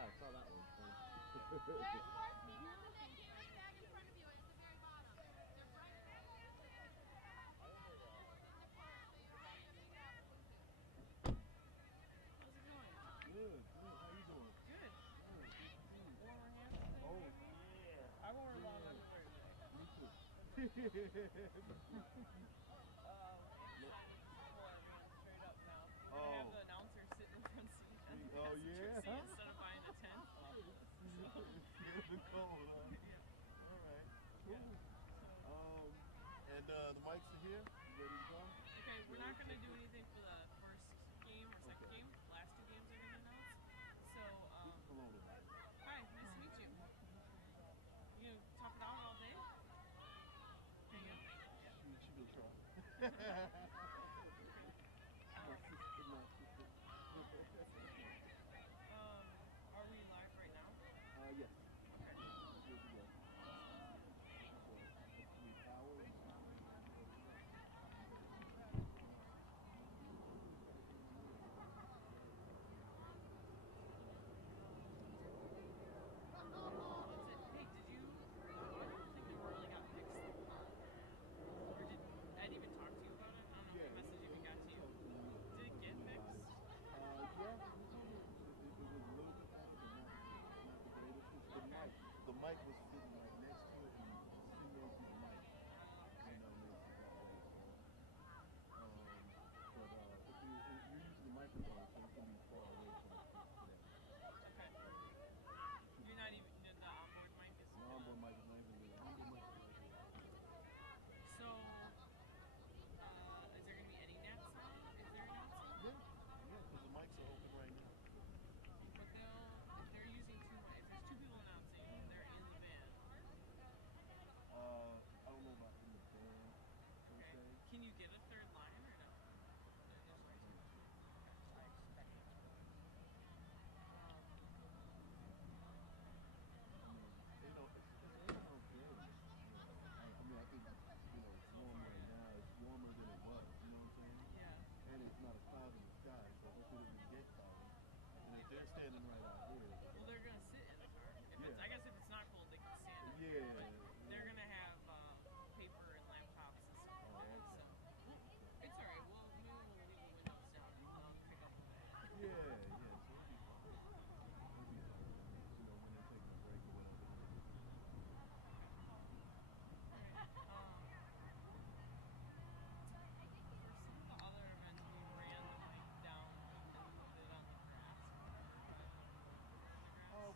Yeah, I saw that one. There's more speakers in that carry bag in front of you. It's the very bottom. They're bright red. In the car, so you don't have to grab Bluetooth. How's it going? Good, good. How you doing? Good. Good. Warmer hands today, Oh, maybe? yeah. I wore long Yeah. underwear today. Me too. Pull everyone straight up now. We're gonna have Oh. the announcer sit in the front seat on the Oh, passenger yeah? seat instead of buying a tent. It's scared the cold, huh? Yeah. All right. Cool. Yeah. And the mics are here. You ready to go? Okay, we're not gonna do anything for the first game or second game. Last two games are gonna announce. So, Hello to me. hi, nice to meet you. You gonna tough it out all day? Hang out? She gonna try. My sister. Are we live right now? Yes. Okay. Good to go. Power. Hey, did you? I don't think it really got fixed. Or did Ed even talk to you about it? I don't know if the message even got to you. Did it get fixed? Yeah. It was a little bit better, but not the greatest. The mic was sitting right next to it, and signal to the mic, Okay. makes it that way. So, but if you're using the microphone, so it's gonna be far away from them. Okay. You're not even the onboard mic is. The onboard mic is not even good. Onboard mic is right here. So, is there gonna be any nap sound? Is there announcing? Yeah, because the mics are open right now. But if they're using if there's two people announcing, they're in the van. I don't know about in the band per Okay. se. Can you get a third line or no? I expect it. It's okay. I mean, I think it's warm right now. It's warmer than it was. You know what I'm saying? Yeah. And it's not a cloud in the sky, so hopefully it doesn't get cloudy. And if they're standing right out here, Well, they're gonna sit in the car. I guess if it's not cold, they can stand. Yeah. But they're gonna have paper and laptops and stuff in there. So it's all right. Maybe we'll leave the windows down and they'll pick up the bag. Yeah. So it'll be fine. When they're taking a break or whatever. For some of the other events, we ran the mic down and moved it on the grass.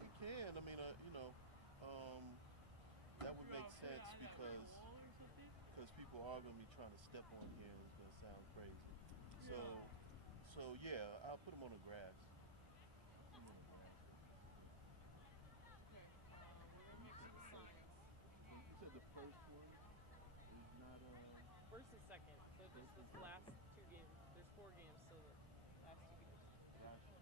We can. I mean, that would make sense because people are going to be trying to step on here and it's going to sound crazy. So yeah, I'll put them on the grass. You said the first one is not First and second. So just this last two games. There's 4 games, so the last 2 games. Gotcha.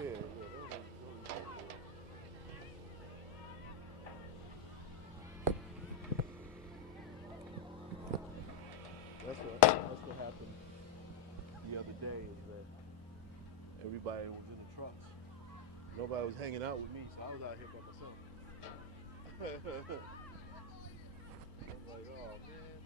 yeah. That was that's what happened the other day is that everybody was in the trucks. Nobody was hanging out with me, so I was out here by myself. I was like, oh man.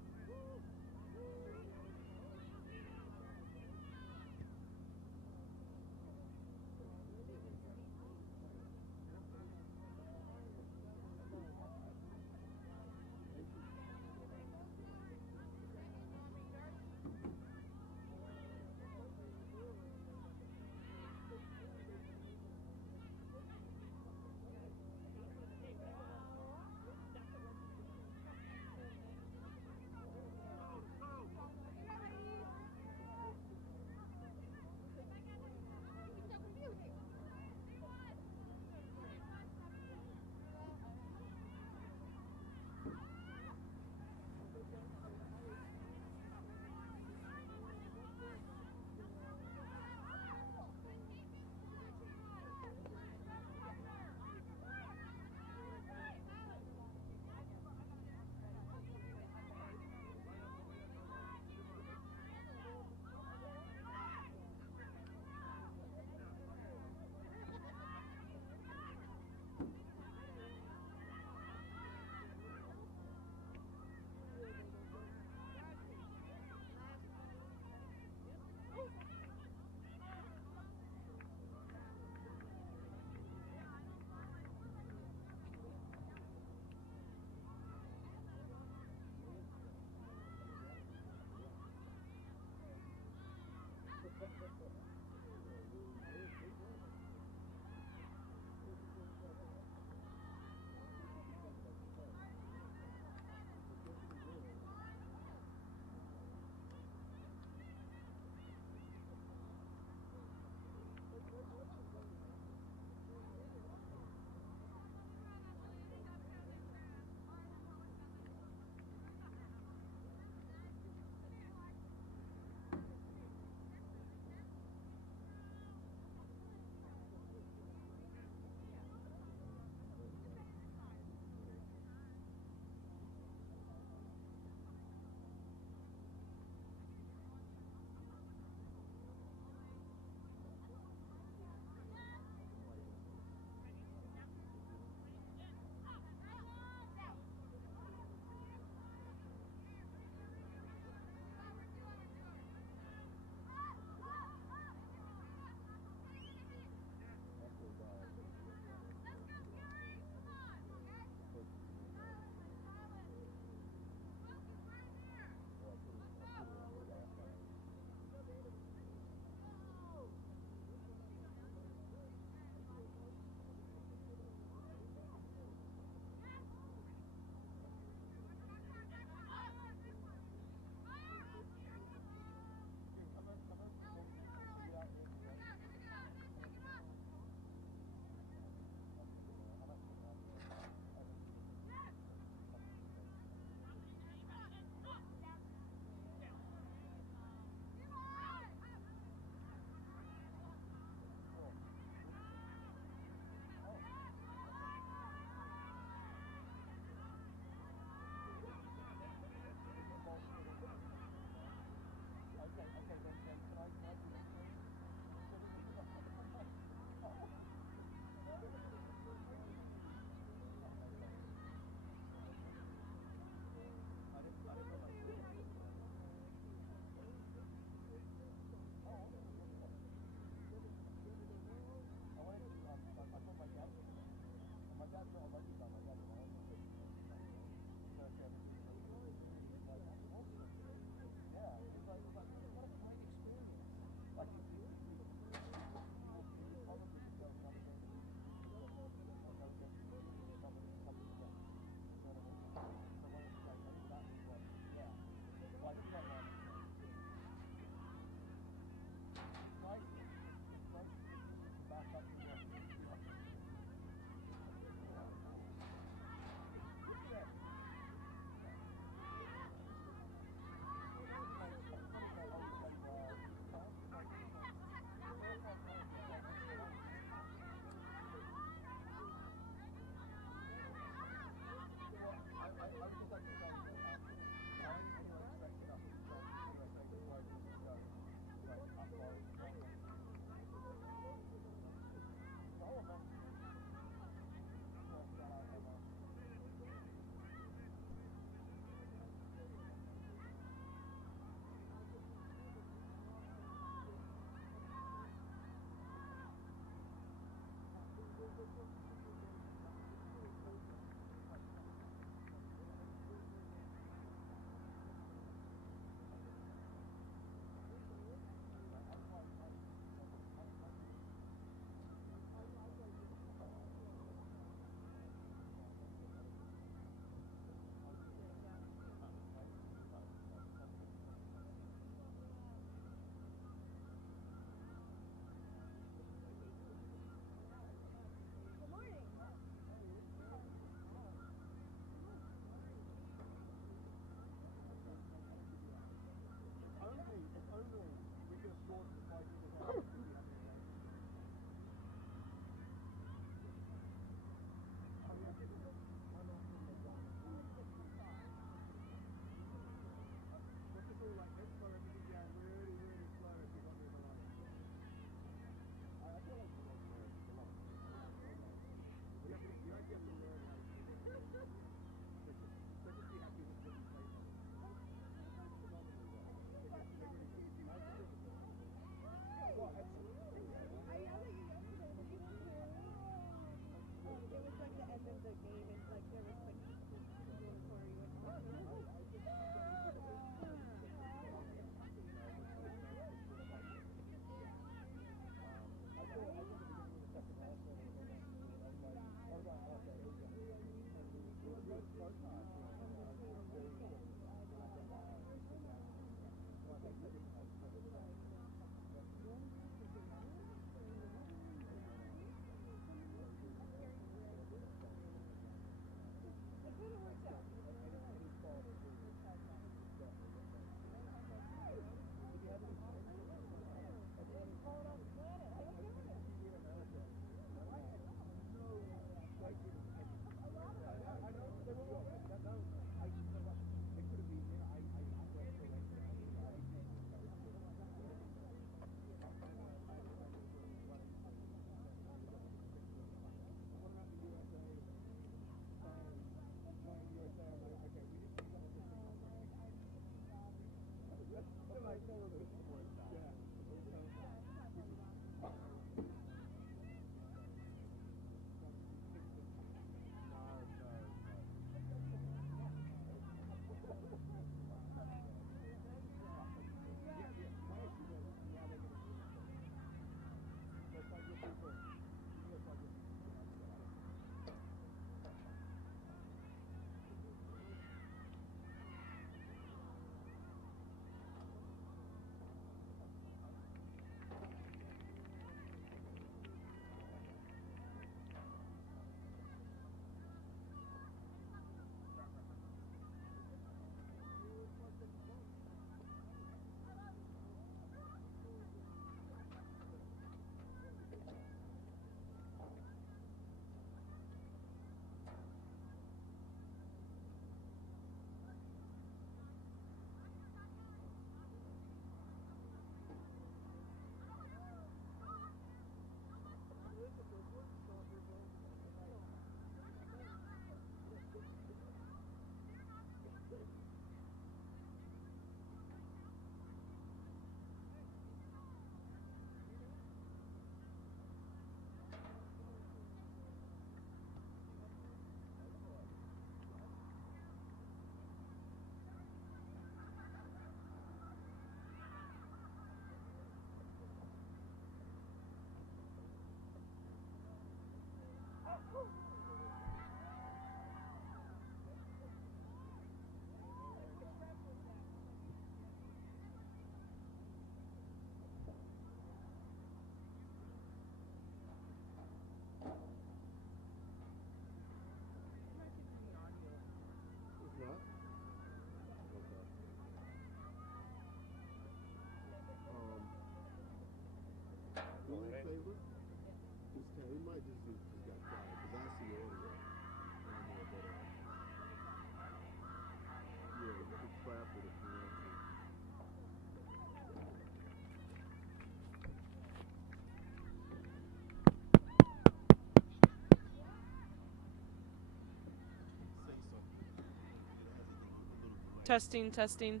Testing, testing.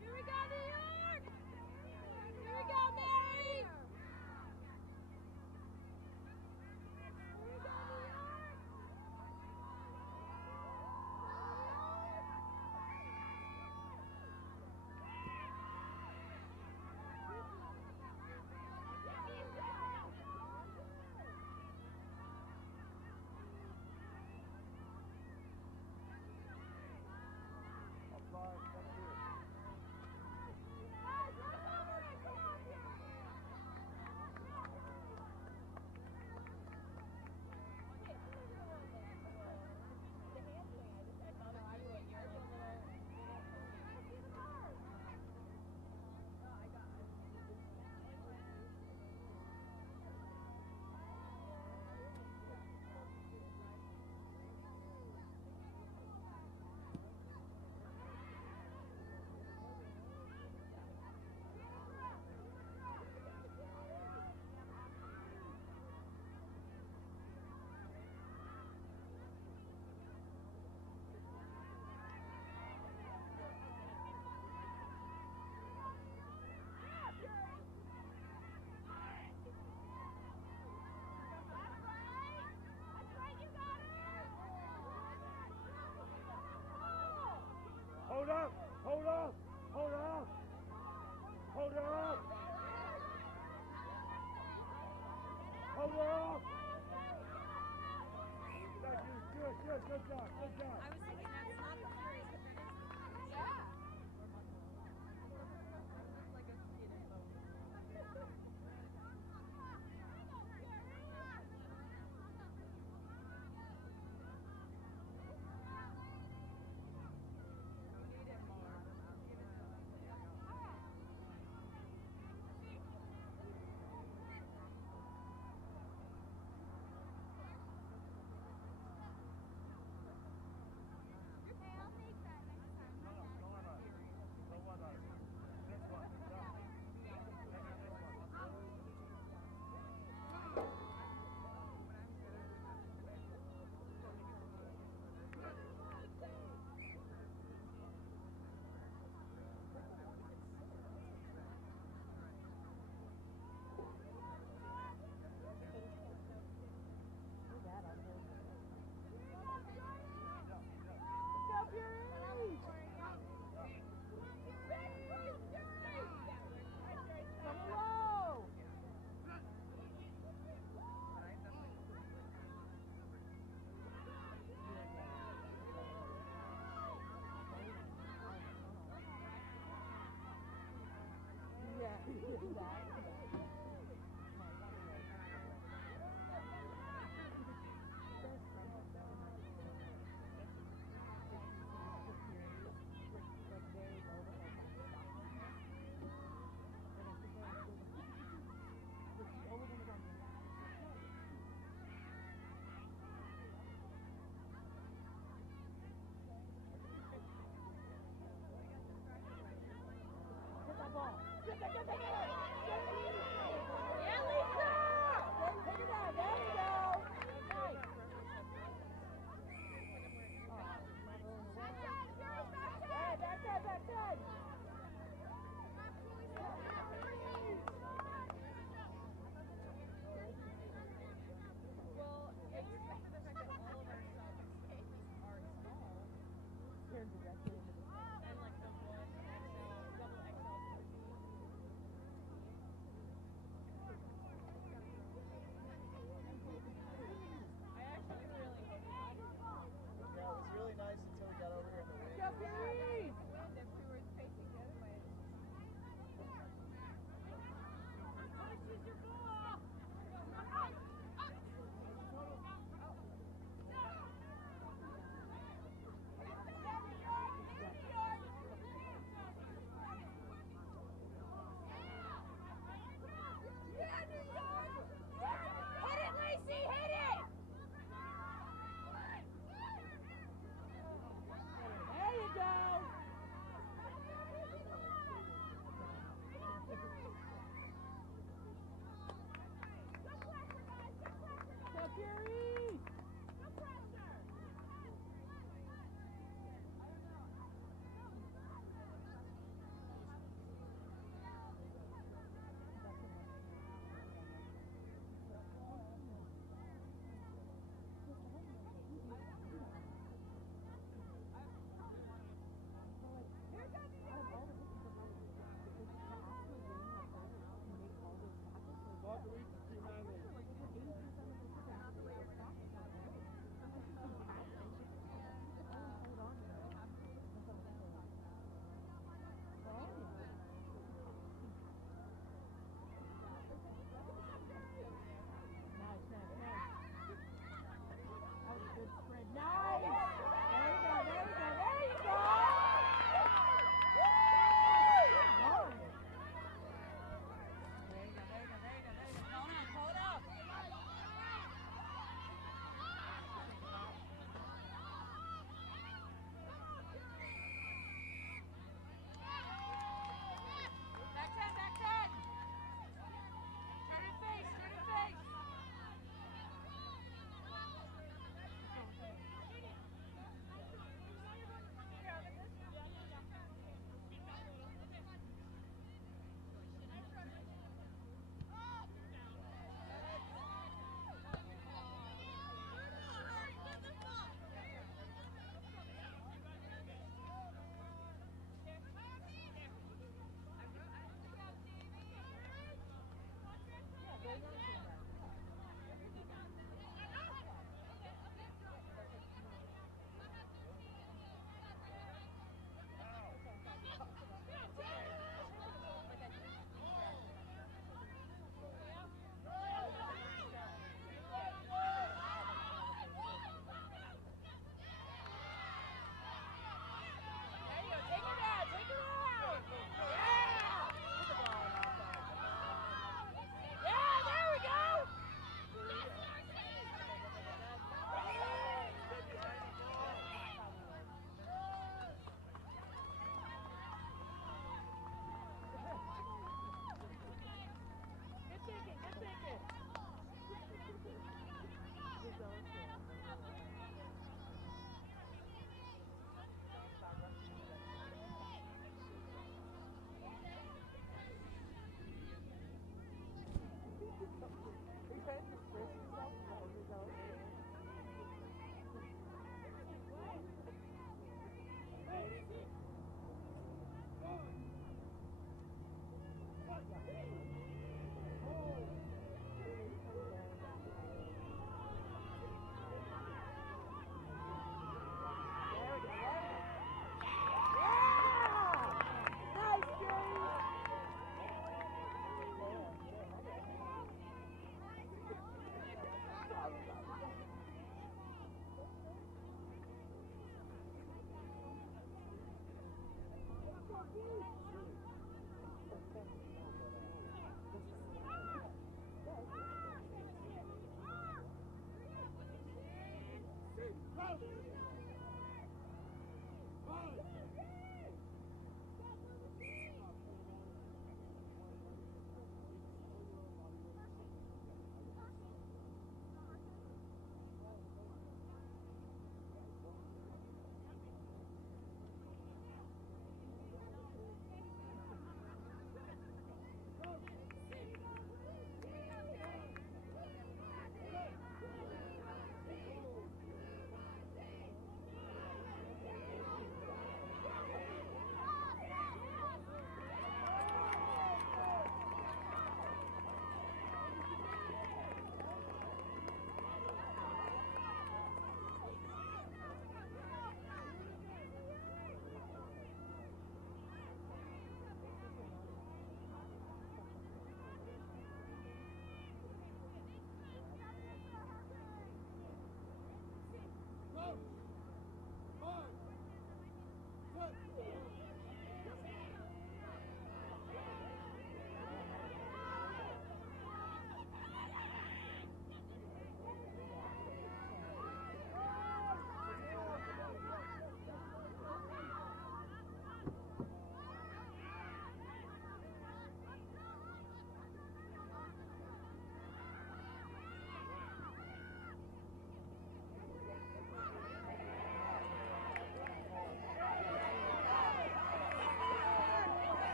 Here we go, New York! Here we go, Mary! Here we go, New York! Hold up! Hold up! Hold up! Hold up! Hold up! Thank you. Good job. Good job. I was thinking that's not the series, but that is. Yeah.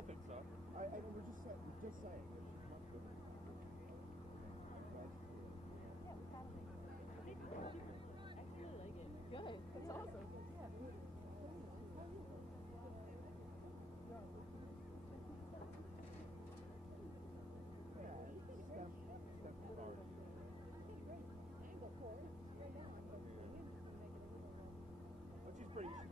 I think so. We're just saying. Good. That's awesome. She's pretty good.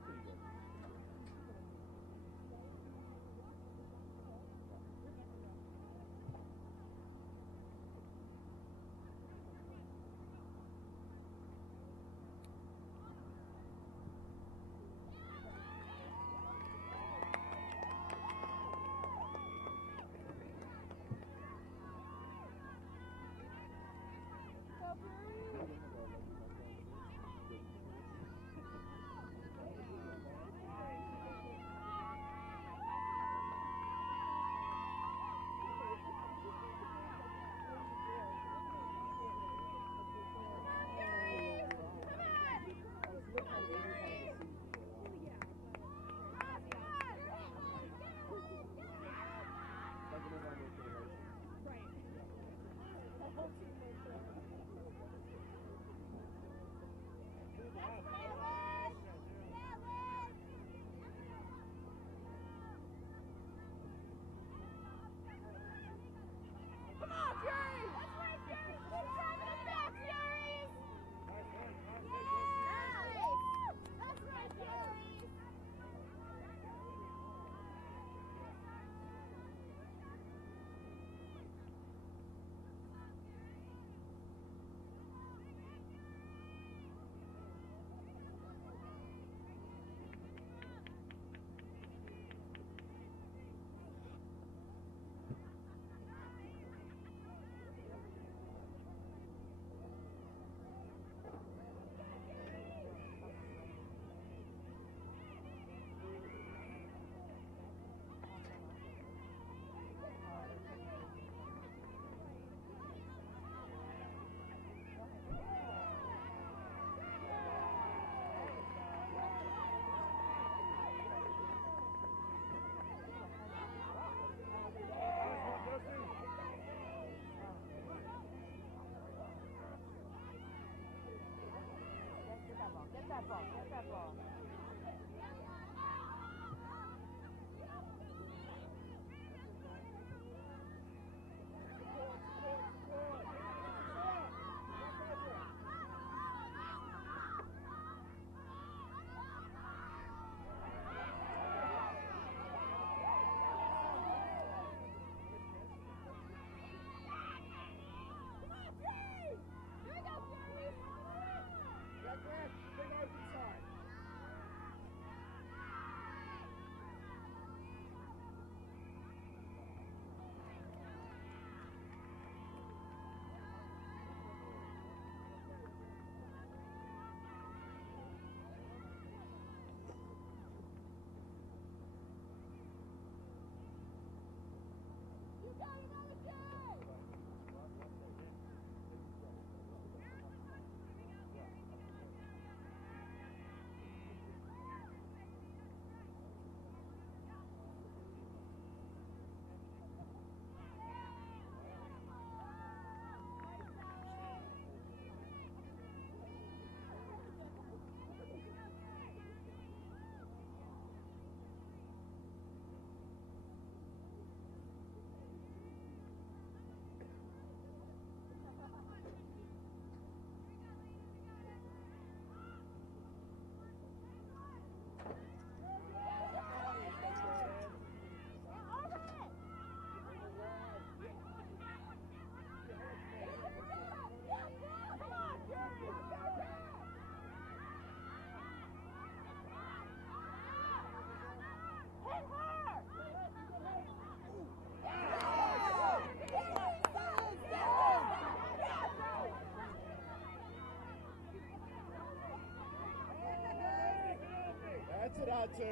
That's it out to.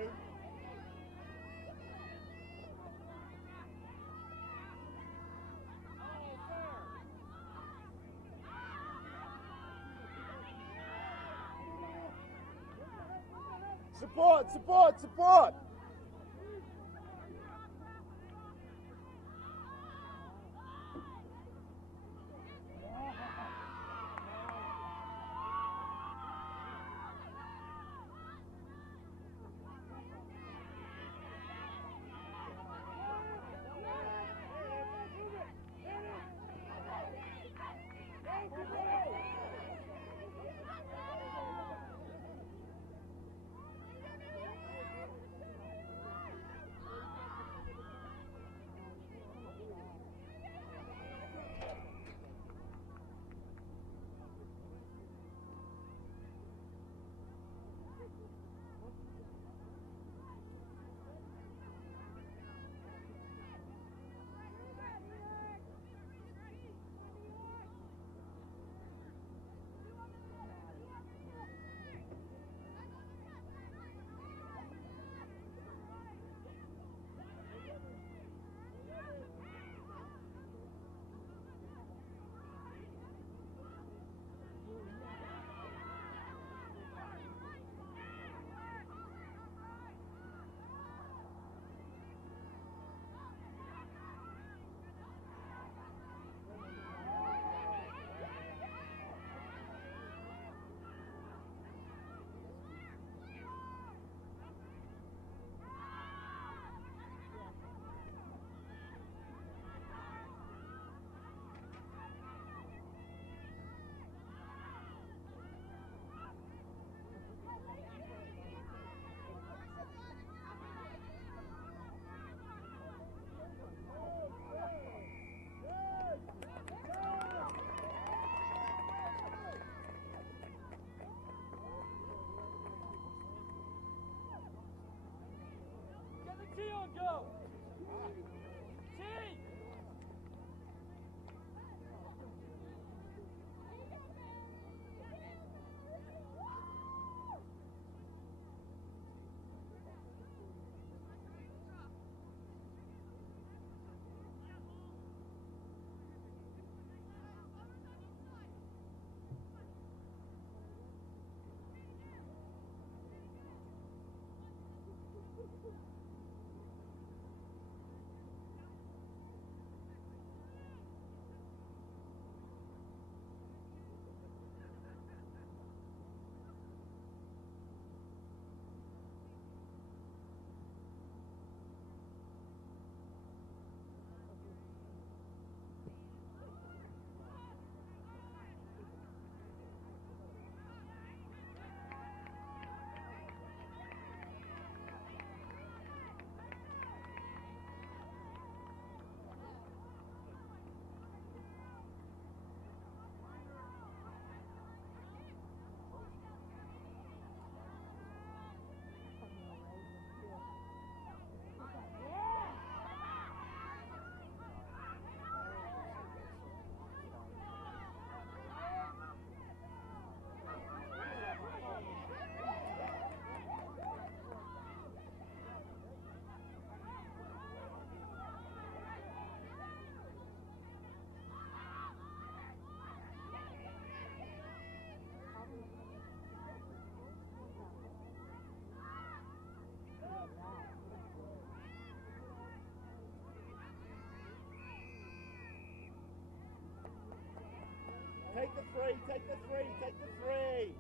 Support, support, support! Take the three, take the three, take the three.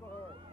For her.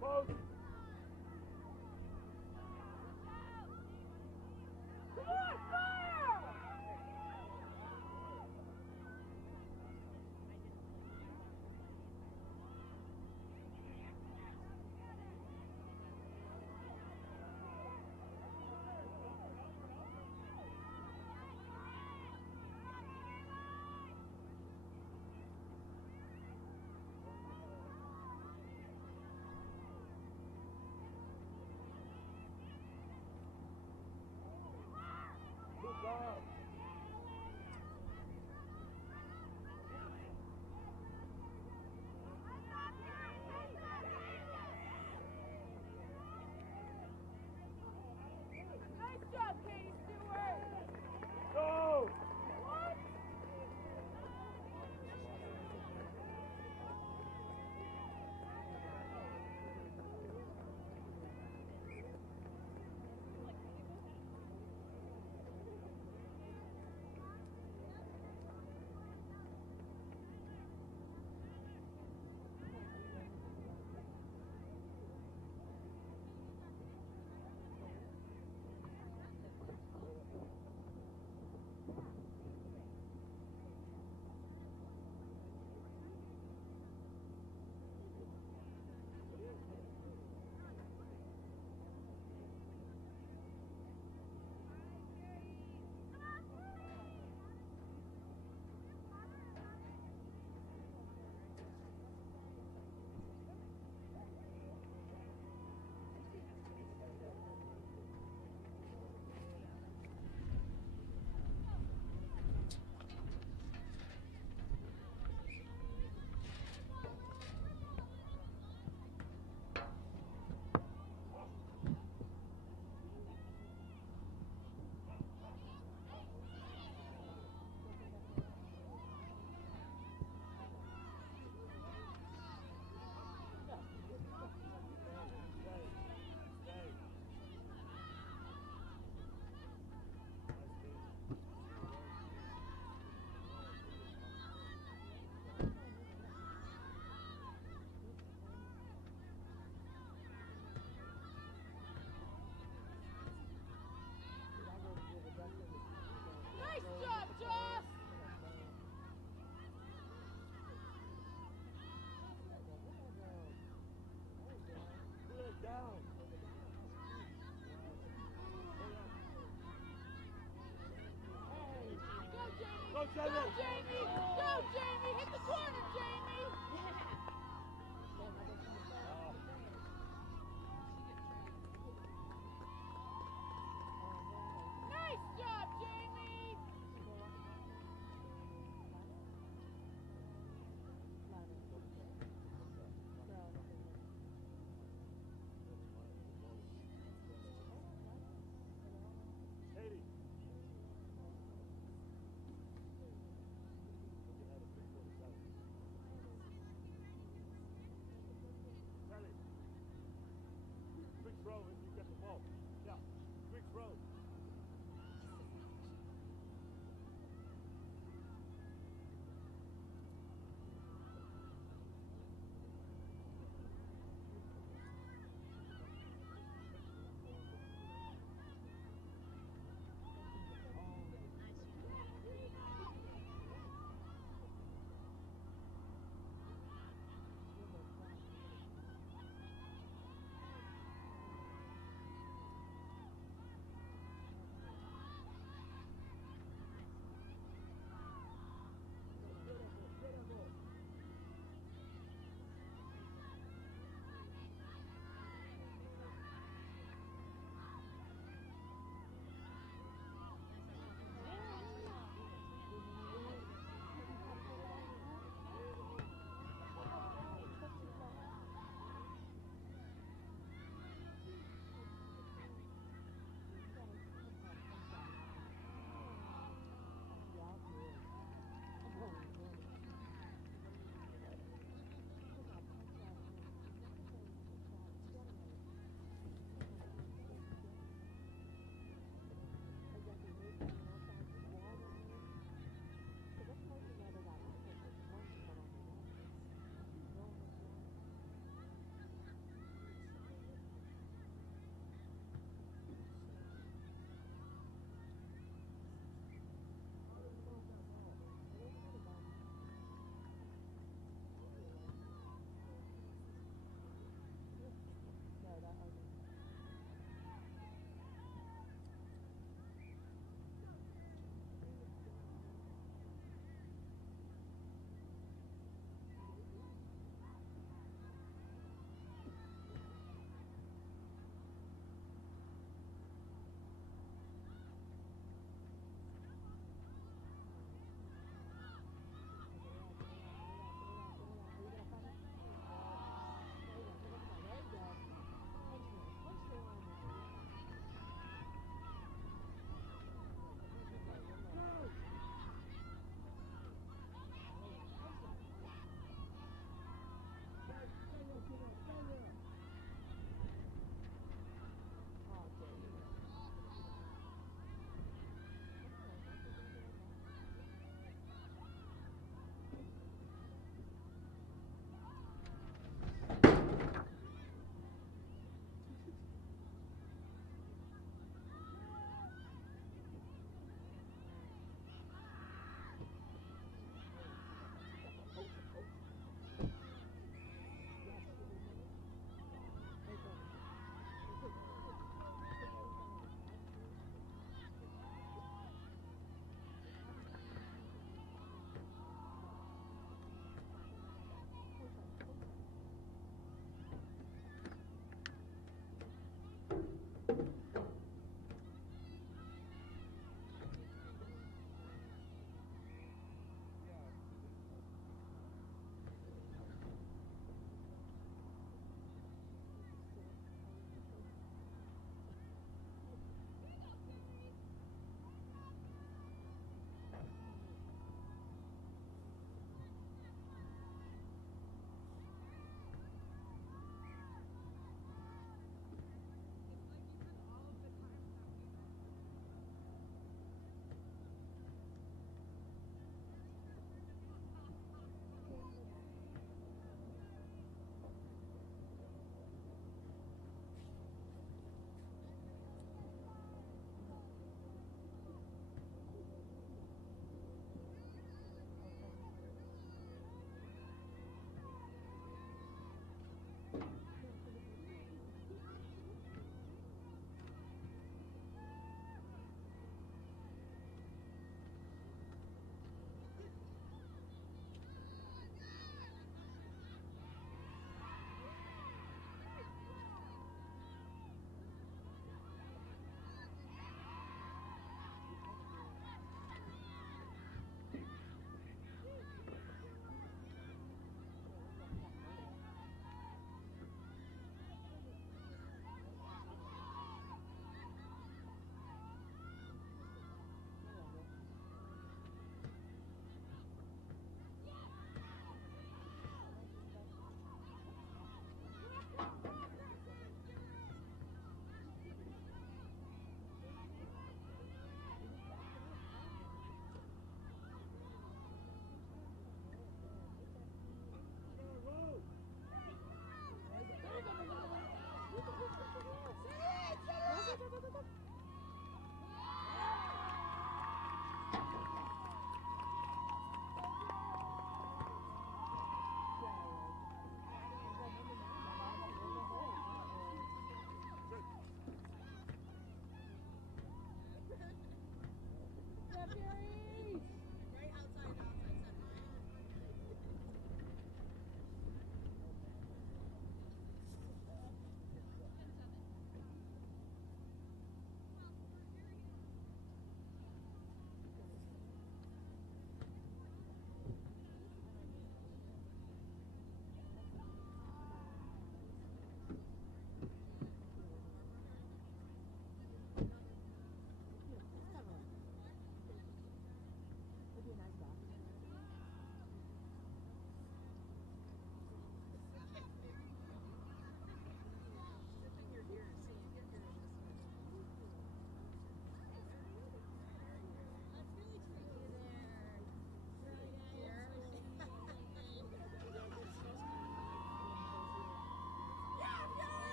Both. Jamie! Go, Jamie! Hit the corner, Jamie! Nice job, Jamie! Katie.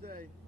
Wednesday.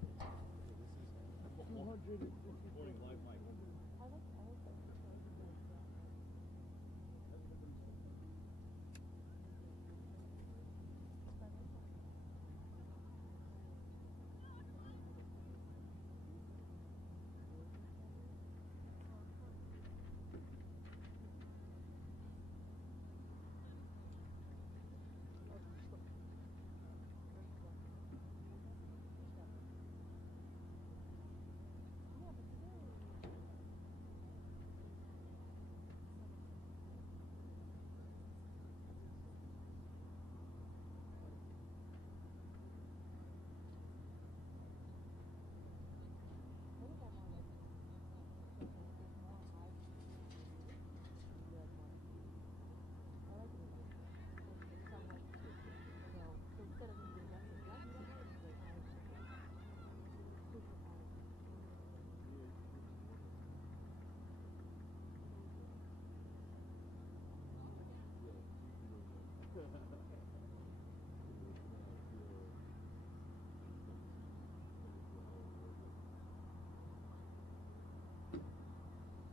$250.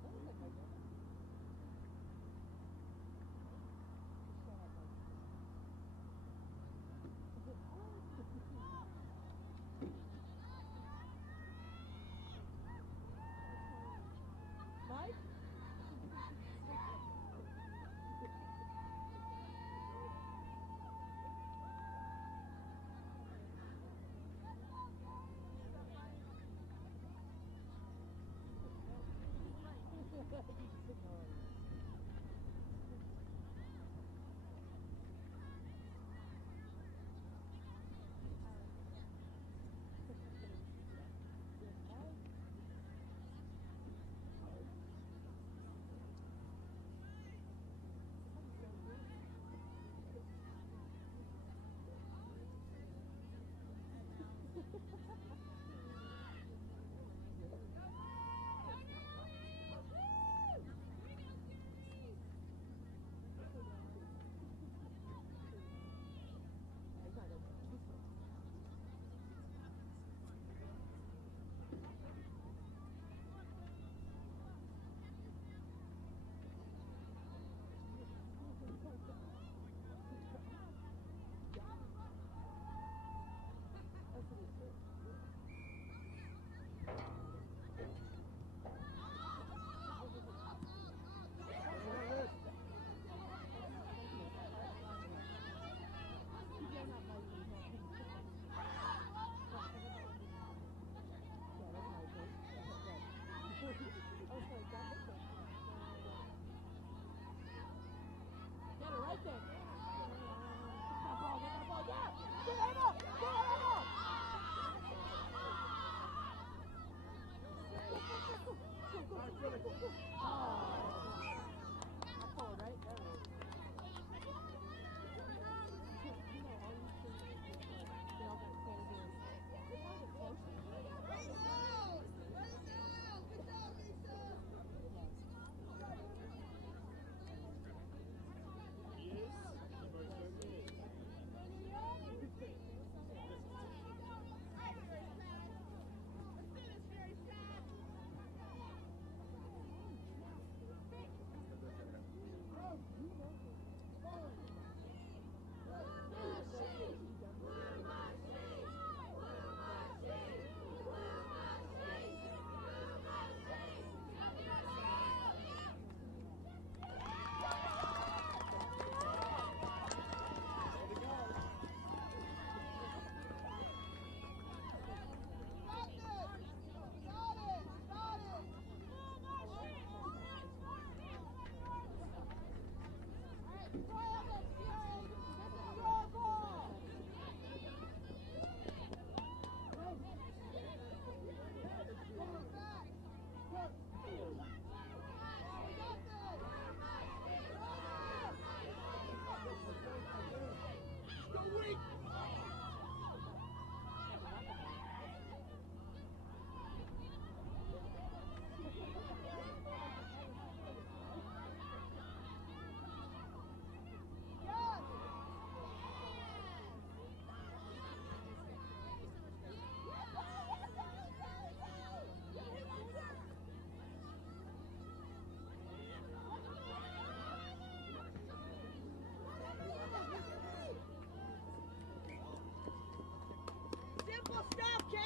Morning, live mic.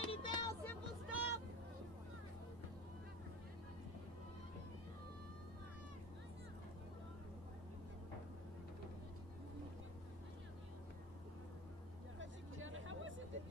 Katie Bell, simple stuff. Gianna, how was it?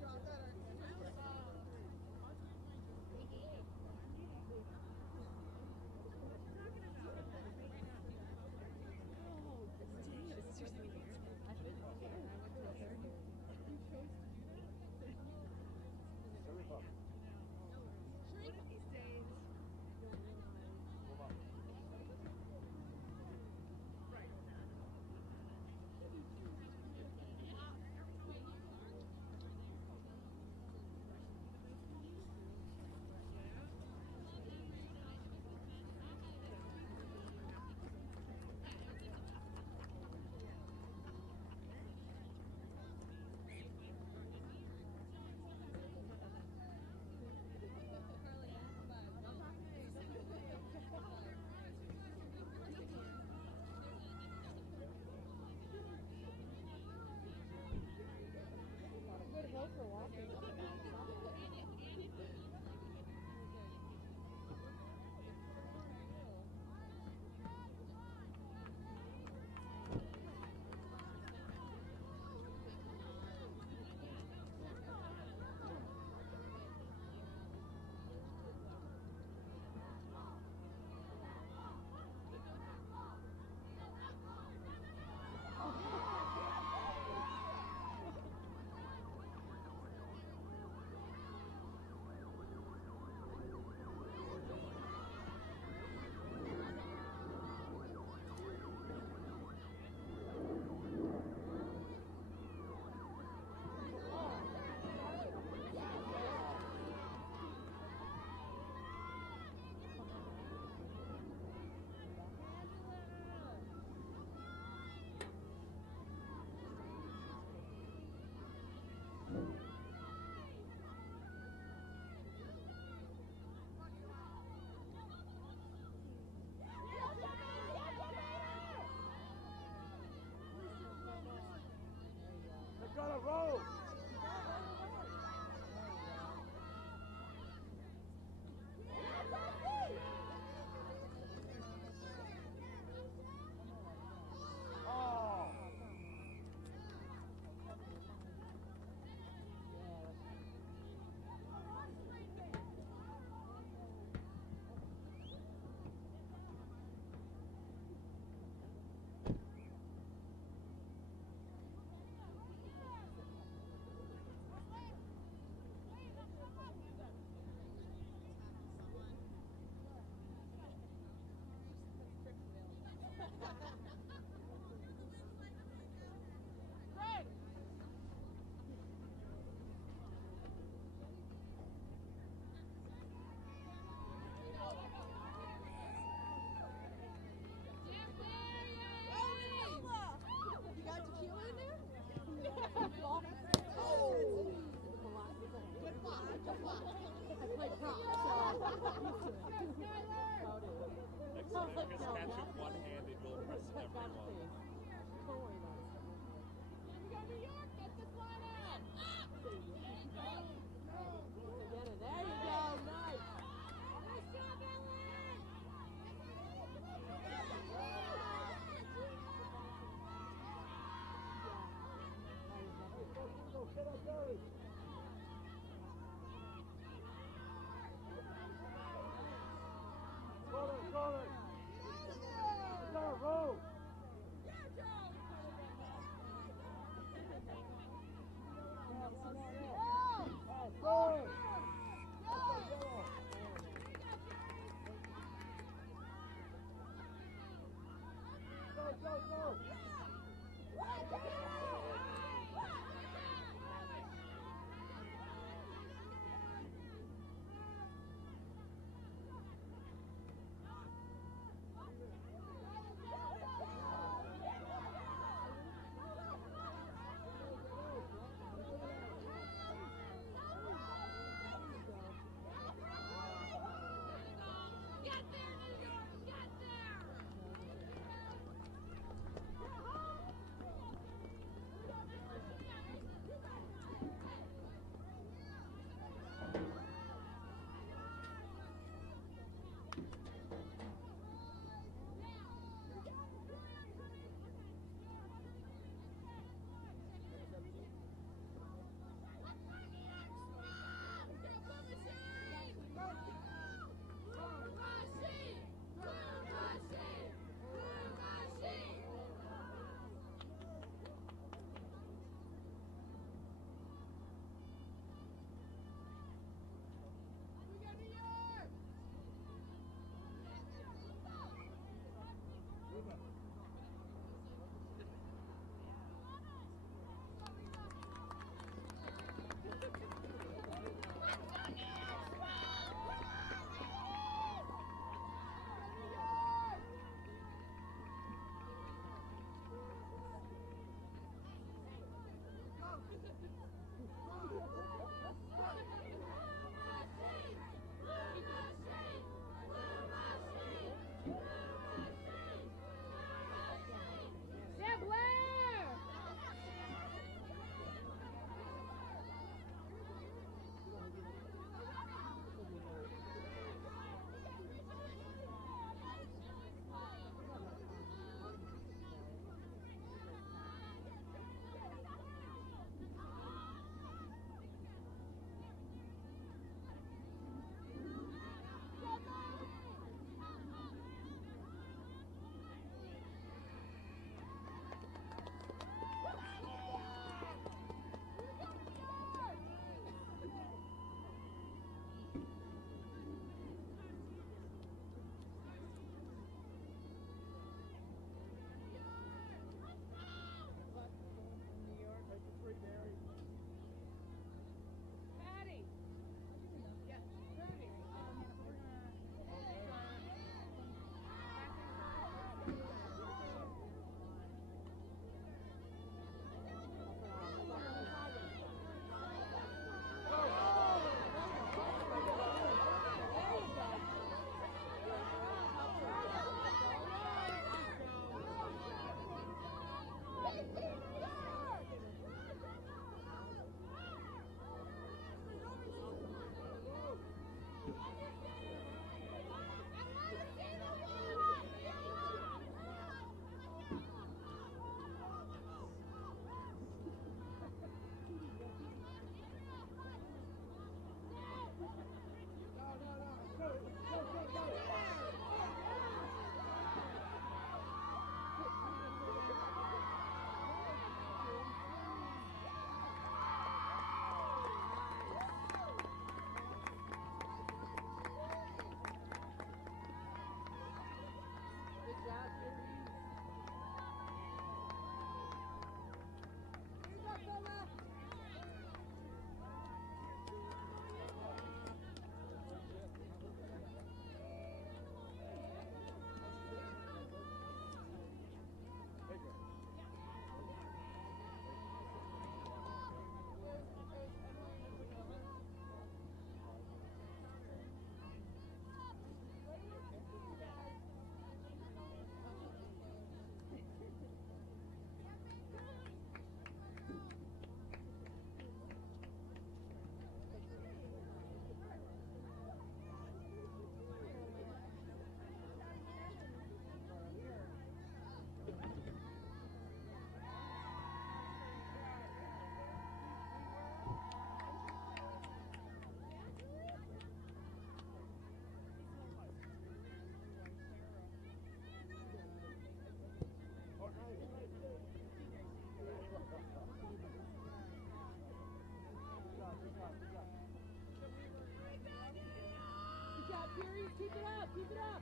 Keep it up. Keep it up.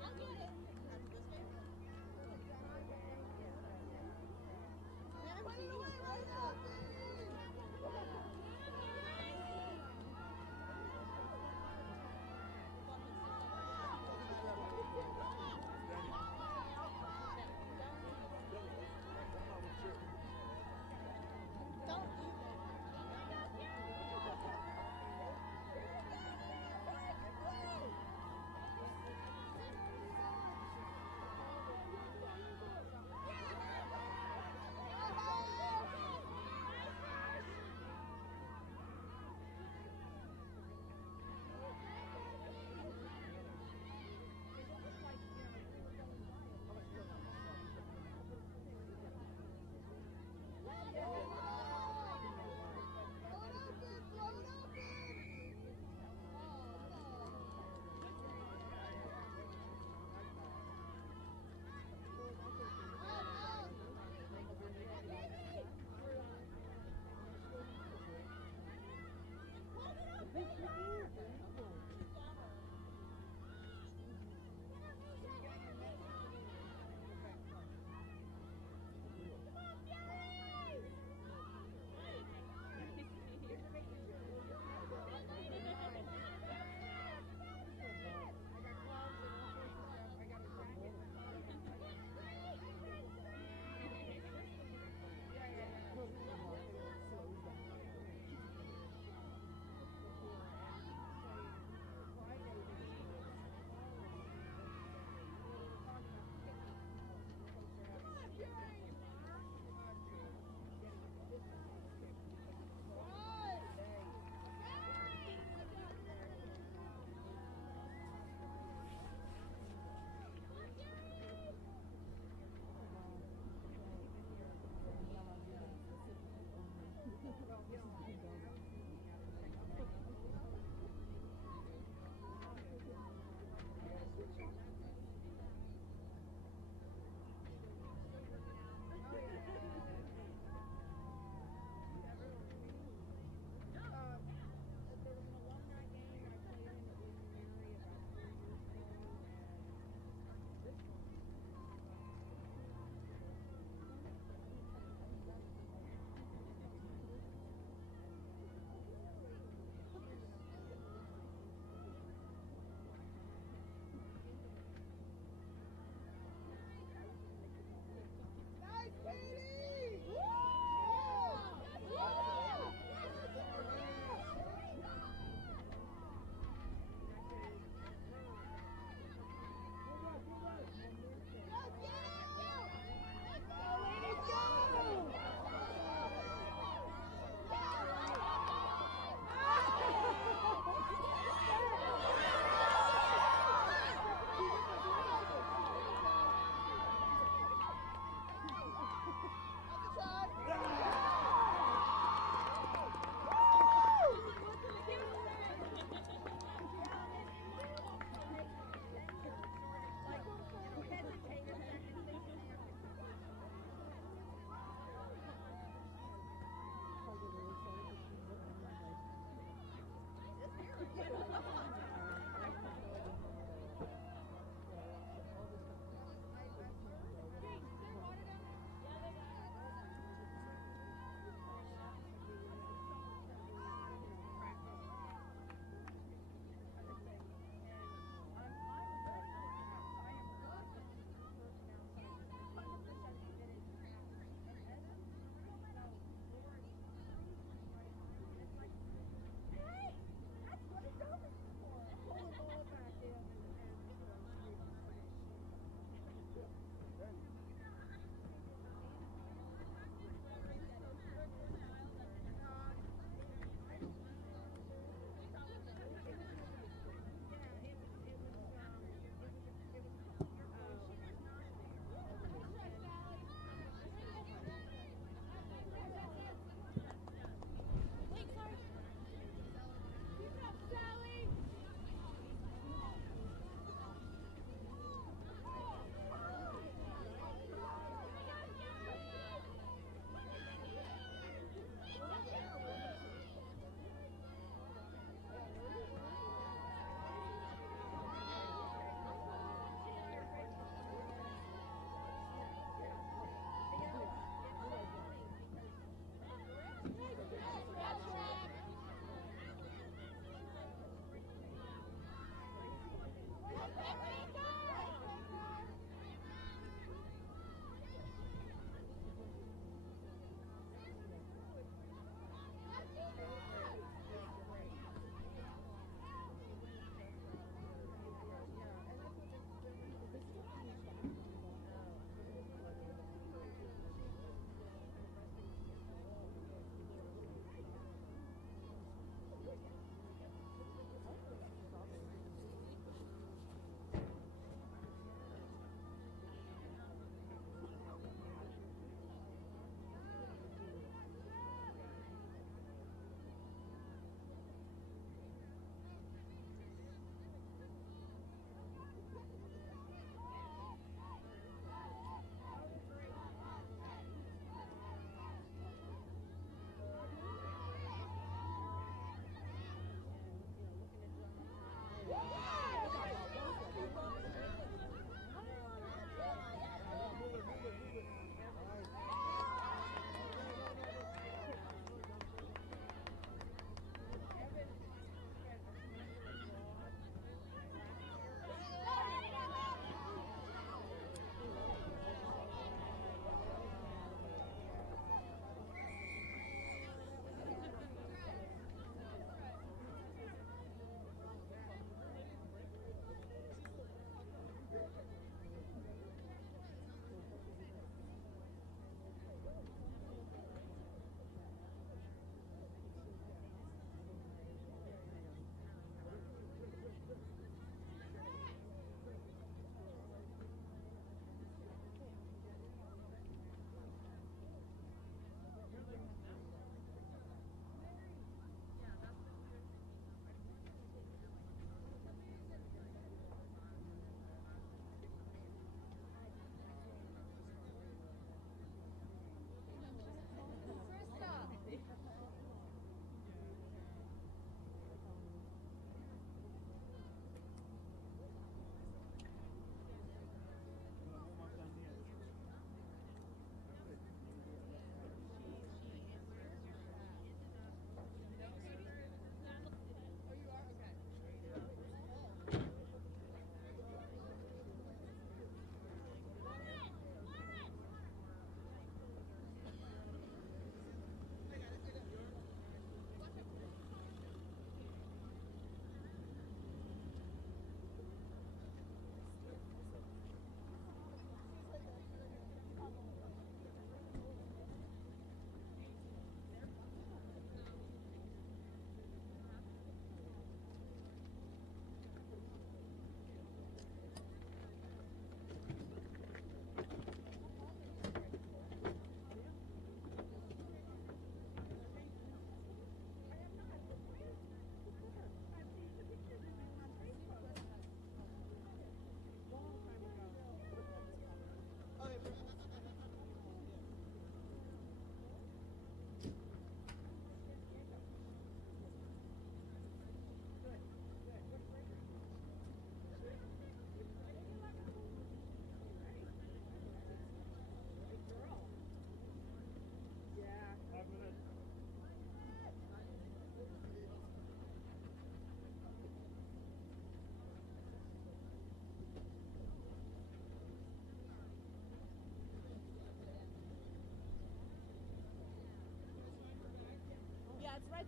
I'll get it. Put it away right now. Don't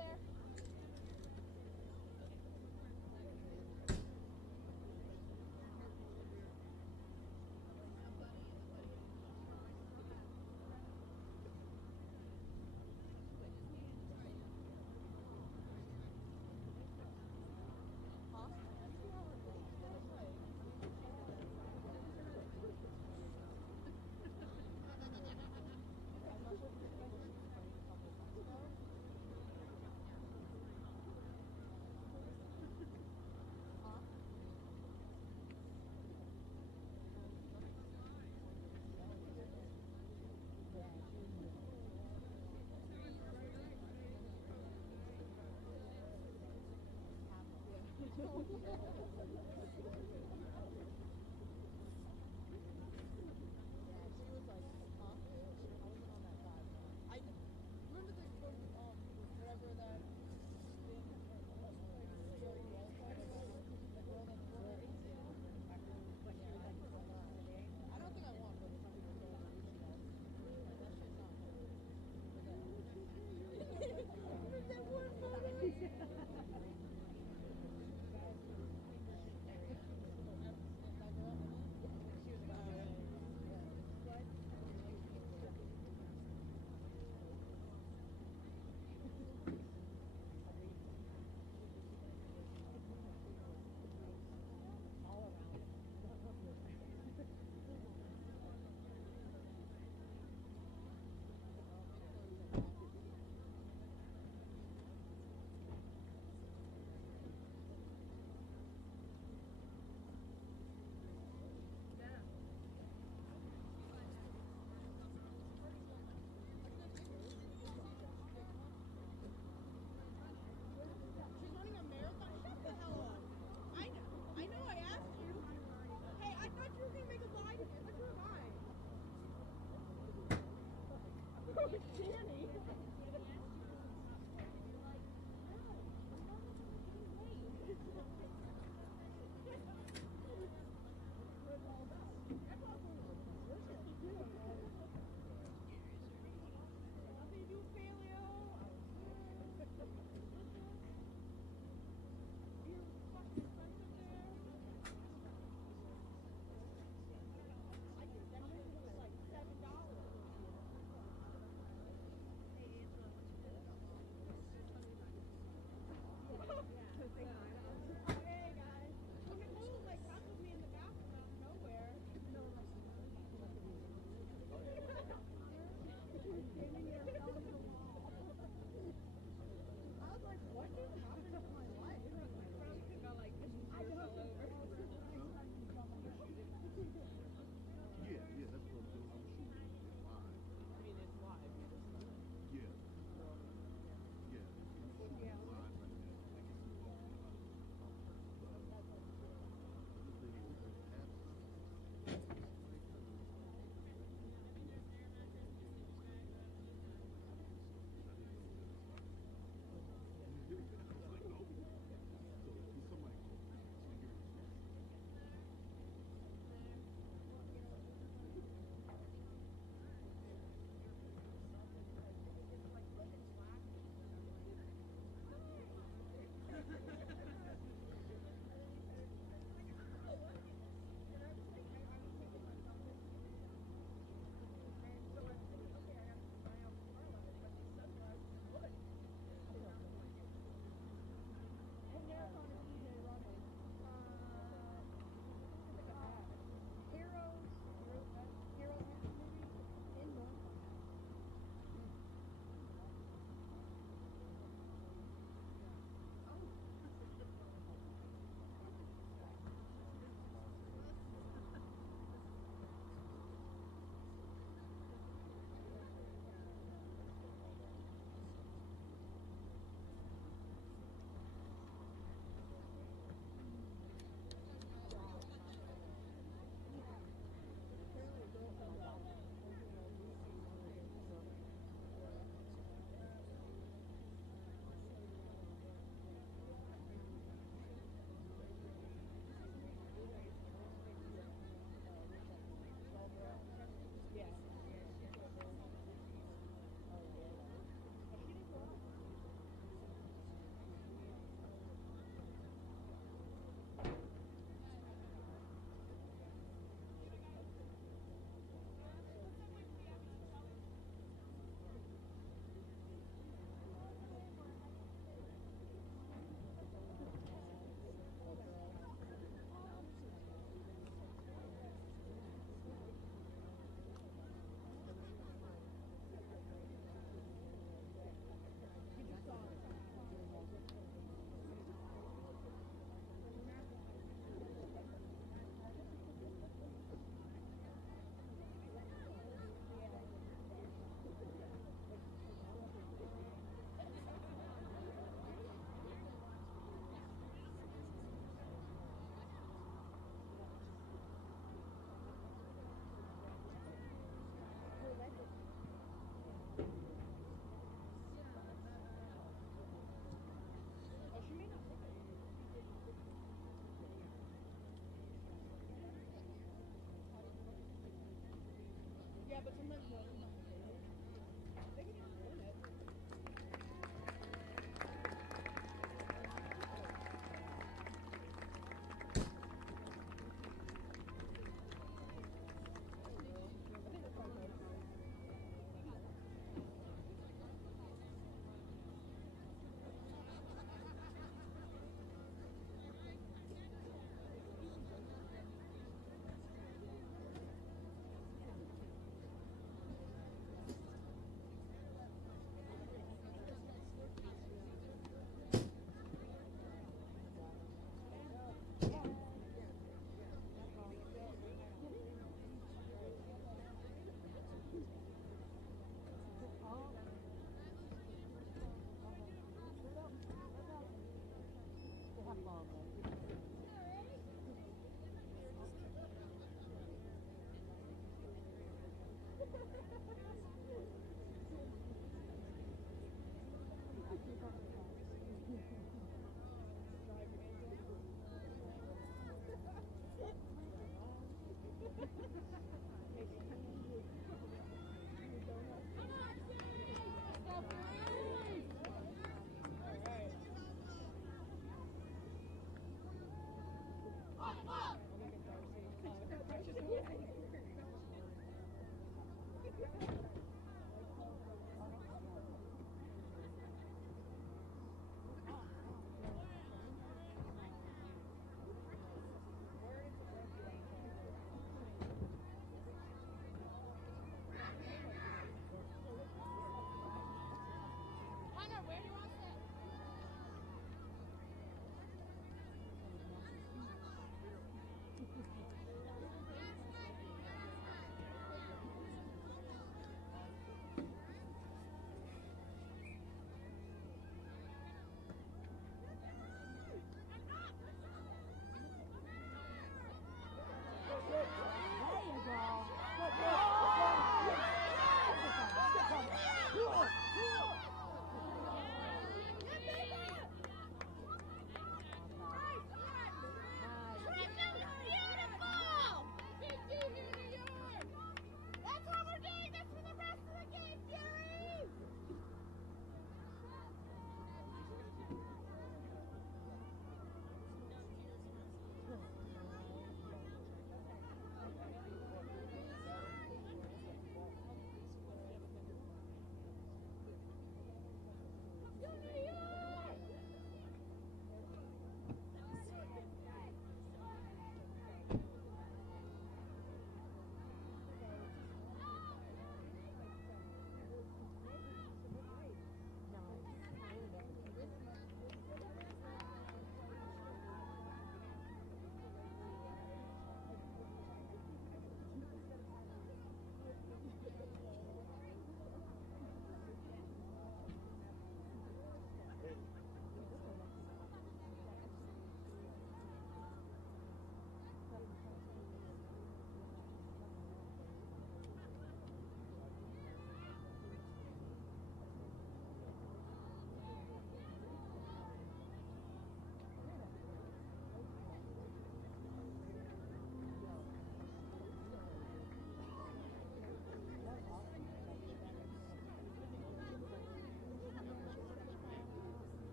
there.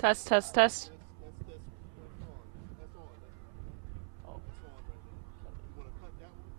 Test, test, test. That's on. That's on. Oh. That's on right there. You want to cut that one?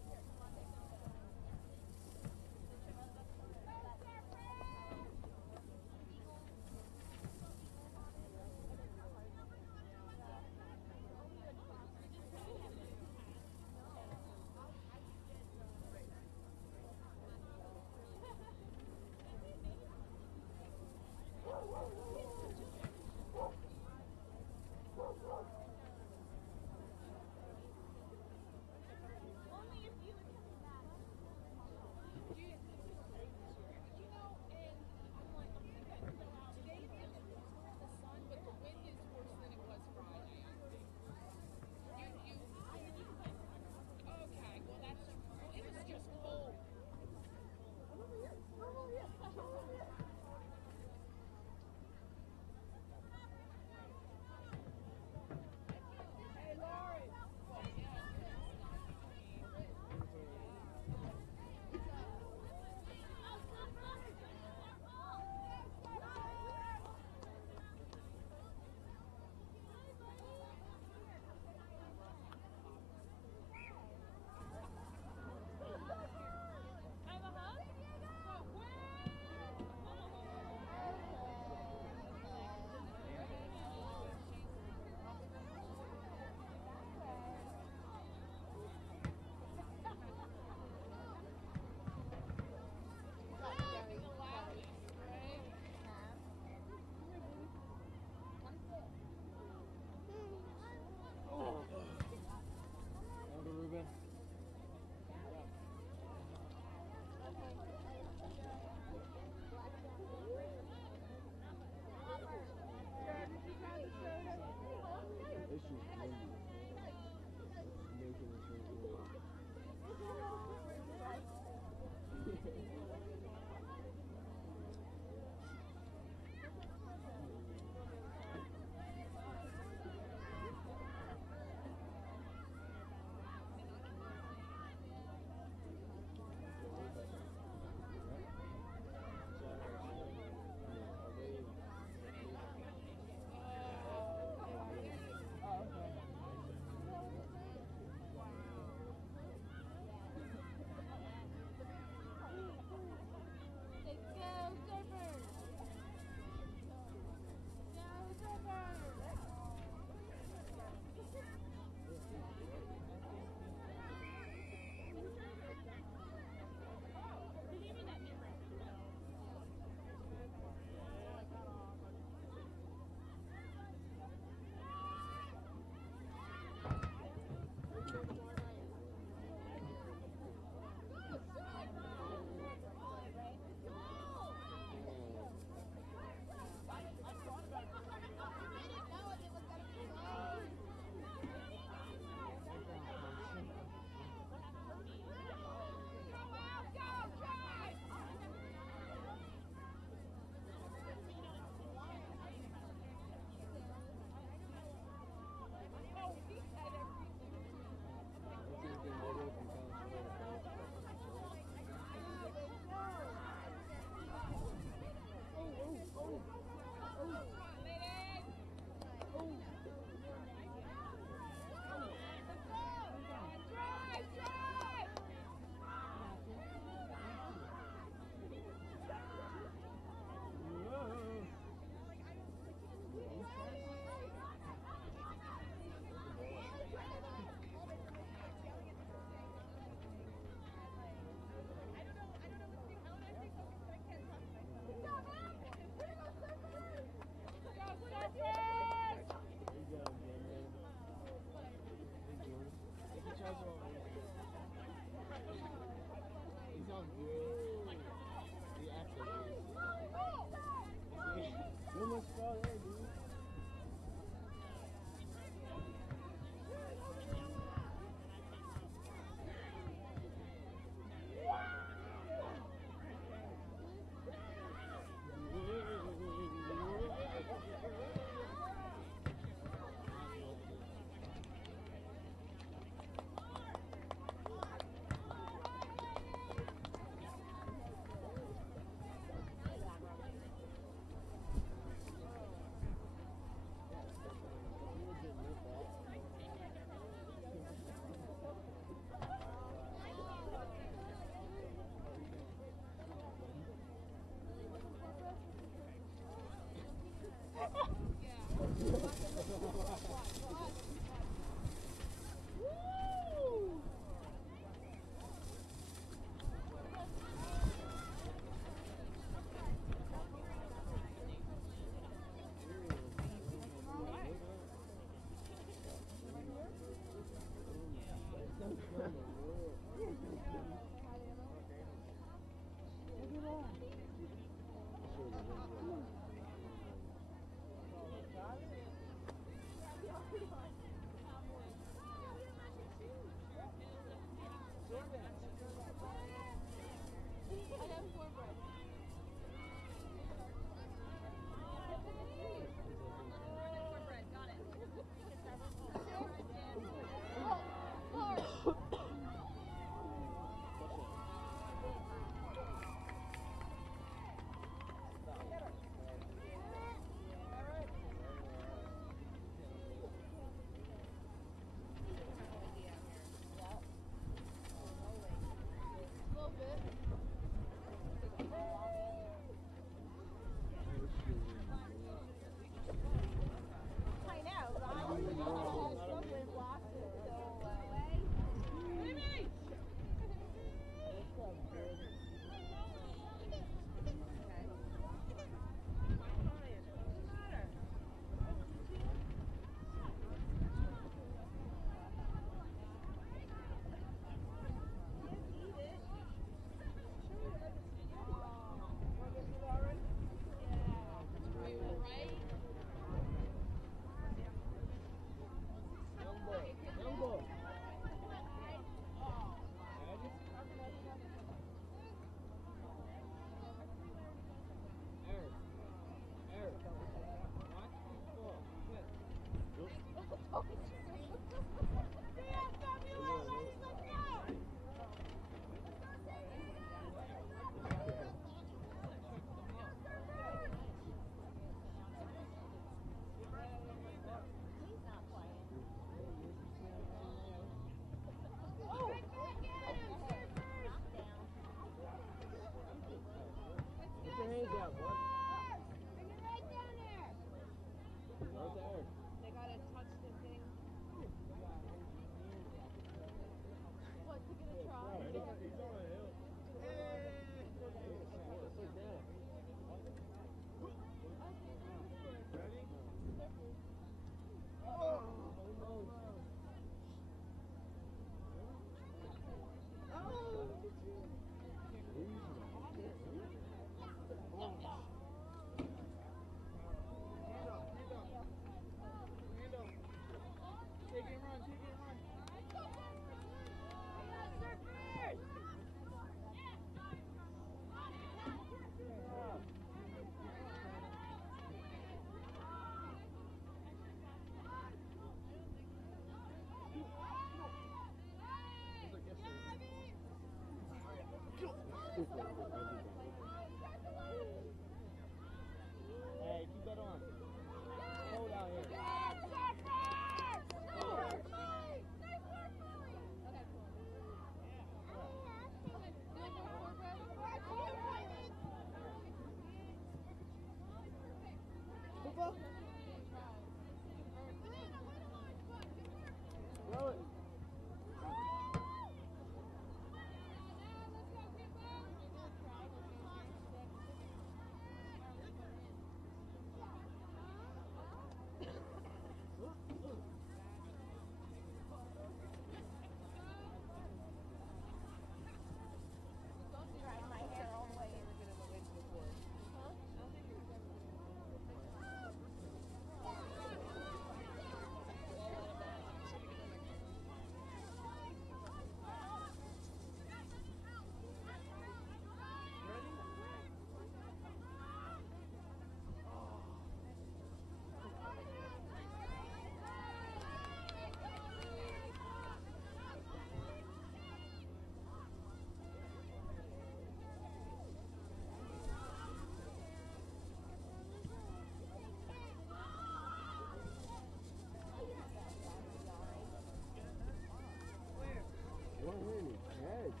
One-handed catch.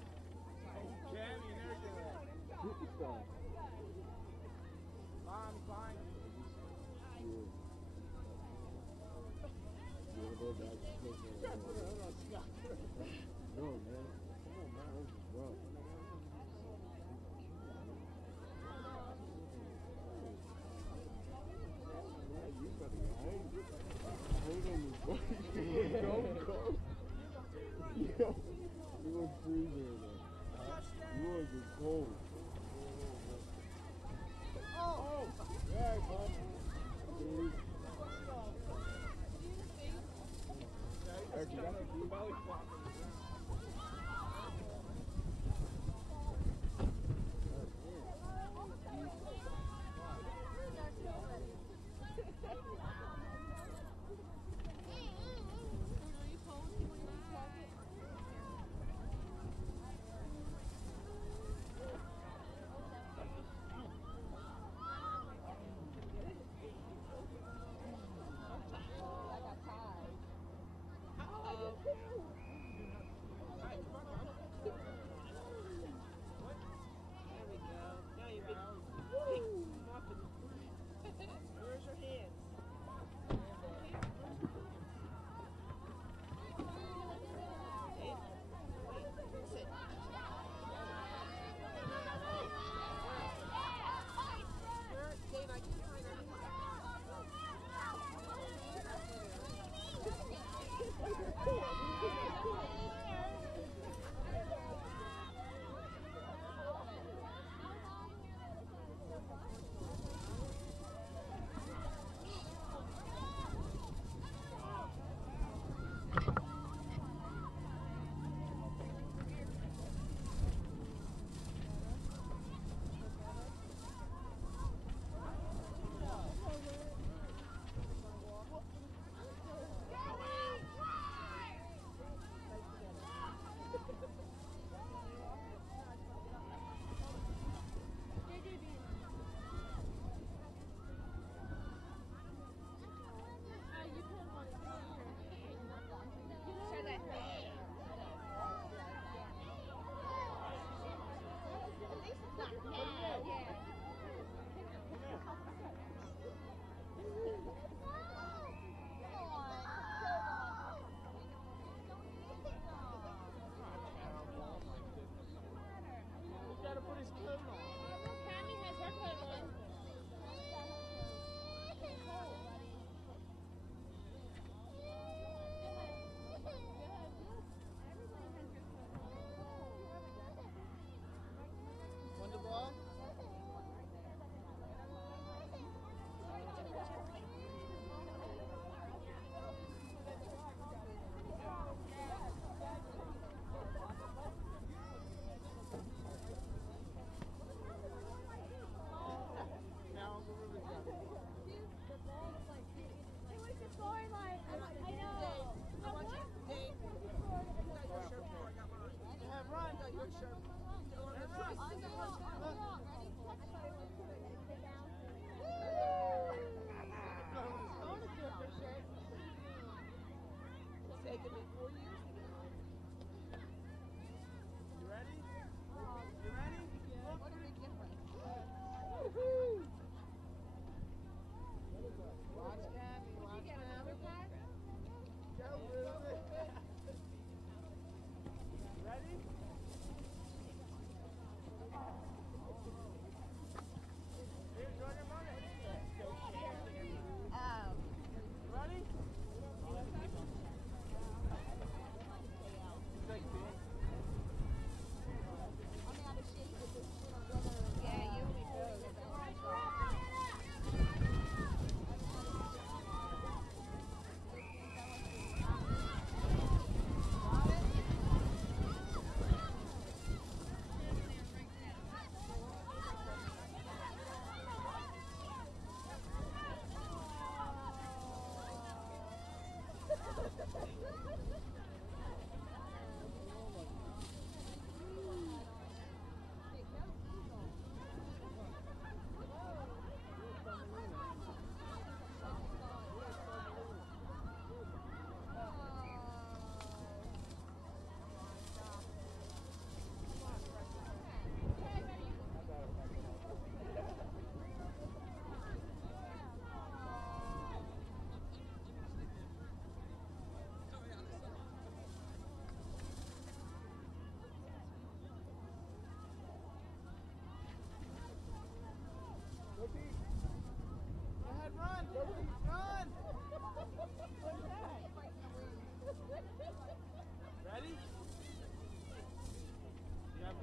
Jamie, there's your Superstar. fine. Yeah. Yeah, they're back to play for it. No, man. Come on, man. This is rough. You better hold on this boy. Don't go. Yo, you was freezing there. You was cold. Oh! Yeah, bud. Actually, that's a deep belly flop.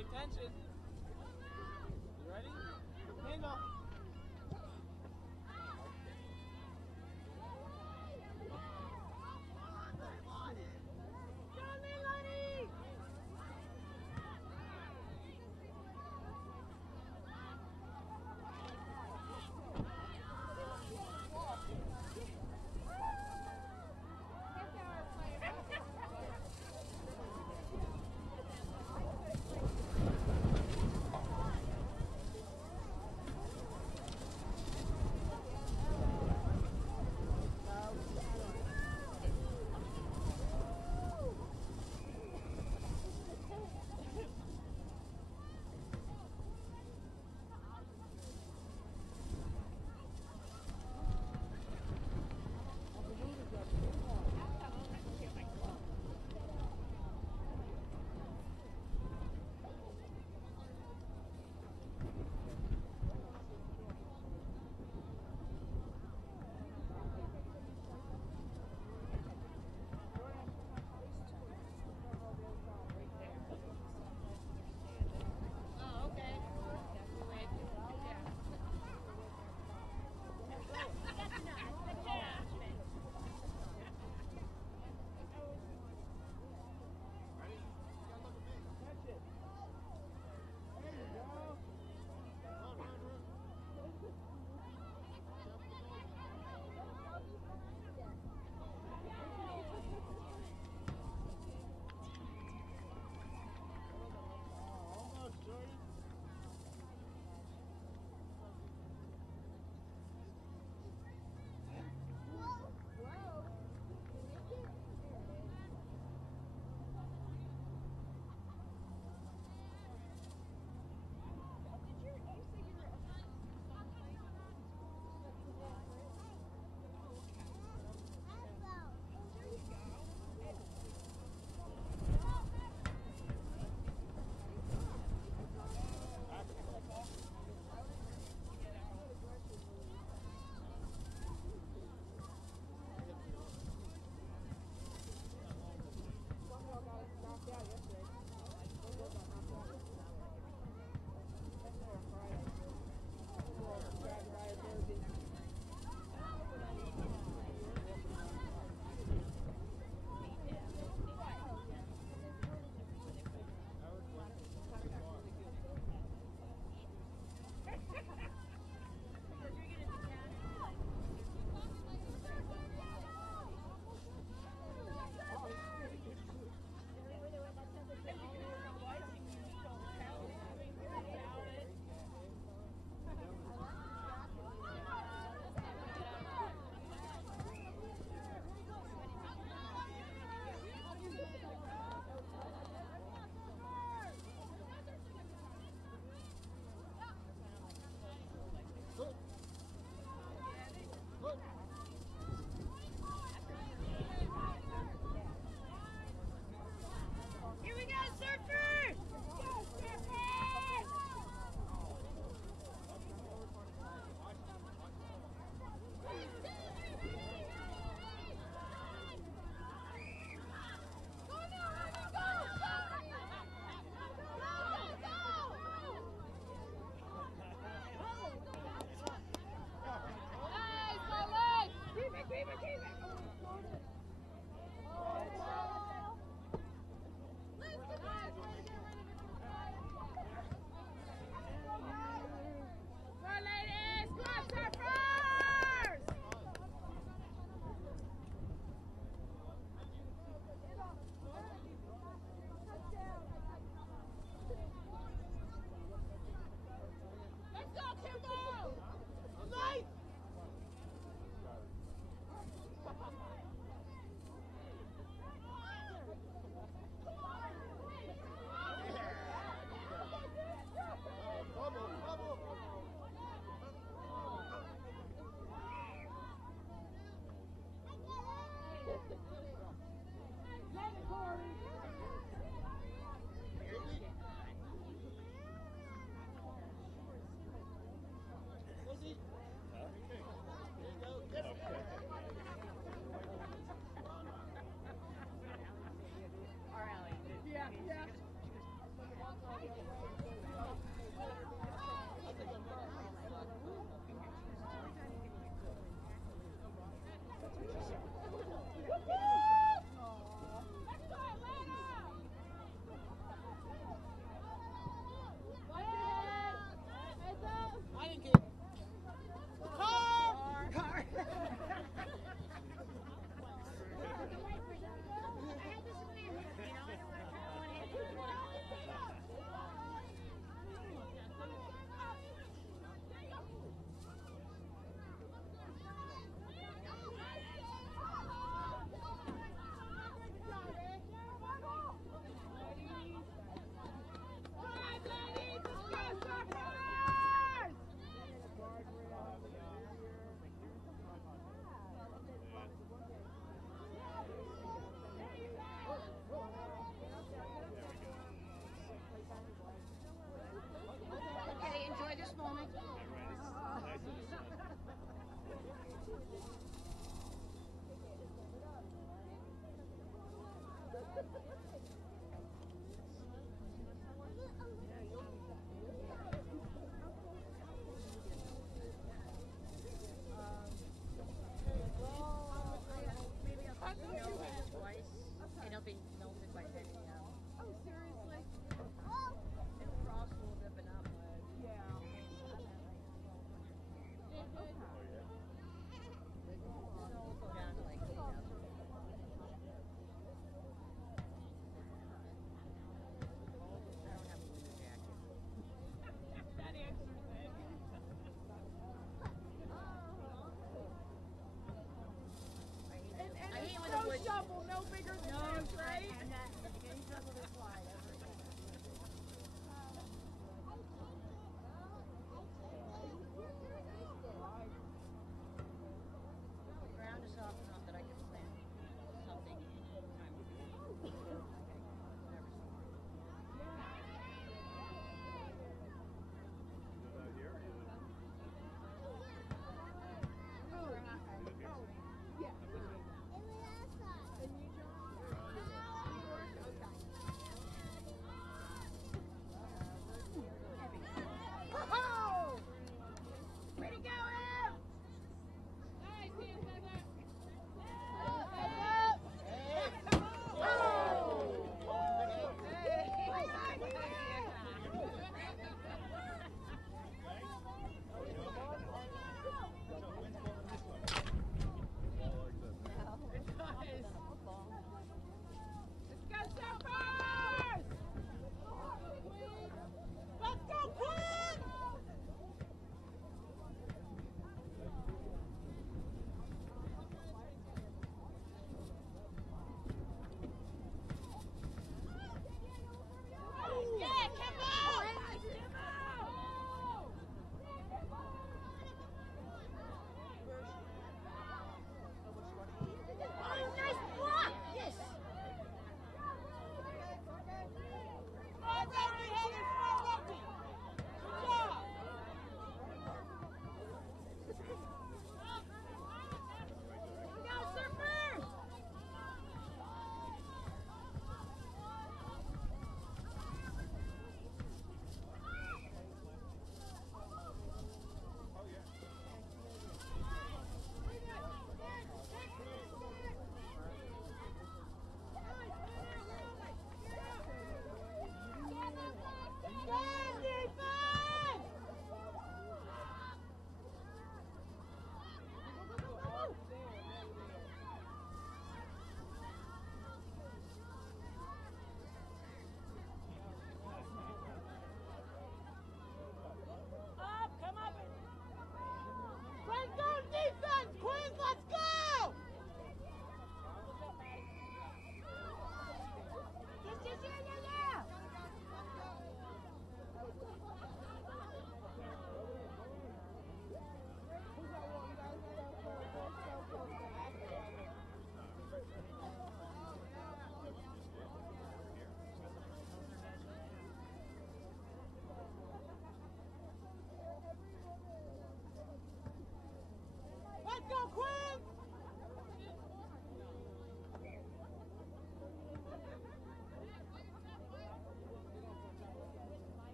Pay attention. You ready? Handle.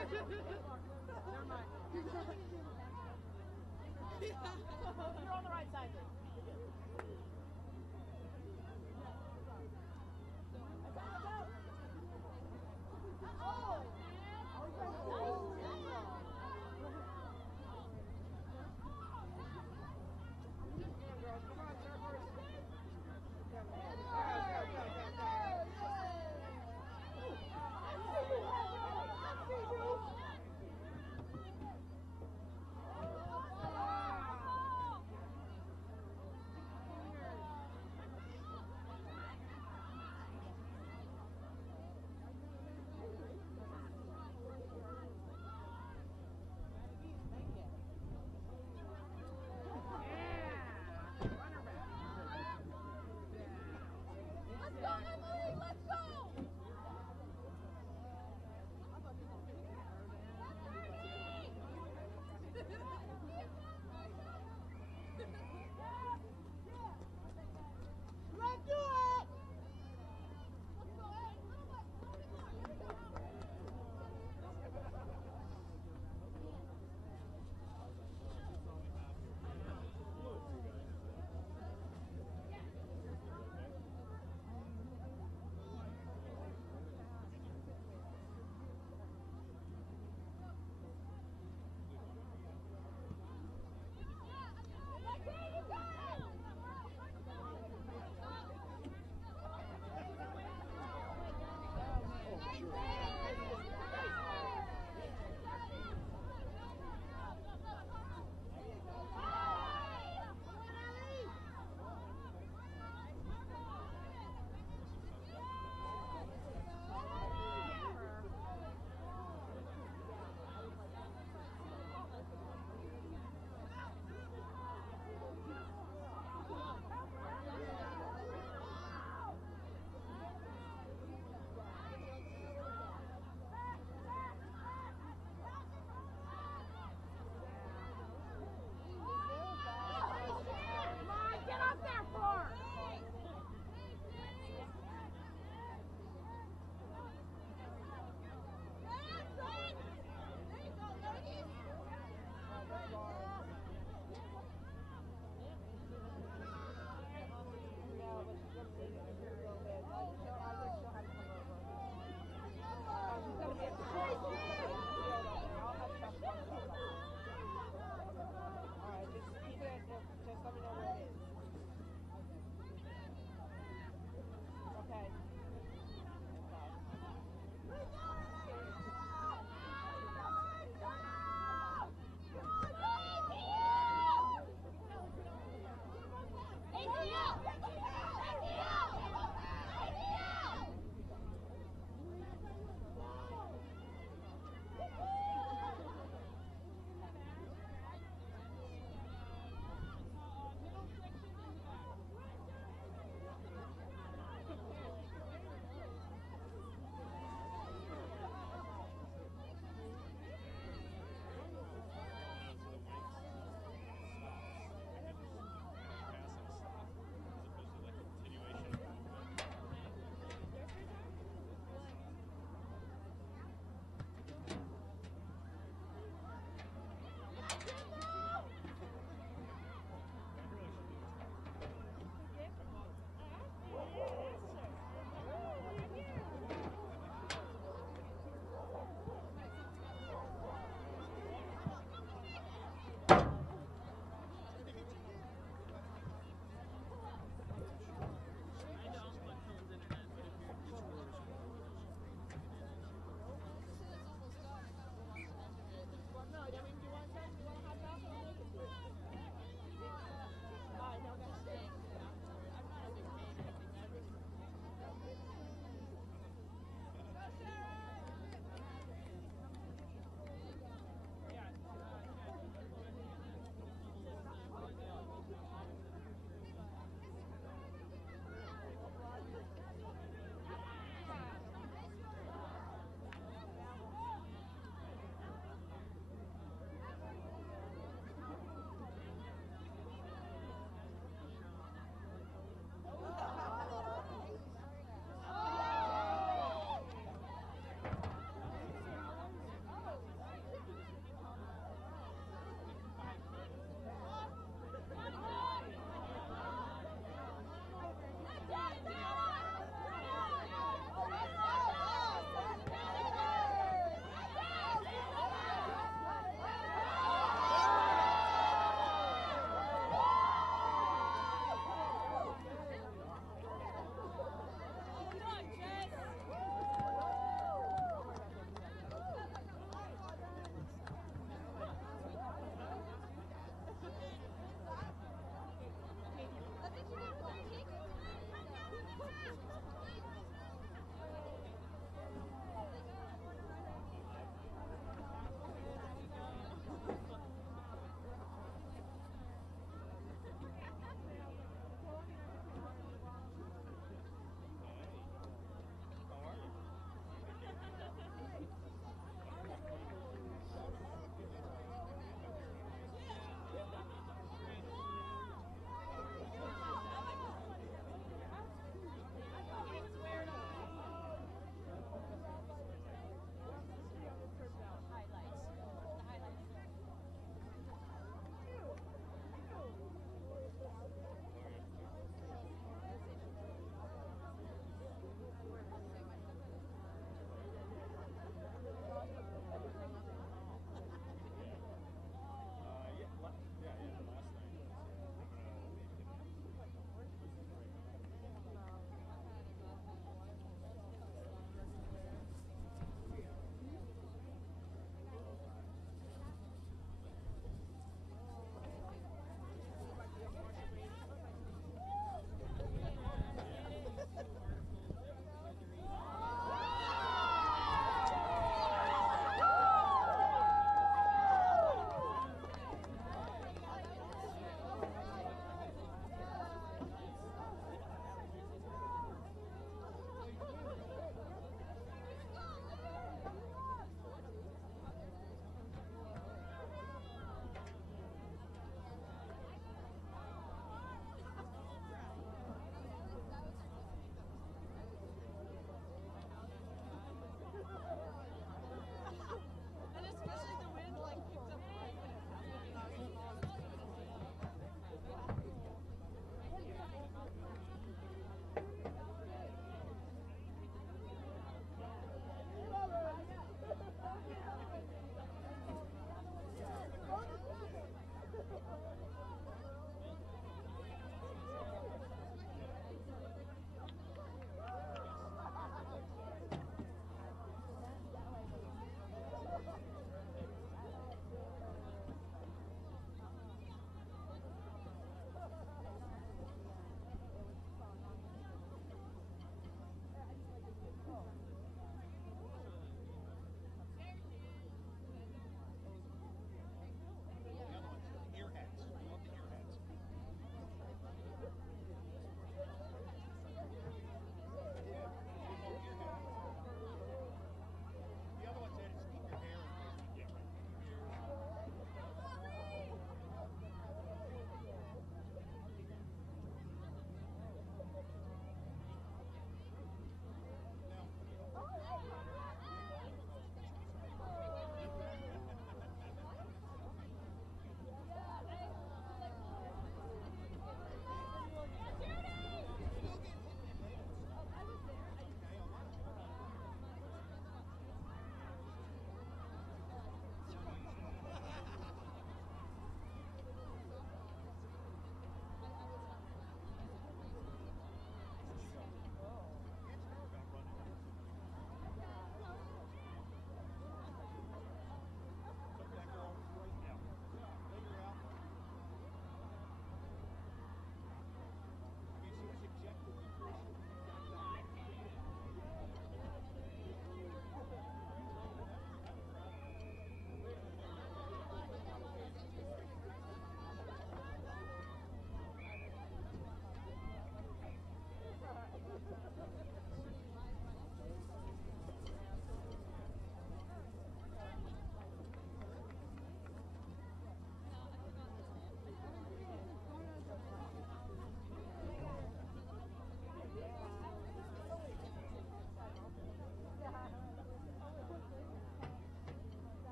Never mind. You're on the right side then. You're good.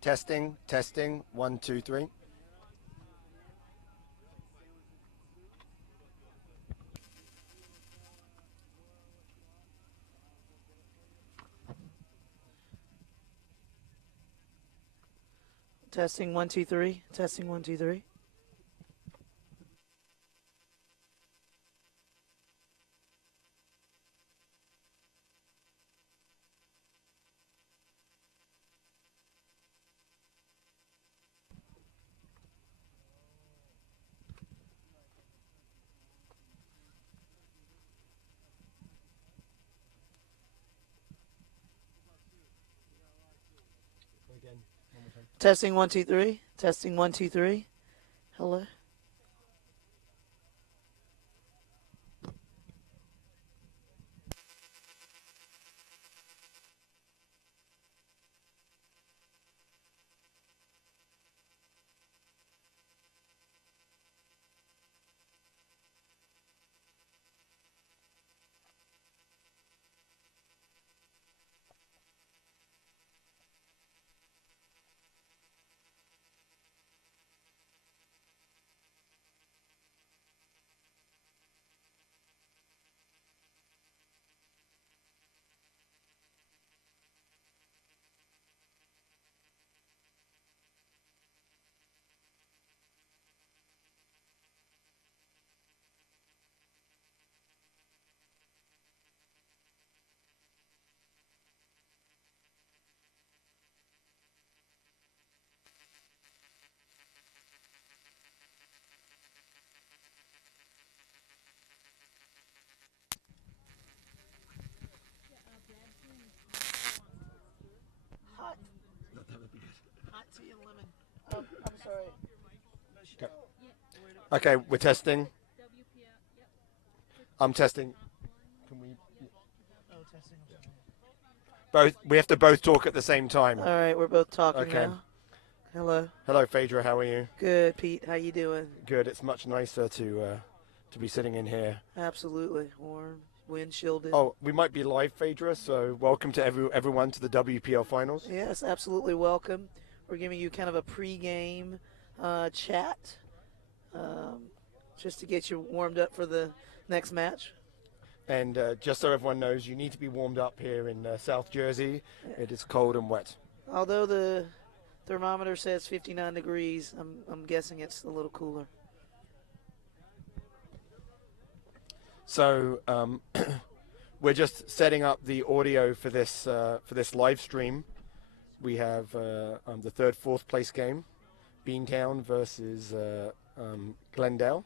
Testing, testing, 1, 2, 3. Testing 1 2 3. Testing 1 2 3. Again, one more time. Testing 1 2 3. Testing 1 2 3. Hello. Hot. Hot tea and lemon. I'm sorry. Okay, we're testing. I'm testing. Can we? Oh, testing. Both. We have to both talk at the same time. All right, we're both talking Okay. now. Hello. Hello, Phaedra. How are you? Good, Pete. How you doing? Good. It's much nicer to be sitting in here. Absolutely. Warm, wind shielded. Oh, we might be live, Phaedra. So welcome to everyone to the WPL finals. Yes, absolutely welcome. We're giving you kind of a pre-game chat, just to get you warmed up for the next match. And just so everyone knows, you need to be warmed up here in South Jersey. It is cold and wet. Although the thermometer says 59 degrees, I'm guessing it's a little cooler. So we're just setting up the audio for this live stream. We have the third, fourth place game, Beantown versus Glendale.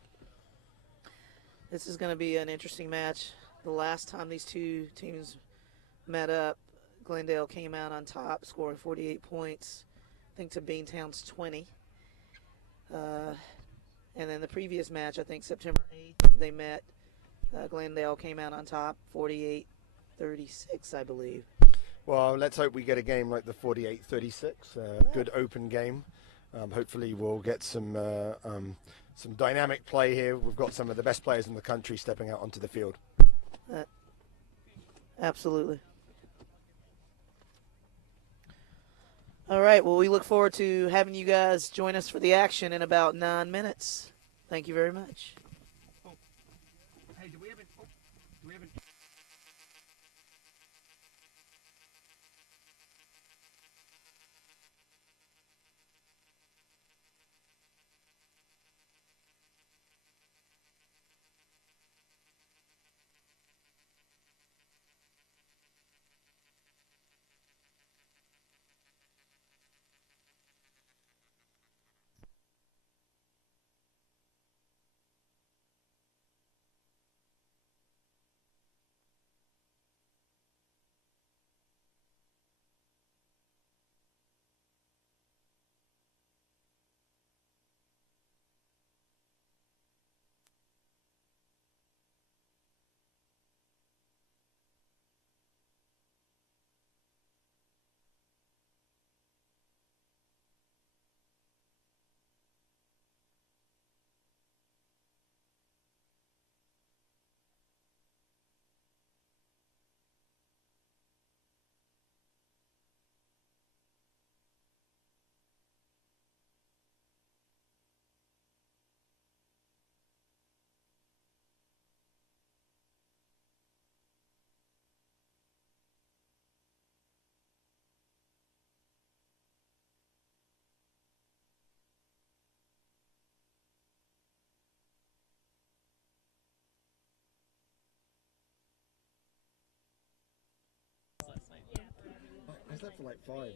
This is going to be an interesting match. The last time these two teams met up, Glendale came out on top, scoring 48 points, I think, to Beantown's 20. And then the previous match, I think September 8th, they met. Glendale came out on top, 48-36, I believe. Well, let's hope we get a game like the 48-36, good open game. Hopefully we'll get some dynamic play here. We've got some of the best players in the country stepping out onto the field. Absolutely. All right, well, we look forward to having you guys join us for the action in about 9 minutes. Thank you very much. Hey, do we have an slept for like 5.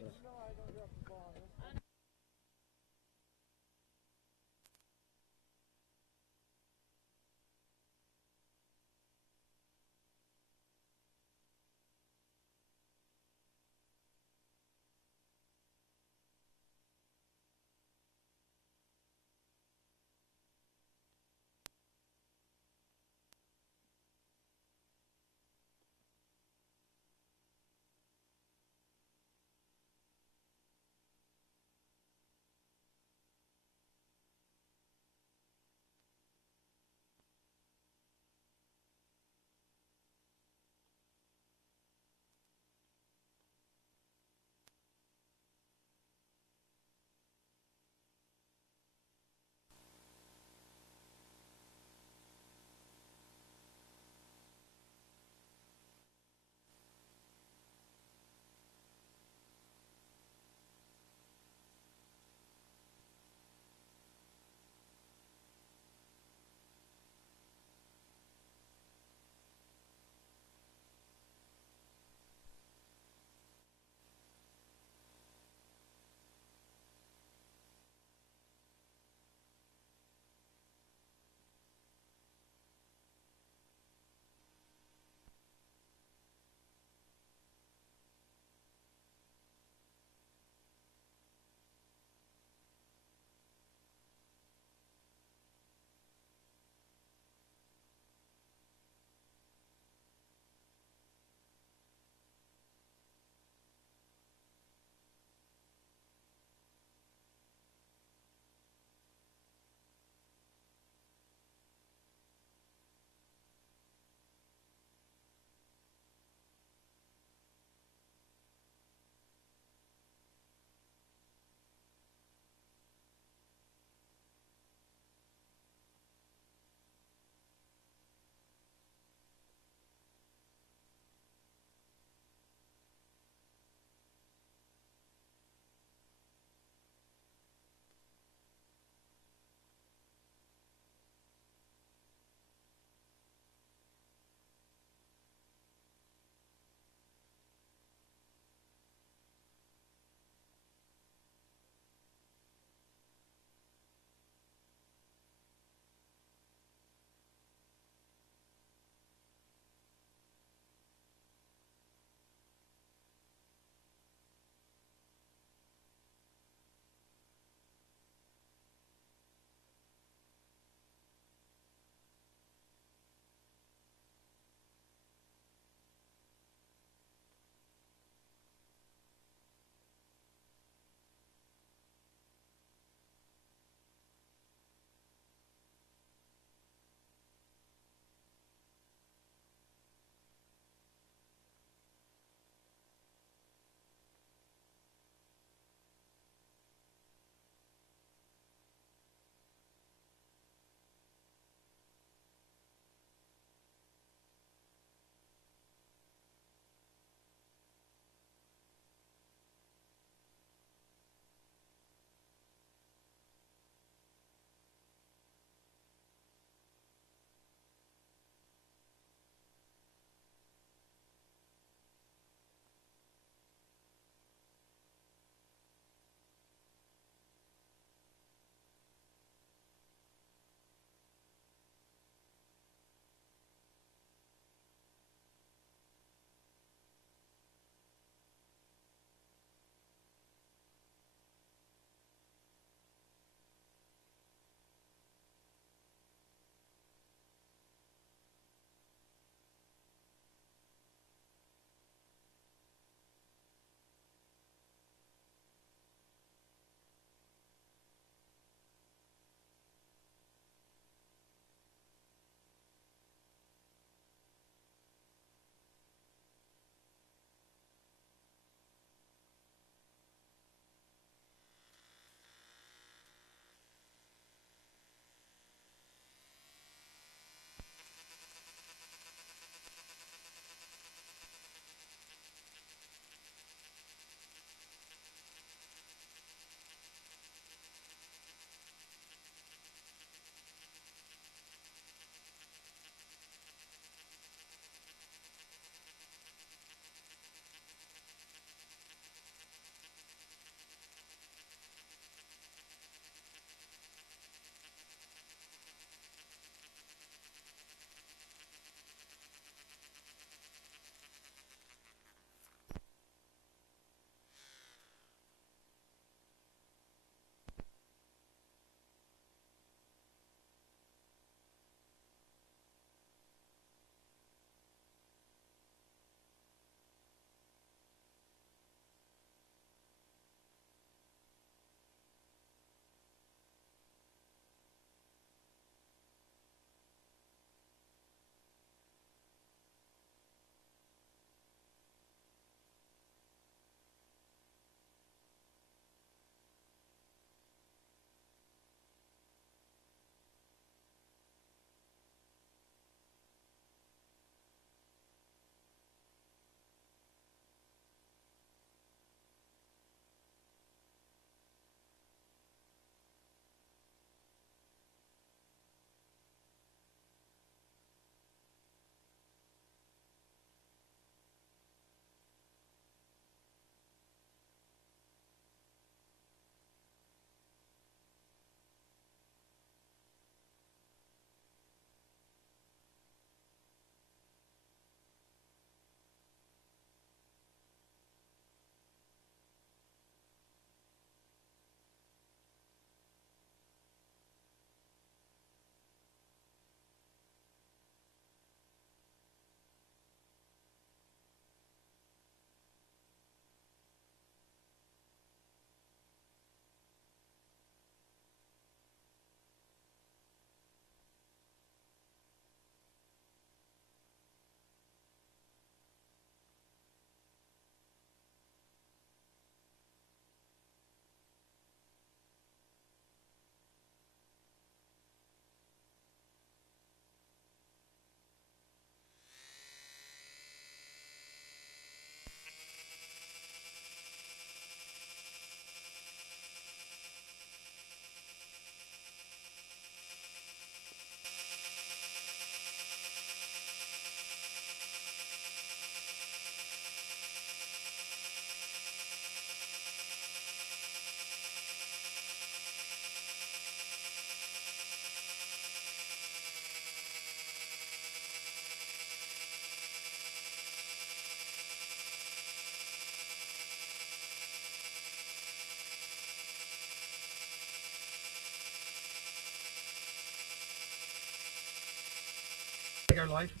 go live?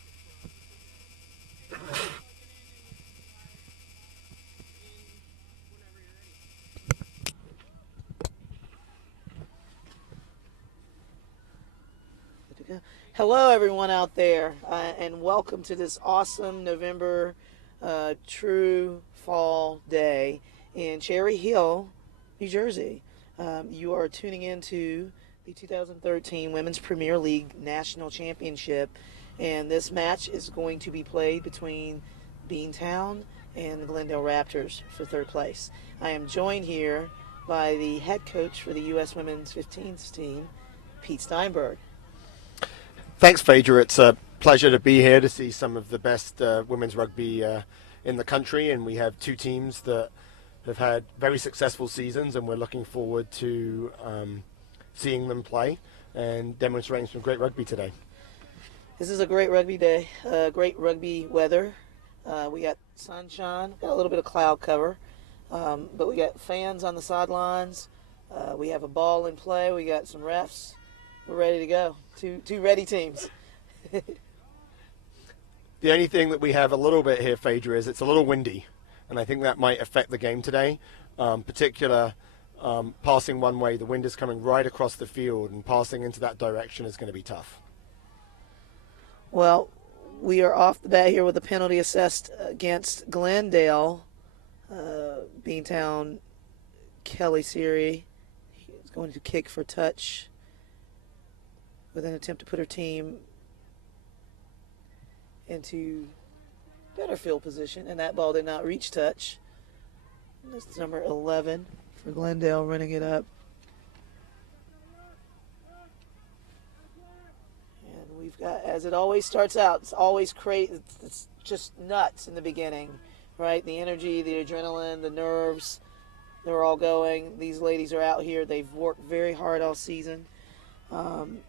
Good to go. Hello, everyone out there, and welcome to this awesome November true fall day in Cherry Hill, New Jersey. You are tuning into the 2013 Women's Premier League National Championship, and this match is going to be played between Beantown and the Glendale Raptors for third place. I am joined here by the head coach for the U.S. Women's 15s team, Pete Steinberg. Thanks, Phaedra. It's a pleasure to be here to see some of the best women's rugby in the country, and we have two teams that have had very successful seasons, and we're looking forward to seeing them play and demonstrating some great rugby today. This is a great rugby day, great rugby weather. We got sunshine, got a little bit of cloud cover, but we got fans on the sidelines. We have a ball in play. We got some refs. We're ready to go. Two ready teams. The only thing that we have a little bit here, Phaedra, is it's a little windy, and I think that might affect the game today. Passing one way, the wind is coming right across the field, and passing into that direction is going to be tough. Well, we are off the bat here with a penalty assessed against Glendale. Beantown Kelly Siri is going to kick for touch with an attempt to put her team into better field position, and that ball did not reach touch. That's number 11 for Glendale running it up. And we've got, as it always starts out, it's always crazy. It's just nuts in the beginning, right? The energy, the adrenaline, the nerves, they're all going. These ladies are out here. They've worked very hard all season. And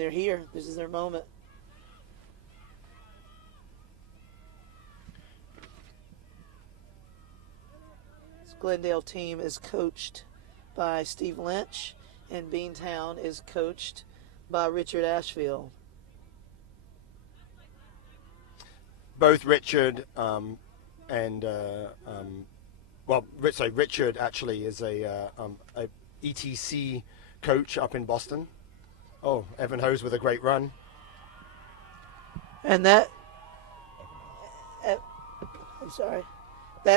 they're here. This is their moment. This Glendale team is coached by Steve Lynch, and Beantown is coached by Richard Ashfield. Both Richard Richard actually is a ETC coach up in Boston. Oh, Evan Hose with a great run. And that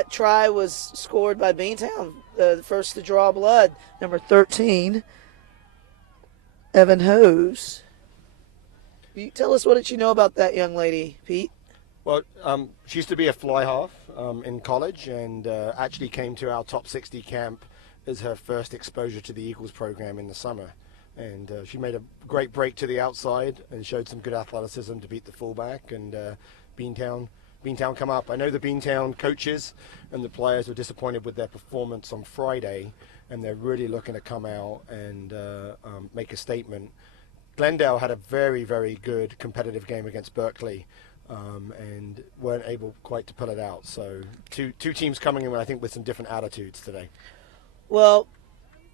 try was scored by Beantown, the first to draw blood, number 13, Evan Hose. Tell us what you know about that young lady, Pete. Well, she used to be a fly half in college, and actually came to our top 60 camp as her first exposure to the Eagles program in the summer. And she made a great break to the outside and showed some good athleticism to beat the fullback, and Beantown come up. I know the Beantown coaches and the players were disappointed with their performance on Friday, and they're really looking to come out and make a statement. Glendale had a very, very good competitive game against Berkeley, and weren't able quite to pull it out. So two teams coming in, I think, with some different attitudes today. Well,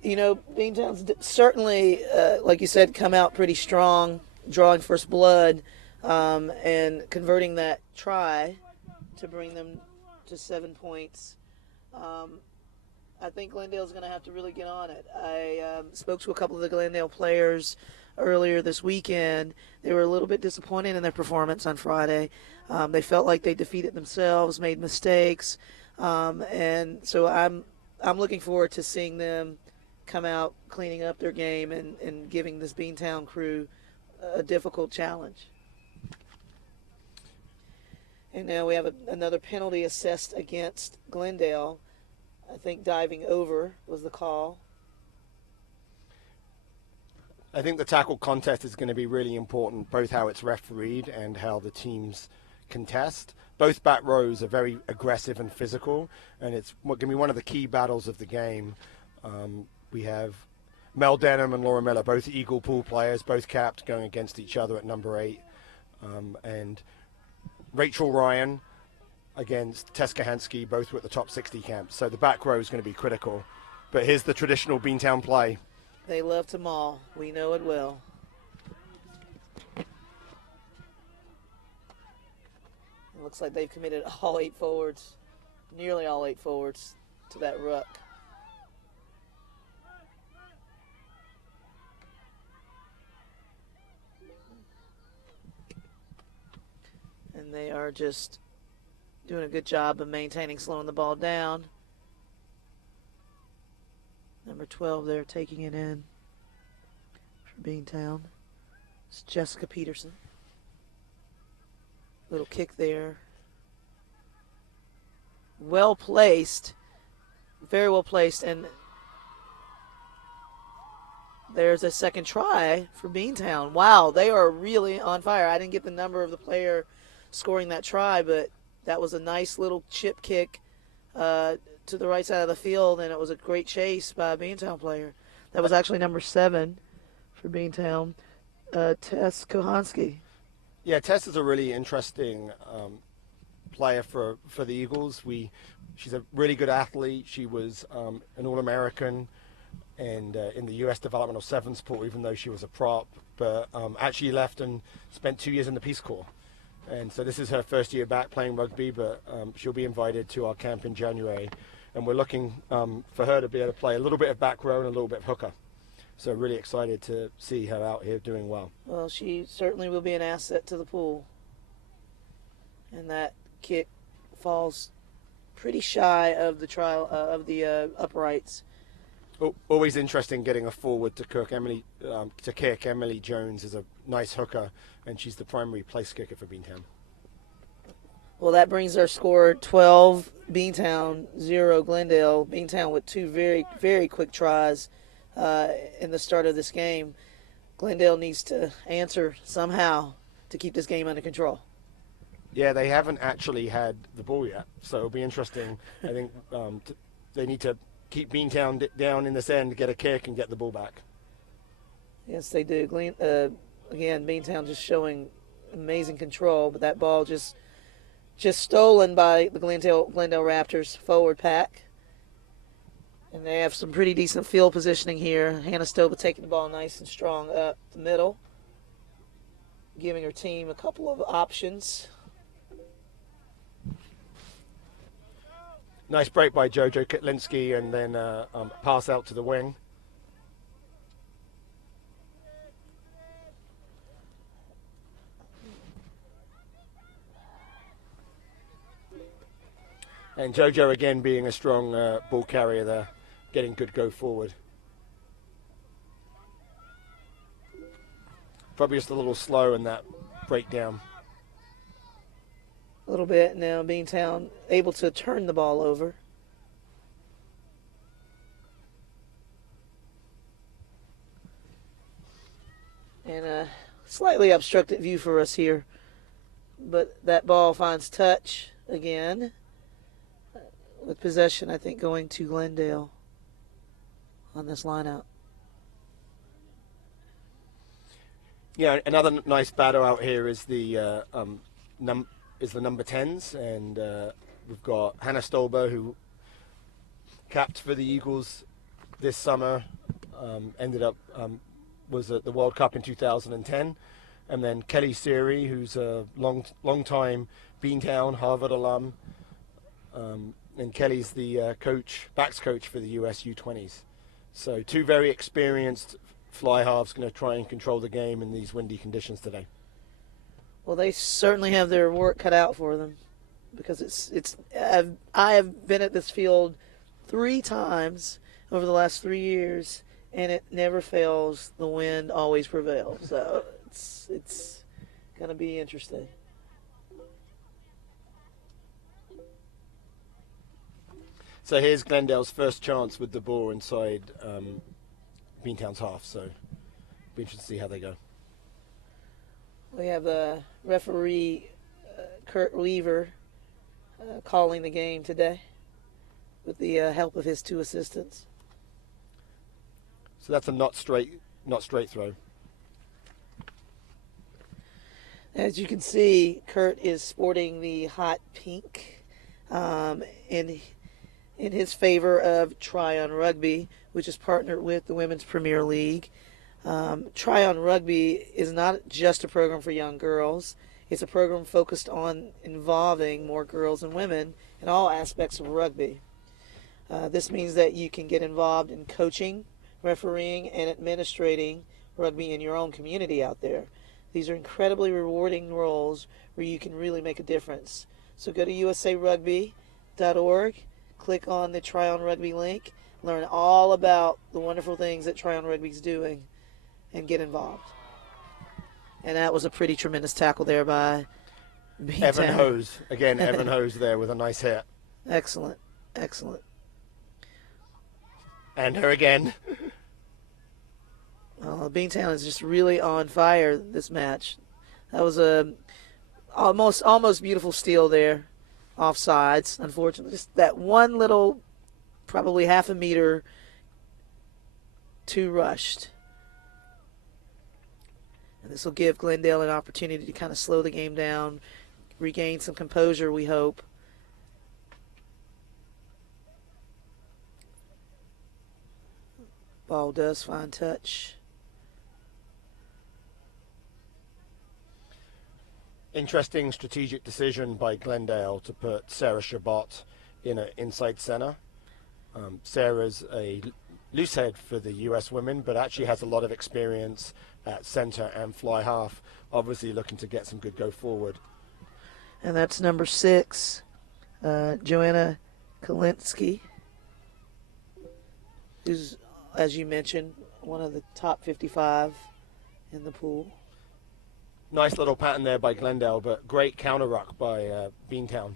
you know, Beantown's certainly, like you said, come out pretty strong, drawing first blood, and converting that try to bring them to 7 points. I think Glendale's going to have to really get on it. I spoke to a couple of the Glendale players earlier this weekend. They were a little bit disappointed in their performance on Friday. They felt like they defeated themselves, made mistakes, and so I'm looking forward to seeing them come out cleaning up their game and giving this Beantown crew a difficult challenge. And now we have another penalty assessed against Glendale. I think diving over was the call. I think the tackle contest is going to be really important, both how it's refereed and how the teams contest. Both back rows are very aggressive and physical, and it's going to be one of the key battles of the game. We have Mel Denham and Laura Miller, both Eagle Pool players, both capped, going against each other at number 8. And Rachel Ryan against Tess Kahansky, both were at the top 60 camp. So the back row is going to be critical. But here's the traditional Beantown play. They love to maul. We know it well. Looks like they've committed all 8 forwards, nearly all 8 forwards, to that ruck. And they are just doing a good job of maintaining, slowing the ball down. Number 12 there taking it in for Beantown. It's Jessica Peterson. Little kick there. Well placed. Very well placed. And there's a second try for Beantown. Wow, they are really on fire. I didn't get the number of the player scoring that try, but that was a nice little chip kick to the right side of the field, and it was a great chase by a Beantown player. That was actually number 7 for Beantown, Tess Kohansky. Yeah, Tess is a really interesting player for the Eagles. She's a really good athlete. She was an All-American and in the U.S. Developmental Sevens pool, even though she was a prop, but actually left and spent 2 years in the Peace Corps. And so this is her first year back playing rugby, but she'll be invited to our camp in January. And we're looking for her to be able to play a little bit of back row and a little bit of hooker. So really excited to see her out here doing well. Well, she certainly will be an asset to the pool. And that kick falls pretty shy of the trial of the uprights. Always interesting getting a forward to kick. Emily Jones is a nice hooker, and she's the primary place kicker for Beantown. Well, that brings our score 12 Beantown, 0 Glendale. Beantown with 2 very, very quick tries in the start of this game. Glendale needs to answer somehow to keep this game under control. Yeah, they haven't actually had the ball yet, so it'll be interesting. I think they need to keep Beantown down in this end, get a kick, and get the ball back. Yes, they do. Again, Beantown just showing amazing control, but that ball just stolen by the Glendale Raptors forward pack. And they have some pretty decent field positioning here. Hannah Stoba taking the ball nice and strong up the middle, giving her team a couple of options. Nice break by Jojo Kitlinski, and then pass out to the wing. And Jojo again being a strong ball carrier there, getting good go forward. Probably just a little slow in that breakdown. A little bit now. Beantown able to turn the ball over. And a slightly obstructed view for us here. But that ball finds touch again. With possession, I think, going to Glendale on this lineup. Yeah, another nice battle out here is the number 10s, and we've got Hannah Stolber, who capped for the Eagles this summer, ended up was at the World Cup in 2010, and then Kelly Seary, who's a long time Beantown Harvard alum, and Kelly's the backs coach for the US U20s. So 2 very experienced fly halves going to try and control the game in these windy conditions today. Well, they certainly have their work cut out for them, because I have been at this field 3 times over the last 3 years, and it never fails. The wind always prevails. So it's going to be interesting. So here's Glendale's first chance with the ball inside Beantown's half. So be interested to see how they go. We have the referee, Kurt Weaver, calling the game today with the help of his 2 assistants. So that's a not straight throw. As you can see, Kurt is sporting the hot pink in his favor of Try on Rugby, which is partnered with the Women's Premier League. Try on Rugby is not just a program for young girls. It's a program focused on involving more girls and women in all aspects of rugby. This means that you can get involved in coaching, refereeing, and administrating rugby in your own community out there. These are incredibly rewarding roles where you can really make a difference. So go to usarugby.org, click on the Try on Rugby link, learn all about the wonderful things that Try on Rugby is doing, and get involved. And that was a pretty tremendous tackle there by Evan Beantown. Hose. Again, Evan Hose there with a nice hit. Excellent, excellent. And her again. Beantown is just really on fire this match. That was a almost beautiful steal there, offsides. Unfortunately, just that one little, probably half a meter too rushed. And this will give Glendale an opportunity to kind of slow the game down, regain some composure, we hope. Ball does find touch. Interesting strategic decision by Glendale to put Sarah Shabbat in an inside center. Sarah's a loose head for the US women, but actually has a lot of experience at center and fly half. Obviously looking to get some good go forward. And that's number 6, Joanna Kalinsky, who's, as you mentioned, one of the top 55 in the pool. Nice little pattern there by Glendale, but great counter ruck by Beantown.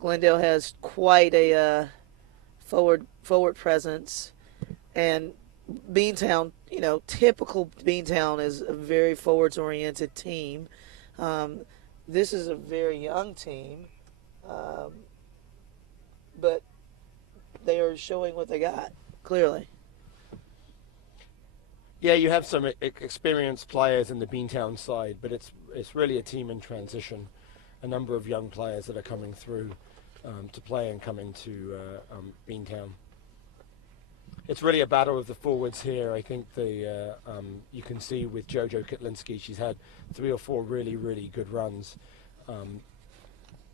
Glendale has quite a forward presence, and Beantown, typical Beantown is a very forwards-oriented team. This is a very young team, but they are showing what they got, clearly. Yeah, you have some experienced players in the Beantown side, but it's really a team in transition. A number of young players that are coming through to play and come into Beantown. It's really a battle of the forwards here. I think you can see with Jojo Kitlinski, she's had 3 or 4 really, really good runs,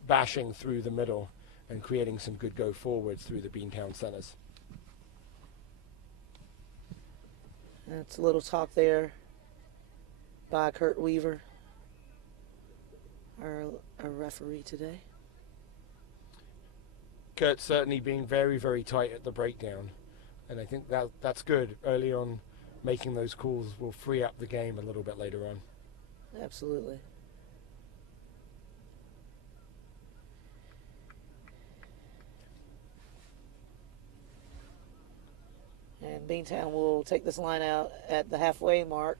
bashing through the middle and creating some good go forwards through the Beantown centers. That's a little talk there by Kurt Weaver, our referee today. Kurt certainly being very, very tight at the breakdown. And I think that's good. Early on, making those calls will free up the game a little bit later on. Absolutely. And Beantown will take this line out at the halfway mark.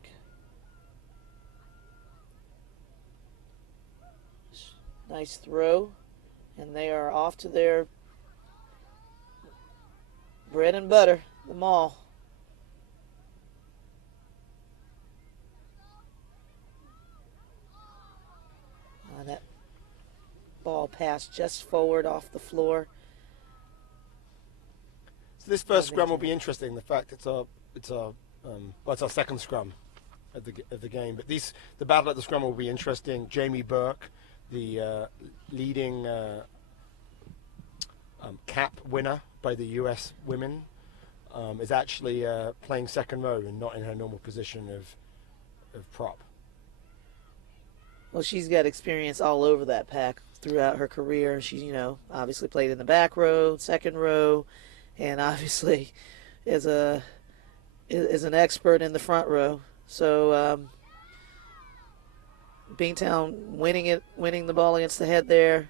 Nice throw. And they are off to their bread and butter, the maul. That ball passed just forward off the floor. So this first scrum will be interesting. The fact it's our second scrum of the game. But the battle at the scrum will be interesting. Jamie Burke, the leading cap winner by the US women, is actually playing second row and not in her normal position of prop. Well, she's got experience all over that pack throughout her career. She, obviously played in the back row, second row, and obviously is an expert in the front row. So Beantown winning the ball against the head there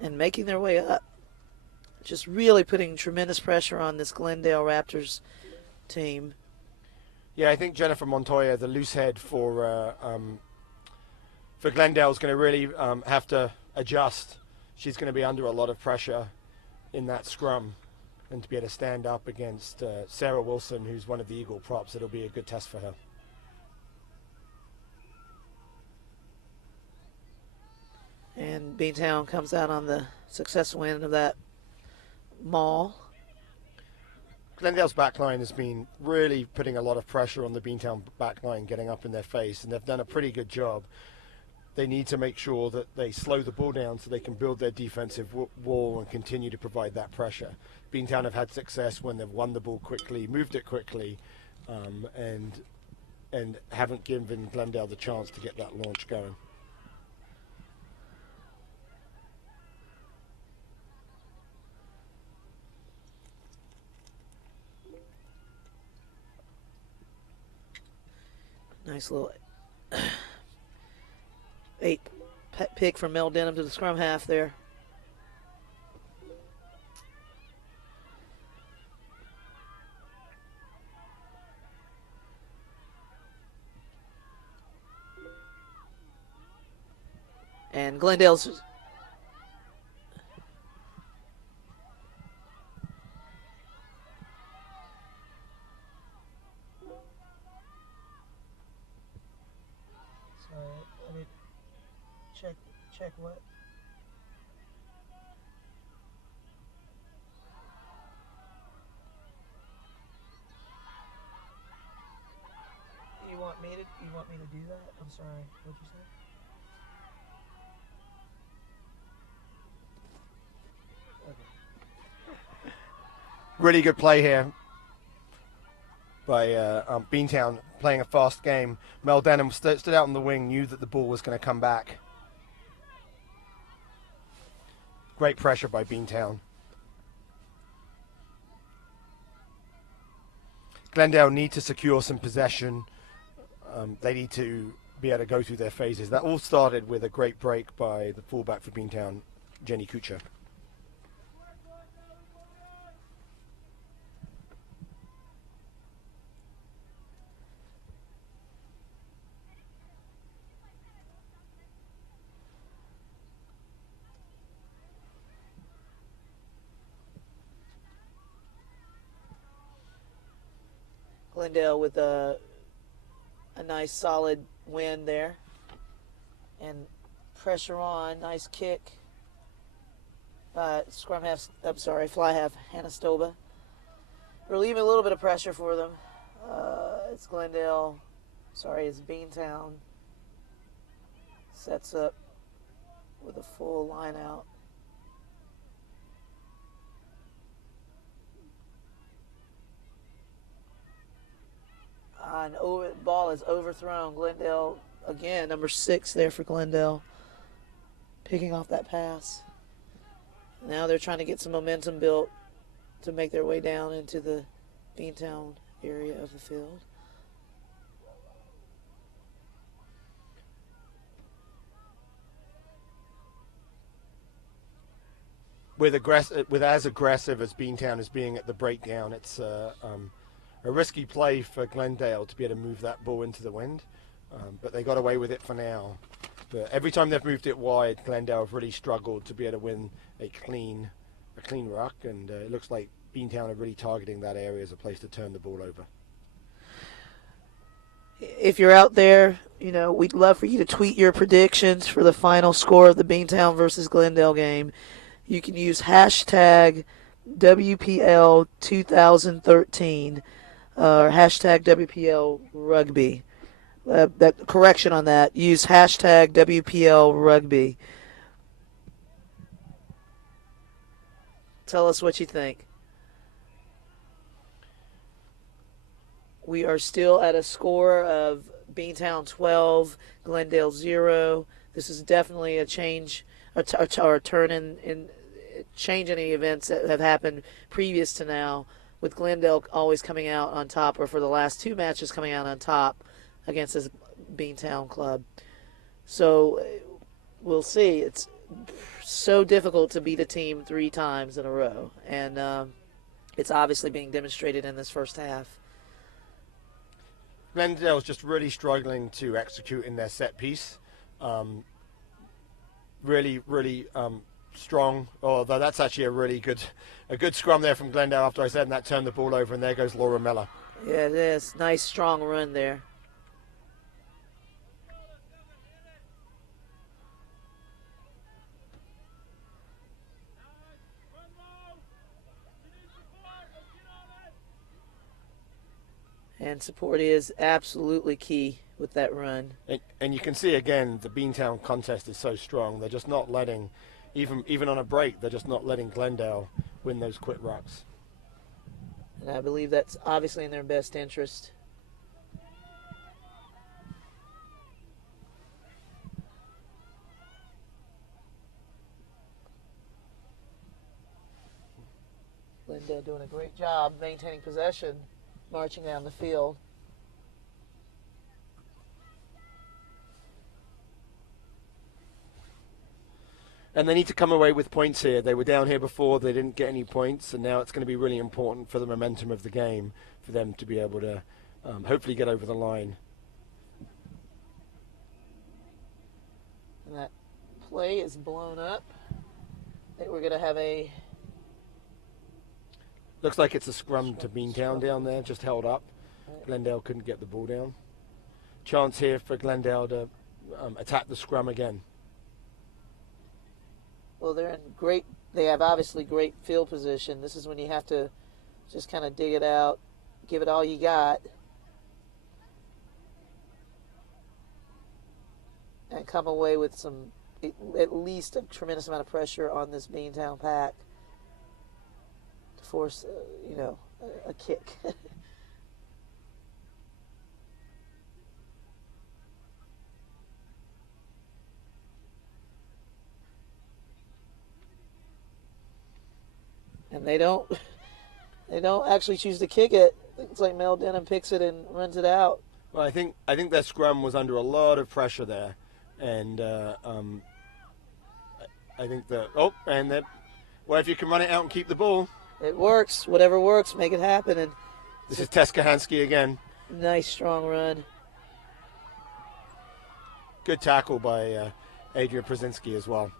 and making their way up. Just really putting tremendous pressure on this Glendale Raptors team. Yeah, I think Jennifer Montoya, the loose head for Glendale, is going to really have to adjust. She's going to be under a lot of pressure in that scrum, and to be able to stand up against Sarah Wilson, who's one of the Eagle props, it'll be a good test for her. And Beantown comes out on the successful end of that maul. Glendale's backline has been really putting a lot of pressure on the Beantown backline, getting up in their face, and they've done a pretty good job. They need to make sure that they slow the ball down so they can build their defensive wall and continue to provide that pressure. Beantown have had success when they've won the ball quickly, moved it quickly, and haven't given Glendale the chance to get that launch going. Nice little 8 pick from Mel Denham to the scrum half there. And Glendale's Sorry, let me check what? You want me to do that? I'm sorry. What'd you say? Really good play here by Beantown, playing a fast game. Mel Denham stood out on the wing, knew that the ball was going to come back. Great pressure by Beantown. Glendale need to secure some possession. They need to be able to go through their phases. That all started with a great break by the fullback for Beantown, Jenny Kuchar. Glendale with a nice solid win there. And pressure on, nice kick. Fly half, Hannah Stoba. Relieving a little bit of pressure for them. It's Beantown. Sets up with a full line out. And ball is overthrown. Glendale, again, number 6 there for Glendale. Picking off that pass. Now they're trying to get some momentum built to make their way down into the Beantown area of the field. With as aggressive as Beantown is being at the breakdown, it's a risky play for Glendale to be able to move that ball into the wind, but they got away with it for now. But every time they've moved it wide, Glendale have really struggled to be able to win a clean ruck, and it looks like Beantown are really targeting that area as a place to turn the ball over. If you're out there, we'd love for you to tweet your predictions for the final score of the Beantown versus Glendale game. You can use hashtag WPL 2013 or hashtag WPL Rugby. That correction on that. Use hashtag WPL Rugby. Tell us what you think. We are still at a score of Beantown 12, Glendale 0. This is definitely a change, or a turn in change in the events that have happened previous to now, with Glendale always coming out on top, or for the last 2 matches coming out on top against this Beantown club. So we'll see. It's so difficult to beat a team 3 times in a row, and it's obviously being demonstrated in this first half. Glendale's just really struggling to execute in their set piece. Really strong. Although that's actually a good scrum there from Glendale after I said, and that turned the ball over, and there goes Laura Miller. Yeah, it is. Nice strong run there. And support is absolutely key with that run. And you can see again the Beantown contest is so strong. They're just not letting, even on a break, they're just not letting Glendale win those quick rucks. And I believe that's obviously in their best interest. Glendale doing a great job maintaining possession, marching down the field. And they need to come away with points here. They were down here before, they didn't get any points, and now it's going to be really important for the momentum of the game for them to be able to hopefully get over the line. And that play is blown up. I think we're going to have a... Looks like it's a scrum to Beantown down there, just held up. Glendale couldn't get the ball down. Chance here for Glendale to attack the scrum again. Well, they're in great, they have obviously great field position. This is when you have to just kind of dig it out, give it all you got, and come away with some, at least a tremendous amount of pressure on this Beantown pack to force, a kick. And they don't actually choose to kick it. It's like Mel Denham picks it and runs it out. Well, I think their scrum was under a lot of pressure there, and I think that well, if you can run it out and keep the ball, it works. Whatever works, make it happen. And this is Tess Kahansky again. Nice strong run. Good tackle by Adrian Przinski as well.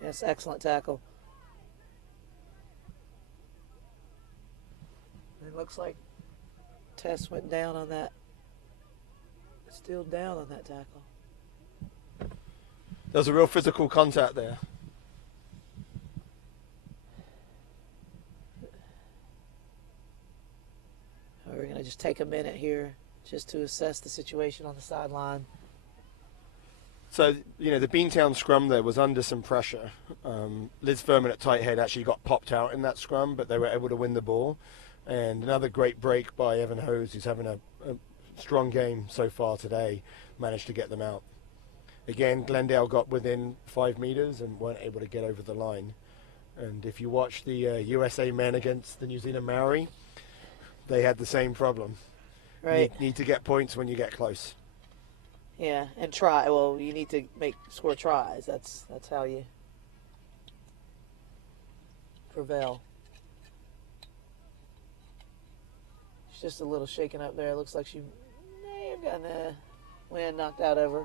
Yes, excellent tackle. It looks like Tess went down on that. Still down on that tackle. There's a real physical contact there. We're going to just take a minute here just to assess the situation on the sideline. So, the Beantown scrum there was under some pressure. Liz Furman at tight head actually got popped out in that scrum, but they were able to win the ball. And another great break by Evan Hose, who's having a strong game so far today, managed to get them out. Again, Glendale got within 5 meters and weren't able to get over the line. And if you watch the USA men against the New Zealand Maori, they had the same problem. Right. Need to get points when you get close. Yeah, and try. Well, you need to score tries. That's how you prevail. She's just a little shaken up there. Looks like she may have gotten the wind knocked out of her.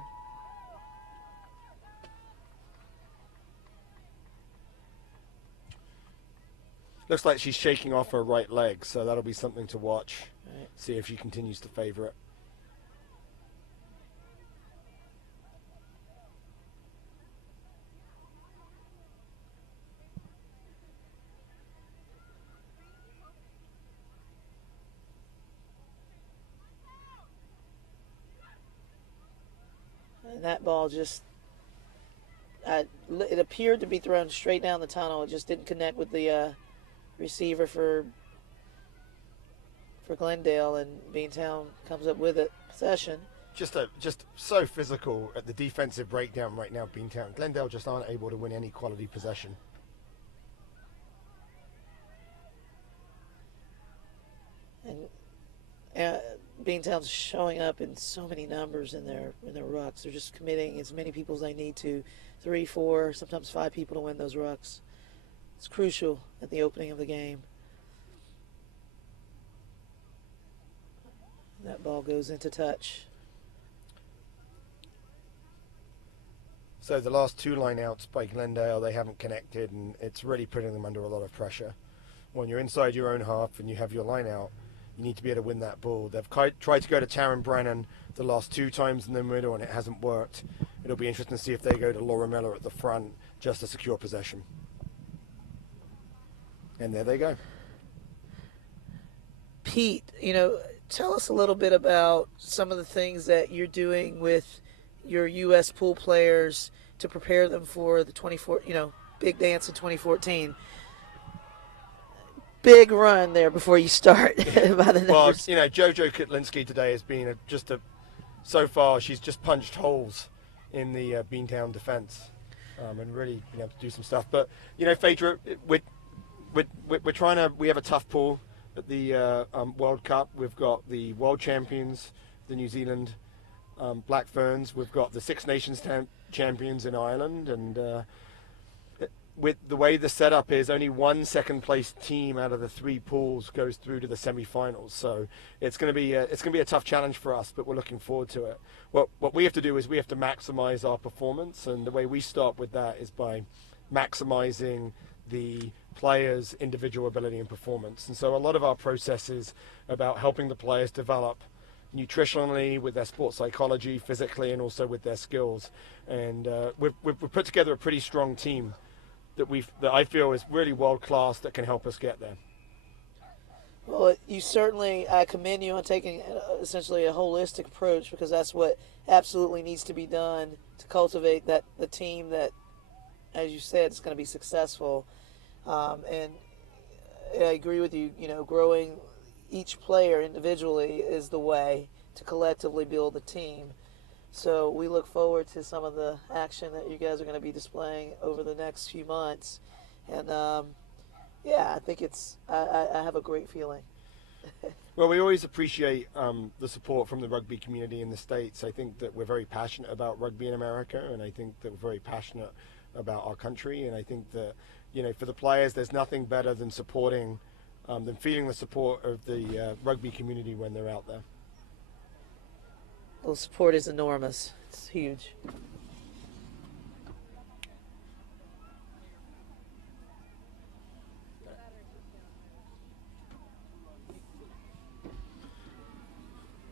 Looks like she's shaking off her right leg, so that'll be something to watch. Right. See if she continues to favor it. And that ball just, it appeared to be thrown straight down the tunnel. It just didn't connect with the receiver for Glendale, and Beantown comes up with it. Possession. Just so physical at the defensive breakdown right now, Beantown. Glendale just aren't able to win any quality possession. And Beantown's showing up in so many numbers in their rucks. They're just committing as many people as they need to. 3, 4, sometimes 5 people to win those rucks. It's crucial at the opening of the game. That ball goes into touch. So the last 2 lineouts by Glendale, they haven't connected, and it's really putting them under a lot of pressure. When you're inside your own half and you have your lineout, you need to be able to win that ball. They've tried to go to Taryn Brennan the last 2 times in the middle, and it hasn't worked. It'll be interesting to see if they go to Laura Miller at the front just to secure possession. And there they go. Pete, tell us a little bit about some of the things that you're doing with your U.S. pool players to prepare them for the big dance in 2014. Big run there before you start by the numbers. Well, JoJo Kotlinski today has been so far she's just punched holes in the Beantown defense and really been able to do some stuff. But, Phaedra, we're trying to, we have a tough pool at the World Cup. We've got the world champions, the New Zealand Black Ferns. We've got the Six Nations champions in Ireland, and with the way the setup is, only one second place team out of the 3 pools goes through to the semi-finals. So it's going to be a tough challenge for us, but we're looking forward to it. What we have to do is we have to maximize our performance, and the way we start with that is by maximizing the players' individual ability and performance. And so a lot of our process is about helping the players develop nutritionally, with their sports psychology, physically, and also with their skills. And we've put together a pretty strong team that I feel is really world class, that can help us get there. Well, I commend you on taking essentially a holistic approach, because that's what absolutely needs to be done to cultivate the team that, as you said, is going to be successful. And I agree with you. Growing each player individually is the way to collectively build a team. So we look forward to some of the action that you guys are going to be displaying over the next few months. And, I think I have a great feeling. Well, we always appreciate the support from the rugby community in the States. I think that we're very passionate about rugby in America, and I think that we're very passionate about our country. And I think that, for the players, there's nothing better than supporting, than feeling the support of the rugby community when they're out there. Well, support is enormous. It's huge.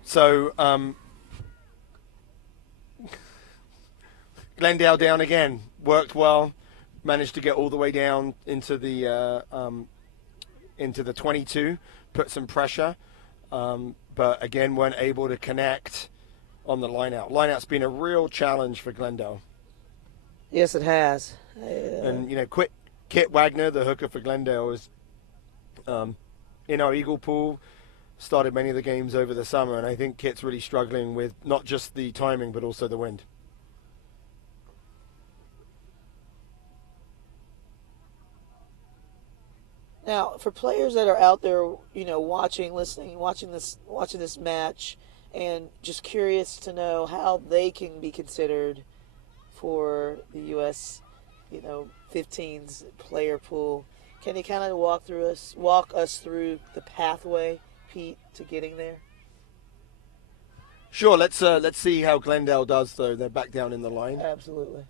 So, Glendale down again. Worked well. Managed to get all the way down into the 22. Put some pressure, but again weren't able to connect on the line-out. Line-out's been a real challenge for Glendale. Yes, it has. And, Kit Wagner, the hooker for Glendale, is in our Eagle pool, started many of the games over the summer, and I think Kit's really struggling with not just the timing, but also the wind. Now, for players that are out there, watching, listening, watching this match, and just curious to know how they can be considered for the U.S., 15's player pool. Can you kind of walk us through the pathway, Pete, to getting there? Sure. Let's see how Glendale does, though. They're back down in the line. Absolutely.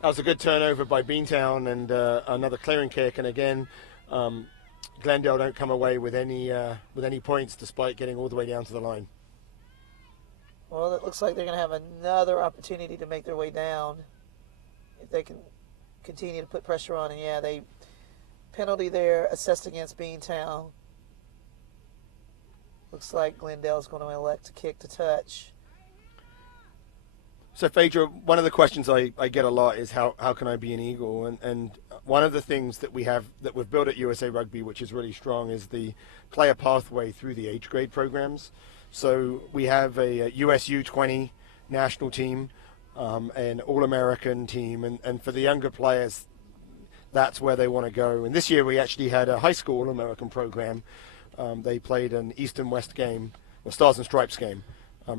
That was a good turnover by Beantown, and another clearing kick. And again, Glendale don't come away with any points, despite getting all the way down to the line. Well, it looks like they're going to have another opportunity to make their way down if they can continue to put pressure on. And they penalty there assessed against Beantown. Looks like Glendale's going to elect to kick to touch. So, Phaedra, one of the questions I get a lot is how can I be an Eagle? And one of the things that we've built at USA Rugby, which is really strong, is the player pathway through the age grade programs. So we have a US U20 national team, an All-American team, and for the younger players, that's where they want to go. And this year we actually had a high school All-American program. They played an East and West game, or Stars and Stripes game.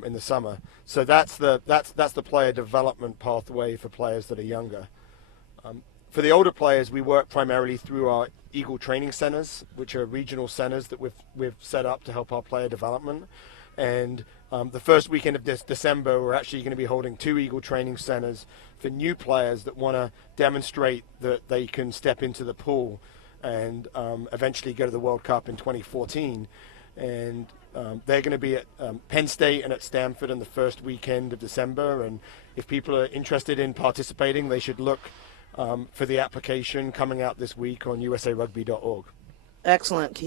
In the summer. So that's the player development pathway for players that are younger. For the older players, we work primarily through our Eagle training centers, which are regional centers that we've set up to help our player development. And the first weekend of December, we're actually going to be holding 2 Eagle training centers for new players that want to demonstrate that they can step into the pool and eventually go to the World Cup in 2014. And they're going to be at Penn State and at Stanford in the first weekend of December. And if people are interested in participating, they should look for the application coming out this week on usarugby.org. Excellent.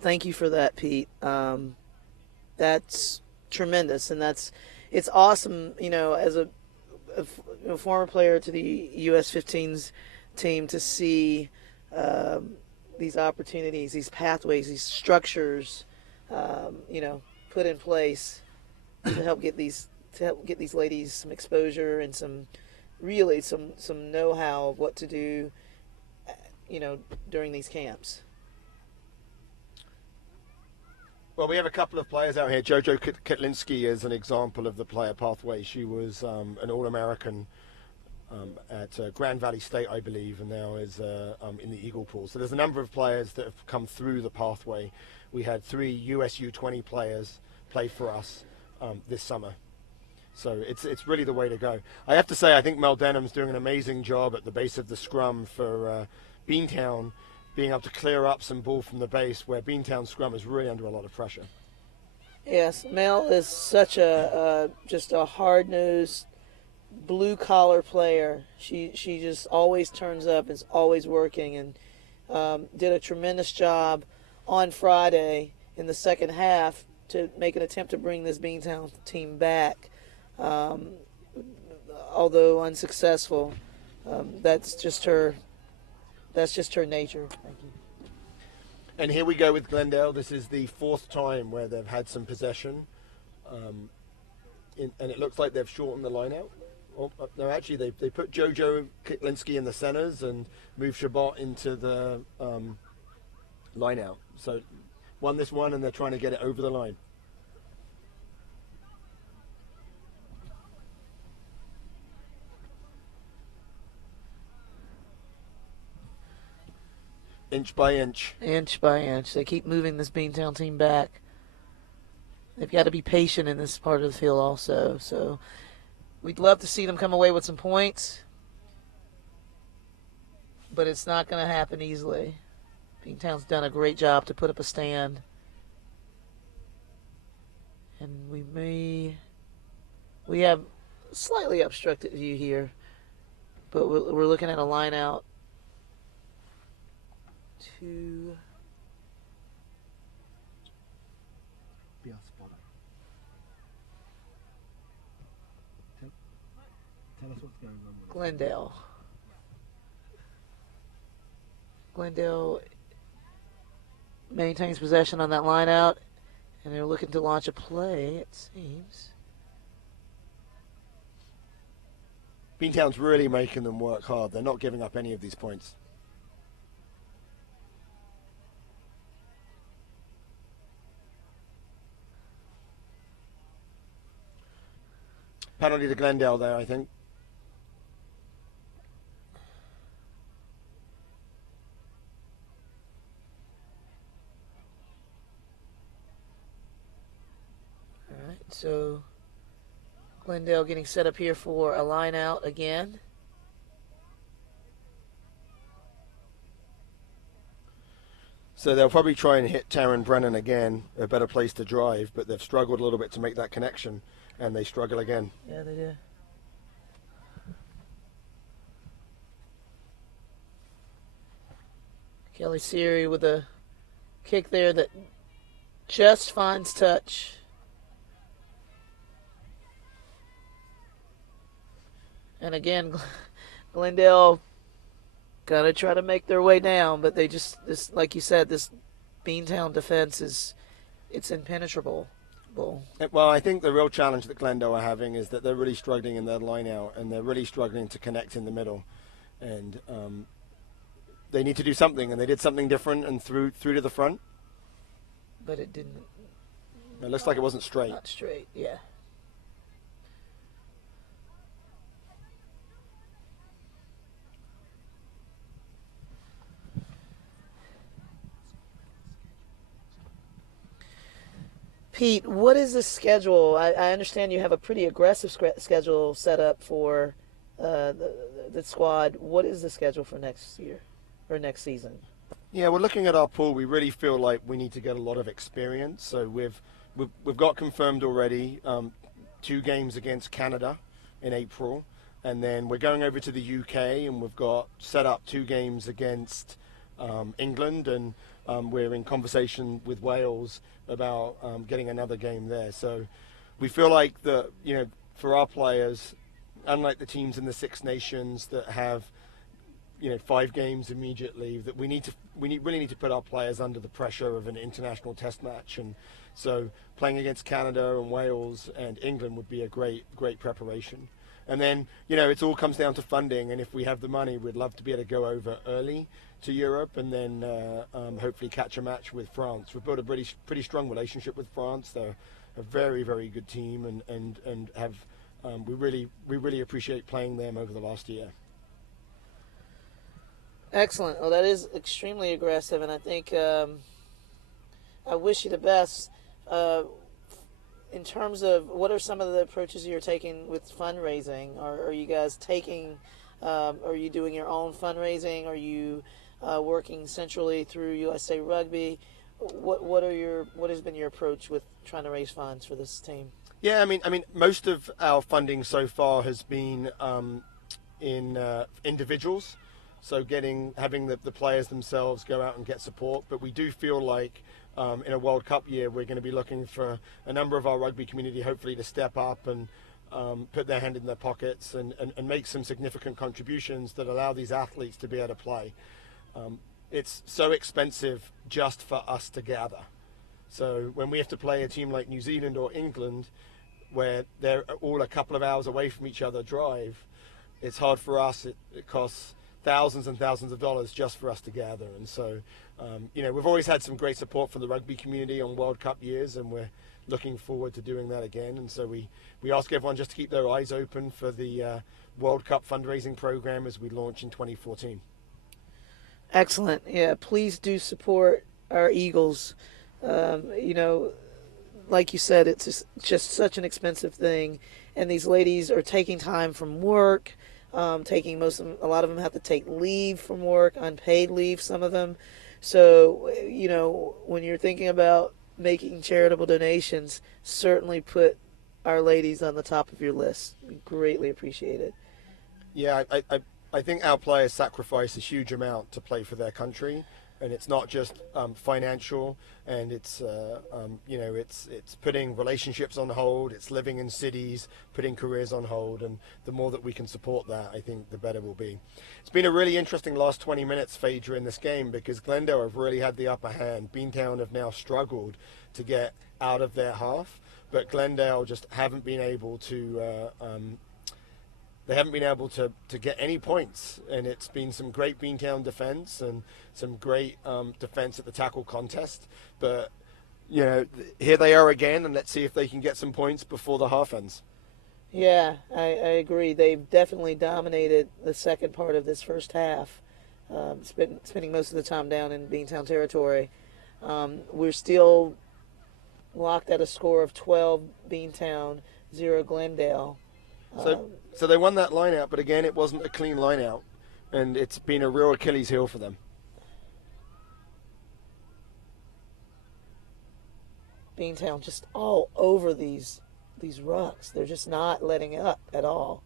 Thank you for that, Pete. That's tremendous, and it's awesome. As a former player to the U.S. 15's team, to see these opportunities, these pathways, these structures, put in place to help get these ladies some exposure and some know-how of what to do, during these camps. Well, we have a couple of players out here. Jojo Kitlinski is an example of the player pathway. She was an All-American at Grand Valley State, I believe, and now is in the Eagle Pool. So there's a number of players that have come through the pathway. We had 3 USU 20 players play for us this summer. So it's really the way to go. I have to say, I think Mel Denham's doing an amazing job at the base of the scrum for Beantown, being able to clear up some ball from the base, where Beantown scrum is really under a lot of pressure. Yes, Mel is such just a hard-nosed, blue-collar player. She just always turns up, is always working, and did a tremendous job on Friday in the second half to make an attempt to bring this Beantown team back. Although unsuccessful, that's just her nature. Thank you. And here we go with Glendale. This is the 4th time where they've had some possession, and it looks like they've shortened the line out. No, actually, they put Jojo Kitlinski in the centers and moved Shabbat into the line out. So won this one, and they're trying to get it over the line. Inch by inch. Inch by inch. They keep moving this Beantown team back. They've got to be patient in this part of the field also. So we'd love to see them come away with some points, but it's not going to happen easily. Beantown's done a great job to put up a stand. And we have a slightly obstructed view here, but we're looking at a line out to Be our spotter. Tell us what's going on with Glendale. Glendale maintains possession on that line out, and they're looking to launch a play, it seems. Beantown's really making them work hard. They're not giving up any of these points. Penalty to Glendale there, I think. All right, so Glendale getting set up here for a line out again. So they'll probably try and hit Taryn Brennan again, a better place to drive, but they've struggled a little bit to make that connection, and they struggle again. Yeah, they do. Kelly Siri with a kick there that just finds touch. And again, Glendale gonna try to make their way down, but they just, this, like you said, this Beantown defense it's impenetrable. Well, I think the real challenge that Glendale are having is that they're really struggling in their line out, and they're really struggling to connect in the middle, and they need to do something, and they did something different and through to the front. But it didn't. It looks like it wasn't straight. Not straight, yeah. Pete, what is the schedule? I understand you have a pretty aggressive schedule set up for the squad. What is the schedule for next year or next season? Yeah, we're looking at our pool. We really feel like we need to get a lot of experience. So we've got confirmed already 2 games against Canada in April, and then we're going over to the UK, and we've got set up 2 games against England, and we're in conversation with Wales about getting another game there. So we feel like that, for our players, unlike the teams in the Six Nations that have 5 games immediately, that we really need to put our players under the pressure of an international test match. And so playing against Canada and Wales and England would be a great preparation. And then it all comes down to funding, and if we have the money, we'd love to be able to go over early to Europe and then hopefully catch a match with France. We've built a pretty strong relationship with France. They're a very, very good team, and have we really appreciate playing them over the last year. Excellent. Well, that is extremely aggressive, and I think I wish you the best. In terms of what are some of the approaches you're taking with fundraising? Are you guys are you doing your own fundraising? Are you working centrally through USA Rugby? What has been your approach with trying to raise funds for this team? Yeah, I mean, most of our funding so far has been in individuals. So having the players themselves go out and get support. But we do feel like in a World Cup year, we're going to be looking for a number of our rugby community hopefully to step up and put their hand in their pockets and make some significant contributions that allow these athletes to be able to play. It's so expensive just for us to gather. So when we have to play a team like New Zealand or England, where they're all a couple of hours away from each other drive, it's hard for us. It costs thousands and thousands of dollars just for us to gather. And so, we've always had some great support from the rugby community on World Cup years, and we're looking forward to doing that again. And so we ask everyone just to keep their eyes open for the World Cup fundraising program as we launch in 2014. Excellent. Yeah, please do support our Eagles. Like you said, it's just such an expensive thing, and these ladies are taking time from work. A lot of them have to take leave from work, unpaid leave, some of them. So, when you're thinking about making charitable donations, certainly put our ladies on the top of your list. We greatly appreciate it. Yeah, I think our players sacrifice a huge amount to play for their country. And it's not just financial, and it's it's putting relationships on hold. It's living in cities, putting careers on hold, and the more that we can support that, I think the better we'll be. It's been a really interesting last 20 minutes, Phaedra, in this game, because Glendale have really had the upper hand. Beantown have now struggled to get out of their half, but Glendale just haven't been able to. They haven't been able to get any points, and it's been some great Beantown defense and some great defense at the tackle contest. But, here they are again, and let's see if they can get some points before the half ends. Yeah, I agree. They've definitely dominated the second part of this first half, spending most of the time down in Beantown territory. We're still locked at a score of 12 Beantown, 0 Glendale. So they won that line out, but again, it wasn't a clean line out, and it's been a real Achilles heel for them. Beantown just all over these rucks. They're just not letting up at all.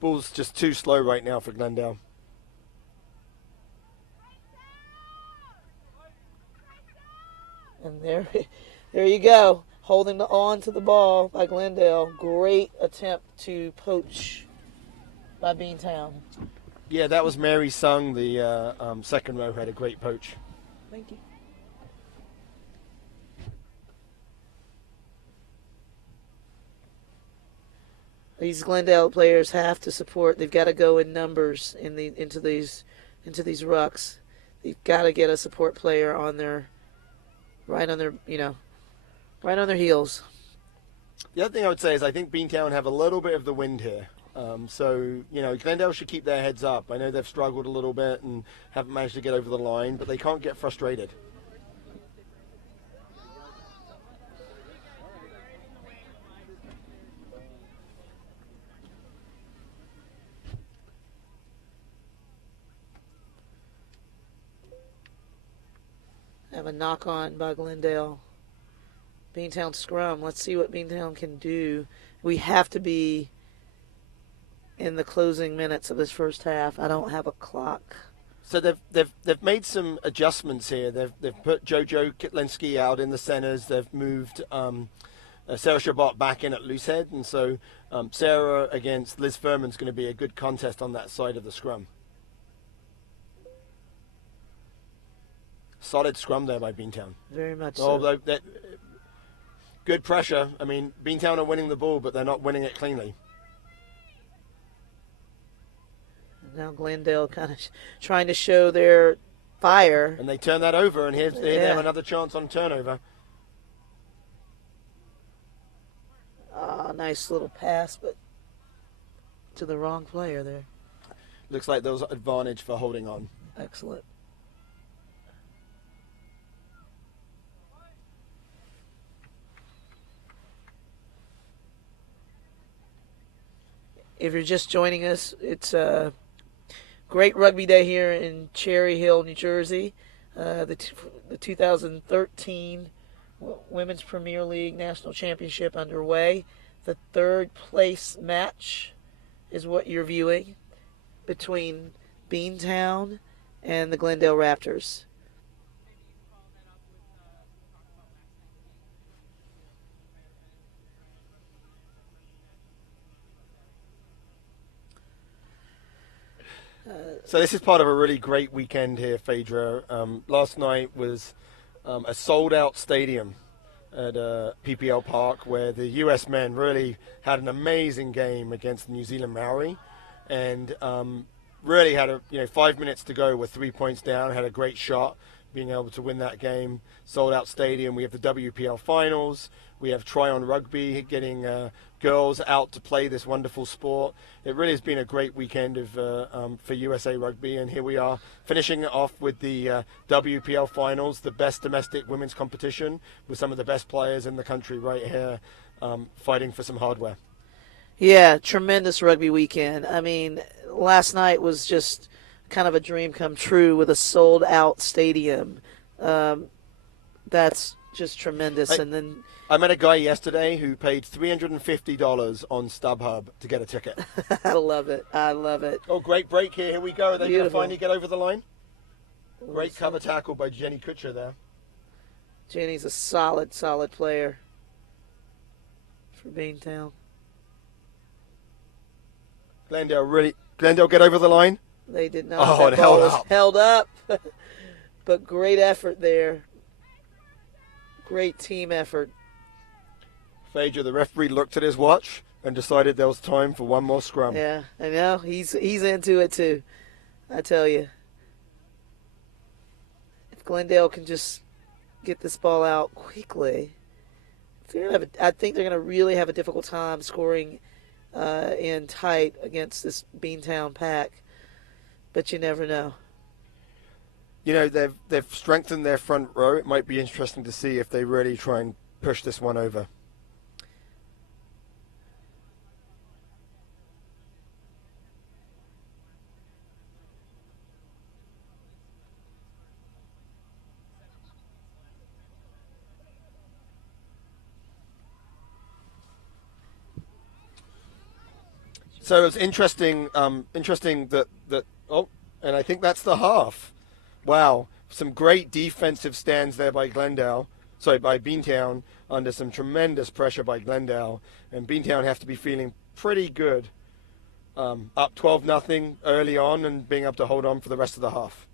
Ball's just too slow right now for Glendale. And there you go. Holding on to the ball by Glendale. Great attempt to poach by Beantown. Yeah, that was Mary Sung, the second row, had a great poach. Thank you. These Glendale players have to support. They've got to go in numbers into these rucks. They've got to get a support player on their right on their heels. The other thing I would say is I think Beantown have a little bit of the wind here. So Glendale should keep their heads up. I know they've struggled a little bit and haven't managed to get over the line, but they can't get frustrated. Have a knock on by Glendale. Beantown scrum. Let's see what Beantown can do. We have to be in the closing minutes of this first half. I don't have a clock. So they've made some adjustments here. They've put Jojo Kitlinski out in the centres. They've moved Sarah Shabbat back in at loosehead, and so Sarah against Liz Furman's going to be a good contest on that side of the scrum. Solid scrum there by Beantown. Very much so. Although good pressure. I mean, Beantown are winning the ball, but they're not winning it cleanly. Now Glendale kind of trying to show their fire. And they turn that over, and here they Yeah. have another chance on turnover. Nice little pass, but to the wrong player there. Looks like there was advantage for holding on. Excellent. If you're just joining us, it's a great rugby day here in Cherry Hill, New Jersey. The 2013 Women's Premier League National Championship underway. The third place match is what you're viewing between Beantown and the Glendale Raptors. So this is part of a really great weekend here, Phaedra. Last night was a sold-out stadium at PPL Park, where the US men really had an amazing game against the New Zealand Maori, and really had 5 minutes to go with 3 points down, had a great shot being able to win that game. Sold out stadium. We have the WPL finals. We have Tryon Rugby getting girls out to play this wonderful sport. It really has been a great weekend for USA Rugby, and here we are finishing off with the WPL finals, the best domestic women's competition, with some of the best players in the country right here fighting for some hardware. Yeah, tremendous rugby weekend. I mean, last night was just kind of a dream come true with a sold-out stadium. That's just tremendous. And then I met a guy yesterday who paid $350 on StubHub to get a ticket. I love it. I love it. Oh, great break here. Here we go. Are they going to Beautiful. finally get over the line? Great cover tackle by Jenny Kutcher there. Jenny's a solid player for Beantown. Glendale get over the line? They did not. Oh, That it held ball was up. held up. But great effort there. Great team effort. Phaedra, the referee looked at his watch and decided there was time for one more scrum. Yeah, I know. He's into it too. I tell you. If Glendale can just get this ball out quickly, I think they're going to really have a difficult time scoring in tight against this Beantown pack. But you never know. You know, they've strengthened their front row. It might be interesting to see if they really try and push this one over. So it's interesting. Interesting that and I think that's the half. Wow, some great defensive stands there by by Beantown, under some tremendous pressure by Glendale, and Beantown have to be feeling pretty good. Up 12-0 early on, and being able to hold on for the rest of the half.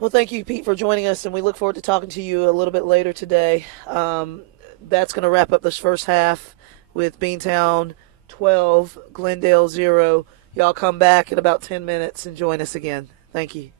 Well, thank you, Pete, for joining us, and we look forward to talking to you a little bit later today. That's going to wrap up this first half with Beantown 12, Glendale 0. Y'all come back in about 10 minutes and join us again. Thank you.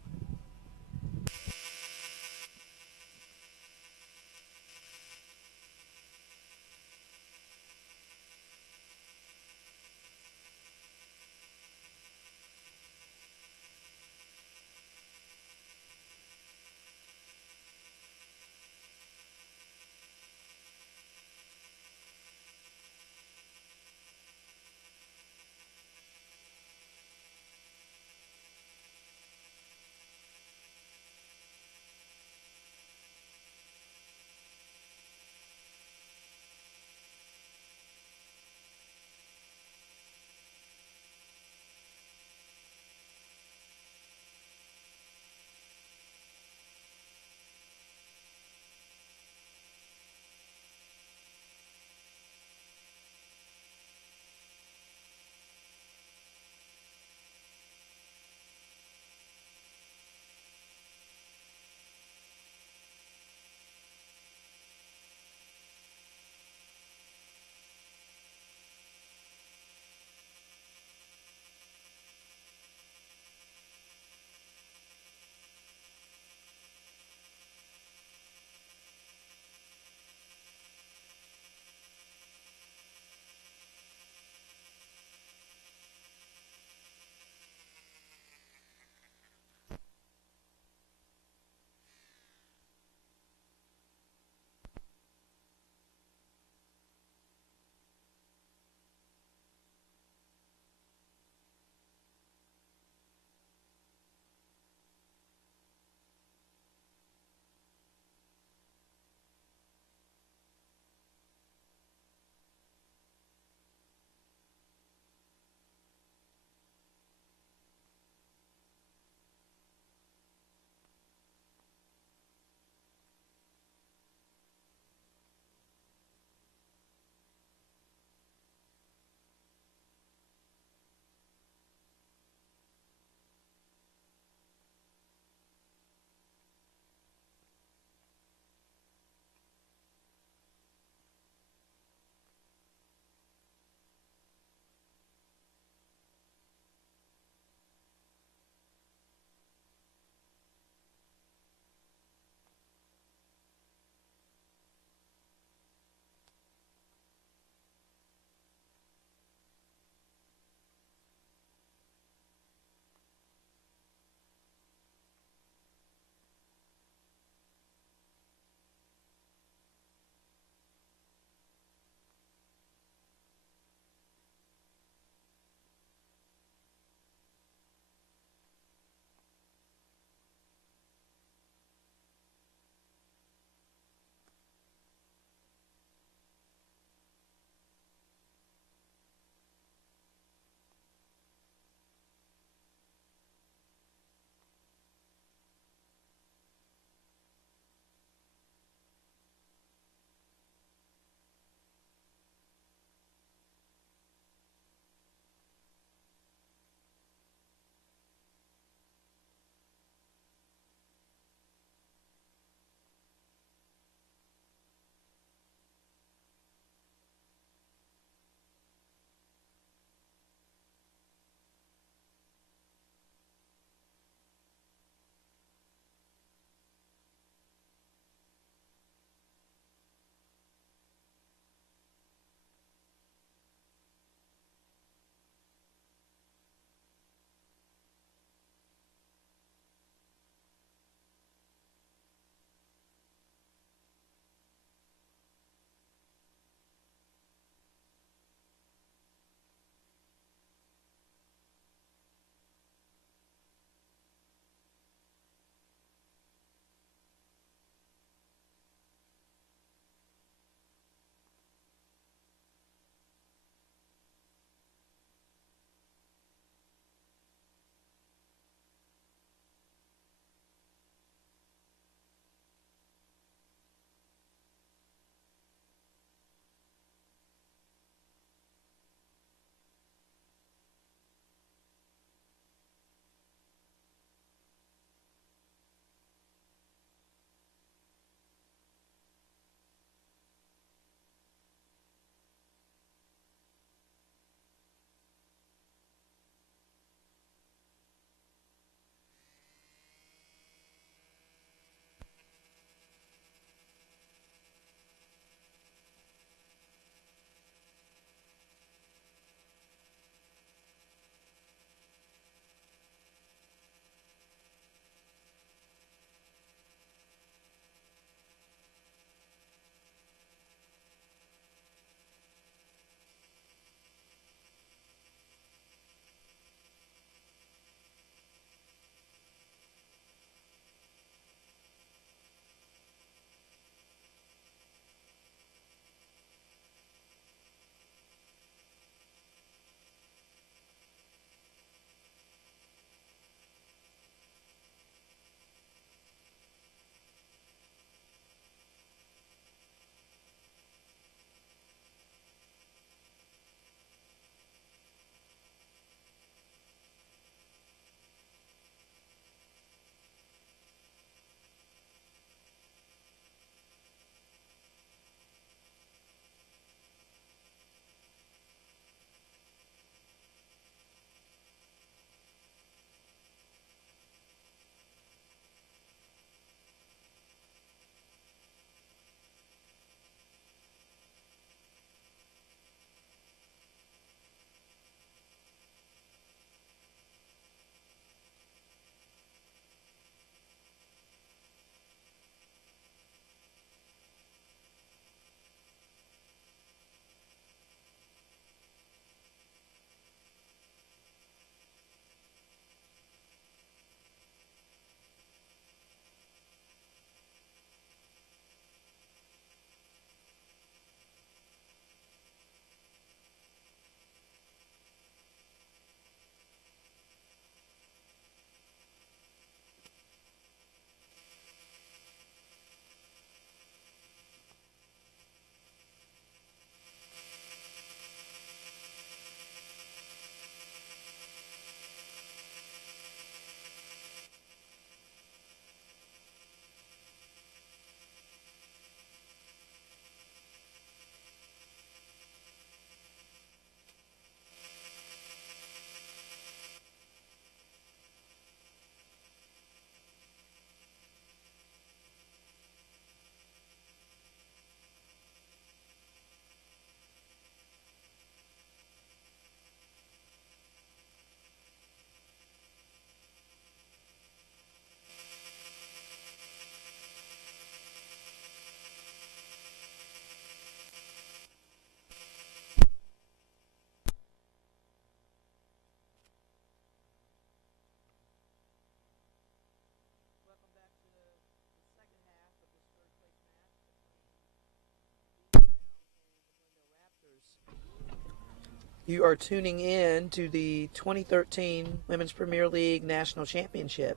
You are tuning in to the 2013 Women's Premier League National Championship.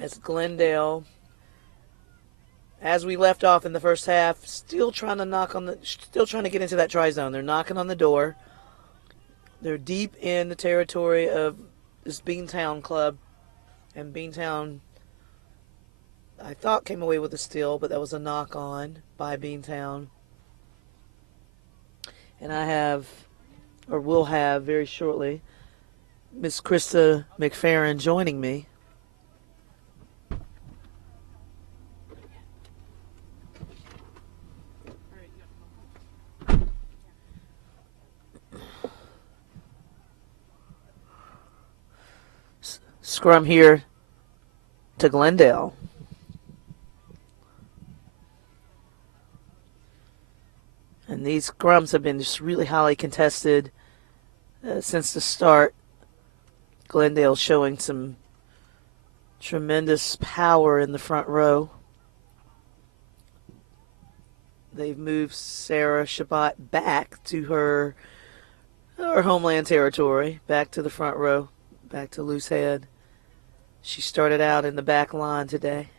As Glendale, as we left off in the first half, still trying to get into that try zone. They're knocking on the door. They're deep in the territory of this Beantown club, and Beantown, I thought, came away with a steal, but that was a knock on by Beantown. And I have, or will have very shortly, Miss Krista McFerrin joining me. Scrum here to Glendale. And these scrums have been just really highly contested since the start. Glendale showing some tremendous power in the front row. They've moved Sarah Shabbat back to her homeland territory, back to the front row, back to loose head. She started out in the back line today.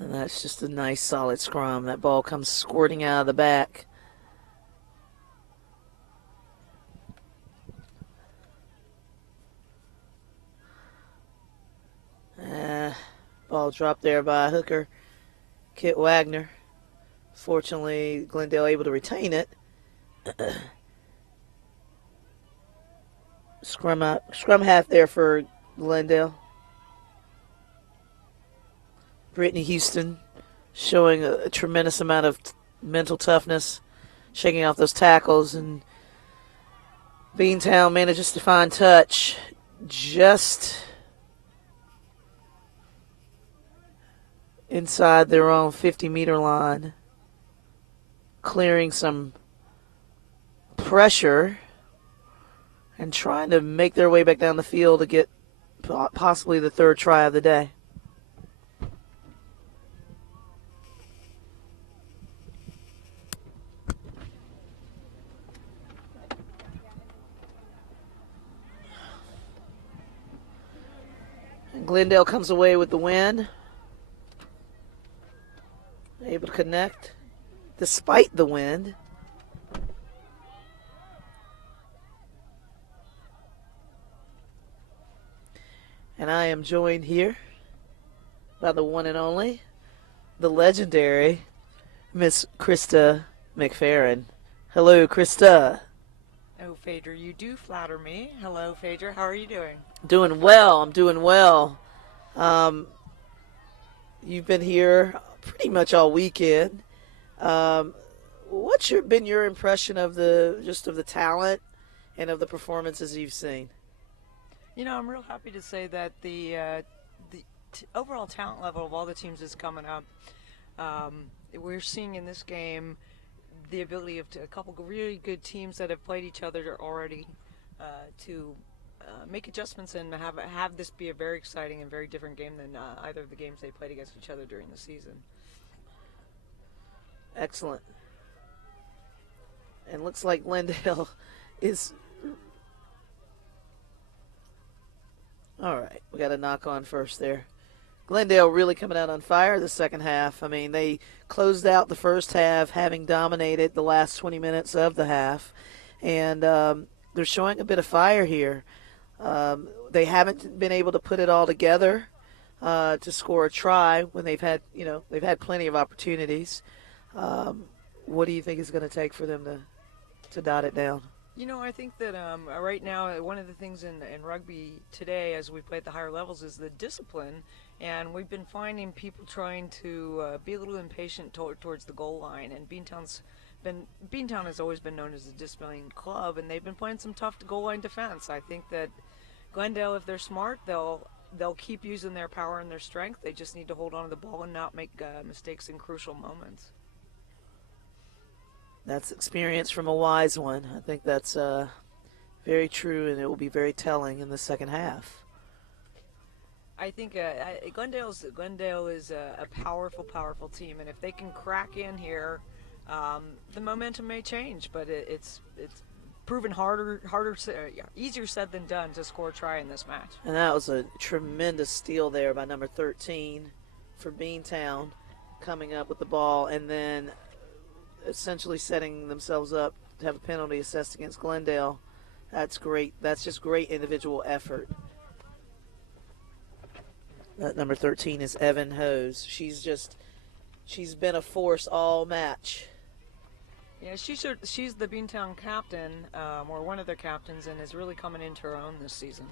And that's just a nice solid scrum. That ball comes squirting out of the back. Ball dropped there by hooker Kit Wagner. Fortunately, Glendale able to retain it. Scrum half there for Glendale. Brittany Houston showing a tremendous amount of mental toughness, shaking off those tackles, and Beantown manages to find touch just inside their own 50-meter line, clearing some pressure and trying to make their way back down the field to get possibly the third try of the day. And Glendale comes away with the win. Able to connect despite the wind. And I am joined here by the one and only, the legendary Miss Krista McFerrin. Hello, Krista. Oh, Phaedra, you do flatter me. Hello, Phaedra. How are you doing? Doing well. I'm doing well. You've been here pretty much all weekend. What's been your impression of the talent and of the performances you've seen? You know, I'm real happy to say that the overall talent level of all the teams is coming up. We're seeing in this game the ability of a couple of really good teams that have played each other already to make adjustments and have this be a very exciting and very different game than either of the games they played against each other during the season. Excellent. And looks like Glendale is... All right, we got a knock on first there. Glendale really coming out on fire the second half. I mean, they closed out the first half having dominated the last 20 minutes of the half. And they're showing a bit of fire here. They haven't been able to put it all together to score a try when they've had plenty of opportunities. What do you think is going to take for them to dot it down? You know, I think that right now one of the things in rugby today as we play at the higher levels is the discipline, and we've been finding people trying to be a little impatient towards the goal line, and Beantown has always been known as a disciplined club, and they've been playing some tough goal line defense. I think that Glendale, if they're smart, they'll keep using their power and their strength. They just need to hold on to the ball and not make mistakes in crucial moments. That's experience from a wise one. I think that's very true, and it will be very telling in the second half. I think Glendale is a powerful, powerful team, and if they can crack in here, the momentum may change. But it's proven easier said than done to score a try in this match. And that was a tremendous steal there by number 13 for Beantown, coming up with the ball and then essentially setting themselves up to have a penalty assessed against Glendale. That's great. That's just great individual effort. That number 13 is Evan Hose. She's been a force all match. Yeah, she's the Beantown captain, or one of their captains, and is really coming into her own this season.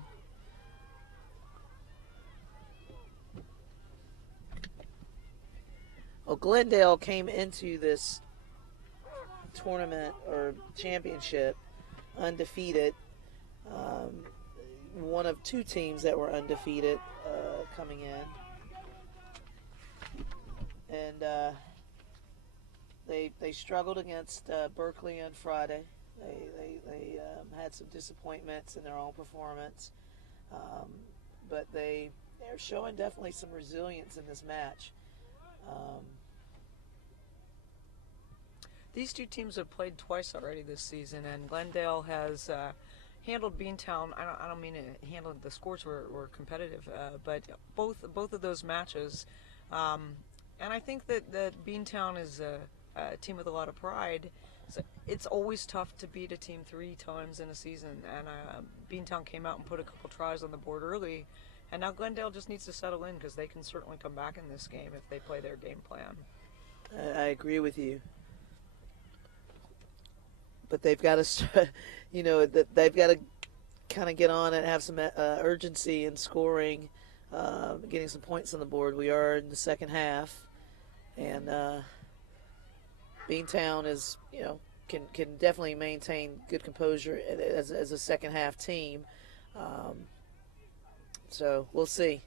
Well, Glendale came into this tournament or championship undefeated. One of two teams that were undefeated coming in. And they struggled against Berkeley on Friday. They had some disappointments in their own performance, but they're showing definitely some resilience in this match. These two teams have played twice already this season, and Glendale has handled Beantown. I don't mean it handled. The scores were competitive, but both of those matches, and I think that Beantown is a team with a lot of pride. So it's always tough to beat a team 3 times in a season, and Beantown came out and put a couple tries on the board early, and now Glendale just needs to settle in because they can certainly come back in this game if they play their game plan. I agree with you. But they've got to, they've got to kind of get on and have some urgency in scoring, getting some points on the board. We are in the second half, and Beantown is, can definitely maintain good composure as a second half team. So we'll see.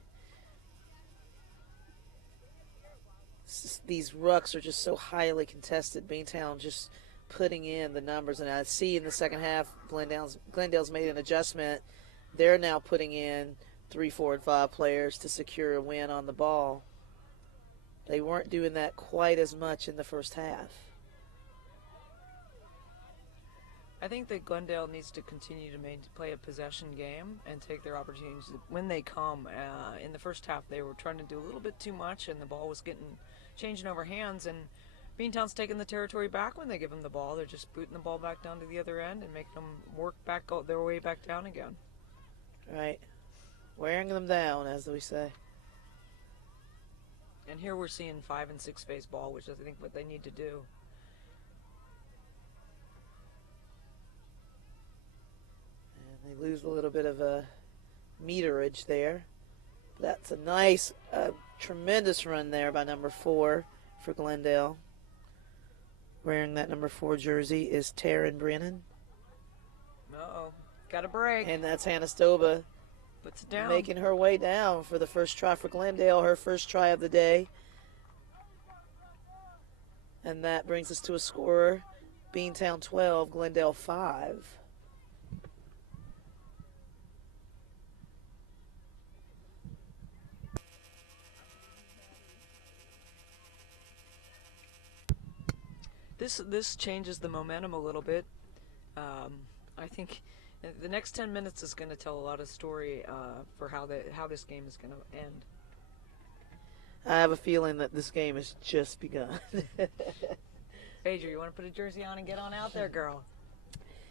These rucks are just so highly contested. Beantown just putting in the numbers, and I see in the second half Glendale's made an adjustment. They're now putting in 3, 4, and 5 players to secure a win on the ball. They weren't doing that quite as much in the first half. I think that Glendale needs to continue to play a possession game and take their opportunities when they come. In the first half, they were trying to do a little bit too much, and the ball was changing over hands, and Beantown's taking the territory back when they give them the ball. They're just booting the ball back down to the other end and making them work their way back down again. Right. Wearing them down, as we say. And here we're seeing 5 and 6 phase ball, which is, I think, what they need to do. And they lose a little bit of a meterage there. That's a nice, tremendous run there by number 4 for Glendale. Wearing that number 4 jersey is Taryn Brennan. Uh-oh. Got a break. And that's Hannah Stoba puts it down, making her way down for the first try for Glendale, her first try of the day. And that brings us to a scorer. Beantown 12, Glendale 5. This changes the momentum a little bit. I think the next 10 minutes is going to tell a lot of story for how this game is going to end. I have a feeling that this game has just begun. Phaedra, you want to put a jersey on and get on out there, girl?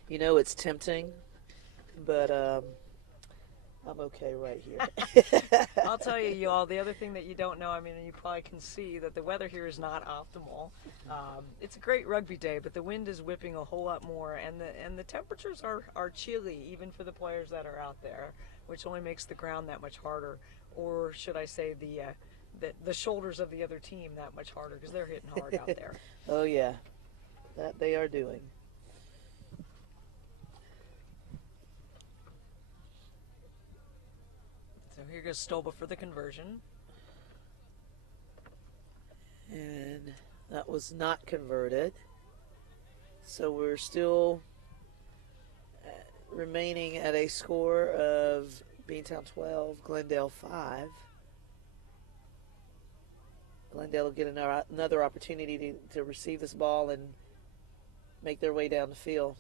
It's tempting, but I'm okay right here. I'll tell you, y'all, the other thing that you don't know, you probably can see that the weather here is not optimal. It's a great rugby day, but the wind is whipping a whole lot more, and the temperatures are chilly, even for the players that are out there, which only makes the ground that much harder, or should I say the shoulders of the other team that much harder, because they're hitting hard out there. Oh, yeah. That they are doing. So here goes Stoba for the conversion. And that was not converted. So we're still remaining at a score of Beantown 12, Glendale 5. Glendale will get another opportunity to receive this ball and make their way down the field.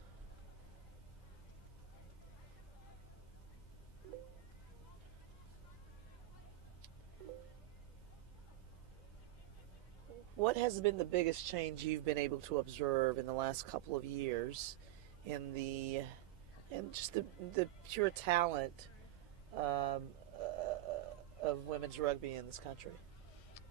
What has been the biggest change you've been able to observe in the last couple of years in just the pure talent of women's rugby in this country?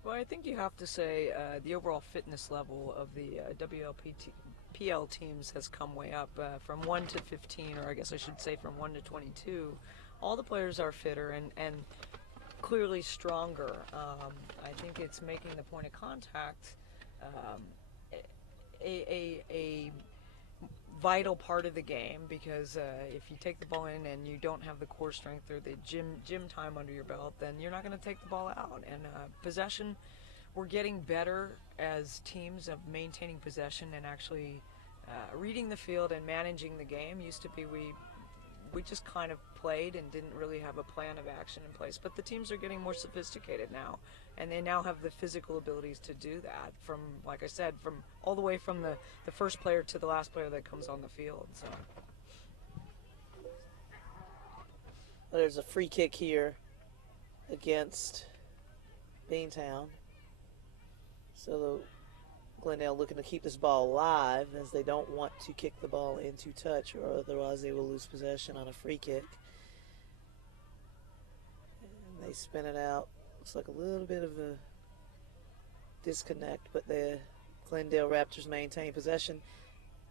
Well, I think you have to say the overall fitness level of the WLPL teams has come way up from 1 to 15, or I guess I should say from 1 to 22. All the players are fitter and clearly stronger. I think it's making the point of contact a vital part of the game, because if you take the ball in and you don't have the core strength or the gym time under your belt, then you're not going to take the ball out. And possession, we're getting better as teams of maintaining possession and actually reading the field and managing the game. Used to be we just kind of played and didn't really have a plan of action in place. But the teams are getting more sophisticated now, and they now have the physical abilities to do that, from, like I said, from all the way from the first player to the last player that comes on the field. So There's a free kick here against Beantown. So Glendale looking to keep this ball alive, as they don't want to kick the ball into touch, or otherwise they will lose possession on a free kick. And they spin it out. Looks like a little bit of a disconnect, but the Glendale Raptors maintain possession,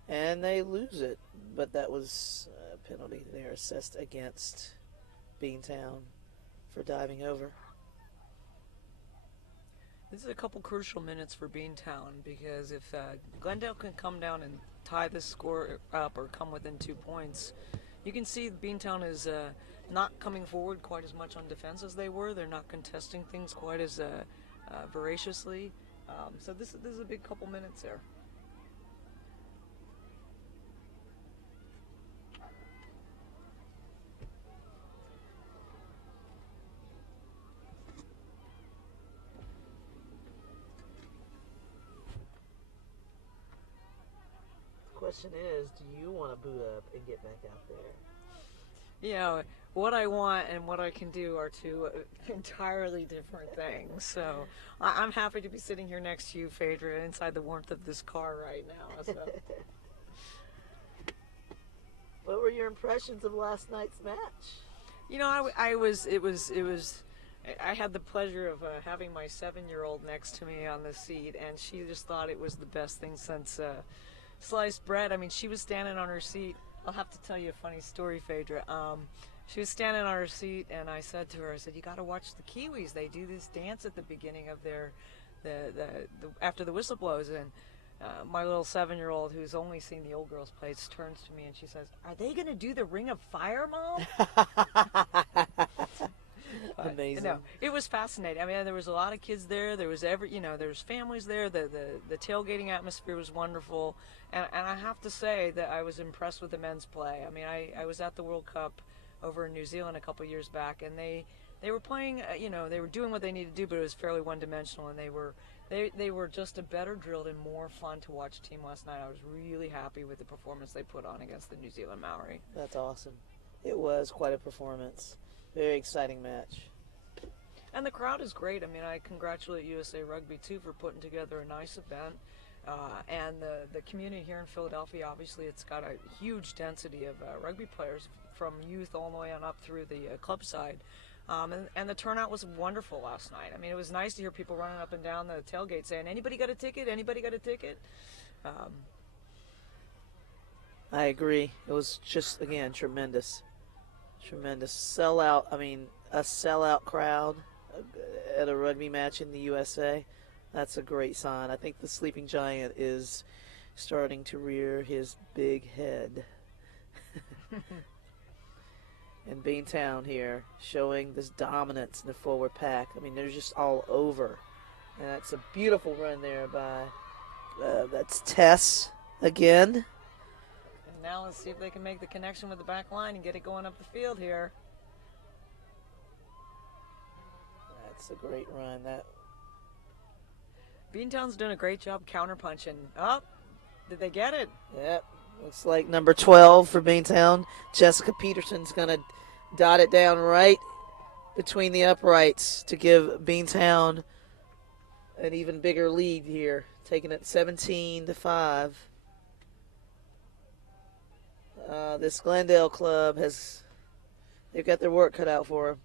and they lose it. But that was a penalty there assessed against Beantown for diving over. this is a couple crucial minutes for Beantown, because if Glendale can come down and tie this score up or come within 2 points, you can see Beantown is not coming forward quite as much on defense as they were. They're not contesting things quite as voraciously. So this is a big couple minutes there. Question is, do you want to boot up and get back out there? You know, what I want and what I can do are two entirely different things. So I'm happy to be sitting here next to you, Phaedra, inside the warmth of this car right now. So. What were your impressions of last night's match? You know, I had the pleasure of having my 7-year-old next to me on the seat, and she just thought it was the best thing since sliced bread. I mean, she was standing on her seat. I'll have to tell you a funny story, Phaedra. She was standing on her seat, and I said to her, I said, "You got to watch the Kiwis. They do this dance at the beginning of their, after the whistle blows." And my little 7-year-old, who's only seen the old girls play, turns to me and she says, "Are they going to do the Ring of Fire, Mom?" Amazing. No, it was fascinating. I mean, there was a lot of kids there. There was there was families there. The tailgating atmosphere was wonderful, and I have to say that I was impressed with the men's play. I mean, I was at the World Cup over in New Zealand a couple years back, and they were playing. They were doing what they needed to do, but it was fairly one-dimensional, and they were just a better drilled and more fun to watch team last night. I was really happy with the performance they put on against the New Zealand Maori. That's awesome. It was quite a performance. Very exciting match. And the crowd is great. I mean, I congratulate USA Rugby, too, for putting together a nice event. And the community here in Philadelphia, obviously, it's got a huge density of rugby players from youth all the way on up through the club side. And the turnout was wonderful last night. I mean, it was nice to hear people running up and down the tailgate saying, "Anybody got a ticket? Anybody got a ticket?" I agree. It was just, again, tremendous. Tremendous sellout. I mean, a sellout crowd at a rugby match in the USA. That's a great sign. I think the sleeping giant is starting to rear his big head. And Beantown here showing this dominance in the forward pack. I mean, they're just all over. And that's a beautiful run there by, that's Tess again. And now let's see if they can make the connection with the back line and get it going up the field here. It's a great run. That Beantown's doing a great job counterpunching. Oh, did they get it? Yep. Looks like number 12 for Beantown. Jessica Peterson's going to dot it down right between the uprights to give Beantown an even bigger lead here, taking it 17-5. This Glendale club they've got their work cut out for them.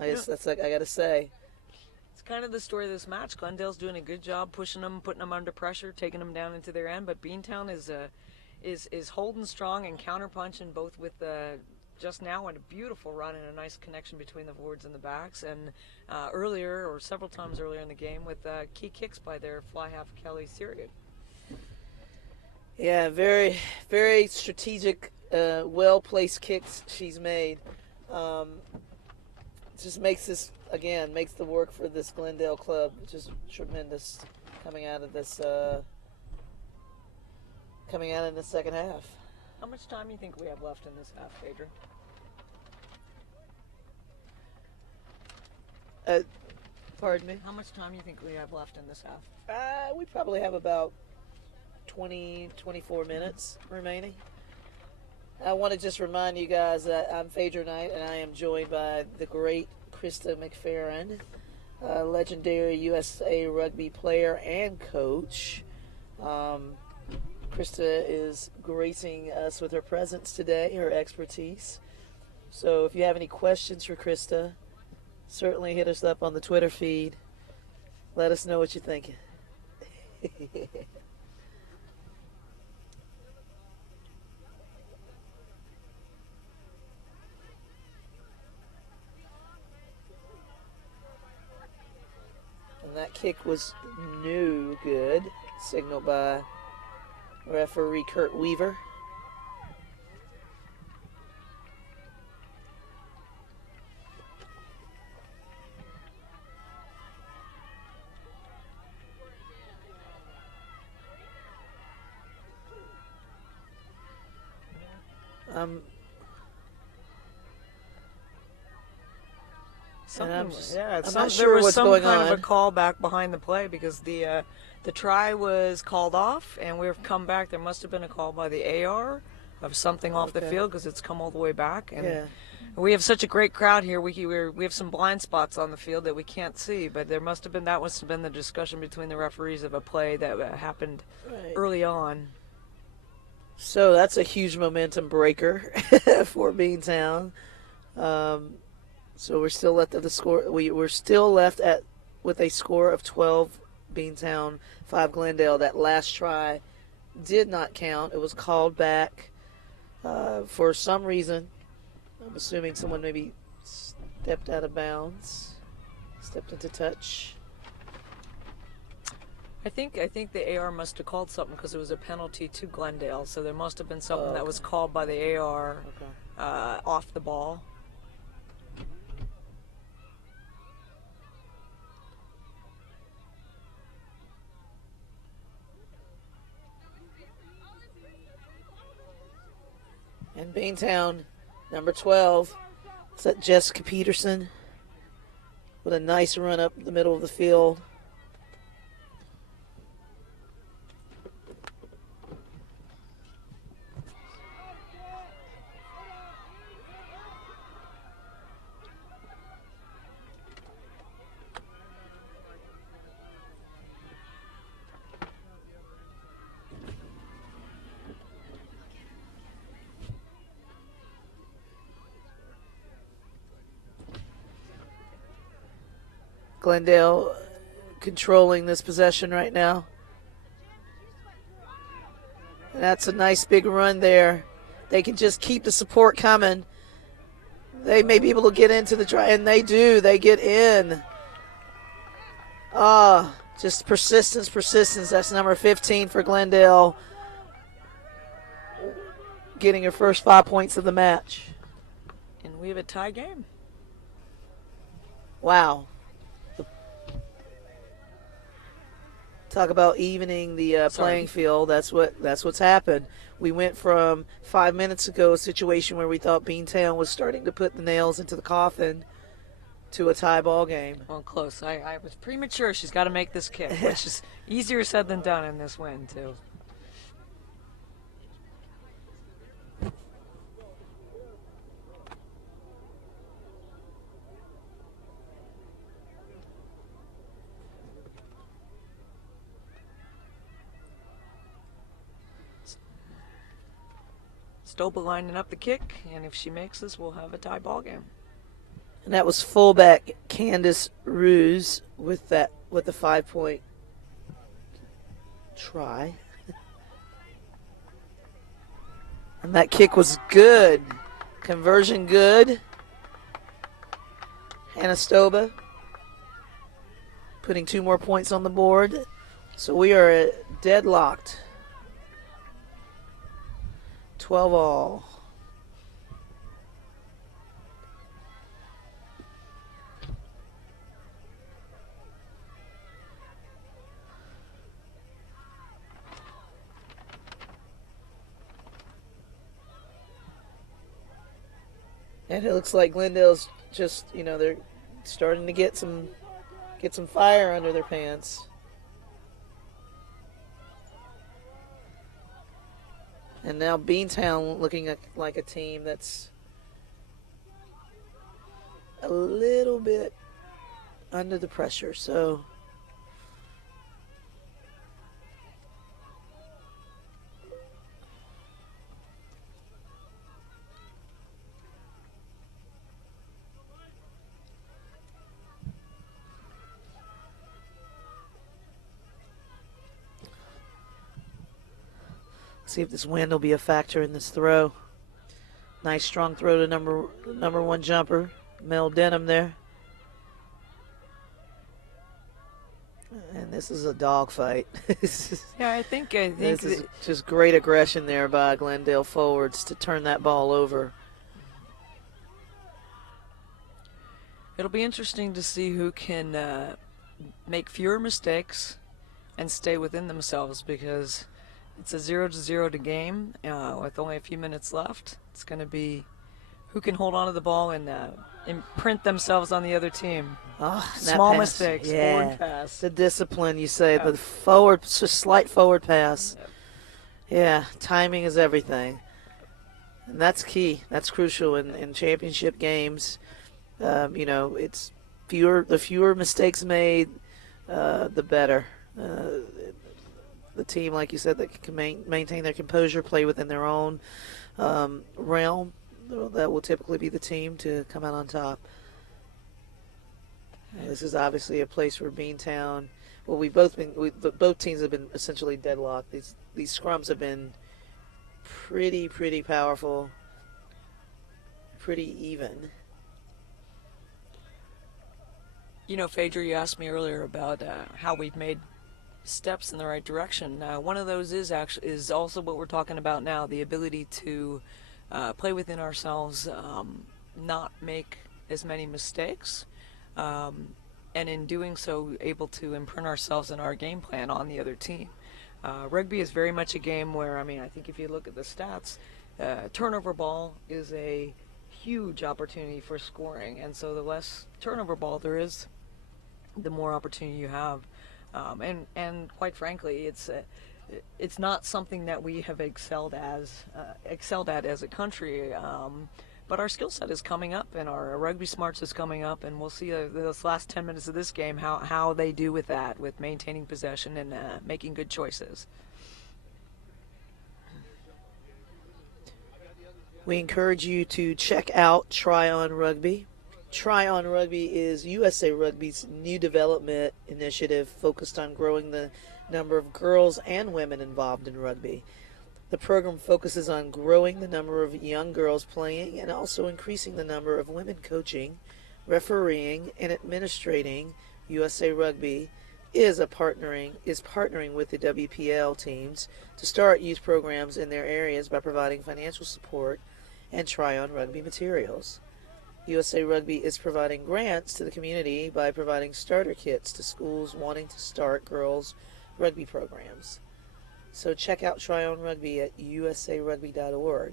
I got to say. It's kind of the story of this match. Glendale's doing a good job pushing them, putting them under pressure, taking them down into their end, but Beantown is holding strong and counterpunching both with just now and a beautiful run and a nice connection between the forwards and the backs, and earlier or several times earlier in the game with key kicks by their fly half Kelly Syrian. Yeah, very, very strategic, well-placed kicks she's made. Just makes the work for this Glendale club just tremendous coming out of the second half. How much time do you think we have left in this half, Phaedra? Pardon me? How much time do you think we have left in this half? We probably have about 24 minutes remaining. I want to just remind you guys that I'm Phaedra Knight, and I am joined by the great Krista McFerrin, legendary USA Rugby player and coach. Krista is gracing us with her presence today, her expertise. So if you have any questions for Krista, certainly hit us up on the Twitter feed. Let us know what you're thinking. And that kick was no good, signaled by referee Kurt Weaver. I'm There sure was what's some going kind on. of a call back behind the play because the try was called off, and we've come back. There must have been a call by the AR of something off the Okay. field because it's come all the way back. And Yeah. we have such a great crowd here. We have some blind spots on the field that we can't see, but that must have been the discussion between the referees of a play that happened Right. early on. So that's a huge momentum breaker for Beantown. So we're still left at the score. We're still left with a score of 12 Beantown, 5 Glendale. That last try did not count. It was called back for some reason. I'm assuming someone maybe stepped out of bounds, stepped into touch. I think the AR must have called something because it was a penalty to Glendale, so there must have been something that was called by the AR off the ball. And Beantown, number 12, is that Jessica Peterson with a nice run up the middle of the field. Glendale controlling this possession right now. And that's a nice big run there. They can just keep the support coming. They may be able to get into the try, and they do. They get in. Just persistence. That's number 15 for Glendale, getting her first 5 points of the match. And we have a tie game. Wow. Talk about evening the playing field. That's what's happened. We went from 5 minutes ago a situation where we thought Beantown was starting to put the nails into the coffin to a tie ball game. Well, close. I was premature. She's got to make this kick, which is easier said than done in this win, too. Stoba lining up the kick, and if she makes this, we'll have a tie ball game. And that was fullback Candace Ruse with the 5-point try. And that kick was good. Conversion good. Hannah Stoba putting 2 more points on the board. So we are deadlocked. 12 all. And it looks like Glendale's just, they're starting to get some fire under their pants. And now Beantown looking like a team that's a little bit under the pressure. So see if this wind will be a factor in this throw. Nice strong throw to number 1 jumper, Mel Denham there. And this is a dogfight. Yeah, I think this is just great aggression there by Glendale forwards to turn that ball over. It'll be interesting to see who can make fewer mistakes and stay within themselves, because it's a 0-0 to game with only a few minutes left. It's going to be who can hold on to the ball and imprint themselves on the other team. Oh, Small pass, mistakes, forward pass. The discipline, you say, the forward, just slight forward pass. Yeah, timing is everything. And that's key. That's crucial in championship games. It's the fewer mistakes made, the better. The team, like you said, that can maintain their composure, play within their own realm, that will typically be the team to come out on top. This is obviously a place where Beantown. Well, both teams have been essentially deadlocked. These scrums have been pretty powerful, pretty even. Phaedra, you asked me earlier about how we've made steps in the right direction. One of those is also what we're talking about now: the ability to play within ourselves, not make as many mistakes, and in doing so, able to imprint ourselves and our game plan on the other team. Rugby is very much a game where, I think if you look at the stats, turnover ball is a huge opportunity for scoring, and so the less turnover ball there is, the more opportunity you have. And quite frankly, it's not something that we have excelled at as a country. But our skill set is coming up, and our rugby smarts is coming up, and we'll see this last 10 minutes of this game how they do with that, with maintaining possession and making good choices. We encourage you to check out Try On Rugby. Try On Rugby is USA Rugby's new development initiative focused on growing the number of girls and women involved in rugby. The program focuses on growing the number of young girls playing and also increasing the number of women coaching, refereeing, and administrating. USA Rugby is partnering with the WPL teams to start youth programs in their areas by providing financial support and Try On Rugby materials. USA Rugby is providing grants to the community by providing starter kits to schools wanting to start girls' rugby programs. So check out Try On Rugby at usarugby.org.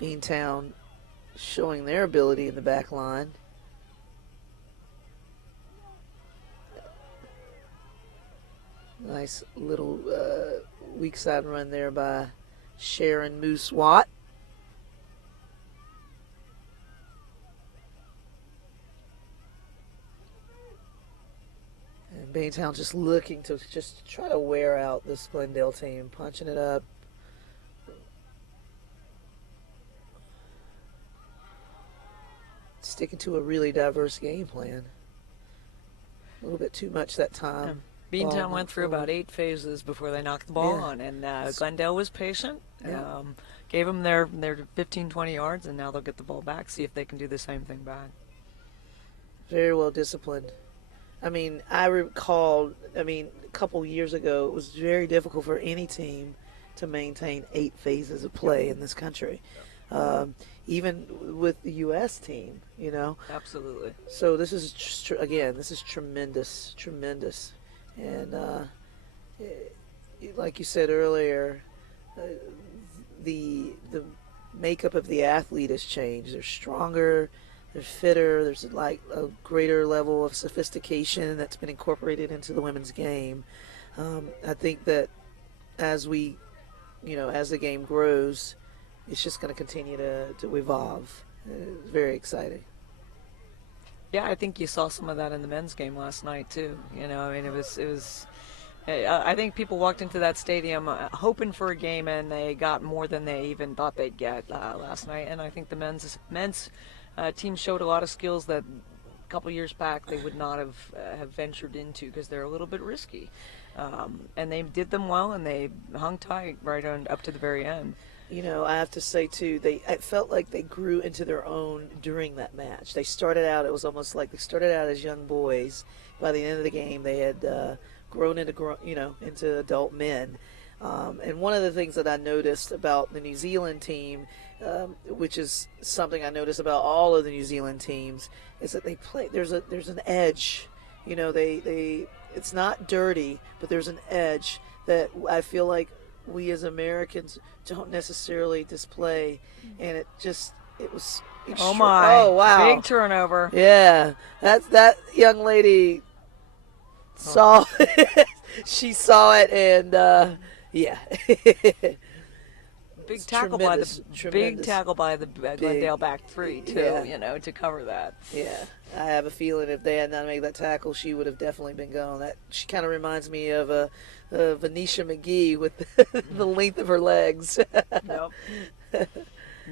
Beantown showing their ability in the back line. Nice little weak side run there by Sharon Moose Watt. And Beantown just looking to just try to wear out this Glendale team, punching it up. Sticking to a really diverse game plan. A little bit too much that time. Beantown went through about 8 phases before they knocked the ball on, and Glendale was patient, gave them their 15, 20 yards, and now they'll get the ball back, see if they can do the same thing back. Very well disciplined. I mean, I recall, a couple years ago, it was very difficult for any team to maintain 8 phases of play in this country. Even with the U.S. team, Absolutely. So this is, again, this is tremendous, tremendous. And like you said earlier, the makeup of the athlete has changed. They're stronger, they're fitter, there's like a greater level of sophistication that's been incorporated into the women's game. I think that as we, as the game grows, it's just going to continue to evolve. It's very exciting. Yeah, I think you saw some of that in the men's game last night too. It was. I think people walked into that stadium hoping for a game, and they got more than they even thought they'd get last night. And I think the men's team showed a lot of skills that a couple years back they would not have ventured into because they're a little bit risky. And they did them well, and they hung tight right on up to the very end. I have to say, too, I felt like they grew into their own during that match. They started out, it was almost like they started out as young boys. By the end of the game, they had grown into adult men. And one of the things that I noticed about the New Zealand team, which is something I notice about all of the New Zealand teams, is that they play, there's an edge. It's not dirty, but there's an edge that I feel like we as Americans don't necessarily display, and it was oh my, oh wow, big turnover. Yeah, that young lady saw it. She saw it, and yeah. Big tackle by the Glendale back three too, to cover that. Yeah, I have a feeling if they had not made that tackle, she would have definitely been gone. She kind of reminds me of Venetia McGee with the length of her legs. Nope.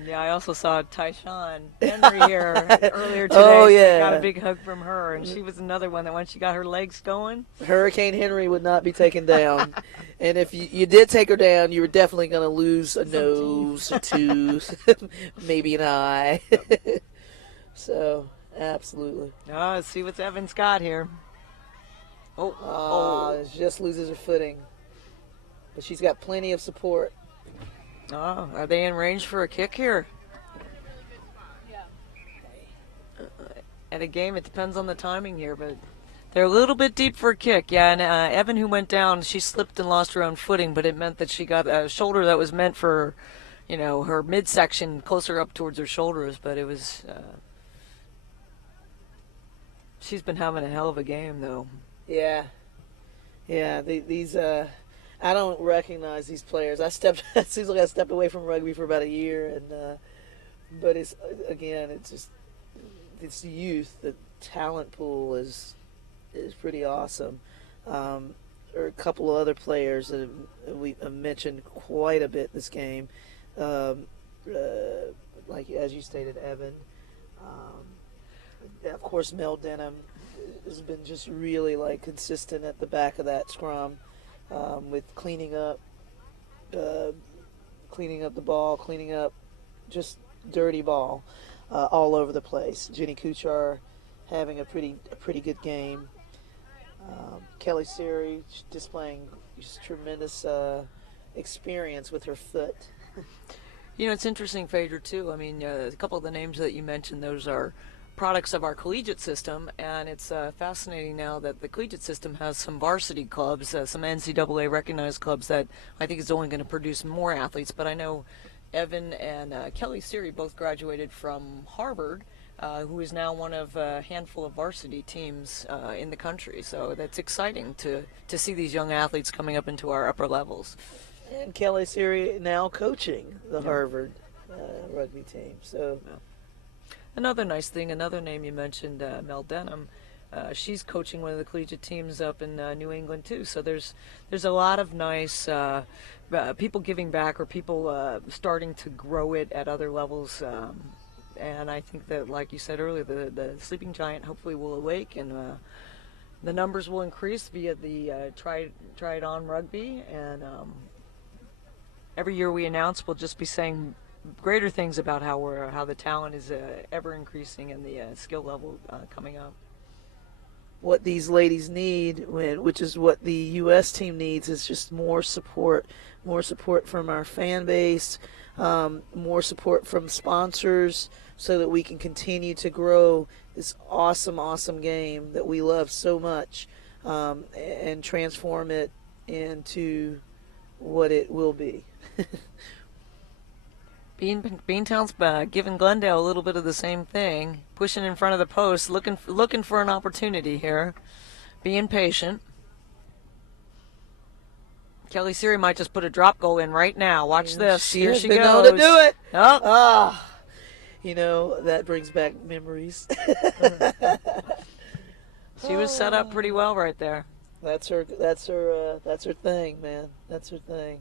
Yeah, I also saw Tyshawn Henry here earlier today. Oh, yeah. So I got a big hug from her, and she was another one that once she got her legs going. Hurricane Henry would not be taken down. And if you did take her down, you were definitely going to lose a nose, a tooth, maybe an eye. So, absolutely. Let's see what Evan's got here. Just loses her footing. But she's got plenty of support. Oh, are they in range for a kick here? At a game, it depends on the timing here, but they're a little bit deep for a kick. Yeah, and Evan, who went down, she slipped and lost her own footing, but it meant that she got a shoulder that was meant for, her midsection closer up towards her shoulders, but it was... she's been having a hell of a game, though. Yeah. Yeah, these... I don't recognize these players. It seems like I stepped away from rugby for about a year, and but it's youth. The talent pool is pretty awesome. There are a couple of other players that we have mentioned quite a bit this game, like as you stated, Evan. Of course, Mel Denham has been just really consistent at the back of that scrum. With cleaning up the ball, cleaning up just dirty ball all over the place. Jenny Kuchar having a pretty good game. Kelly Siri displaying just tremendous experience with her foot. It's interesting, Phaedra, too. I mean, a couple of the names that you mentioned, those are products of our collegiate system, and it's fascinating now that the collegiate system has some varsity clubs, some NCAA recognized clubs that I think is only going to produce more athletes. But I know Evan and Kelly Siri both graduated from Harvard, who is now one of a handful of varsity teams in the country. So that's exciting to see these young athletes coming up into our upper levels. And Kelly Siri now coaching the Harvard rugby team. So another nice thing, another name you mentioned, Mel Denham. She's coaching one of the collegiate teams up in New England too. So there's a lot of nice people giving back, or people starting to grow it at other levels. And I think that, like you said earlier, the sleeping giant hopefully will awake, and the numbers will increase via the try it on rugby. And every year we announce, we'll just be saying greater things about how the talent is ever increasing and the skill level coming up. what these ladies need, which is what the U.S. team needs, is just more support from our fan base, more support from sponsors, so that we can continue to grow this awesome game that we love so much, and transform it into what it will be. Beantown's giving Glendale a little bit of the same thing, pushing in front of the post, looking for an opportunity here, being patient. Kelly Siri might just put a drop goal in right now. Watch this. Here she goes. Known to do it. Oh. That brings back memories. She was set up pretty well right there. That's her thing, man. That's her thing.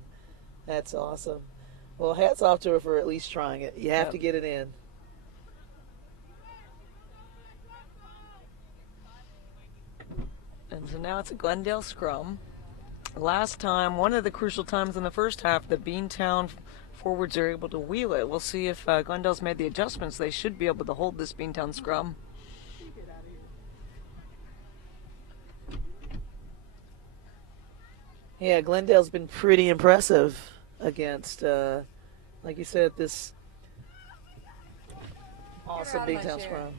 That's awesome. Well, hats off to her for at least trying it. You have to get it in. And so now it's a Glendale scrum. Last time, one of the crucial times in the first half, the Beantown forwards are able to wheel it. We'll see if Glendale's made the adjustments. They should be able to hold this Beantown scrum. Yeah, Glendale's been pretty impressive against, like you said, this awesome Beantown scrum.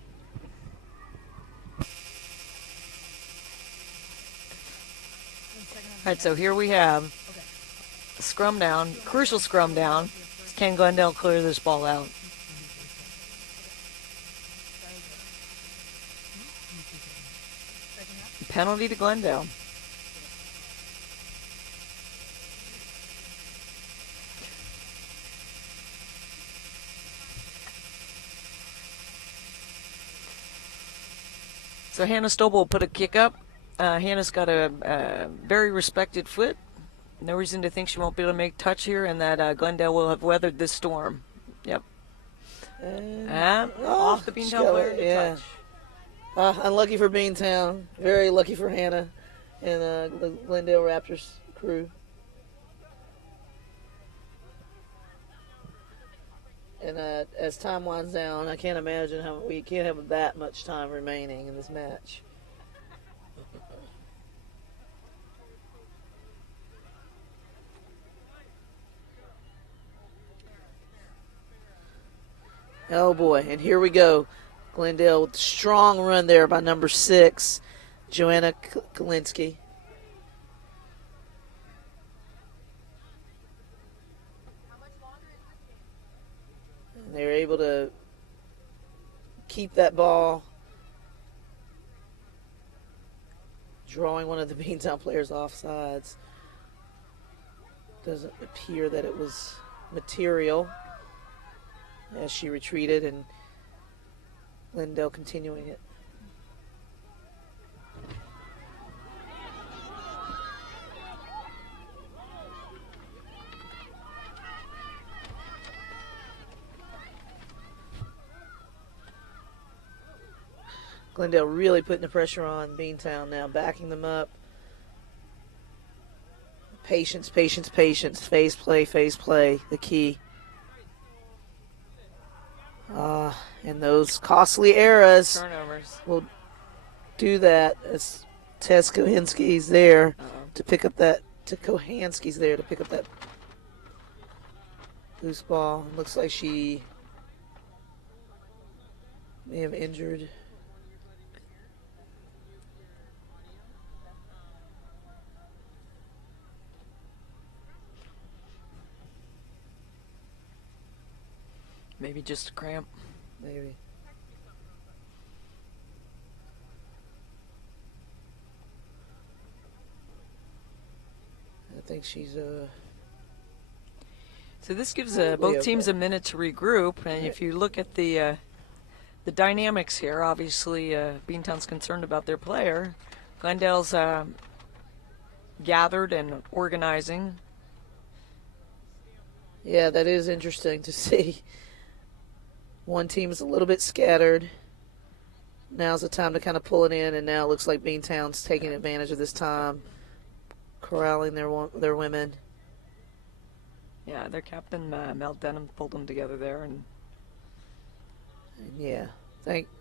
All right, so here we have a scrum down, crucial scrum down. Can Glendale clear this ball out? Penalty to Glendale. So Hannah Stobel will put a kick up. Hannah's got a very respected foot. No reason to think she won't be able to make touch here, and that Glendale will have weathered this storm. Yep. And off the Beantown player to touch. Unlucky for Beantown. Very lucky for Hannah and the Glendale Raptors crew. And as time winds down, I can't imagine how we can't have that much time remaining in this match. Oh boy, and here we go. Glendale with a strong run there by number 6, Joanna Kalinsky. And they're able to keep that ball, drawing one of the Beantown players off sides. Doesn't appear that it was material as she retreated, and Glendale continuing it. Glendale really putting the pressure on Beantown now, backing them up. Patience, patience, patience. Phase play, the key. And those costly errors Turnovers will do that as Tess Kohanski's there to pick up that. Kohanski's there to pick up that loose ball. Looks like she may have injured. Maybe just a cramp. Maybe. I think she's So this gives Probably both teams okay. a minute to regroup, and if you look at the dynamics here, obviously Beantown's concerned about their player. Glendale's gathered and organizing. Yeah, that is interesting to see. One team's a little bit scattered. Now's the time to kind of pull it in, and now it looks like Beantown's taking advantage of this time, corralling their women. Yeah, their captain, Mel Denham, pulled them together there. And Yeah,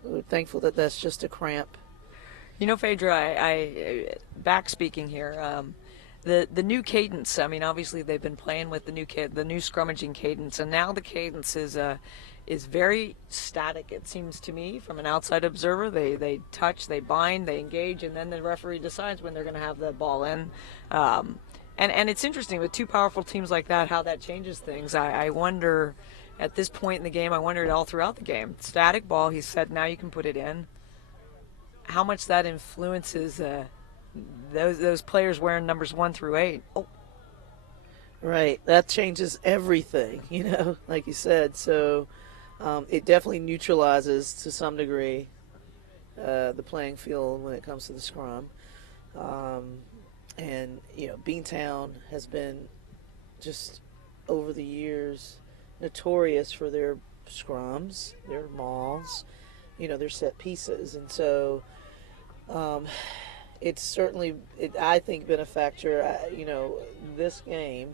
we're thankful that that's just a cramp. you know, Phaedra, I back speaking here. The new cadence. I mean, obviously they've been playing with the new scrummaging cadence, and now the cadence is very static. It seems to me, from an outside observer, they touch, they bind, they engage, and then the referee decides when they're going to have the ball in. And it's interesting with two powerful teams like that, how that changes things. I wonder, at this point in the game, I wondered all throughout the game. Static ball, he said, now you can put it in. How much that influences those players wearing numbers 1 through 8. Oh, Right, that changes everything, like you said. So it definitely neutralizes to some degree the playing field when it comes to the scrum. And Beantown has been just over the years notorious for their scrums, their mauls, their set pieces, and so it's certainly, I think, been a factor. This game,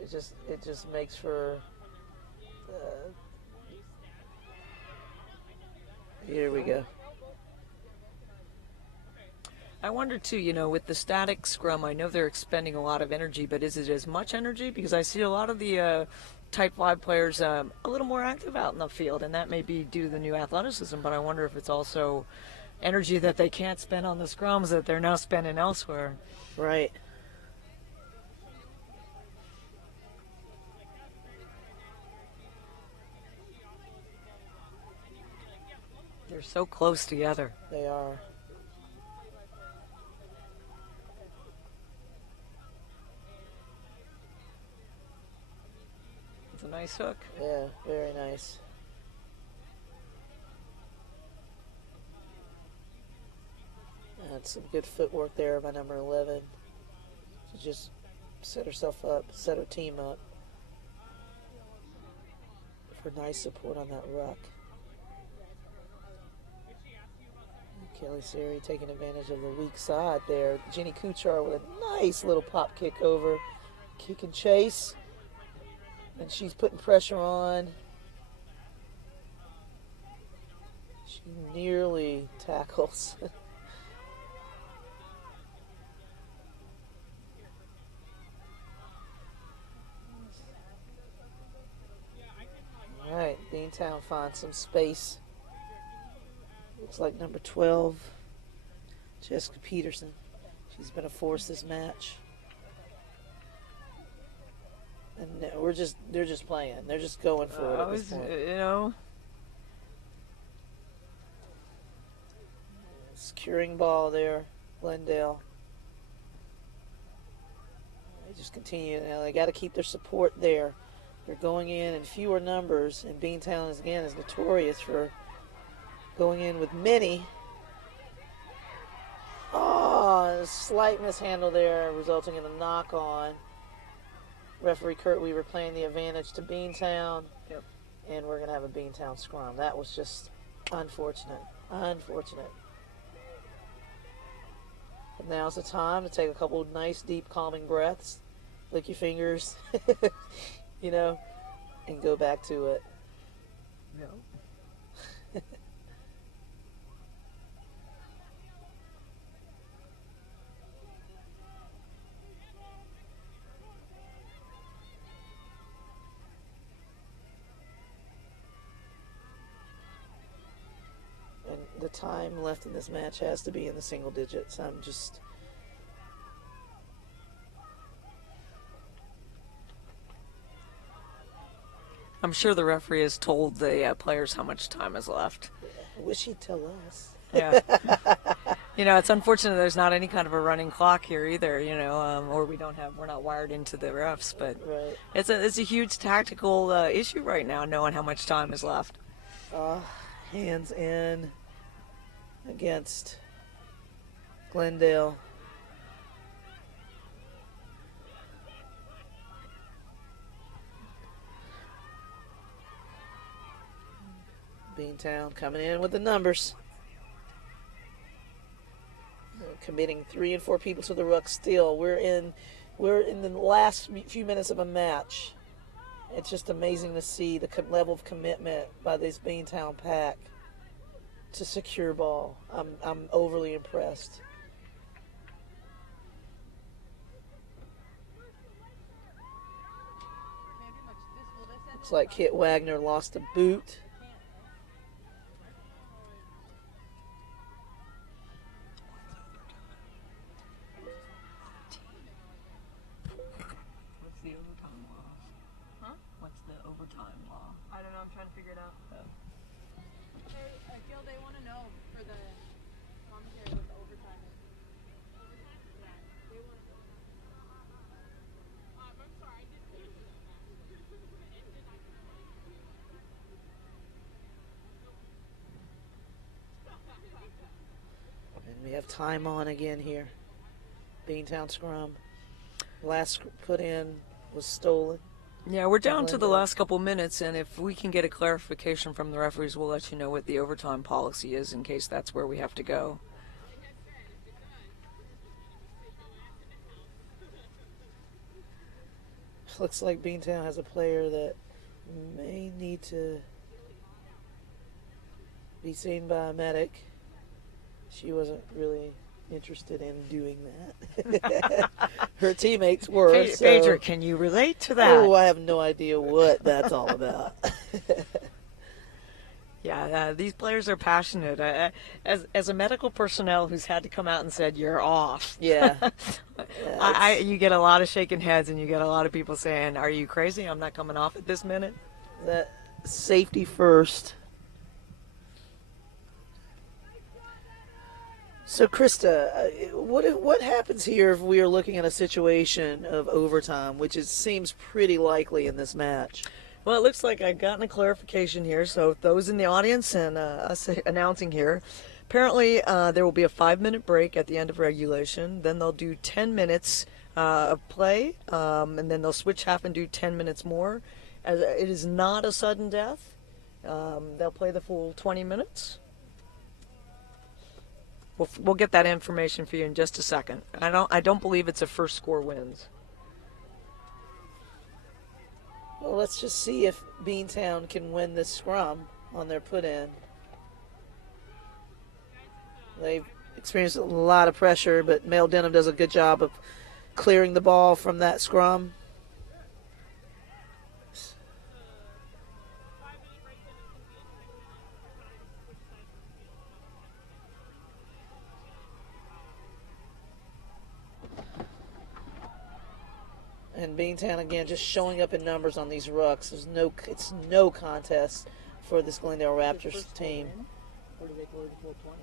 it just makes for. Here we go. I wonder too, with the static scrum, I know they're expending a lot of energy, but is it as much energy? Because I see a lot of the Type 5 players a little more active out in the field, and that may be due to the new athleticism, but I wonder if it's also energy that they can't spend on the scrums that they're now spending elsewhere. Right. They're so close together. They are. It's a nice hook. Yeah, very nice. That's some good footwork there by number 11 to just set herself up, set her team up for nice support on that ruck. Kelly Siri taking advantage of the weak side there. Jenny Kuchar with a nice little pop kick over. Kick and chase. And she's putting pressure on. She nearly tackles. All right, Beantown finds some space. Looks like number 12, Jessica Peterson. She's been a force this match. And they're just playing. They're just going for it at this point. Securing ball there, Glendale. They just continue. They got to keep their support there. They're going in fewer numbers, and Beantown is notorious for going in with many. Oh, a slight mishandle there, resulting in a knock-on. Referee Kurt Weaver playing the advantage to Beantown. Yep. And we're going to have a Beantown scrum. That was just unfortunate. Unfortunate. But now's the time to take a couple of nice, deep, calming breaths. Lick your fingers, and go back to it. Yep. And the time left in this match has to be in the single digits. I'm just... I'm sure the referee has told the players how much time is left. I wish he'd tell us. Yeah. It's unfortunate there's not any kind of a running clock here either, or we're not wired into the refs, but Right. it's a huge tactical issue right now, knowing how much time is left. Hands in against Glendale. Beantown coming in with the numbers. Committing 3 and 4 people to the ruck still. We're in the last few minutes of a match. It's just amazing to see the level of commitment by this Beantown pack to secure ball. I'm overly impressed. Looks like Kit Wagner lost a boot. What's the overtime law? Huh? What's the overtime law? I don't know. I'm trying to figure it out. I feel they want to know for the commentary what the overtime is. Overtime? Yeah. They want to know. I'm sorry. I didn't hear that. And we have time on again here. Beantown scrum. Last put in was stolen. Yeah, we're down to the last couple minutes, and if we can get a clarification from the referees, we'll let you know what the overtime policy is in case that's where we have to go. Looks like Beantown has a player that may need to be seen by a medic. She wasn't really interested in doing that. Her teammates were. Phaedra, can you relate to that? Oh, I have no idea what that's all about. Yeah, these players are passionate. As a medical personnel who's had to come out and said, you're off. Yeah. You get a lot of shaking heads and you get a lot of people saying, are you crazy? I'm not coming off at this minute. That safety first. So, Krista, what happens here if we are looking at a situation of overtime, which seems pretty likely in this match? Well, it looks like I've gotten a clarification here. So those in the audience and us announcing here, apparently there will be a 5-minute break at the end of regulation. Then they'll do 10 minutes of play, and then they'll switch half and do 10 minutes more. As it is not a sudden death. They'll play the full 20 minutes. We'll get that information for you in just a second. I don't believe it's a first score wins. Well, let's just see if Beantown can win this scrum on their put-in. They've experienced a lot of pressure, but Mel Denham does a good job of clearing the ball from that scrum. And Beantown again just showing up in numbers on these rucks. It's no contest for this Glendale Raptors team. Or do they go to 420?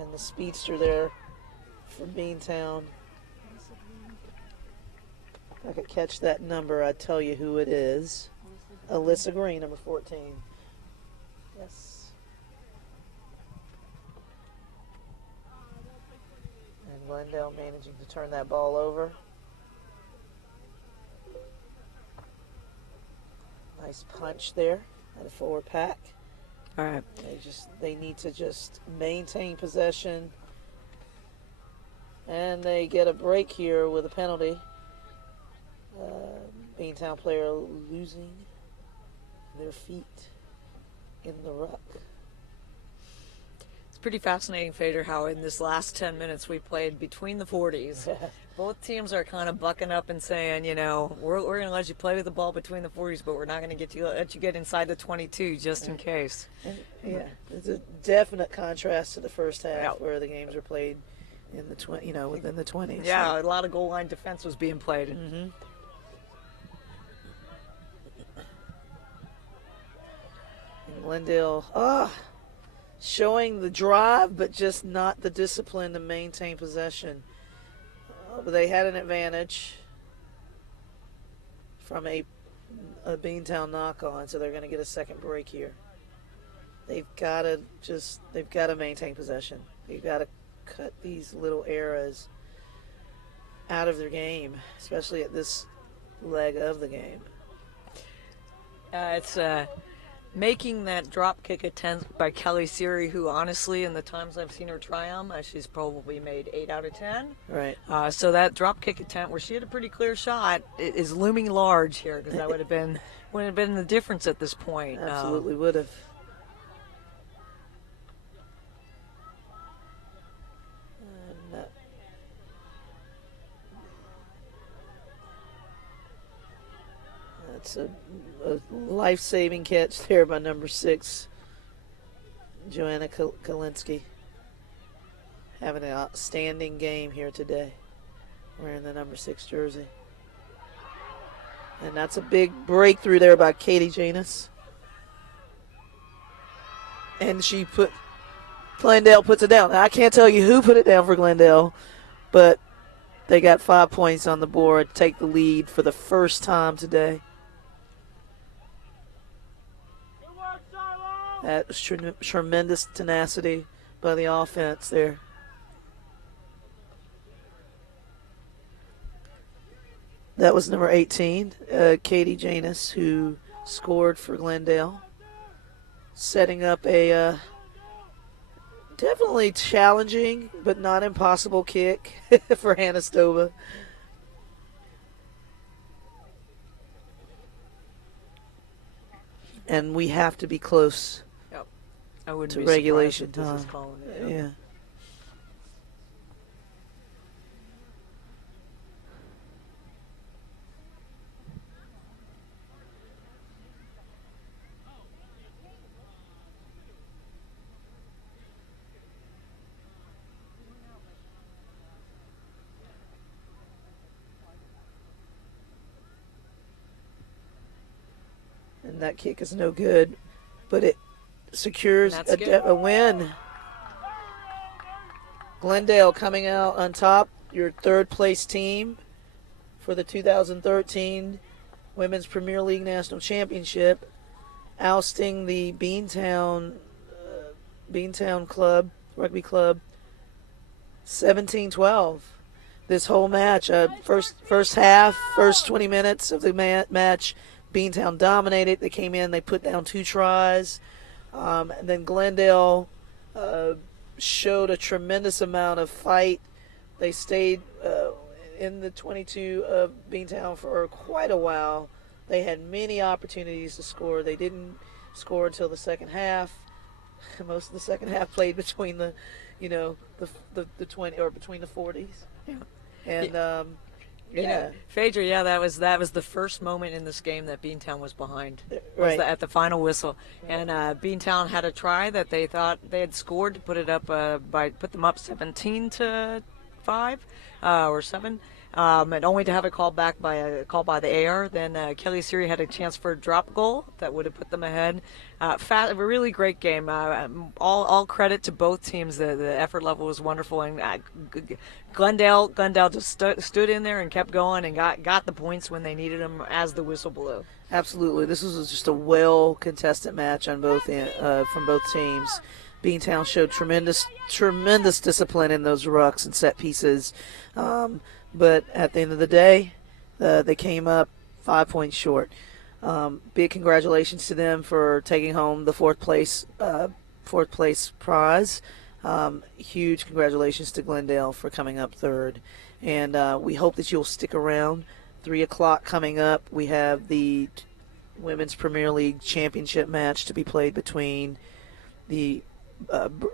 And the speedster there for Beantown. If I could catch that number, I'd tell you who it is. Alyssa Green, number 14. Yes. And Glendale managing to turn that ball over. Nice punch there at a forward pack. All right. They need to just maintain possession. And they get a break here with a penalty. Beantown player losing their feet in the ruck. It's pretty fascinating, Fader, how in this last 10 minutes we played between the 40s. Both teams are kind of bucking up and saying, we're going to let you play with the ball between the 40s, but we're not going to let you get inside the 22 just in case. And, yeah, it's a definite contrast to the first half where the games were played in the within the 20s. Yeah, a lot of goal line defense was being played. Mm-hmm. And Glendale, showing the drive, but just not the discipline to maintain possession. But they had an advantage from a Beantown knock-on, so they're going to get a second break here. They've got to maintain possession. They've got to cut these little eras out of their game, especially at this leg of the game. It's making that drop kick attempt by Kelly Siri, who honestly, in the times I've seen her try them, she's probably made 8 out of 10. Right. So that drop kick attempt, where she had a pretty clear shot, is looming large here, because that would have been the difference at this point. Absolutely would have. That's a life-saving catch there by number 6, Joanna Kalinsky. Having an outstanding game here today, wearing the number 6 jersey. And that's a big breakthrough there by Katie Janus. And Glendale puts it down. Now, I can't tell you who put it down for Glendale, but they got 5 points on the board, take the lead for the first time today. That was tremendous tenacity by the offense there. That was number 18, Katie Janus, who scored for Glendale, setting up a definitely challenging but not impossible kick for Hannah Stova. And we have to be close to regulation time. Yeah. And that kick is no good, but it secures a win. Glendale coming out on top, your third place team for the 2013 Women's Premier League National Championship, ousting the Beantown Club, Rugby Club, 17-12. This whole match, first half, first 20 minutes of the match, Beantown dominated. They came in, they put down 2 tries. And then Glendale showed a tremendous amount of fight. They stayed in the 22 of Beantown for quite a while. They had many opportunities to score. They didn't score until the second half. Most of the second half played between the 20 or between the 40s. Yeah. And Phaedra, that was the first moment in this game that Beantown was behind. Right. At the final whistle. And Beantown had a try that they thought they had scored to put them up 17-5 or 7. And only to have it called back by the AR. Then Kelly Siri had a chance for a drop goal that would have put them ahead. A really great game. All credit to both teams. The effort level was wonderful, and Glendale just stood in there and kept going and got the points when they needed them as the whistle blew. Absolutely, this was just a well contested match on from both teams. Beantown showed tremendous discipline in those rucks and set pieces. But at the end of the day, they came up 5 points short. Big congratulations to them for taking home the fourth place prize. Huge congratulations to Glendale for coming up third. And we hope that you'll stick around. 3 o'clock coming up, we have the Women's Premier League Championship match to be played between the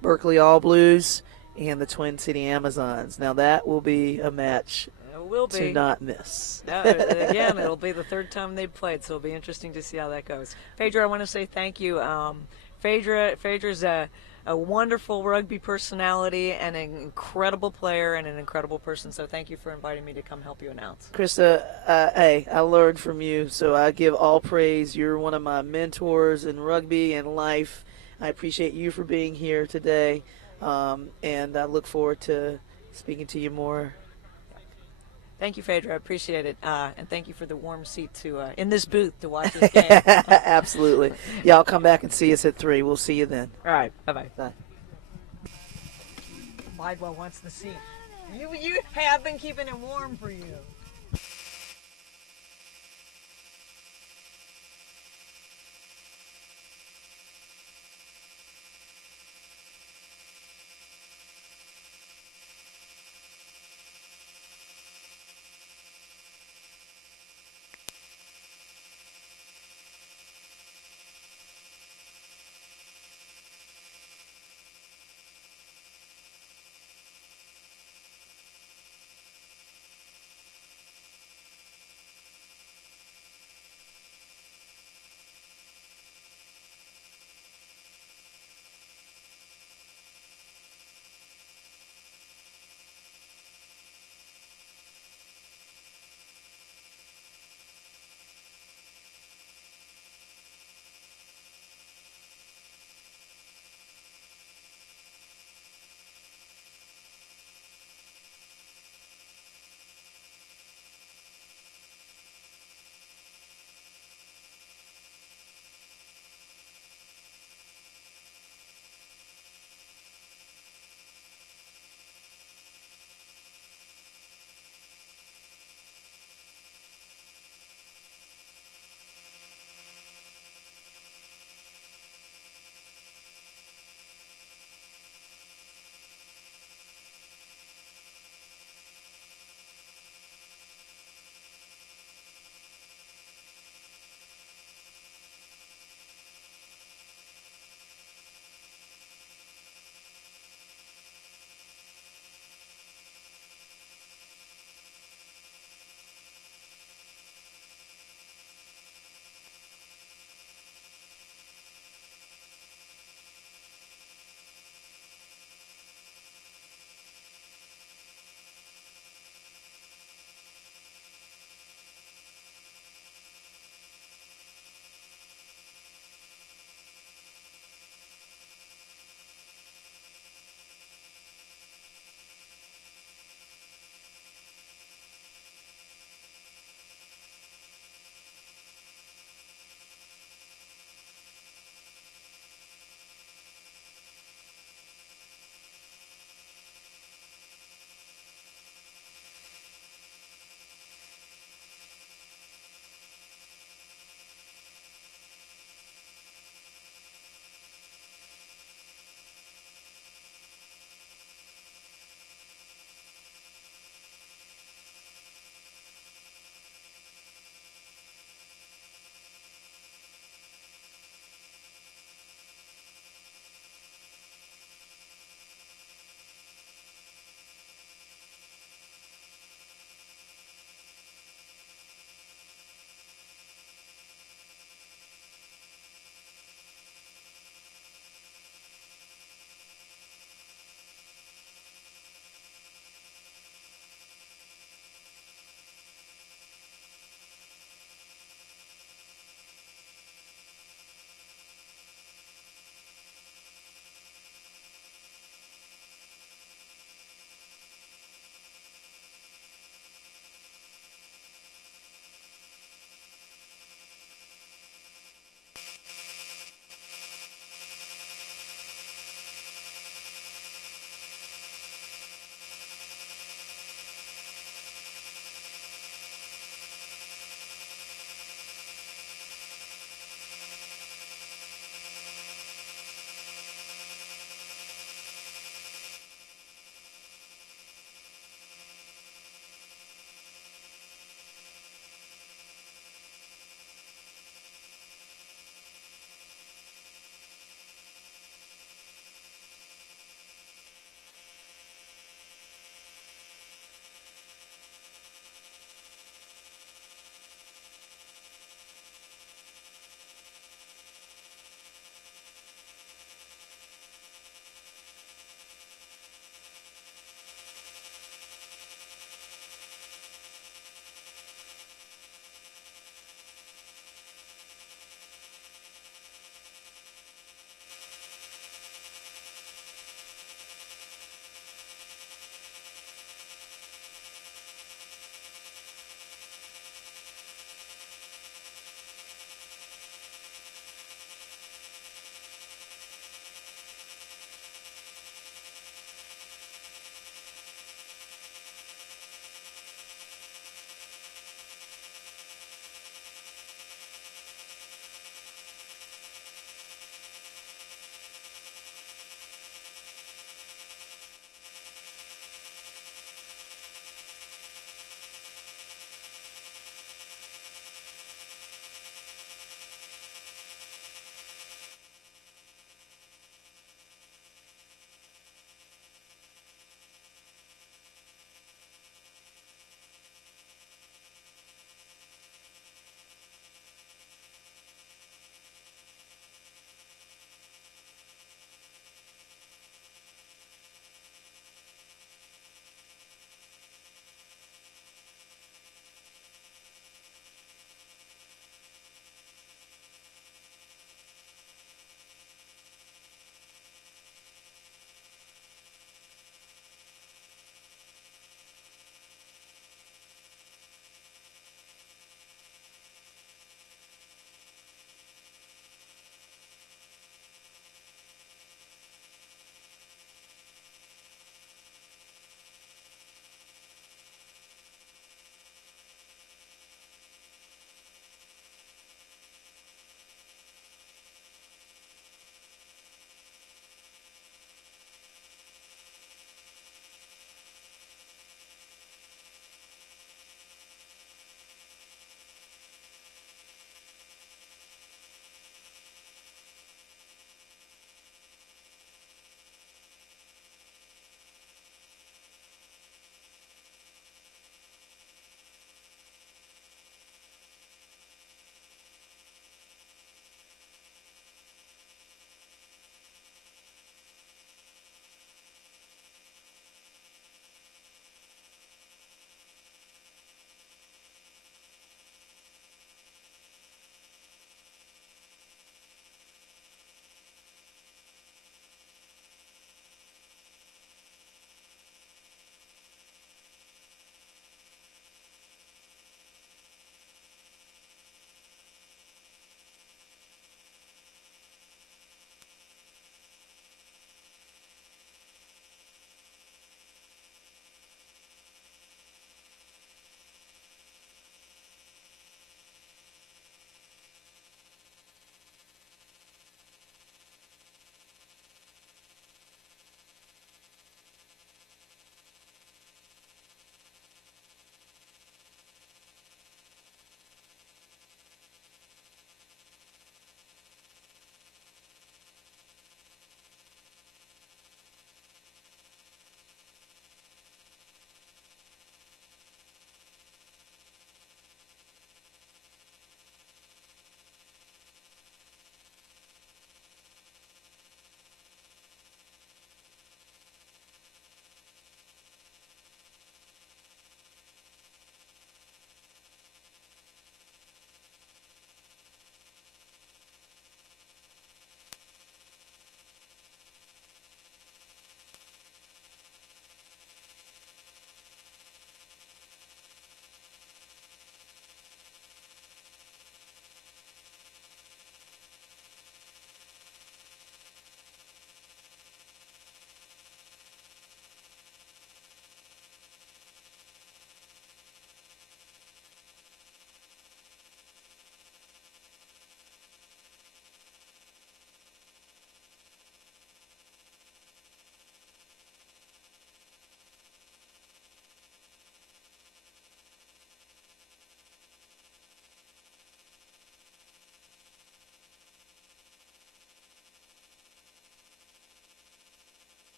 Berkeley All Blues and the Twin City Amazons. Now that will be a match to not miss. Again, it'll be the third time they've played, so it'll be interesting to see how that goes. Phaedra, I want to say thank you. Phaedra's a wonderful rugby personality and an incredible player and an incredible person. So thank you for inviting me to come help you announce. Krista, hey, I learned from you, so I give all praise. You're one of my mentors in rugby and life. I appreciate you for being here today, and I look forward to speaking to you more. Thank you, Phaedra. I appreciate it. And thank you for the warm seat in this booth to watch this game. Absolutely. Y'all come back and see us at 3. We'll see you then. All right. Bye-bye. Bye. Bidwell wants the seat. Hey, I've been keeping it warm for you.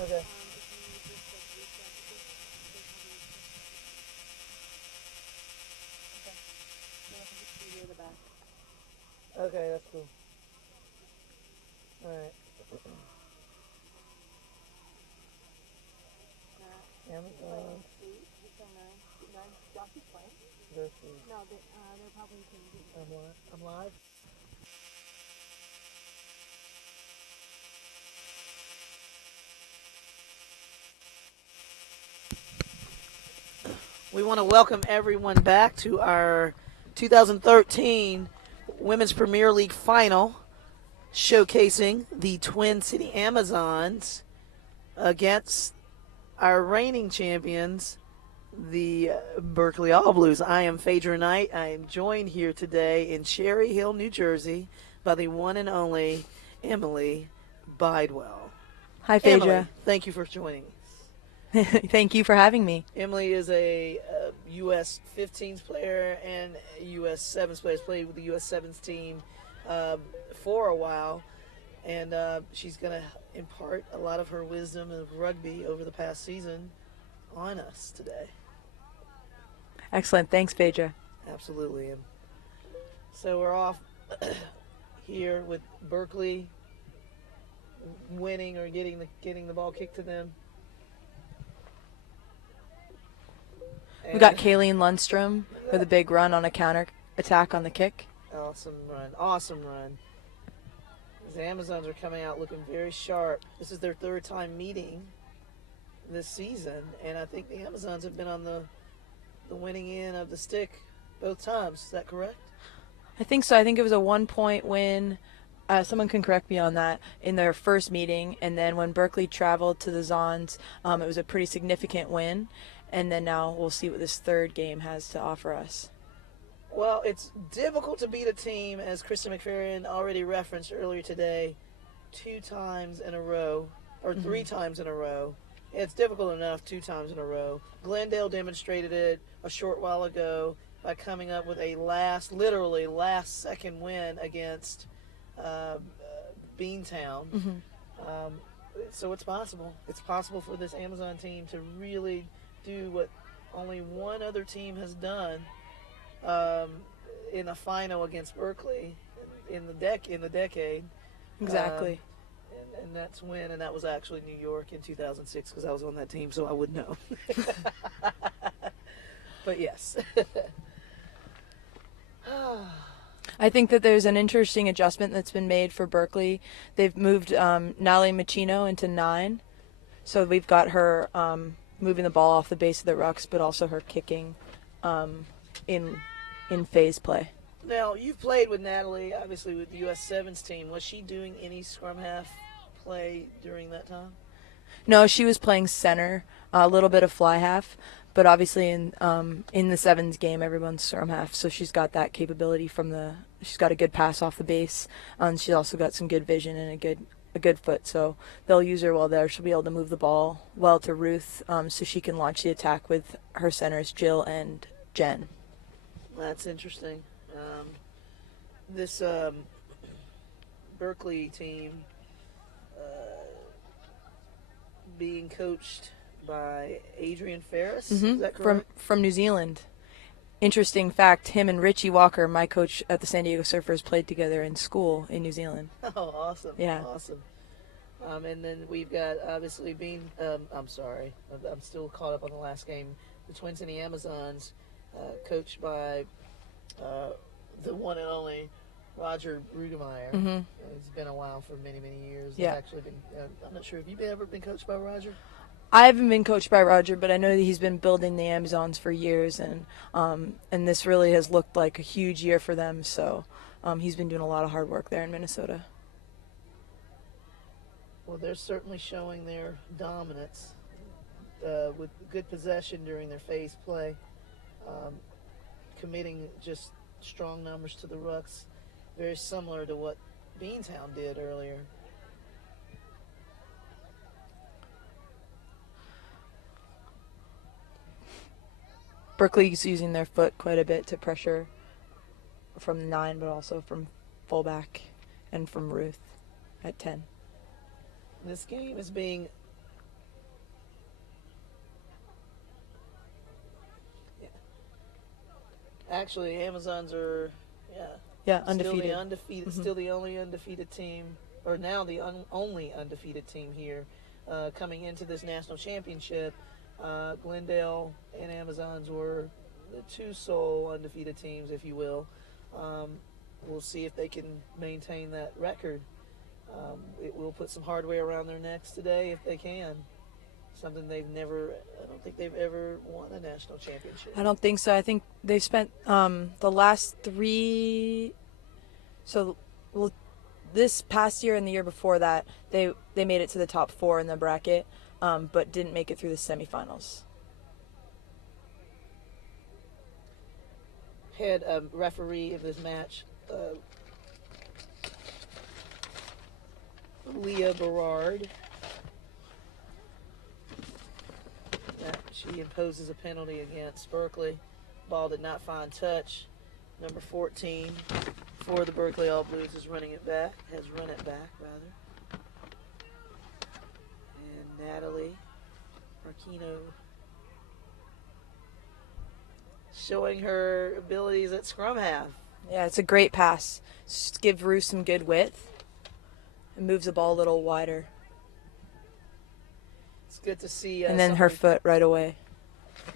Okay. Okay, that's cool. All right. Amazon. Versus. No, they're probably changing. I'm live. We want to welcome everyone back to our 2013 Women's Premier League final, showcasing the Twin City Amazons against our reigning champions, the Berkeley All Blues. I am Phaedra Knight. I am joined here today in Cherry Hill, New Jersey, by the one and only Emily Bidewell. Hi, Emily, Phaedra. thank you for joining us. Thank you for having me. Emily is a U.S. 15s player and a U.S. 7s player. Has played with the U.S. 7s team for a while, and she's going to impart a lot of her wisdom of rugby over the past season on us today. Excellent. Thanks, Phaedra. Absolutely. And so we're off here with Berkeley winning or getting the ball kicked to them. We got Kayleen Lundstrom with a big run on a counter attack on the kick. Awesome run. The Amazons are coming out looking very sharp. This is their third time meeting this season, and I think the Amazons have been on the winning end of the stick both times. Is that correct? I think so. I think it was a 1-point win. Someone can correct me on that, in their first meeting, and then when Berkeley traveled to the Zons, it was a pretty significant win, and then now we'll see what this third game has to offer us. Well, it's difficult to beat a team, as Kristen McFerrin already referenced earlier today, 2 times in a row, or 3 times in a row. It's difficult enough 2 times in a row. Glendale demonstrated it a short while ago by coming up with a literally last second win against Beantown. So it's possible. It's possible for this Amazon team to really do what only one other team has done in a final against Berkeley in the decade. Exactly. And that's when, and that was actually New York in 2006, because I was on that team, so I would know. But yes. I think that there's an interesting adjustment that's been made for Berkeley. They've moved Natalie Machino into 9, so we've got her moving the ball off the base of the rucks, but also her kicking in phase play. Now, you've played with Natalie, obviously, with the U.S. 7s team. Was she doing any scrum half play during that time? No, she was playing center, a little bit of fly half, but obviously in the 7s game, everyone's scrum half, so she's got that capability she's got a good pass off the base, and she's also got some good vision and a good foot, so they'll use her well there. She'll be able to move the ball well to Ruth, so she can launch the attack with her centers, Jill and Jen. That's interesting. This Berkeley team being coached by Adrian Ferris, is that correct? From New Zealand. Interesting fact, him and Richie Walker, my coach at the San Diego Surfers, played together in school in New Zealand. Oh, awesome. Yeah. Awesome. And then we've got, obviously, I'm sorry, I'm still caught up on the last game. The Twin City Amazons, coached by the one and only Roger Rugemeyer. It's been a while, for many, many years. Yeah. I've actually been, I'm not sure, have you ever been coached by Roger? I haven't been coached by Roger, but I know that he's been building the Amazons for years, and this really has looked like a huge year for them, so he's been doing a lot of hard work there in Minnesota. Well, they're certainly showing their dominance with good possession during their phase play, committing just strong numbers to the rucks, very similar to what Beantown did earlier. Berkeley's using their foot quite a bit to pressure from 9, but also from fullback and from Ruth at 10. This game is being Actually, Amazons are, Yeah, undefeated. Still the undefeated, still the only undefeated team, or now the only undefeated team here, coming into this national championship. Glendale and Amazons were the two sole undefeated teams, if you will. We'll see if they can maintain that record. It will put some hardware around their necks today if they can. Something I don't think they've ever won a national championship. I don't think so. I think they spent the last 3. So, this past year and the year before that, they made it to the top 4 in the bracket, but didn't make it through the semifinals. Head referee of this match, Leah Berard. She imposes a penalty against Berkeley. Ball did not find touch. Number 14 for the Berkeley All Blues has run it back, rather. And Natalie Marquino showing her abilities at scrum half. Yeah, it's a great pass. Just give Rue some good width. It moves the ball a little wider. It's good to see. And then her foot right away.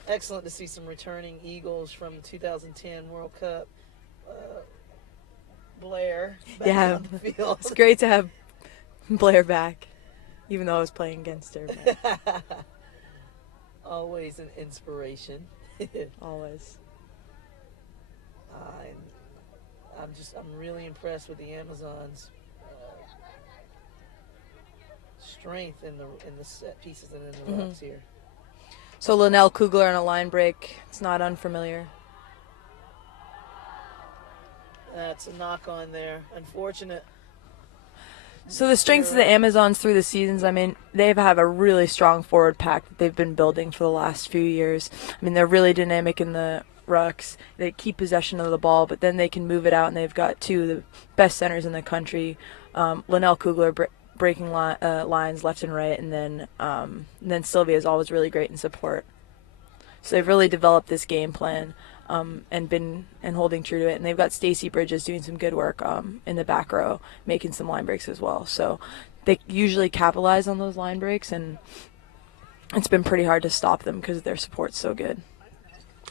Excellent to see some returning Eagles from the 2010 World Cup. Blair back on the field. It's great to have Blair back, even though I was playing against her. Always an inspiration. Always. I'm really impressed with the Amazons' strength in the set pieces and in the rucks here. So Linnell Kugler on a line break. It's not unfamiliar. That's a knock on there. Unfortunate. So the strengths of the Amazons through the seasons, I mean, they have a really strong forward pack that they've been building for the last few years. I mean, they're really dynamic in the rucks. They keep possession of the ball, but then they can move it out, and they've got 2 of the best centers in the country. Linnell Kugler breaking lines left and right, and then Sylvia is always really great in support. So they've really developed this game plan and holding true to it. And they've got Stacy Bridges doing some good work in the back row, making some line breaks as well. So they usually capitalize on those line breaks, and it's been pretty hard to stop them because their support's so good.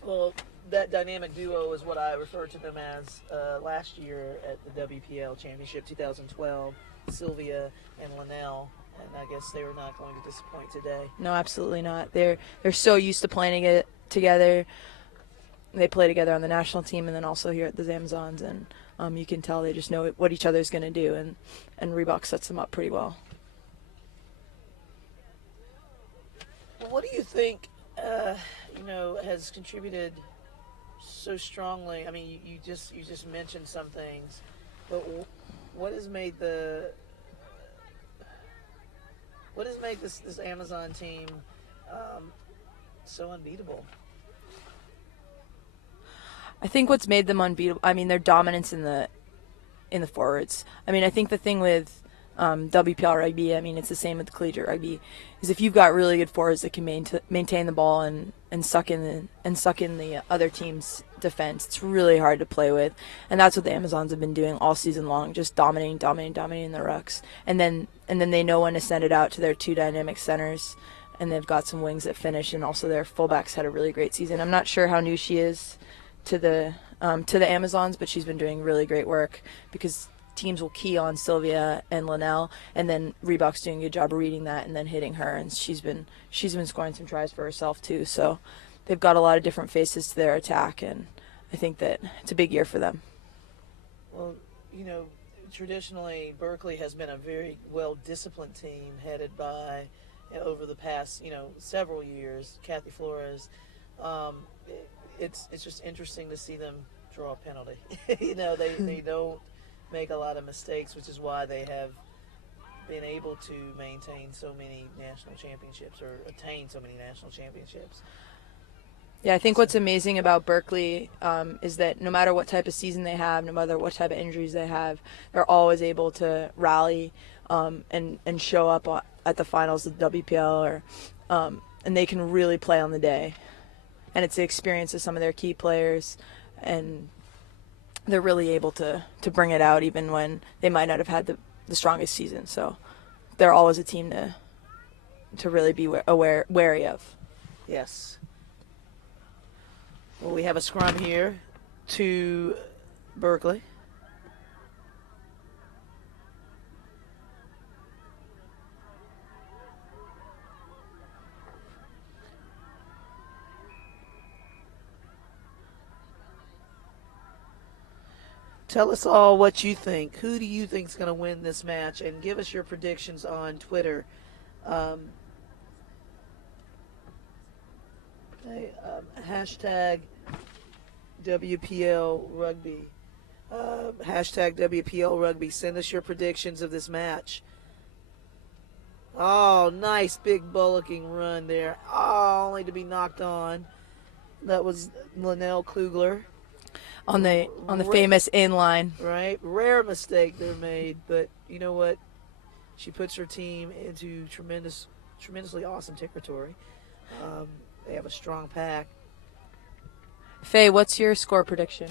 Well, that dynamic duo is what I referred to them as last year at the WPL Championship 2012, Sylvia and Linnell. And I guess they were not going to disappoint today. No, absolutely not. They're so used to playing it together. They play together on the national team and then also here at the Amazons, and you can tell they just know what each other's going to do, and Reebok sets them up pretty well. Well, what do you think, has contributed so strongly? I mean, you just mentioned some things, but what has made this Amazon team so unbeatable? I think what's made them unbeatable, I mean, their dominance in the forwards. I mean, I think the thing with WPL rugby, I mean, it's the same with collegiate rugby, is if you've got really good forwards that can maintain the ball and suck in the other team's defense, it's really hard to play with. And that's what the Amazons have been doing all season long, just dominating the rucks. And then they know when to send it out to their 2 dynamic centers, and they've got some wings that finish, and also their fullbacks had a really great season. I'm not sure how new she is to the Amazons, but she's been doing really great work because teams will key on Sylvia and Linnell, and then Reebok's doing a good job of reading that and then hitting her, and she's been scoring some tries for herself too. So they've got a lot of different faces to their attack, and I think that it's a big year for them. Well, traditionally Berkeley has been a very well-disciplined team headed by, over the past, several years, Kathy Flores. It's just interesting to see them draw a penalty. They don't make a lot of mistakes, which is why they have been able to maintain so many national championships or attain so many national championships. Yeah, I think what's amazing about Berkeley is that no matter what type of season they have, no matter what type of injuries they have, they're always able to rally and show up at the finals of the WPL, and they can really play on the day. And it's the experience of some of their key players and they're really able to bring it out even when they might not have had the strongest season. So they're always a team to really be wary of. Yes. Well, we have a scrum here to Berkeley. Tell us all what you think. Who do you think is going to win this match? And give us your predictions on Twitter. Hashtag WPL Rugby. Hashtag WPL Rugby. Send us your predictions of this match. Oh, nice big bullocking run there. Oh, only to be knocked on. That was Linnell Klugler. On the famous inline. Right. Rare mistake they're made, but you know what? She puts her team into tremendously awesome territory. They have a strong pack. Faye, what's your score prediction?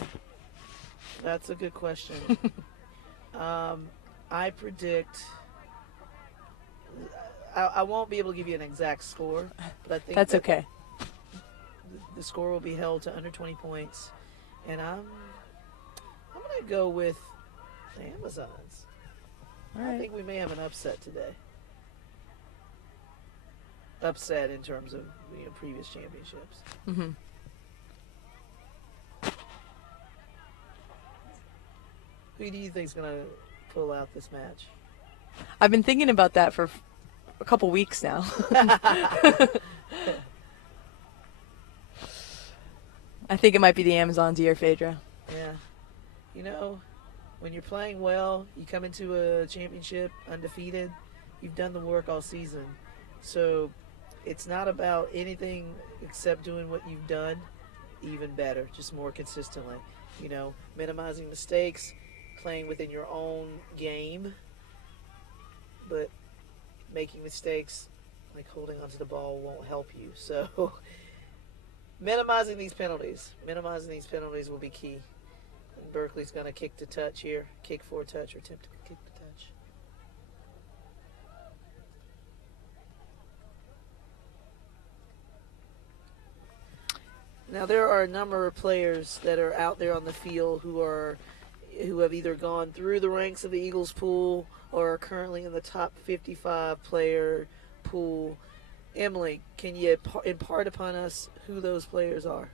That's a good question. I predict. I won't be able to give you an exact score, but I think that's okay. The score will be held to under 20 points, and I'm going to go with the Amazons. All right. I think we may have an upset today. Upset in terms of previous championships. Mm-hmm. Who do you think is going to pull out this match? I've been thinking about that for a couple weeks now. I think it might be the Amazons year, Phaedra. Yeah. When you're playing well, you come into a championship undefeated, you've done the work all season. So it's not about anything except doing what you've done even better, just more consistently. Minimizing mistakes, playing within your own game, but making mistakes like holding onto the ball won't help you. So minimizing these penalties will be key. And Berkeley's going to kick to touch here, kick for touch or attempt to kick to touch. Now there are a number of players that are out there on the field who have either gone through the ranks of the Eagles pool or are currently in the top 55 player pool. Emily, can you impart upon us who those players are?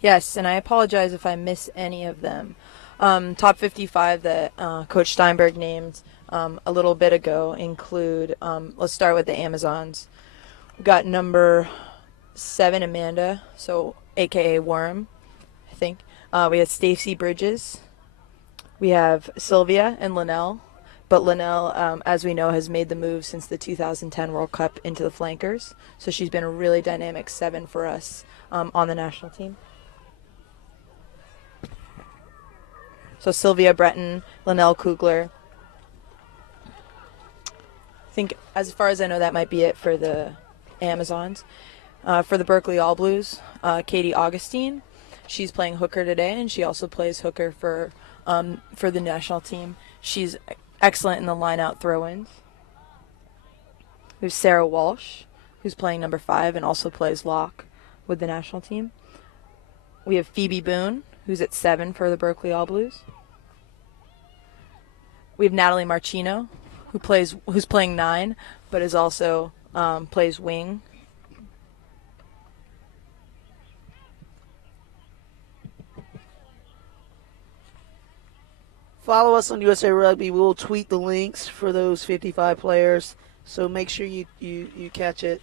Yes, and I apologize if I miss any of them. Top 55 that Coach Steinberg named a little bit ago include, let's start with the Amazons. We've got number 7, Amanda, so a.k.a. Worm, I think. We have Stacey Bridges. We have Sylvia and Linnell. But Linnell, as we know, has made the move since the 2010 World Cup into the flankers. So she's been a really dynamic 7 for us on the national team. So Sylvia Breton, Linnell Kugler. I think, as far as I know, that might be it for the Amazons. For the Berkeley All Blues, Katie Augustine. She's playing hooker today, and she also plays hooker for the national team. She's excellent in the line-out throw-ins. We have Sarah Walsh, who's playing number 5 and also plays lock with the national team. We have Phoebe Boone, who's at 7 for the Berkeley All Blues. We have Natalie Marchino, who's playing 9, but is also plays wing. Follow us on USA Rugby. We'll tweet the links for those 55 players, so make sure you catch it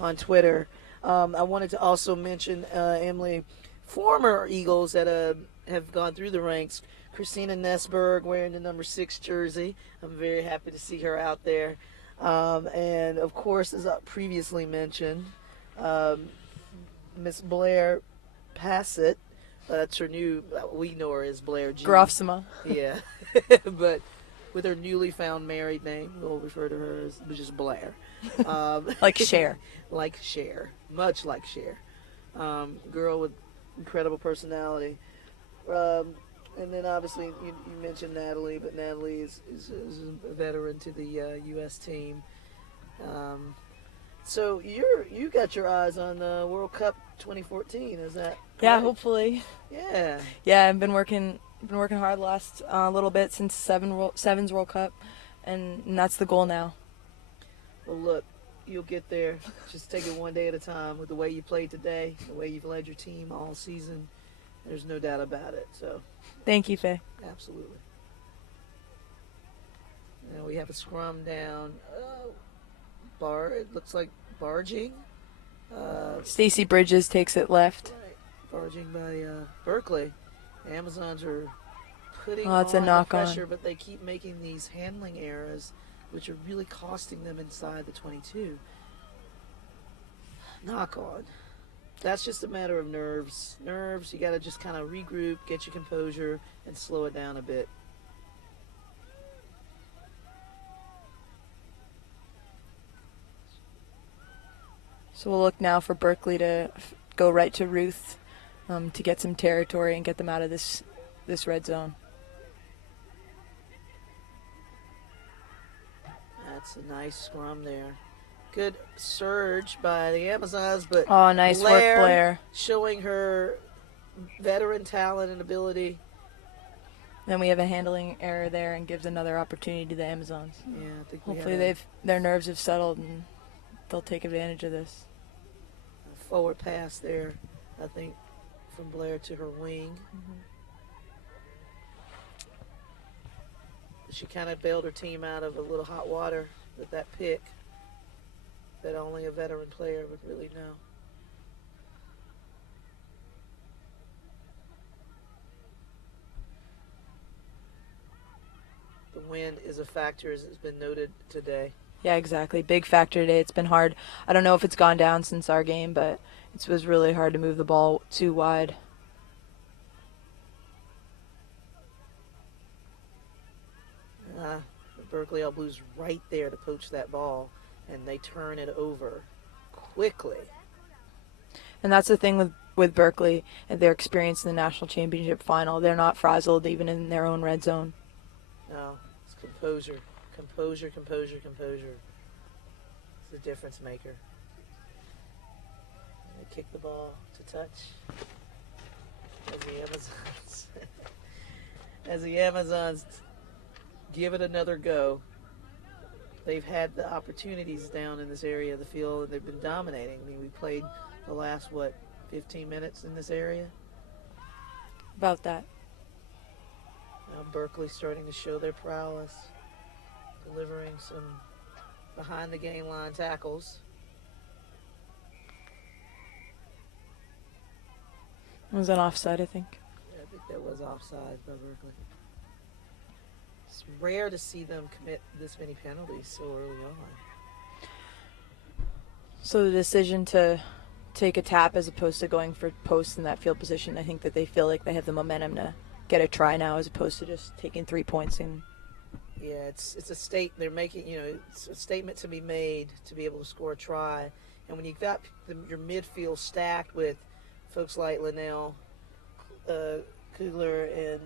on Twitter. I wanted to also mention, Emily, former Eagles that have gone through the ranks. Christina Nesberg wearing the number 6 jersey. I'm very happy to see her out there. And, of course, as I previously mentioned, Miss Blair Passett. That's her new, we know her as Blair G. Grofsema. Yeah. But with her newly found married name, we'll refer to her as just Blair. Like Cher. Like Cher. Much like Cher. Girl with incredible personality. And then obviously you mentioned Natalie, but Natalie is a veteran to the U.S. team. So you got your eyes on the World Cup 2014, is that Yeah, right? hopefully. Yeah. Yeah, I've been working hard the last little bit since Sevens World Cup, and that's the goal now. Well, look, you'll get there. Just take it one day at a time. With the way you played today, the way you've led your team all season, there's no doubt about it. So, Thank you, Faye. absolutely. Now we have a scrum down. It looks like barging. Stacy Bridges takes it left. Right. Barging by Berkeley. The Amazons are putting Oh, it's a on the knock on. pressure, but they keep making these handling errors, which are really costing them inside the 22. Knock on. That's just a matter of nerves. Nerves, you got to just kind of regroup, get your composure, and slow it down a bit. So we'll look now for Berkeley to go right to Ruth to get some territory and get them out of this red zone. That's a nice scrum there. Good surge by the Amazons, but Oh, nice work, Blair. showing her veteran talent and ability. Then we have a handling error there and gives another opportunity to the Amazons. Yeah, I think we Hopefully have their nerves have settled and they'll take advantage of this. a forward pass there, I think, from Blair to her wing. She kind of bailed her team out of a little hot water with that pick that only a veteran player would really know. The wind is a factor, as has been noted today. Yeah, exactly. Big factor today. It's been hard. I don't know if it's gone down since our game, but it was really hard to move the ball too wide. Berkeley All Blues right there to poach that ball, and they turn it over quickly. And that's the thing with Berkeley and their experience in the national championship final. They're not frazzled even in their own red zone. No, it's composure. Composure, composure, composure. It's the difference maker. They kick the ball to touch. As the Amazons give it another go. They've had the opportunities down in this area of the field, and they've been dominating. I mean, we played the last, 15 minutes in this area? About that. Now Berkeley's starting to show their prowess, delivering some behind the game line tackles. Was that offside, I think? Yeah, I think that was offside by Berkeley. It's rare to see them commit this many penalties so early on. So the decision to take a tap as opposed to going for posts in that field position, I think that they feel like they have the momentum to get a try now as opposed to just taking 3 points in. Yeah, it's a state they're making. It's a statement to be made to be able to score a try. And when you've got your midfield stacked with folks like Linnell, Kugler, and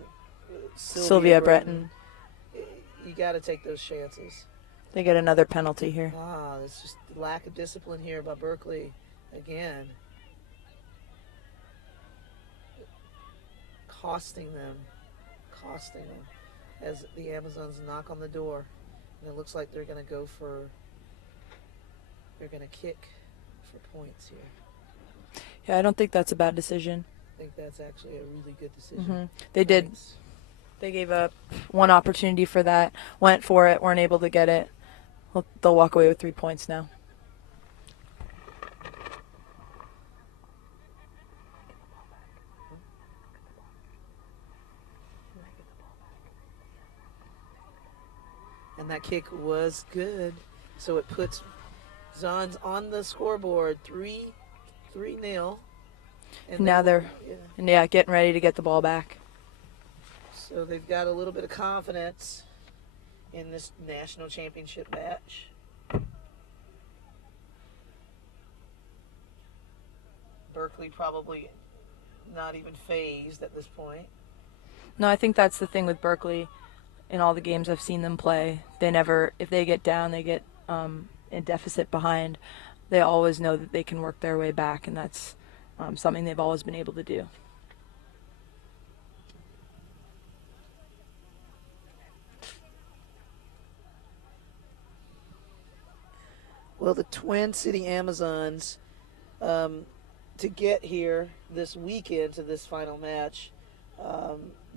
Sylvia Breton, you got to take those chances. They get another penalty here. It's just the lack of discipline here by Berkeley again. Costing them as the Amazons knock on the door. And it looks like they're going to kick for points here. Yeah, I don't think that's a bad decision. I think that's actually a really good decision. They did. They gave up one opportunity for that, went for it, weren't able to get it. They'll walk away with 3 points now. And that kick was good. So it puts Zons on the scoreboard 3-0. And now they're getting ready to get the ball back. So they've got a little bit of confidence in this national championship match. Berkeley probably not even phased at this point. No, I think that's the thing with Berkeley. In all the games I've seen them play, they never, if they get down, they get in deficit behind. They always know that they can work their way back, and that's something they've always been able to do. Well, the Twin City Amazons, to get here this weekend to this final match,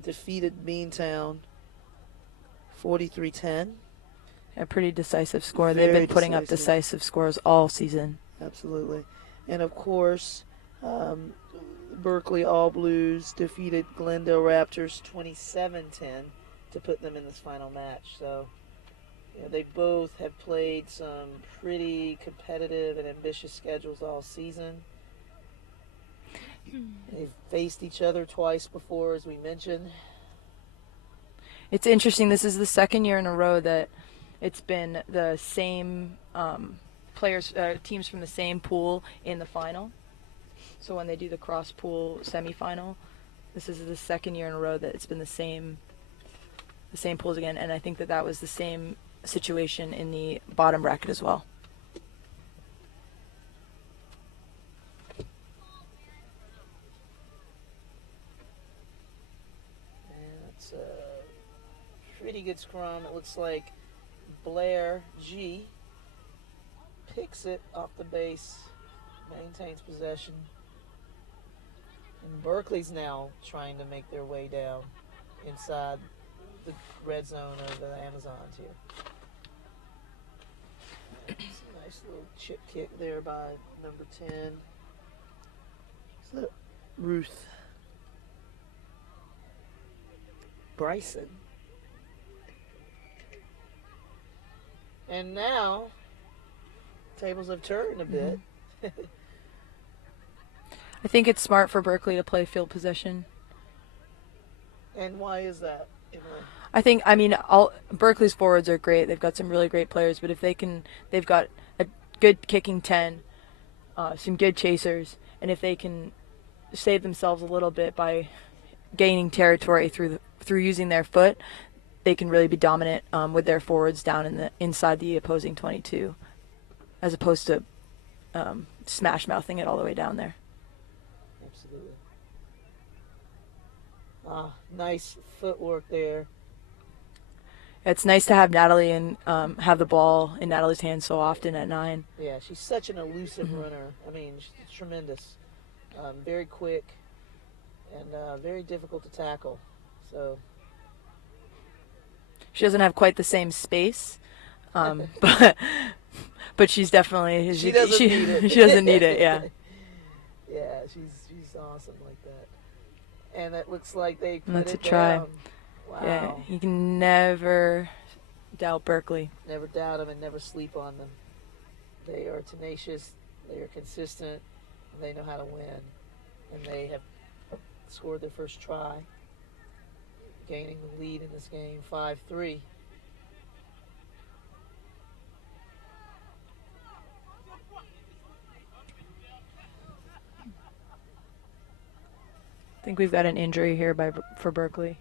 defeated Beantown 43-10. A pretty decisive score. Very They've been putting up decisive. decisive scores all season. Absolutely. And, of course, Berkeley All Blues defeated Glendale Raptors 27-10 to put them in this final match. So, they both have played some pretty competitive and ambitious schedules all season. They've faced each other twice before, as we mentioned. It's interesting. This is the second year in a row that it's been the same teams from the same pool in the final. So when they do the cross pool semifinal, this is the second year in a row that it's been the same pools again. And I think that was the same situation in the bottom bracket as well. And it's a pretty good scrum. It looks like Blair G picks it off the base, maintains possession. And Berkeley's now trying to make their way down inside the red zone of the Amazons here. It's a nice little chip kick there by number 10. Is that Ruth Bryson? And now, tables have turned a bit. I think it's smart for Berkeley to play field possession. And why is that? All Berkeley's forwards are great. They've got some really great players, but if they've got a good kicking 10, some good chasers, and if they can save themselves a little bit by gaining territory through using their foot, they can really be dominant with their forwards down inside the opposing 22, as opposed to smash mouthing it all the way down there. Absolutely. Nice footwork there. It's nice to have Natalie and have the ball in Natalie's hands so often at 9. Yeah, she's such an elusive runner. She's tremendous. Very quick and very difficult to tackle. So she doesn't have quite the same space, but she's definitely she doesn't need it. She doesn't need it. Yeah. Yeah, she's awesome like that. And it looks like they put That's it a try. down. Wow. Yeah, you can never doubt Berkeley. Never doubt them and never sleep on them. They are tenacious, they are consistent, and they know how to win. And they have scored their first try, gaining the lead in this game, 5-3. I think we've got an injury here for Berkeley.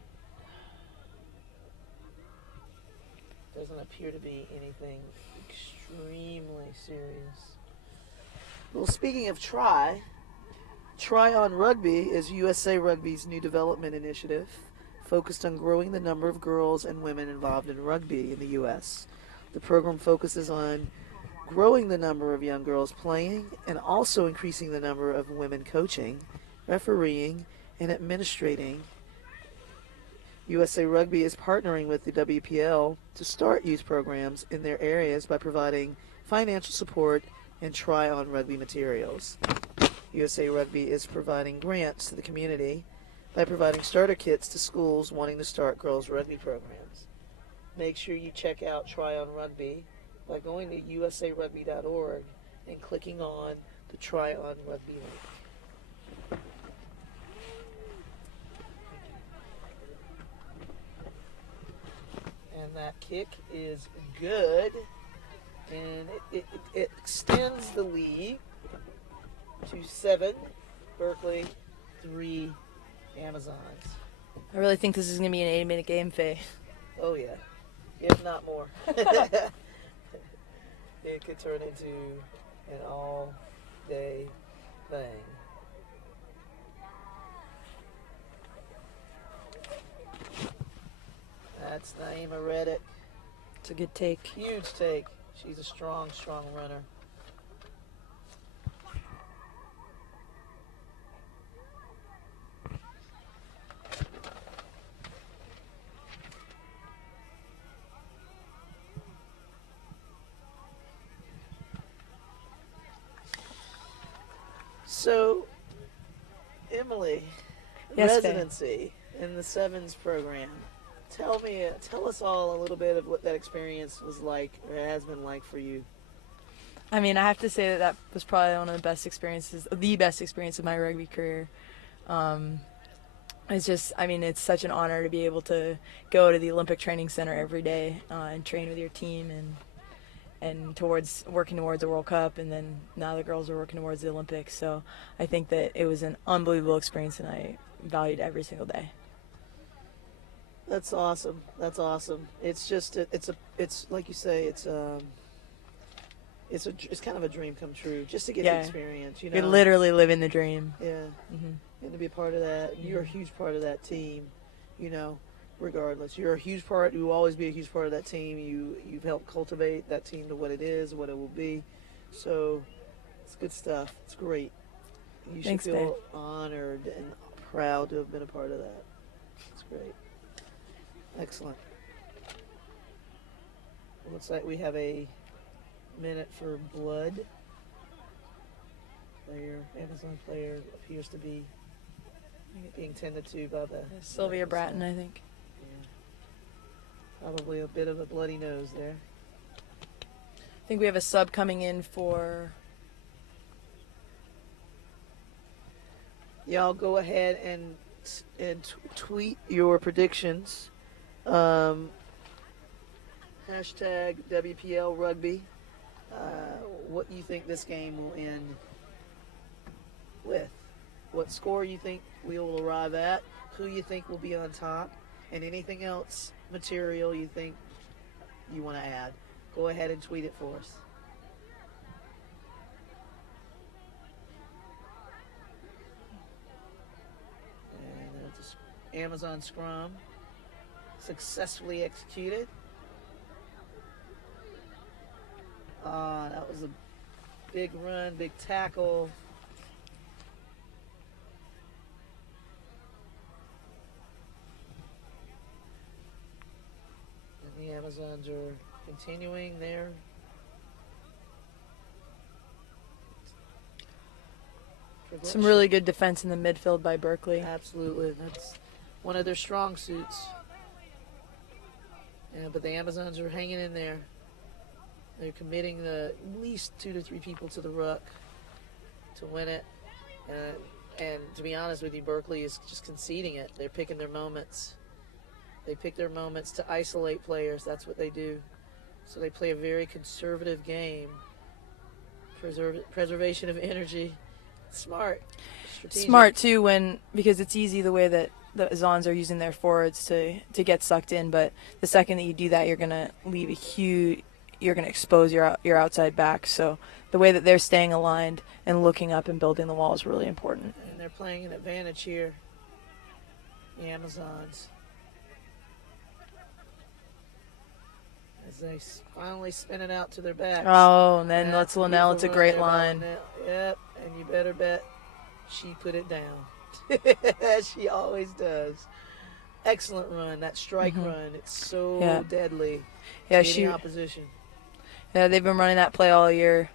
Doesn't appear to be anything extremely serious. Well, speaking of Try on Rugby is USA Rugby's new development initiative focused on growing the number of girls and women involved in rugby in the U.S. The program focuses on growing the number of young girls playing and also increasing the number of women coaching, refereeing, and administrating. USA Rugby is partnering with the WPL to start youth programs in their areas by providing financial support and try-on rugby materials. USA Rugby is providing grants to the community by providing starter kits to schools wanting to start girls' rugby programs. Make sure you check out Try on Rugby by going to usarugby.org and clicking on the Try on Rugby link. And that kick is good, and it extends the lead to 7, Berkeley 3, Amazons. I really think this is going to be an 8-minute game, Faye. Oh, yeah. If not more. It could turn into an all-day thing. That's Naima Reddick. It's a good take. Huge take. She's a strong, strong runner. So, Emily, Yes, Faye. residency in the Sevens program. Tell us all a little bit of what that experience was like, or has been like for you. I mean, I have to say that was probably one of the best experiences of my rugby career. It's just, I mean, it's such an honor to be able to go to the Olympic Training Center every day and train with your team and working towards a World Cup, and then now the girls are working towards the Olympics. So I think that it was an unbelievable experience, and I valued every single day. That's awesome. That's awesome. It's just it's like you say, it's kind of a dream come true just to get the experience. You know, You're literally living the dream. Yeah. And to be a part of that, you're a huge part of that team. You know, regardless, you're a huge part. You will always be a huge part of that team. You've helped cultivate that team to what it is, what it will be. So it's good stuff. It's great. You should Thanks, feel babe. honored and proud to have been a part of that. It's great. Excellent. Looks like we have a minute for blood. Amazon player appears to be being tended to by the Sylvia Bratton, I think. Yeah. Probably a bit of a bloody nose there. I think we have a sub coming in for... Y'all go ahead and tweet your predictions. Hashtag WPL Rugby. What you think this game will end with. What score you think we will arrive at. Who you think will be on top. And anything else material you think you want to add. Go ahead and tweet it for us. And that's Amazon scrum. Successfully executed. That was a big run, big tackle. And the Amazons are continuing their progression. Some really good defense in the midfield by Berkeley. Absolutely. That's one of their strong suits. Yeah, but the Amazons are hanging in there. They're committing at least 2 to 3 people to the ruck to win it. And to be honest with you, Berkeley is just conceding it. They're picking their moments. They pick their moments to isolate players. That's what they do. So they play a very conservative game. Preservation of energy. Smart. Strategic. Smart, too, because it's easy the way that the Zons are using their forwards to get sucked in. But the second that you do that, you're going to leave a huge... You're going to expose your outside back. So the way that they're staying aligned and looking up and building the wall is really important. And they're playing an advantage here, the Amazons. As they finally spin it out to their backs. Oh, and then let's Linnell. It's a great line. Yep, and you better bet she put it down. She always does. Excellent run, that strike run. It's so deadly to any opposition. Yeah, they've been running that play all year.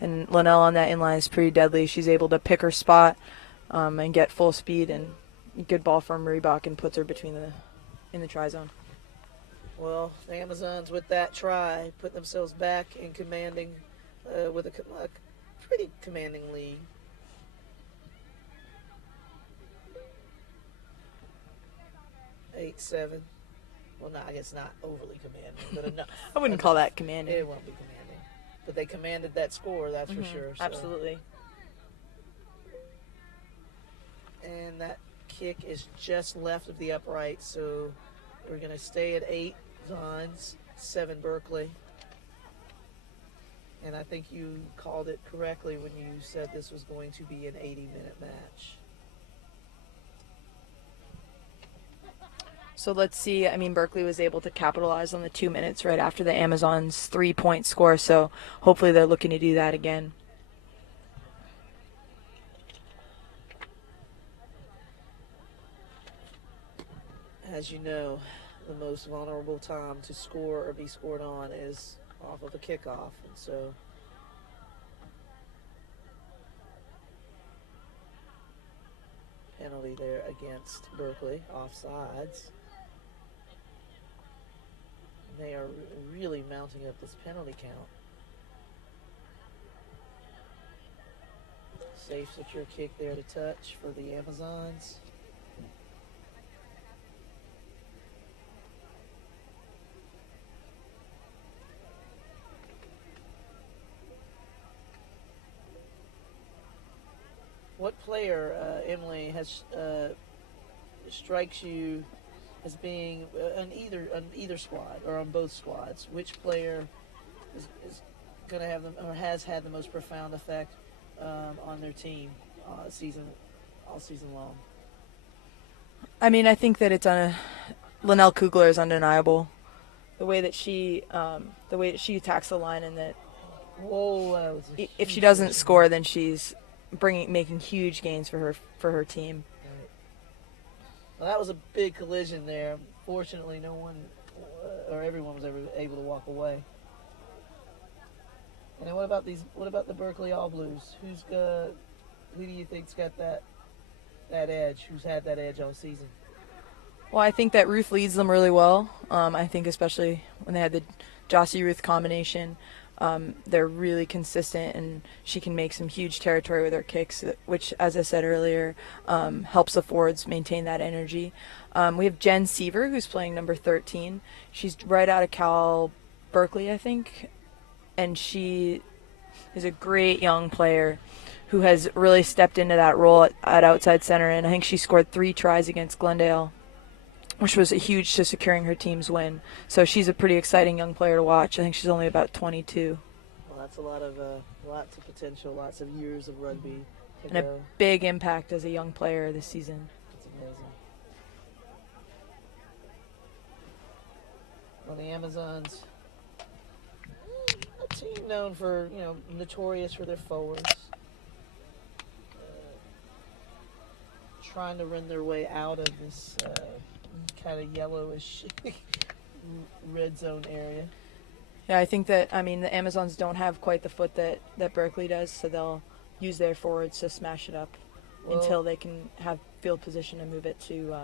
And Linnell on that inline is pretty deadly. She's able to pick her spot and get full speed, and good ball from Reebok and puts her in the try zone. Well, the Amazons with that try put themselves back in commanding with a pretty commanding lead. (8-7). Well, no, I guess not overly commanding, but enough. I wouldn't call that commanding. It won't be commanding. But they commanded that score, that's for sure. So. Absolutely. And that kick is just left of the upright, so we're going to stay at 8 Zons, 7 Berkeley. And I think you called it correctly when you said this was going to be an 80-minute match. So let's see. I mean, Berkeley was able to capitalize on the 2 minutes right after the Amazons' 3-point score, so hopefully they're looking to do that again. As you know, the most vulnerable time to score or be scored on is off of a kickoff, and so penalty there against Berkeley, offsides. They are really mounting up this penalty count. Safe, secure kick there to touch for the Amazons. What player, Emily, has strikes you as being on either squad or on both squads? Which player is going to have them or has had the most profound effect on their team all season long? I mean, I think that Linnell Kugler is undeniable. The way that she attacks the line, and that if she doesn't score, then she's making huge gains for her team. Right. Well, that was a big collision there. Fortunately, no one or everyone was ever able to walk away. And then what about the Berkeley All Blues? Who do you think's got that edge? Who's had that edge all season? Well, I think that Ruth leads them really well. I think especially when they had the Jossie-Ruth combination, they're really consistent, and she can make some huge territory with her kicks, which, as I said earlier, helps the forwards maintain that energy. We have Jen Seaver, who's playing number 13. She's right out of Cal Berkeley, I think, and she is a great young player who has really stepped into that role at outside center, and I think she scored 3 tries against Glendale, which was huge to securing her team's win. So she's a pretty exciting young player to watch. I think she's only about 22. Well, that's lots of potential, lots of years of rugby to And go. a big impact as a young player this season. It's amazing. Well, the Amazons, a team known for, notorious for their forwards. Trying to run their way out of this kind of yellowish red zone area. Yeah, I think that, the Amazons don't have quite the foot that Berkeley does, so they'll use their forwards to smash it up until they can have field position and move it to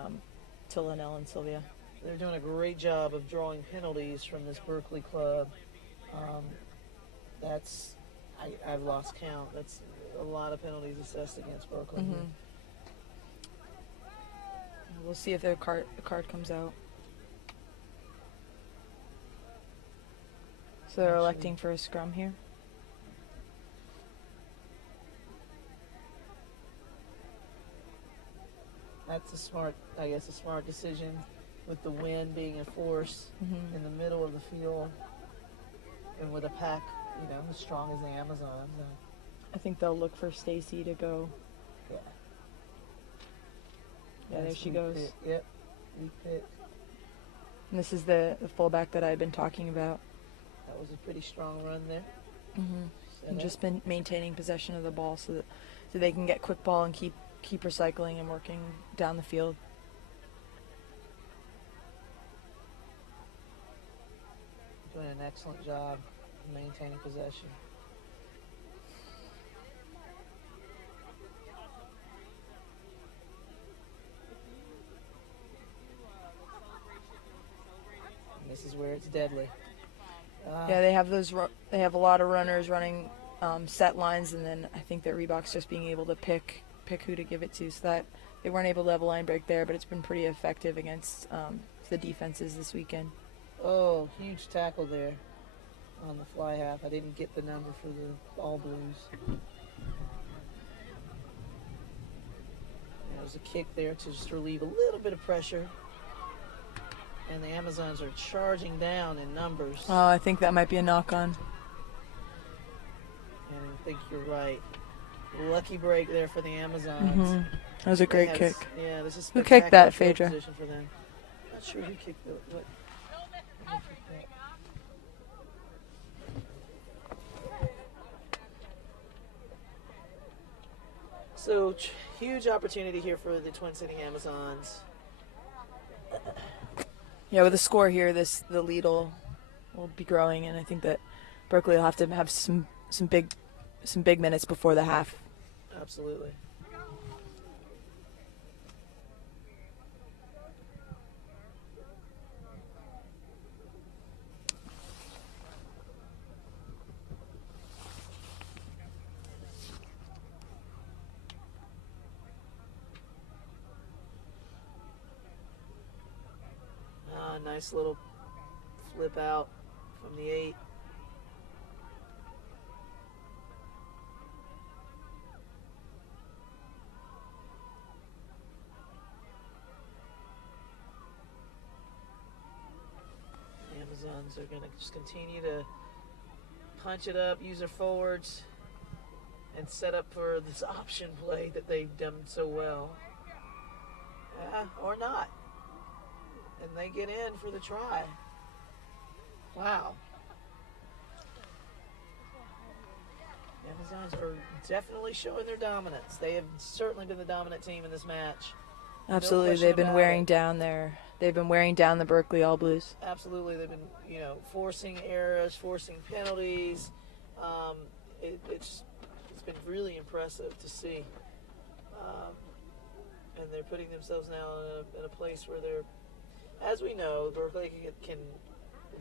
Linnell and Sylvia. They're doing a great job of drawing penalties from this Berkeley club. I've lost count. That's a lot of penalties assessed against Berkeley. Mm-hmm. We'll see if the card comes out. So they're electing for a scrum here. That's a smart decision, with the wind being a force in the middle of the field, and with a pack, as strong as the Amazons. I think they'll look for Stacy to go. Yeah. Yeah, there she goes. Yep, we pick. And this is the fullback that I've been talking about. That was a pretty strong run there. And just been maintaining possession of the ball so they can get quick ball and keep recycling and working down the field. Doing an excellent job maintaining possession. And this is where it's deadly. Yeah, they have they have a lot of runners running set lines, and then I think that Reebok's just being able to pick who to give it to, so that they weren't able to have a line break there, but it's been pretty effective against the defenses this weekend. Oh, huge tackle there on the fly half. I didn't get the number for the All Blues. There's a kick there to just relieve a little bit of pressure. And the Amazons are charging down in numbers. Oh, I think that might be a knock-on. And I think you're right. Lucky break there for the Amazons. That was a great They had kick. Yeah, this is Who kicked that, spectacular field Phaedra? position for them. Not sure who kicked the what. who kicked that. So huge opportunity here for the Twin City Amazons. Yeah, with the score here, the lead will be growing, and I think that Berkeley will have to have some big minutes before the half. Absolutely. Nice little flip out from the 8. The Amazons are going to just continue to punch it up, use their forwards, and set up for this option play that they've done so well. Or not. And they get in for the try. Wow. The Amazons are definitely showing their dominance. They have certainly been the dominant team in this match. Absolutely, question they've been about wearing it. down the Berkeley All Blues. Absolutely, they've been, forcing errors, forcing penalties. It's been really impressive to see. And they're putting themselves now in a place where they're, as we know, Berkeley can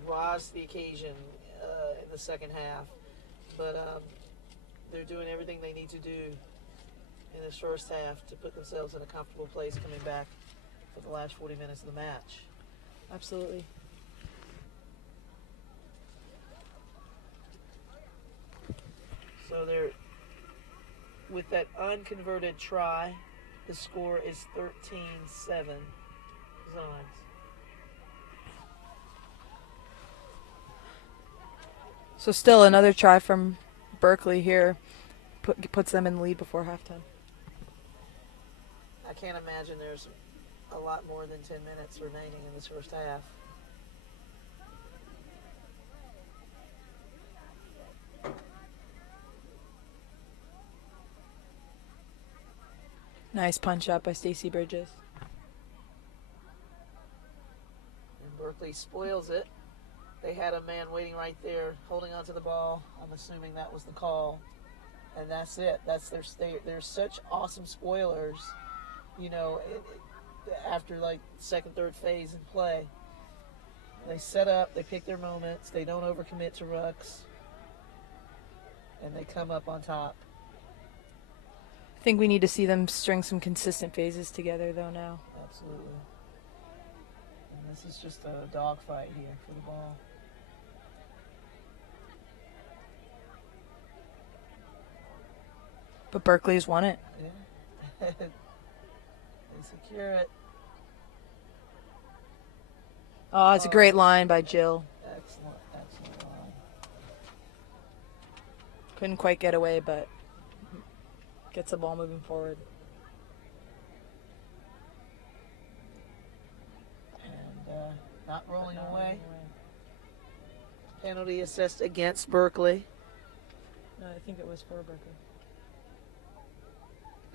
rise to the occasion in the second half, but they're doing everything they need to do in this first half to put themselves in a comfortable place coming back for the last 40 minutes of the match. Absolutely. So they're, with that unconverted try, the score is 13-7 Zones. So still another try from Berkeley here puts them in the lead before halftime. I can't imagine there's a lot more than 10 minutes remaining in this first half. Nice punch up by Stacey Bridges. And Berkeley spoils it. They had a man waiting right there, holding onto the ball. I'm assuming that was the call. And that's it. They're such awesome spoilers, after like second, third phase in play. They set up, they pick their moments, they don't overcommit to rucks, and they come up on top. I think we need to see them string some consistent phases together, though, now. Absolutely. And this is just a dogfight here for the ball. But Berkeley's won it. Yeah. They secure it. Oh, it's a great line by Jill. Excellent line. Couldn't quite get away, but gets the ball moving forward. And not rolling away. Penalty assessed against Berkeley. No, I think it was for Berkeley.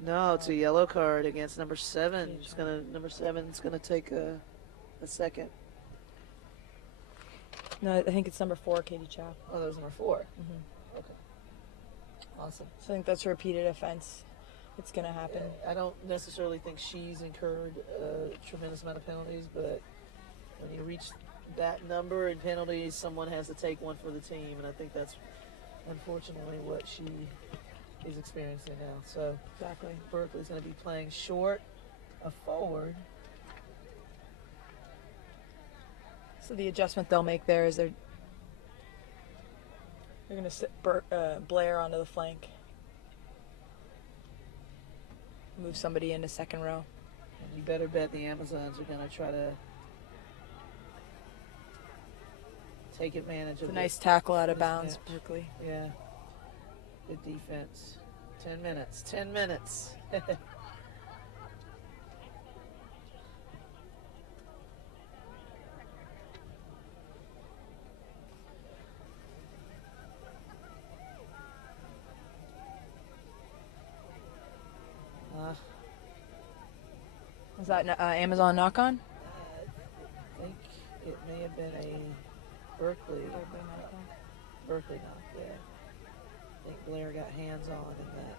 No, it's a yellow card against number 7. Number 7's gonna take a second. No, I think it's number 4, Katie Chow. Oh, that was number 4. Mm-hmm. Okay. Awesome. So I think that's a repeated offense. It's going to happen. I don't necessarily think she's incurred a tremendous amount of penalties, but when you reach that number in penalties, someone has to take one for the team, and I think that's unfortunately what she is experiencing now. So Exactly. Berkeley's going to be playing short, a forward. So the adjustment they'll make there is they're going to sit Blair onto the flank. move somebody into second row. And you better bet the Amazons are going to try to take advantage It's of a nice this- tackle out of this bounds, match. Berkeley. Yeah. Good defense. 10 minutes. 10 minutes. Was that Amazon knock on? I think it may have been a Berkeley knock, yeah. I think Blair got hands on in that.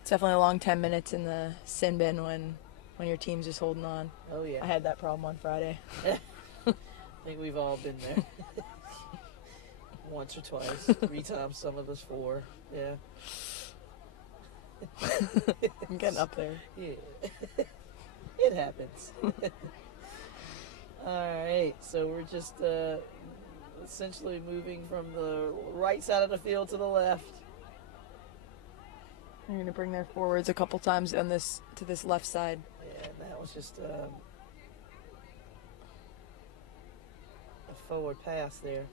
It's definitely a long 10 minutes in the sin bin when your team's just holding on. Oh, yeah. I had that problem on Friday. I think we've all been there. Once or twice. 3 times, some of us 4. Yeah. I'm getting up there. Yeah. It happens. All right. So we're just essentially moving from the right side of the field to the left. They're going to bring their forwards a couple times on this to this left side. Yeah, and that was just a forward pass there.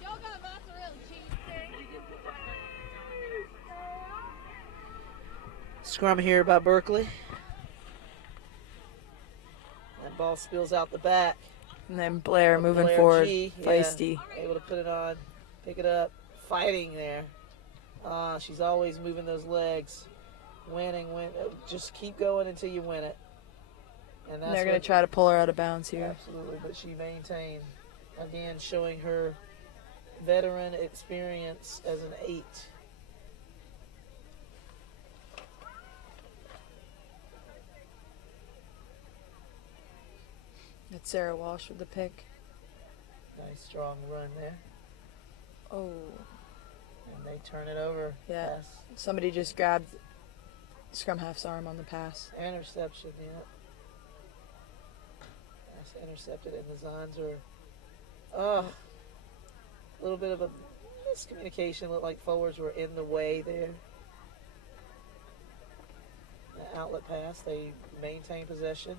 Y'all got mozzarella cheese Scrum here by Berkeley. That ball spills out the back. And then Blair moving Blair forward, G, yeah, feisty. able to put it on, pick it up, fighting there. She's always moving those legs, winning. Just keep going until you win it. And And they're going to try to pull her out of bounds here. Absolutely, but she maintained, again, showing her veteran experience as an 8. That's Sarah Walsh with the pick. Nice strong run there. Oh, And they turn it over. yeah. Pass. Somebody just grabbed scrum half's arm on the pass. Interception, yeah. Pass intercepted, and the Zons are a little bit of a miscommunication. Looked like forwards were in the way there. The outlet pass, they maintain possession.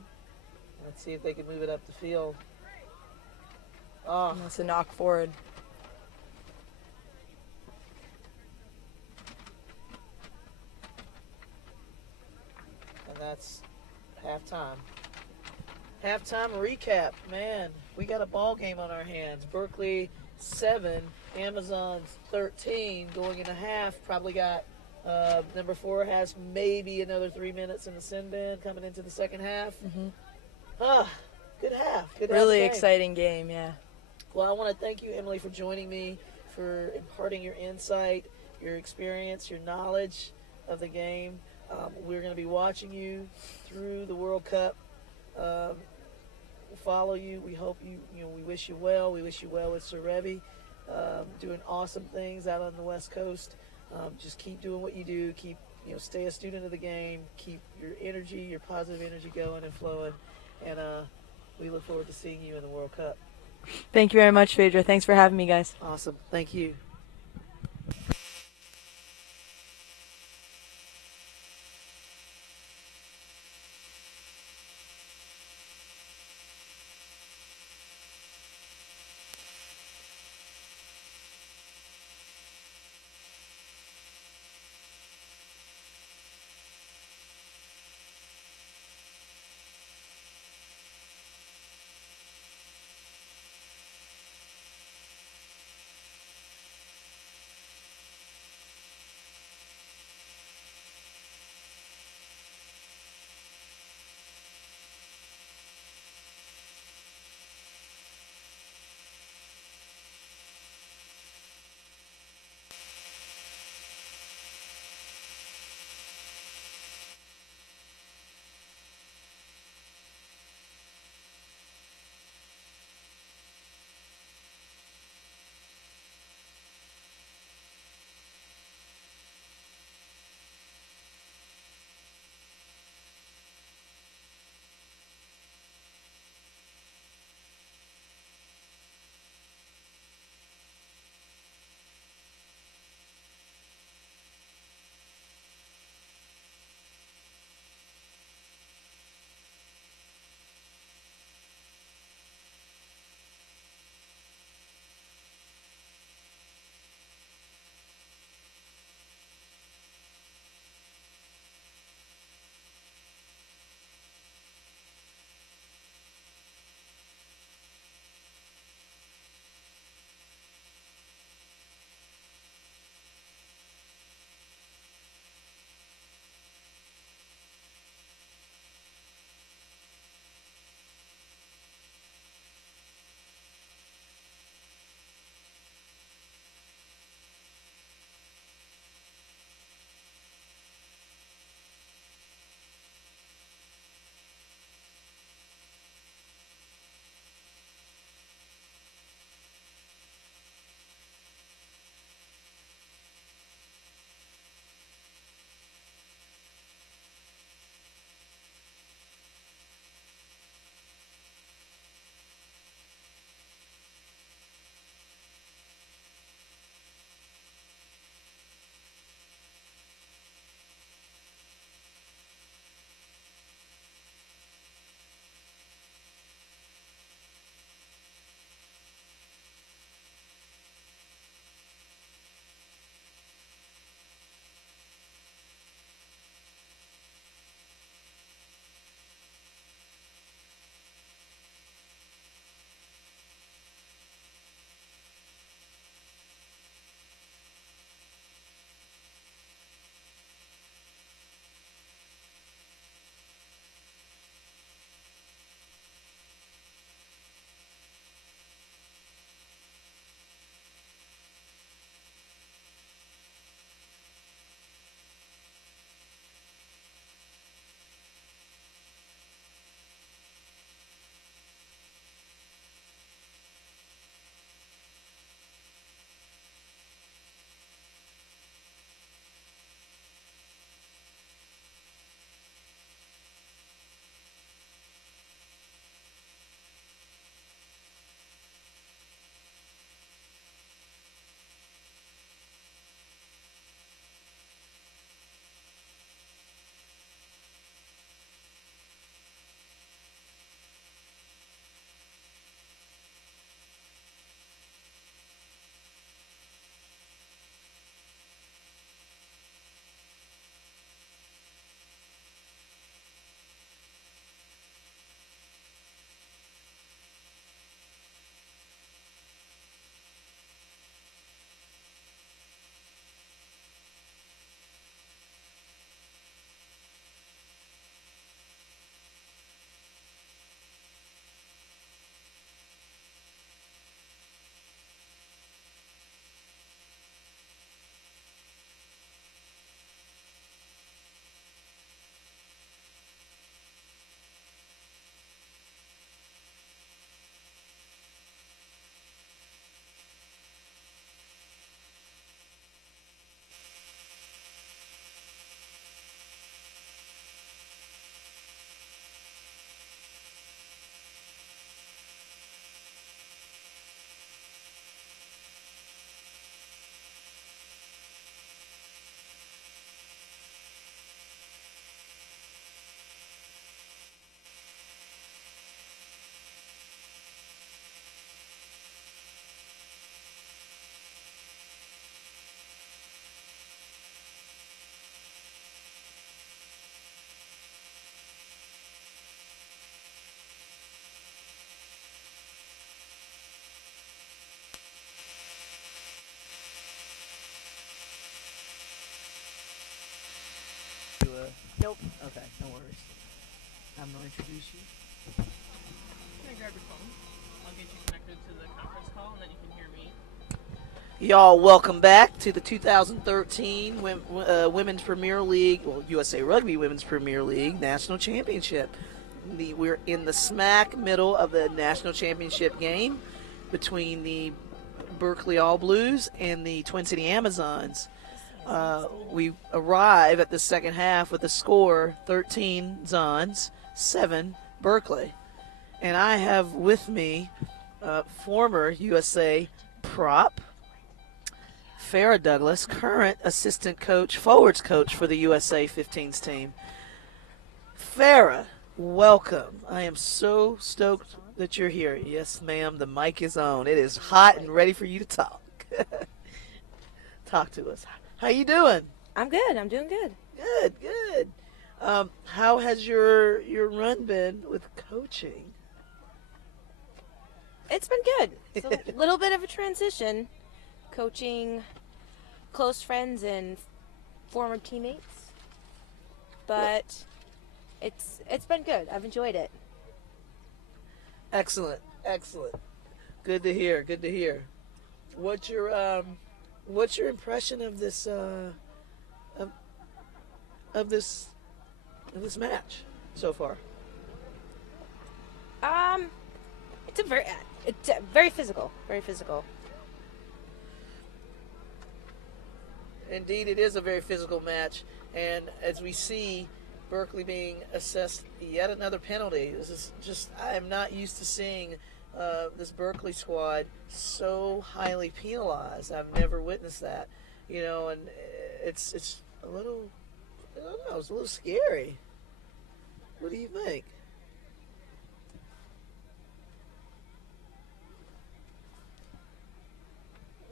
Let's see if they can move it up the field. And that's a knock forward. And that's halftime. Halftime recap. Man, we got a ball game on our hands. Berkeley 7, Amazons 13 going into half. Probably got number 4 has maybe another 3 minutes in the sin bin coming into the second half. Good half. Good Really half game. exciting game, yeah. Well, I want to thank you, Emily, for joining me, for imparting your insight, your experience, your knowledge of the game. We're going to be watching you through the World Cup. We'll follow you. We hope we wish you well. We wish you well with Sir Rugby, doing awesome things out on the West Coast. Just keep doing what you do. Keep, stay a student of the game. Keep your energy, your positive energy going and flowing. And we look forward to seeing you in the World Cup. Thank you very much, Phaedra. Thanks for having me, guys. Awesome. Thank you. Okay, no worries. I'm going to introduce you. Can I grab your phone? I'll get you connected to the conference call, and then you can hear me. Y'all, welcome back to the 2013 Women's Premier League, well, USA Rugby Women's Premier League National Championship. We're in the smack middle of the national championship game between the Berkeley All Blues and the Twin City Amazons. We arrive at the second half with the score 13 Zons, 7 Berkeley. And I have with me former USA prop Farrah Douglas, current assistant coach, forwards coach for the USA 15s team. Farrah, welcome. I am so stoked that you're here. Yes, ma'am, the mic is on. It is hot and ready for you to talk. Talk to us. How you doing? I'm good. I'm doing good. Good, good. How has your run been with coaching? It's been good. It's a little bit of a transition, coaching close friends and former teammates, but it's been good. I've enjoyed it. Excellent, excellent. Good to hear. Good to hear. What's your impression of this of this match so far? It's very physical. Very physical. Indeed, it is a very physical match, and as we see Berkeley being assessed yet another penalty, this is just, I am not used to seeing this Berkeley squad so highly penalized. I've never witnessed that, and it's a little, I don't know, it's a little scary. What do you think?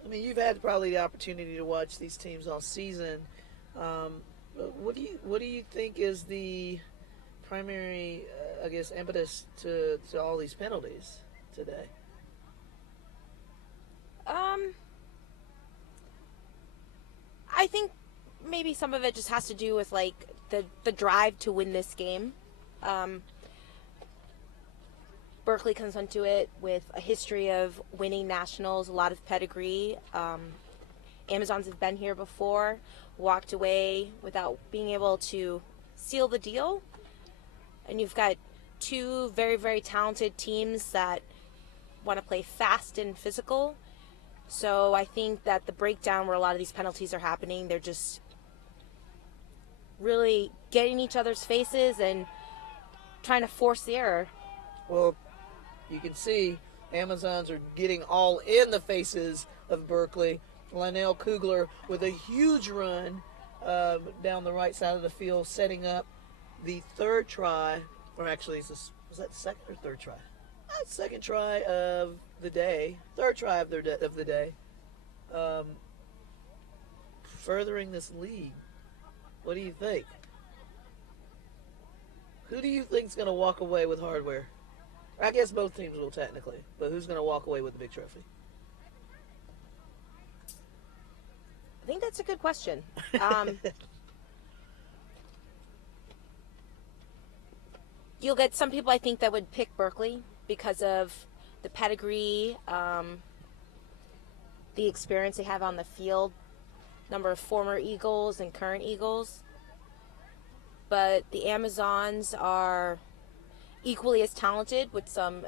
I mean, you've had probably the opportunity to watch these teams all season. What do you think is the primary, impetus to all these penalties today? I think maybe some of it just has to do with like the drive to win this game. Berkeley comes onto it with a history of winning nationals, a lot of pedigree. Amazons have been here before, walked away without being able to seal the deal. And you've got two very, very talented teams that want to play fast and physical. So I think that the breakdown where a lot of these penalties are happening, they're just really getting each other's faces and trying to force the error. Well, you can see Amazons are getting all in the faces of Berkeley. Lionel Kugler with a huge run down the right side of the field, setting up the third try, or actually, was that the second or third try? Second try of the day, third try of the day, furthering this lead. What do you think? Who do you think is going to walk away with hardware? I guess both teams will technically, but who's going to walk away with the big trophy? I think that's a good question. You'll get some people, I think, that would pick Berkeley because of the pedigree, the experience they have on the field, number of former Eagles and current Eagles. But the Amazons are equally as talented with some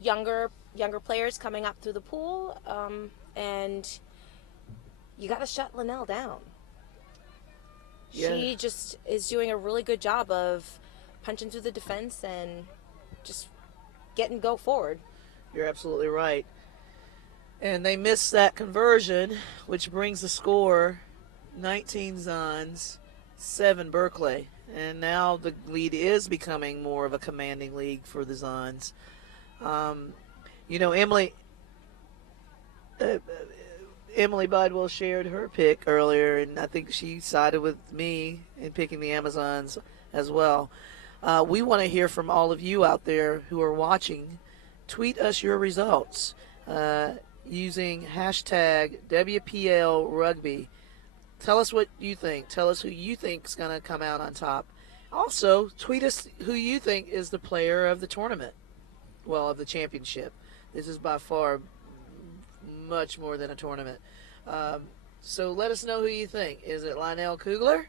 younger players coming up through the pool, and you got to shut Linnell down. Yeah. She just is doing a really good job of punching through the defense and just go forward. You're absolutely right. And they missed that conversion, which brings the score 19 Zons, 7 Berkeley. And now the lead is becoming more of a commanding league for the Zons. Emily Bidwell shared her pick earlier, and I think she sided with me in picking the Amazons as well. We want to hear from all of you out there who are watching. Tweet us your results using hashtag WPL Rugby. Tell us what you think. Tell us who you think is going to come out on top. Also, tweet us who you think is the player of the tournament. Well, of the championship. This is by far much more than a tournament. So let us know who you think. Is it Lionel Kugler?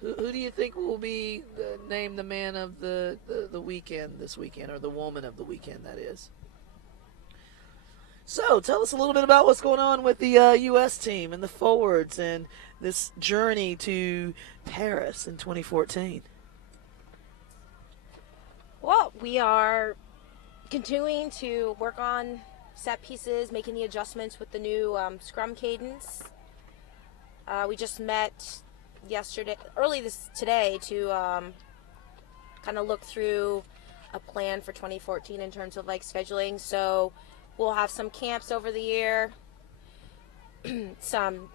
Who do you think will be named the man of the weekend this weekend, or the woman of the weekend, that is? So tell us a little bit about what's going on with the U.S. team and the forwards and this journey to Paris in 2014. Well, we are continuing to work on set pieces, making the adjustments with the new scrum cadence. We just met today to kind of look through a plan for 2014 in terms of like scheduling. So we'll have some camps over the year, some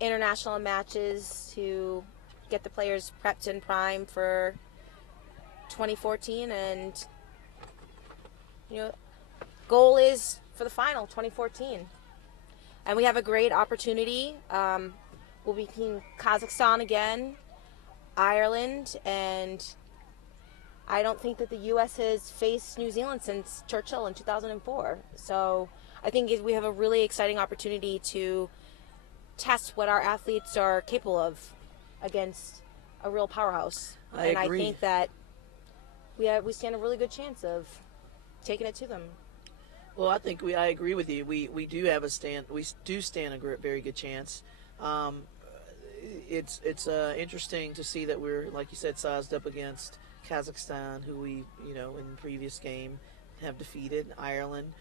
international matches to get the players prepped and primed for 2014, and goal is for the final 2014. And we have a great opportunity. We'll be playing Kazakhstan again, Ireland, and I don't think that the U.S. has faced New Zealand since Churchill in 2004. So I think we have a really exciting opportunity to test what our athletes are capable of against a real powerhouse. I agree. I think that we stand a really good chance of taking it to them. Well, I think I agree with you. We do have we do stand a very good chance. It's interesting to see that we're, like you said, sized up against Kazakhstan, who we in the previous game have defeated. Ireland,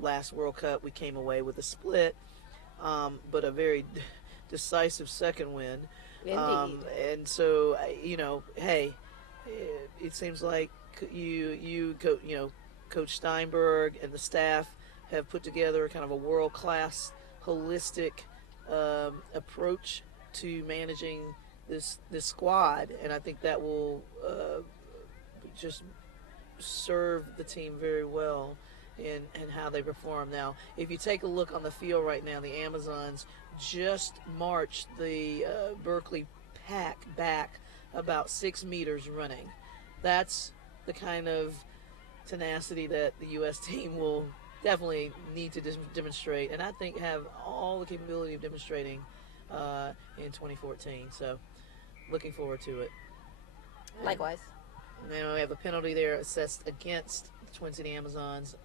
last World Cup we came away with a split, but a very decisive second win. Indeed. And so hey, it seems like Coach Steinberg and the staff have put together kind of a world-class, holistic approach to managing this squad, and I think that will just serve the team very well in how they perform. Now, if you take a look on the field right now, the Amazons just marched the Berkeley pack back about 6 meters running. That's the kind of tenacity that the U.S. team will definitely need to demonstrate, and I think have all the capability of demonstrating in 2014. So looking forward to it. Likewise. Now we have a penalty there assessed against the Twin City Amazons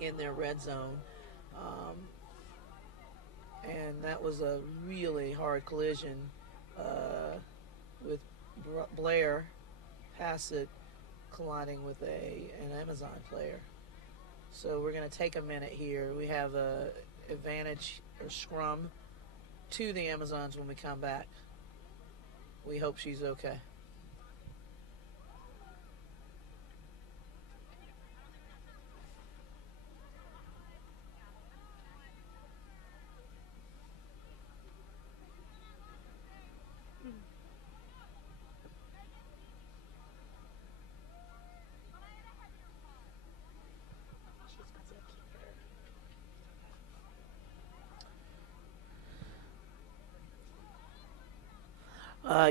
in their red zone, and that was a really hard collision with Blair Hassett colliding with an Amazon player. So we're going to take a minute here. We have a advantage or scrum to the Amazons when we come back. We hope she's okay.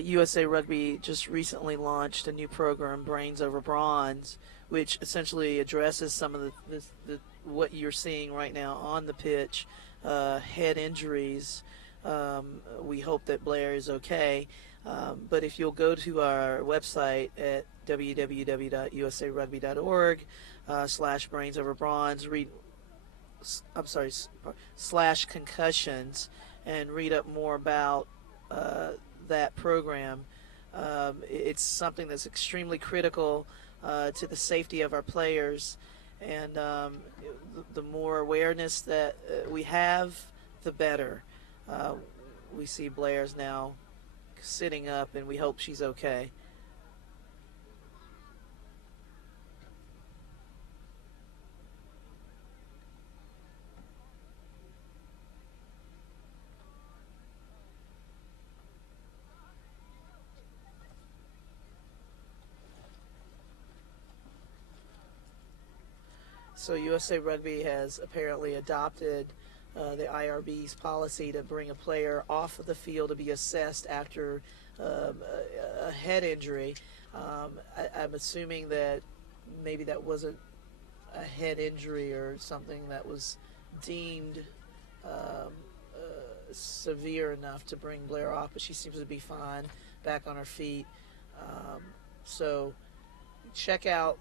USA Rugby just recently launched a new program, Brains Over Bronze, which essentially addresses some of the what you're seeing right now on the pitch, head injuries. We hope that Blair is okay. But if you'll go to our website at www.usarugby.org /brains over bronze, / concussions, and read up more about that program. It's something that's extremely critical to the safety of our players, and the more awareness that we have, the better. We see Blair's now sitting up, and we hope she's okay. So USA Rugby has apparently adopted the IRB's policy to bring a player off of the field to be assessed after a head injury. I'm assuming that maybe that wasn't a head injury or something that was deemed severe enough to bring Blair off, but she seems to be fine, back on her feet. So check out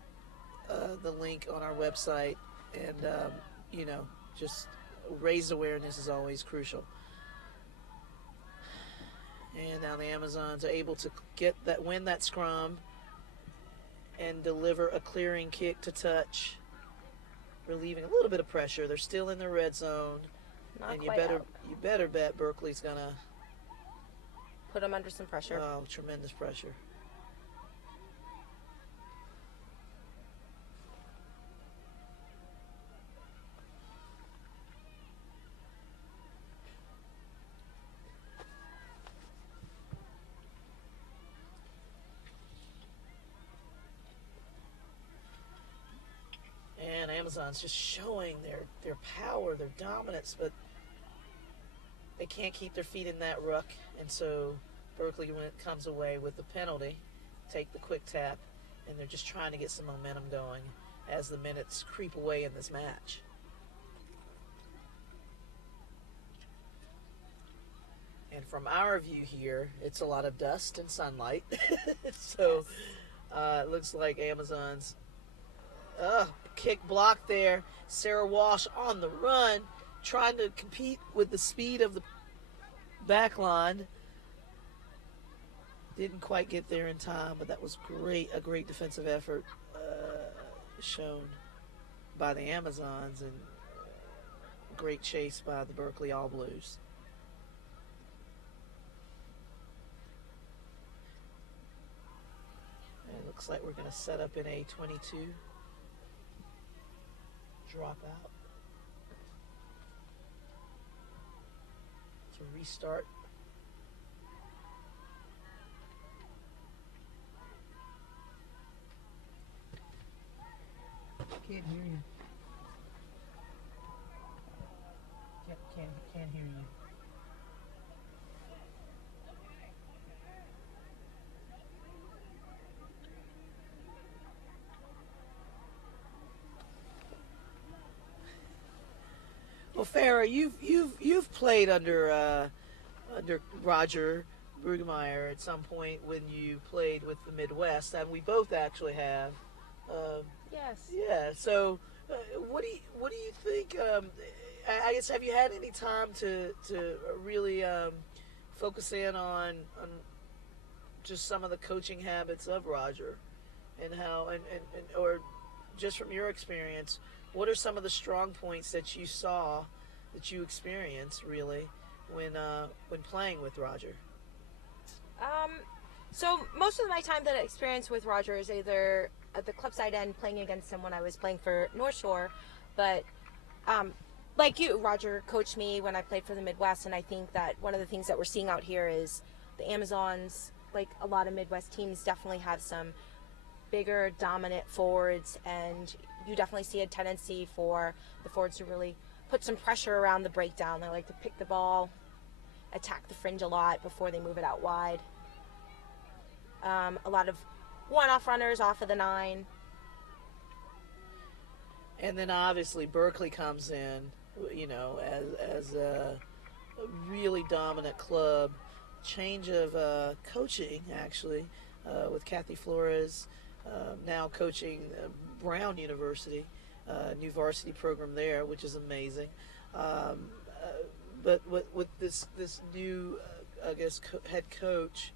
the link on our website, and just raise awareness is always crucial. And now the Amazons are able to win that scrum and deliver a clearing kick to touch, relieving a little bit of pressure. They're still in the red zone, and you better bet Berkeley's gonna put them under some pressure. Oh, tremendous pressure. And Amazon's just showing their power, their dominance, but they can't keep their feet in that ruck, and so Berkeley comes away with the penalty, take the quick tap, and they're just trying to get some momentum going as the minutes creep away in this match. And from our view here, it's a lot of dust and sunlight, so it looks like Amazon's kick block there. Sarah Walsh on the run, trying to compete with the speed of the back line. Didn't quite get there in time, but that was a great defensive effort shown by the Amazons, and great chase by the Berkeley All Blues. And it looks like we're going to set up in a 22 dropout to restart. Can't hear you. Can't hear you. Well, Farrah, you've played under Roger Brueggemeyer at some point when you played with the Midwest, and we both actually have. Yes. Yeah. So, what do you think? I guess, have you had any time to really focus in on just some of the coaching habits of Roger, and how and or just from your experience, what are some of the strong points that you saw, that you experienced really when playing with Roger? So most of my time that I experienced with Roger is either at the club side end playing against him when I was playing for North Shore, but like you, Roger coached me when I played for the Midwest, and I think that one of the things that we're seeing out here is the Amazons, like a lot of Midwest teams, definitely have some bigger, dominant forwards, and you definitely see a tendency for the forwards to really put some pressure around the breakdown. They like to pick the ball, attack the fringe a lot before they move it out wide. A lot of one-off runners off of the 9. And then obviously Berkeley comes in, as a really dominant club. Change of coaching, actually, with Kathy Flores now coaching Brown University, new varsity program there, which is amazing. But with this new, I guess, head coach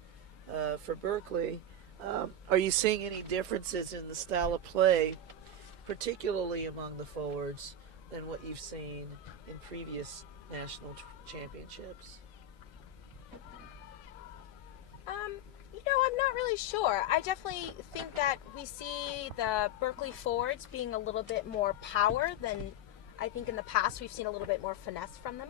for Berkeley, are you seeing any differences in the style of play, particularly among the forwards, than what you've seen in previous national championships? I'm not really sure. I definitely think that we see the Berkeley forwards being a little bit more power than I think in the past. We've seen a little bit more finesse from them.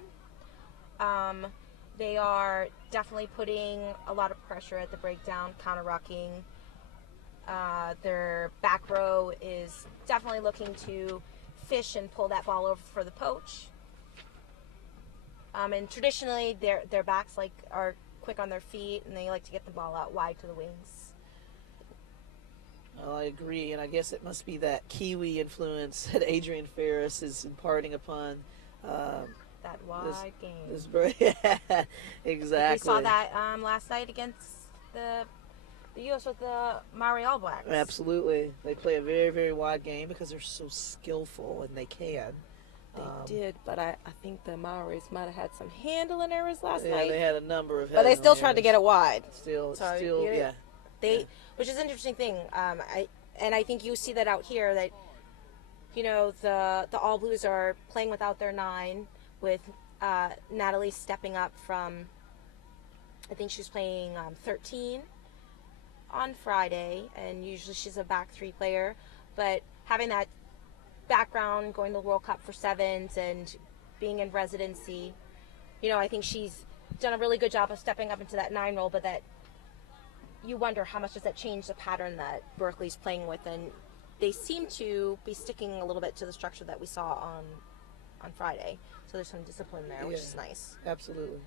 They are definitely putting a lot of pressure at the breakdown, counter-rucking. Their back row is definitely looking to fish and pull that ball over for the poach. And traditionally, their backs are quick on their feet, and they like to get the ball out wide to the wings. Well, I agree, and I guess it must be that Kiwi influence that Adrian Ferris is imparting upon That wide game. this exactly. We saw that last night against the U.S. with the Maori All Blacks. Absolutely. They play a very, very wide game because they're so skillful, and they can. They did, but I think the Maoris might have had some handling errors last Yeah, night. they had a number of but they still handling tried to errors. get it wide. Still, yeah. Yeah. Which is an interesting thing. I think you see that out here that, the All Blues are playing without their 9 with Natalie stepping up from, I think she was playing 13 on Friday, and usually she's a back 3 player, but having that background, going to the World Cup for sevens and being in residency, I think she's done a really good job of stepping up into that 9 role, but that you wonder how much does that change the pattern that Berkeley's playing with, and they seem to be sticking a little bit to the structure that we saw on Friday. So there's some discipline there, which is nice. Absolutely.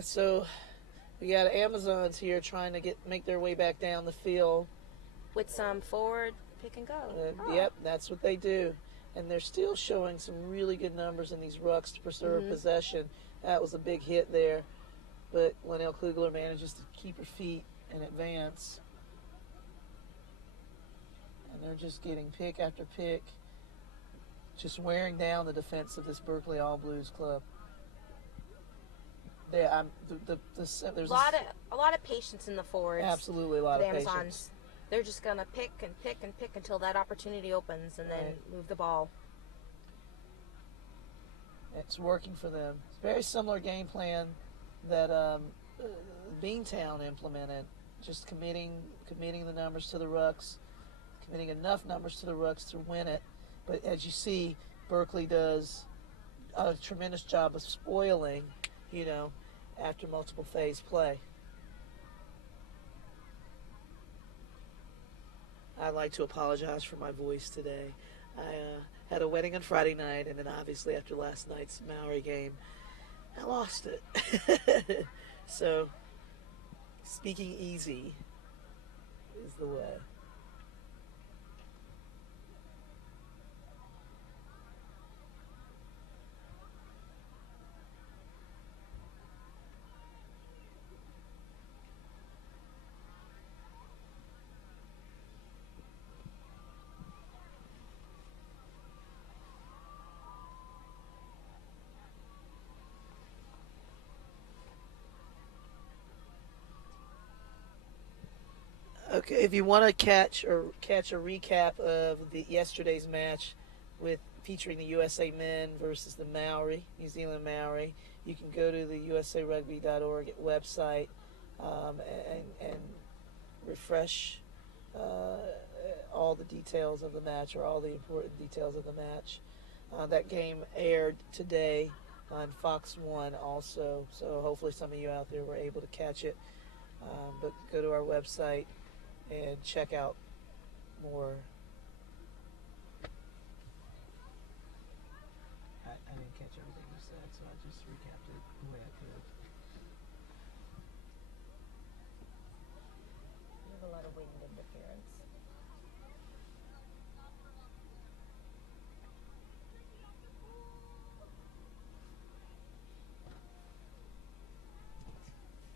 So we got Amazons here trying to make their way back down the field. With some forward pick and go. Yep, that's what they do. And they're still showing some really good numbers in these rucks to preserve possession. That was a big hit there. But Linnell Klugler manages to keep her feet and advance. And they're just getting pick after pick, just wearing down the defense of this Berkeley All Blues club. There's a lot of patience in the forwards. Absolutely, a lot of Amazons. patience. They're just gonna pick and pick and pick until that opportunity opens, and then move the ball. It's working for them. It's a very similar game plan that Beantown implemented. Just committing the numbers to the rucks, committing enough numbers to the rucks to win it. But as you see, Berkeley does a tremendous job of spoiling, after multiple phase play. I'd like to apologize for my voice today. I had a wedding on Friday night, and then obviously after last night's Maori game, I lost it. So, speaking easy is the way. Okay, if you want to catch a recap of yesterday's match featuring the USA men versus the New Zealand Maori, you can go to the usarugby.org website and refresh all the details of the match, or all the important details of the match. That game aired today on Fox 1 also, so hopefully some of you out there were able to catch it. But go to our website and check out more. I didn't catch everything you said, so I just recapped it the way I could. You have a lot of wind interference.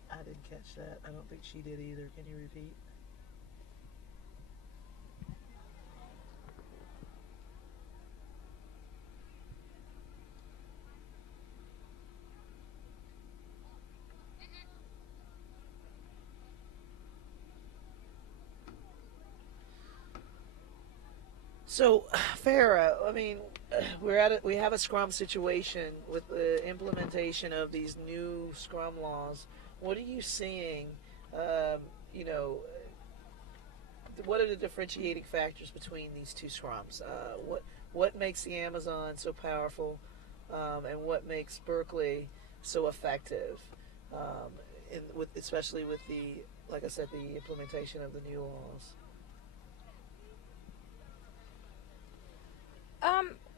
I didn't catch that. I don't think she did either. Can you repeat? So, Farah, I mean, we have a scrum situation with the implementation of these new scrum laws. What are you seeing? What are the differentiating factors between these two scrums? What makes the Amazon so powerful, and what makes Berkeley so effective? Especially with like I said, the implementation of the new laws.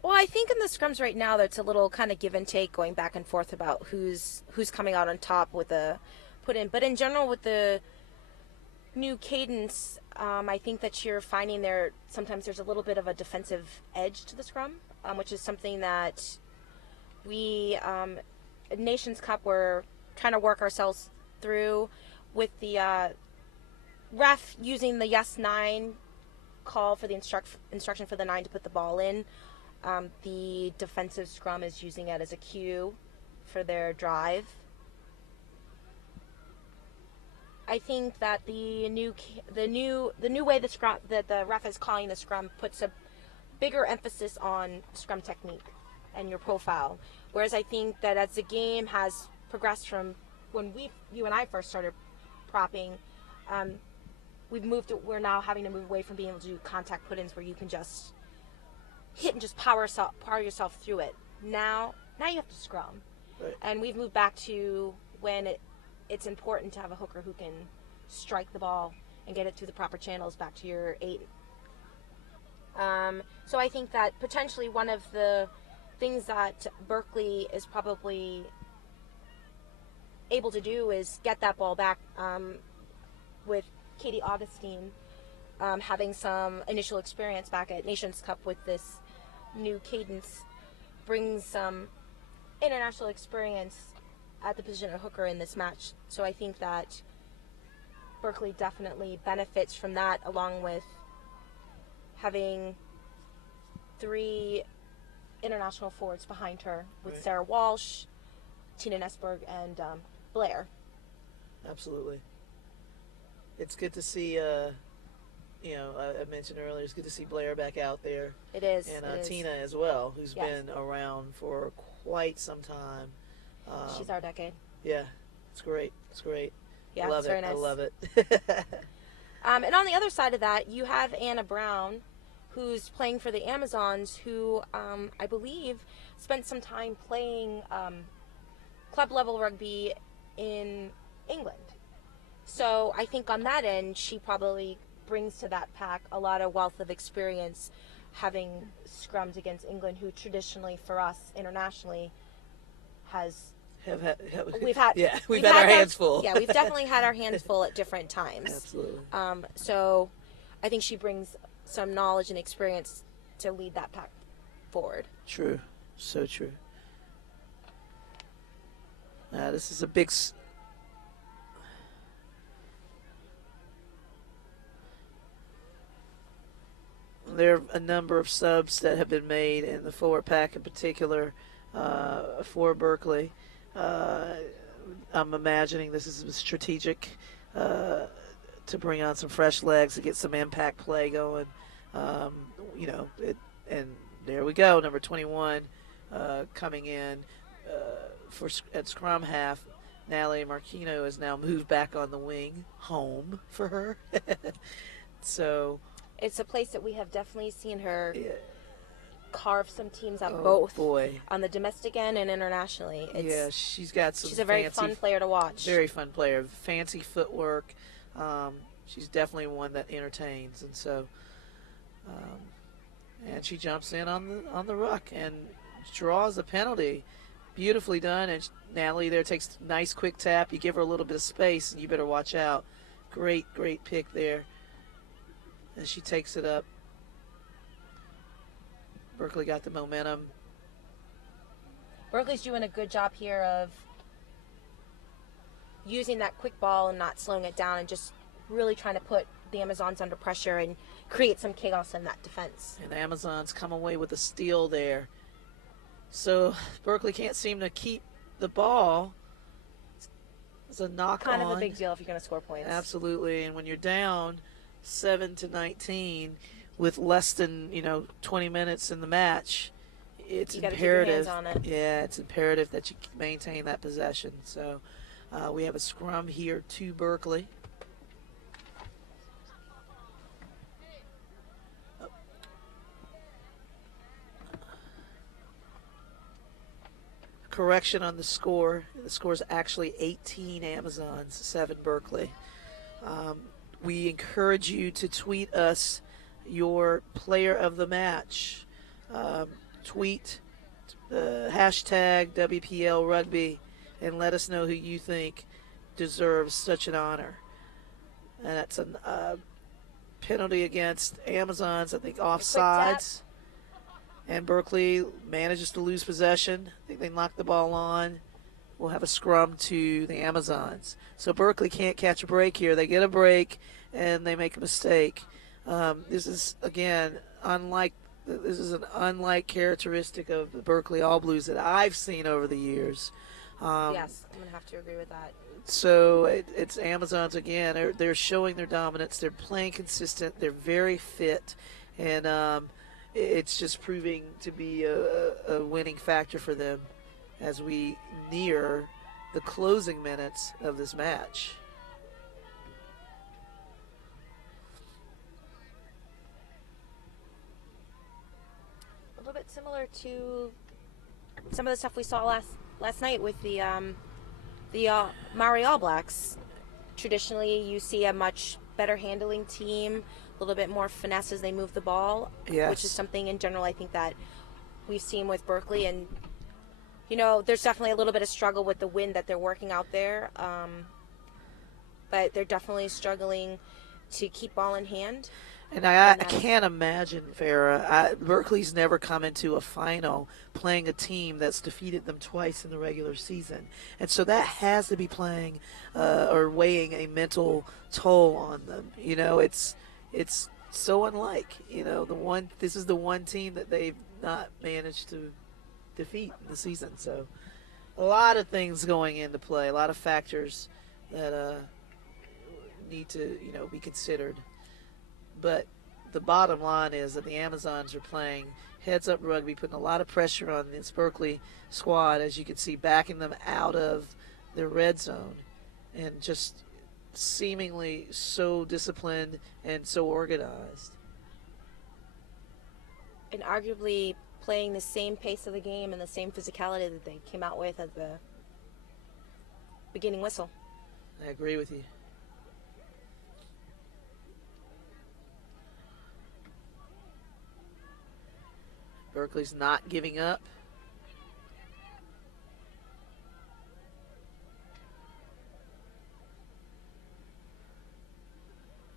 Well, I think in the scrums right now, there's a little kind of give and take going back and forth about who's coming out on top with the put in. But in general, with the new cadence, I think that you're finding sometimes there's a little bit of a defensive edge to the scrum, which is something that we, Nations Cup, we're trying to work ourselves through with the ref using the yes 9 call for the instruction for the 9 to put the ball in. The defensive scrum is using it as a cue for their drive. I think that the new way that the ref is calling the scrum puts a bigger emphasis on scrum technique and your profile. Whereas I think that as the game has progressed from when you and I first started propping, we're now having to move away from being able to do contact put-ins where you can just hit and just power yourself through it. Now you have to scrum. Right. And we've moved back to when it's important to have a hooker who can strike the ball and get it through the proper channels back to your 8. So I think that potentially one of the things that Berkeley is probably able to do is get that ball back with Katie Augustine having some initial experience back at Nations Cup with this new cadence, brings some international experience at the position of hooker in this match. So I think that Berkeley definitely benefits from that, along with having 3 international forwards behind her with Right. Sarah Walsh, Tina Nesberg, and Blair. Absolutely. It's good to see, I mentioned earlier, it's good to see Blair back out there. It is. And it is. Tina as well, who's Yes. been around for quite some time. She's our decade. Yeah, it's great. It's great. Yeah, love it's it. very nice. I love it. And on the other side of that, you have Anna Brown, who's playing for the Amazons, who I believe spent some time playing club level rugby in England. So I think on that end, she probably brings to that pack a lot of wealth of experience, having scrummed against England, who traditionally for us internationally we've we've had our our hands full. Yeah, we've definitely had our hands full at different times. Absolutely. So I think she brings some knowledge and experience to lead that pack forward. True. So true. This is a big... There are a number of subs that have been made in the forward pack in particular for Berkeley. I'm imagining this is strategic to bring on some fresh legs to get some impact play going. And there we go, number 21 coming in at scrum half. Natalie Marquino has now moved back on the wing, home for her. So it's a place that we have definitely seen her carve some teams up, oh both boy, on the domestic end and internationally. She's got some. She's a very fun player to watch. Very fun player, fancy footwork. She's definitely one that entertains, and so, and she jumps in on the ruck and draws the penalty. Beautifully done, and Natalie there takes a nice quick tap. You give her a little bit of space, and you better watch out. Great pick there. And she takes it up. Berkeley got the momentum. Berkeley's doing a good job here of using that quick ball and not slowing it down and just really trying to put the Amazons under pressure and create some chaos in that defense. And the Amazons come away with a steal there. So Berkeley can't seem to keep the ball. It's a knock on. Kind of a big deal if you're going to score points. Absolutely. And when you're down 7-19 with less than 20 minutes in the match, it's imperative. Keep your hands on it. Yeah, it's imperative that you maintain that possession. So we have a scrum here to Berkeley. Correction on the score. The score is actually 18 Amazons, 7 Berkeley. We encourage you to tweet us your player of the match. tweet hashtag WPL Rugby and let us know who you think deserves such an honor. And that's a penalty against Amazons, I think offsides. And Berkeley manages to lose possession. I think they knock the ball on. We'll have a scrum to the Amazons. So Berkeley can't catch a break here. They get a break and they make a mistake. This is, again, this is an unlike characteristic of the Berkeley All Blues that I've seen over the years. Yes, I'm going to have to agree with that. So it's Amazons again. They're showing their dominance. They're playing consistent. They're very fit. And it's just proving to be a winning factor for them as we near the closing minutes of this match. A little bit similar to some of the stuff we saw last night with the Maori All Blacks. Traditionally, you see a much better handling team, a little bit more finesse as they move the ball, Yes. which is something in general I think that we've seen with Berkeley. And, you know, there's definitely a little bit of struggle with the wind that they're working out there, but they're definitely struggling to keep ball in hand. And I can't imagine, Farrah, Berkeley's never come into a final playing a team that's defeated them twice in the regular season. And so that has to be playing or weighing a mental toll on them. You know, it's so unlike, you know, this is the one team that they've not managed to defeat in the season. So a lot of things going into play, a lot of factors that need to, you know, be considered. But the bottom line is that the Amazons are playing heads-up rugby, putting a lot of pressure on this Berkeley squad, as you can see, backing them out of their red zone and just seemingly so disciplined and so organized. And arguably playing the same pace of the game and the same physicality that they came out with at the beginning whistle. I agree with you. Berkeley's not giving up.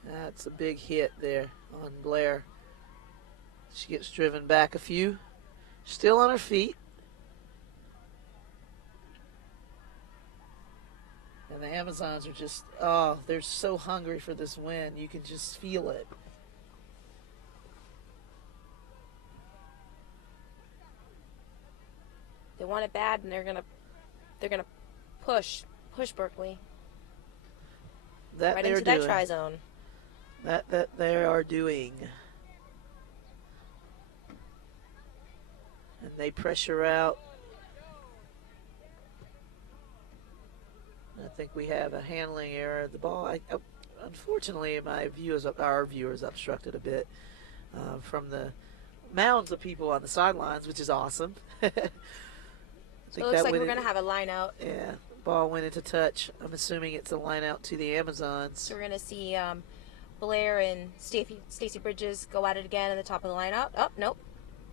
That's a big hit there on Blair. She gets driven back a few. Still on her feet. And the Amazons are just, they're so hungry for this win. You can just feel it. They want it bad, and they're gonna push Berkeley right into that try zone. That they are doing, and they pressure out. I think we have a handling error of the ball. Unfortunately, our view is obstructed a bit from the mounds of people on the sidelines, which is awesome. So it looks like we're going to have a line out. Yeah, ball went into touch. I'm assuming it's a line out to the Amazons. So we're going to see Blair and Stacey Bridges go at it again at the top of the line out. Oh, nope.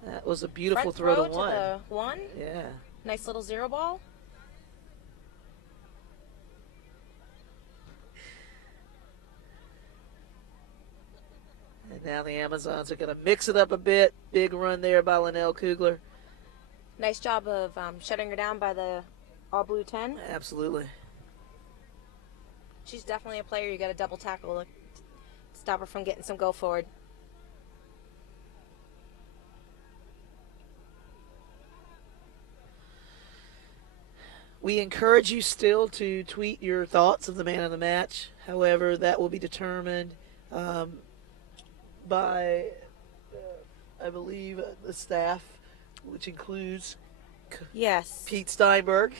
That was a beautiful Front throw to one. The one. Yeah. Nice little zero ball. And now the Amazons are going to mix it up a bit. Big run there by Linnell Kugler. Nice job of shutting her down by the All Blue 10. Absolutely. She's definitely a player you got to double tackle to stop her from getting some go forward. We encourage you still to tweet your thoughts of the man of the match. However, that will be determined by, I believe, the staff, which includes Pete Steinberg.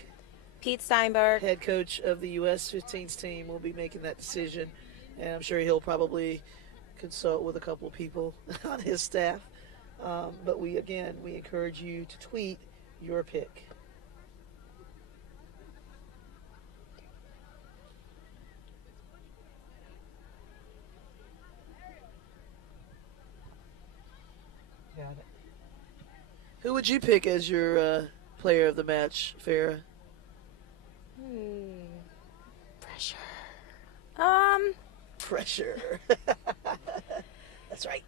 Pete Steinberg, head coach of the U.S. 15s team, will be making that decision. And I'm sure he'll probably consult with a couple of people on his staff. But we encourage you to tweet your pick. Got it. Who would you pick as your player of the match, Farah? Pressure. Pressure. That's right.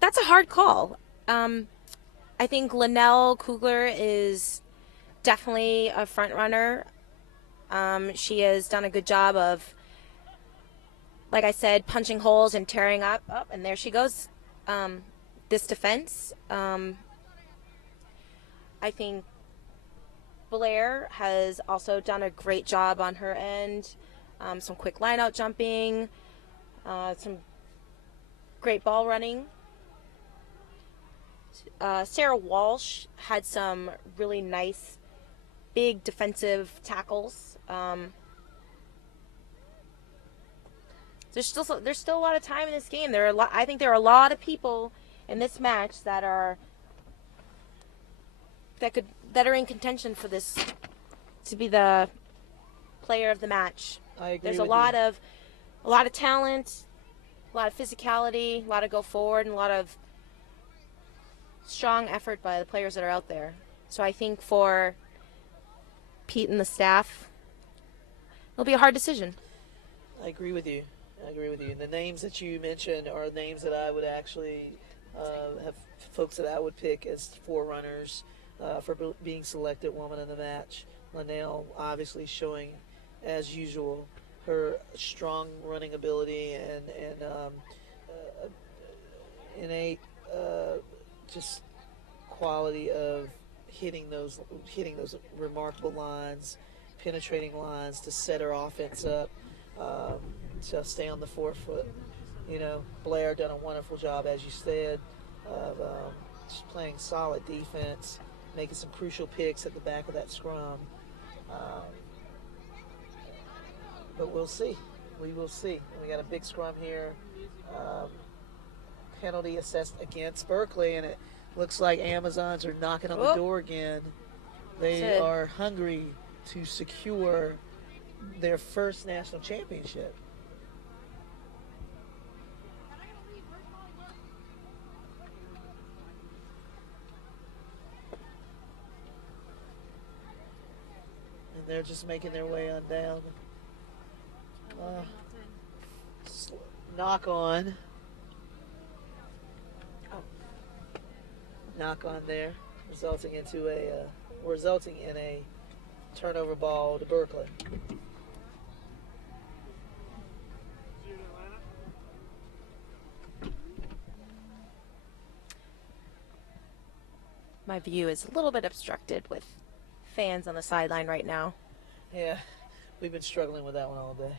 That's a hard call. I think Linnell Kugler is definitely a front runner. She has done a good job of, like I said, punching holes and tearing up, and there she goes. This defense. I think Blair has also done a great job on her end. Some quick line-out jumping, some great ball running. Sarah Walsh had some really nice, big defensive tackles. There's still a lot of time in this game. I think there are a lot of people in this match that are in contention for this to be the player of the match. I agree. There's with a lot of talent, a lot of physicality, a lot of go forward, and a lot of strong effort by the players that are out there. So I think for Pete and the staff, it'll be a hard decision. I agree with you. And the names that you mentioned are names that I would actually have folks that I would pick as forerunners for being selected woman in the match. Linnell obviously showing, as usual, her strong running ability and innate just quality of hitting those remarkable lines, penetrating lines to set her offense up, to stay on the forefoot. Blair done a wonderful job, as you said, of just playing solid defense, making some crucial picks at the back of that scrum. But we'll see. We will see. We got a big scrum here. Penalty assessed against Berkeley, and it looks like Amazons are knocking on the door again. They are hungry to secure their first national championship. And they're just making their way on down. Knock on there, resulting in a turnover ball to Berkeley. My view is a little bit obstructed with fans on the sideline right now. Yeah, we've been struggling with that one all day.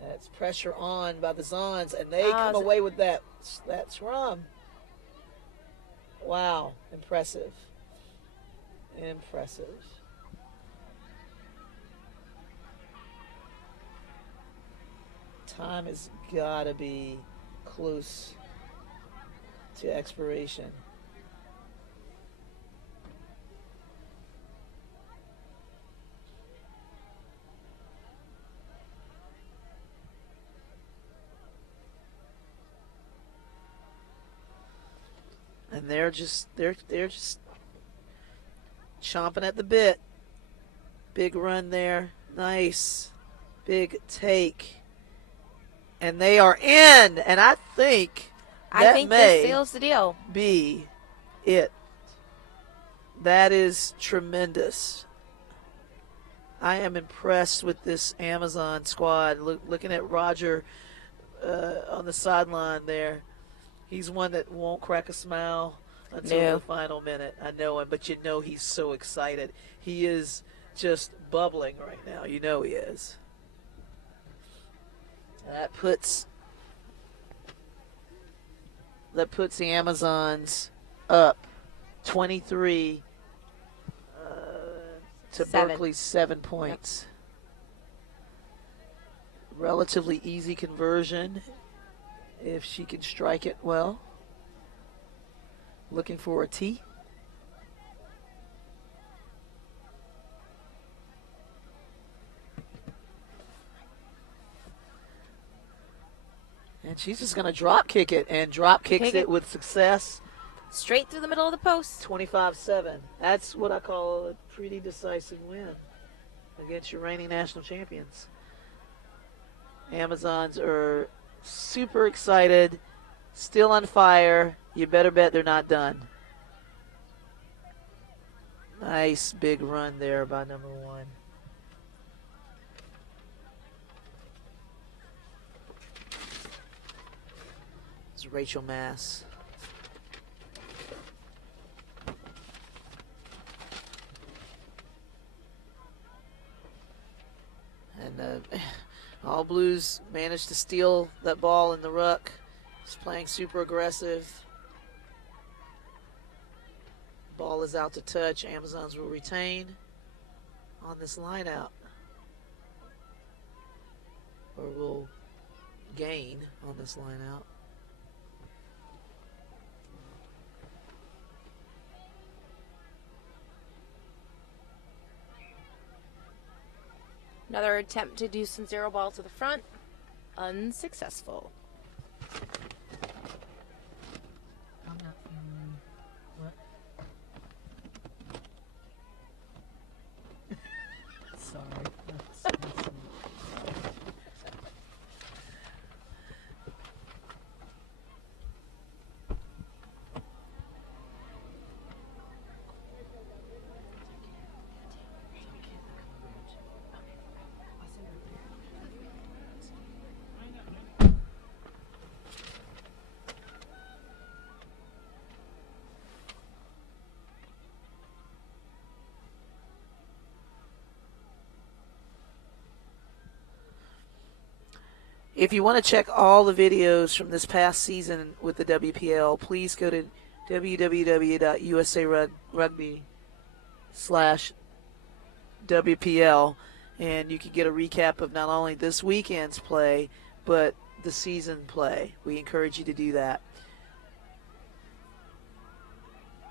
That's pressure on by the Zons, and they come away with that scrum. Wow, impressive. Time has got to be close to expiration. And they're just chomping at the bit. Big run there. Nice. Big take. And they are in. And I think this seals the deal. Be it. That is tremendous. I am impressed with this Amazon squad. Looking at Roger on the sideline there. He's one that won't crack a smile until the final minute. I know him, but he's so excited. He is just bubbling right now. He is. That puts the Amazons up 23 to Berkeley's 7 points. Yep. Relatively easy conversion if she can strike it well. Looking for a tee. And She's just going to drop kick it, and drop kicks it with success. Straight through the middle of the post. 25-7. That's what I call a pretty decisive win against your reigning national champions. Amazons are super excited, still on fire. You better bet they're not done. Nice big run there by number 1. It's Rachel Mass. And All Blues managed to steal that ball in the ruck. Just playing super aggressive. Ball is out to touch. Amazons will retain on this line out. Or will gain on this line out. Another attempt to do some zero ball to the front. Unsuccessful. I'm not feeling what? Sorry. If you want to check all the videos from this past season with the WPL, please go to www.usarugby.com/WPL, and you can get a recap of not only this weekend's play, but the season play. We encourage you to do that.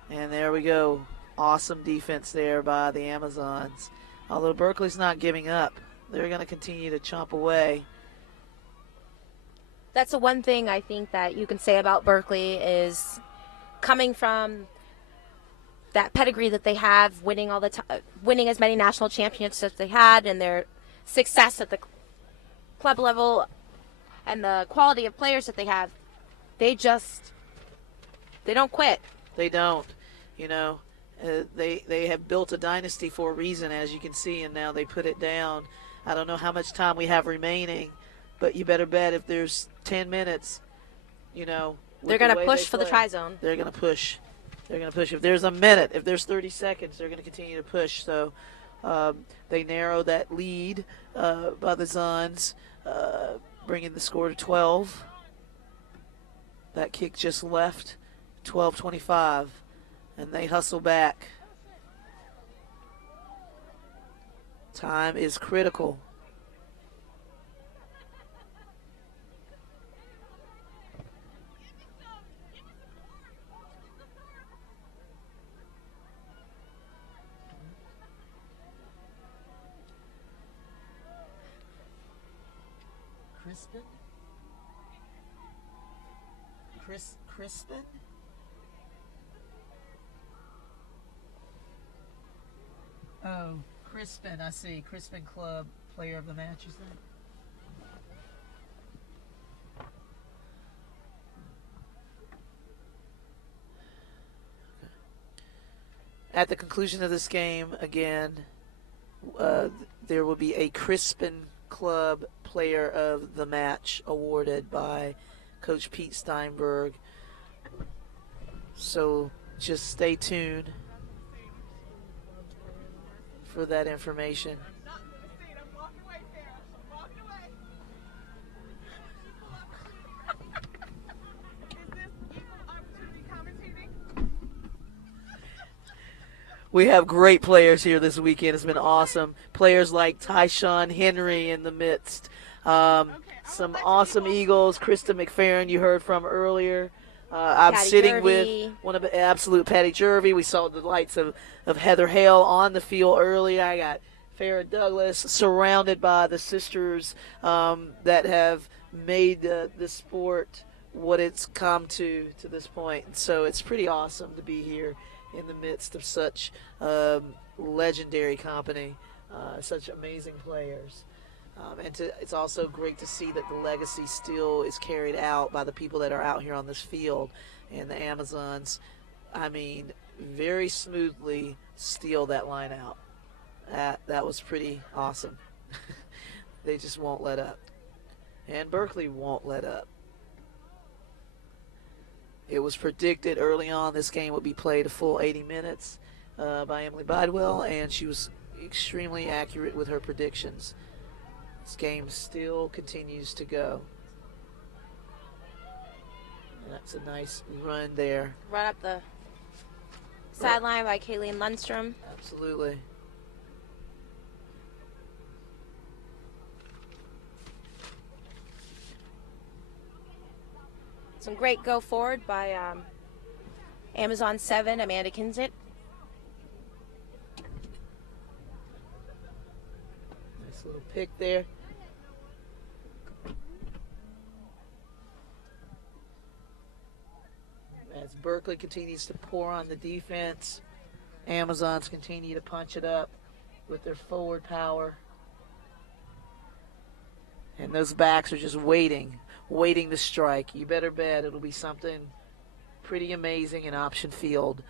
And there we go. Awesome defense there by the Amazons. Although Berkeley's not giving up. They're going to continue to chomp away. That's the one thing I think that you can say about Berkeley is coming from that pedigree that they have, winning all the time, winning as many national championships as they had, and their success at the club level, and the quality of players that they have. They don't quit. They don't. You know, they have built a dynasty for a reason, as you can see, and now they put it down. I don't know how much time we have remaining, but you better bet if there's 10 minutes, you know. They're going to push for the try zone. They're going to push. They're going to push. If there's a minute, if there's 30 seconds, they're going to continue to push. So they narrow that lead by the Zons, bringing the score to 12. That kick just left, 12-25, and they hustle back. Time is critical. Crispin? Oh, Crispin, I see. Crispin Club player of the match, is that? At the conclusion of this game, again, there will be a Crispin Club player of the match awarded by Coach Pete Steinberg. So just stay tuned for that information. We have great players here this weekend. It's been awesome. Players like Tyshawn Henry in the midst. Some awesome Eagles. Krista McFerrin you heard from earlier. I'm Patty sitting Jervey. with one of the absolute Patty Jervey. We saw the lights of Heather Hale on the field earlier. I got Farrah Douglas surrounded by the sisters that have made the sport what it's come to this point. So it's pretty awesome to be here in the midst of such legendary company, such amazing players. It's also great to see that the legacy still is carried out by the people that are out here on this field. And the Amazons, I mean, very smoothly steal that line out. That was pretty awesome. They just won't let up. And Berkeley won't let up. It was predicted early on this game would be played a full 80 minutes by Emily Bidwell, and she was extremely accurate with her predictions. This game still continues to go. That's a nice run there. Run up the sideline by Kayleen Lundstrom. Absolutely. Some great go forward by Amazon 7, Amanda Kinsit. Nice little pick there. As Berkeley continues to pour on the defense, Amazons continue to punch it up with their forward power. And those backs are just waiting to strike. You better bet it'll be something pretty amazing in option field.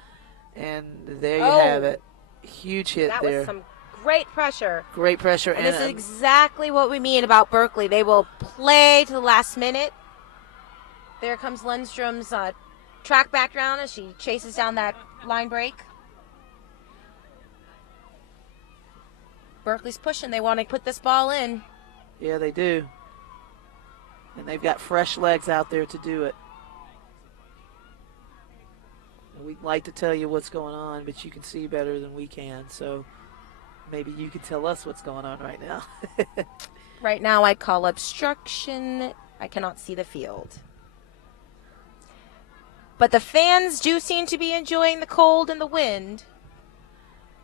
And there you have it. Huge hit that there. Was some great pressure. Great pressure. And this is exactly what we mean about Berkeley. They will play to the last minute. There comes Lundstrom's track background as she chases down that line break. Berkeley's pushing. They want to put this ball in. Yeah, they do. And they've got fresh legs out there to do it. We'd like to tell you what's going on, but you can see better than we can. So maybe you can tell us what's going on right now. Right now I call obstruction. I cannot see the field. But the fans do seem to be enjoying the cold and the wind.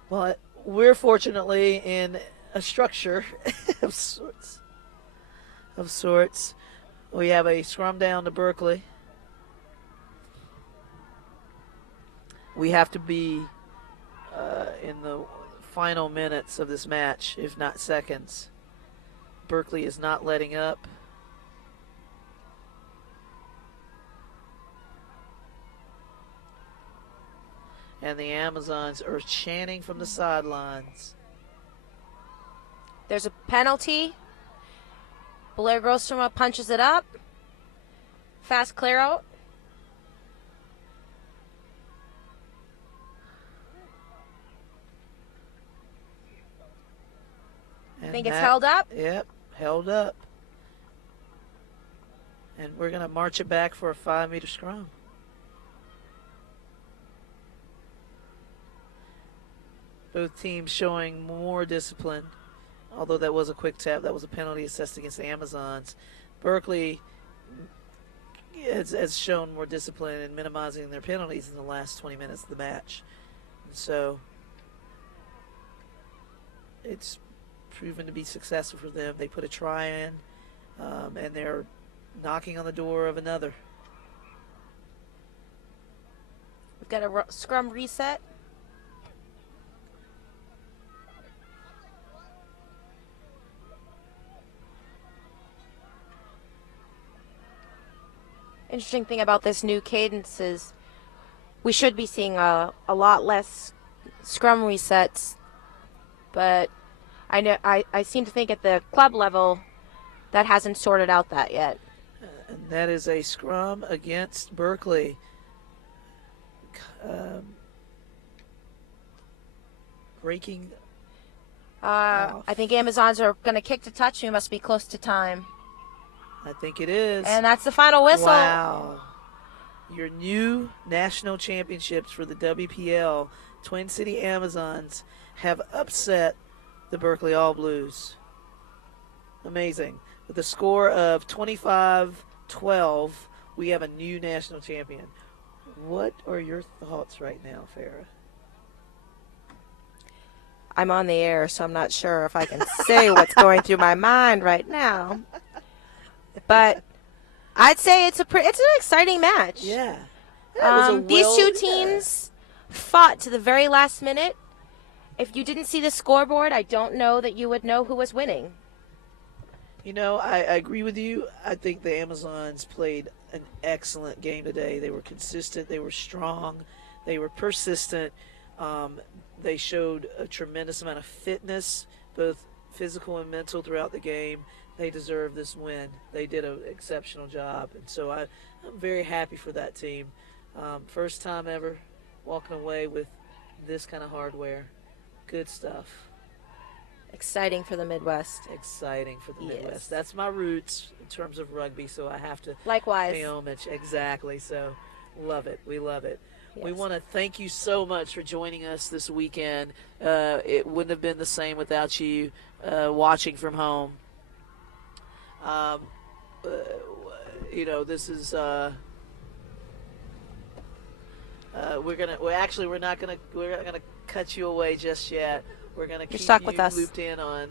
Well, we're fortunately in a structure of sorts. We have a scrum down to Berkeley. We have to be in the final minutes of this match, if not seconds. Berkeley is not letting up. And the Amazons are chanting from the sidelines. There's a penalty. Blair Grostrom punches it up. Fast clear out. I think it's held up. Yep, held up. And we're going to march it back for a 5-meter scrum. Both teams showing more discipline. Although that was a quick tap, that was a penalty assessed against the Amazons. Berkeley has shown more discipline in minimizing their penalties in the last 20 minutes of the match. So it's proven to be successful for them. They put a try in, and they're knocking on the door of another. We've got a scrum reset. Interesting thing about this new cadence is we should be seeing a lot less scrum resets, but I seem to think at the club level that hasn't sorted out that yet. And that is a scrum against Berkeley. Breaking off. I think Amazons are going to kick to touch. We must be close to time. I think it is. And that's the final whistle. Wow. Your new national championships for the WPL, Twin City Amazons, have upset the Berkeley All Blues. Amazing. With a score of 25-12, we have a new national champion. What are your thoughts right now, Farah? I'm on the air, so I'm not sure if I can say what's going through my mind right now. But I'd say it's an exciting match. Yeah. Yeah, it was These two teams fought to the very last minute. If you didn't see the scoreboard, I don't know that you would know who was winning. You know, I agree with you. I think the Amazons played an excellent game today. They were consistent. They were strong. They were persistent. They showed a tremendous amount of fitness, both physical and mental, throughout the game. They deserve this win. They did an exceptional job. And so I'm very happy for that team. First time ever walking away with this kind of hardware. Good stuff. Exciting for the Midwest. Exciting for the Yes. Midwest. That's my roots in terms of rugby, so I have to Likewise. pay homage. Exactly. So love it. We love it. Yes. We want to thank you so much for joining us this weekend. It wouldn't have been the same without you watching from home. You know, this is we're not gonna cut you away just yet. We're going to keep stuck you with us. looped in on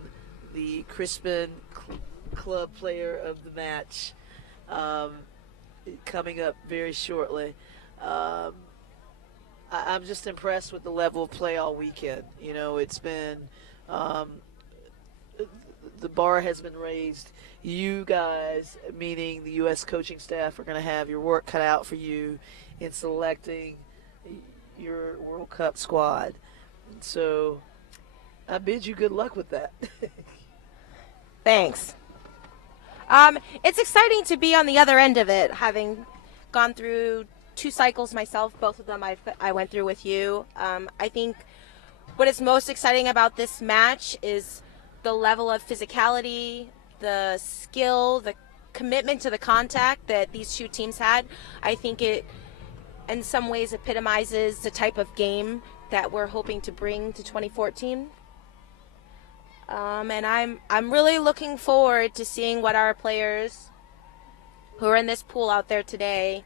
the Crispin Club Player of the Match coming up very shortly. I'm just impressed with the level of play all weekend. You know, it's been the bar has been raised. You guys, meaning the U.S. coaching staff, are going to have your work cut out for you in selecting your World Cup squad. So I bid you good luck with that. Thanks. It's exciting to be on the other end of it, having gone through 2 cycles myself. Both of them I went through with you. I think what is most exciting about this match is the level of physicality, the skill, the commitment to the contact that these two teams had. I think it, in some ways, epitomizes the type of game that we're hoping to bring to 2014. And I'm really looking forward to seeing what our players who are in this pool out there today,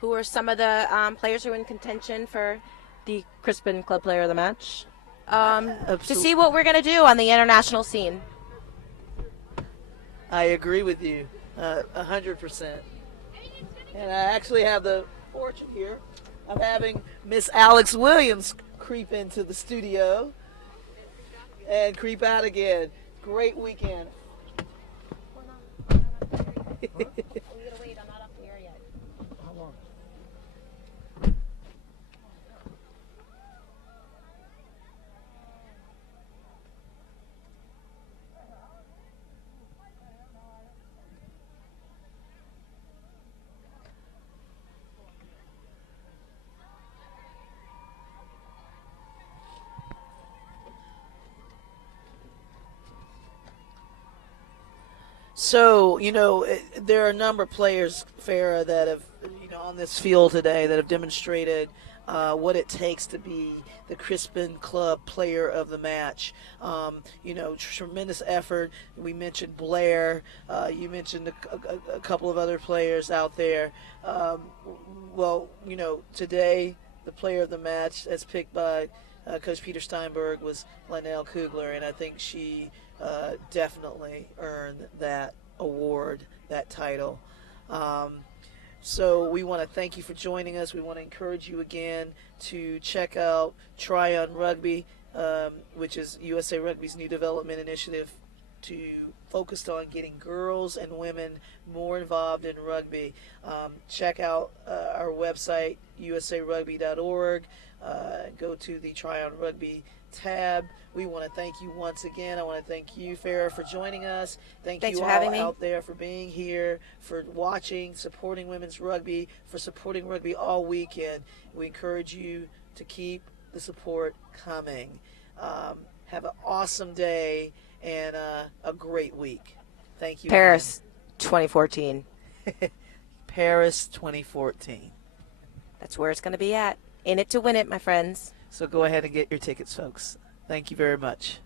who are some of the players who are in contention for the Crispin Club Player of the Match, to see what we're going to do on the international scene. I agree with you 100%. And I actually have the fortune here of having Miss Alex Williams creep into the studio and creep out again. Great weekend. So, you know, there are a number of players, Farah, that have, you know, on this field today that have demonstrated what it takes to be the Crispin Club Player of the Match. You know, tremendous effort. We mentioned Blair. You mentioned a couple of other players out there. Well, you know, today the Player of the Match, as picked by Coach Peter Steinberg, was Lynell Kugler, and I think she definitely earned that award, that title. So we want to thank you for joining us. We want to encourage you again to check out Try on Rugby, which is USA Rugby's new development initiative to focused on getting girls and women more involved in rugby. Check out our website, usarugby.org. Go to the Try on Rugby tab. We want to thank you once again. I want to thank you, Farah, for joining us. Thanks you for all having me. out there for being here, for watching, supporting women's rugby, for supporting rugby all weekend. We encourage you to keep the support coming. Have an awesome day and a great week. Thank you. Paris 2014. Paris 2014. That's where it's going to be at. In it to win it, my friends. So go ahead and get your tickets, folks. Thank you very much.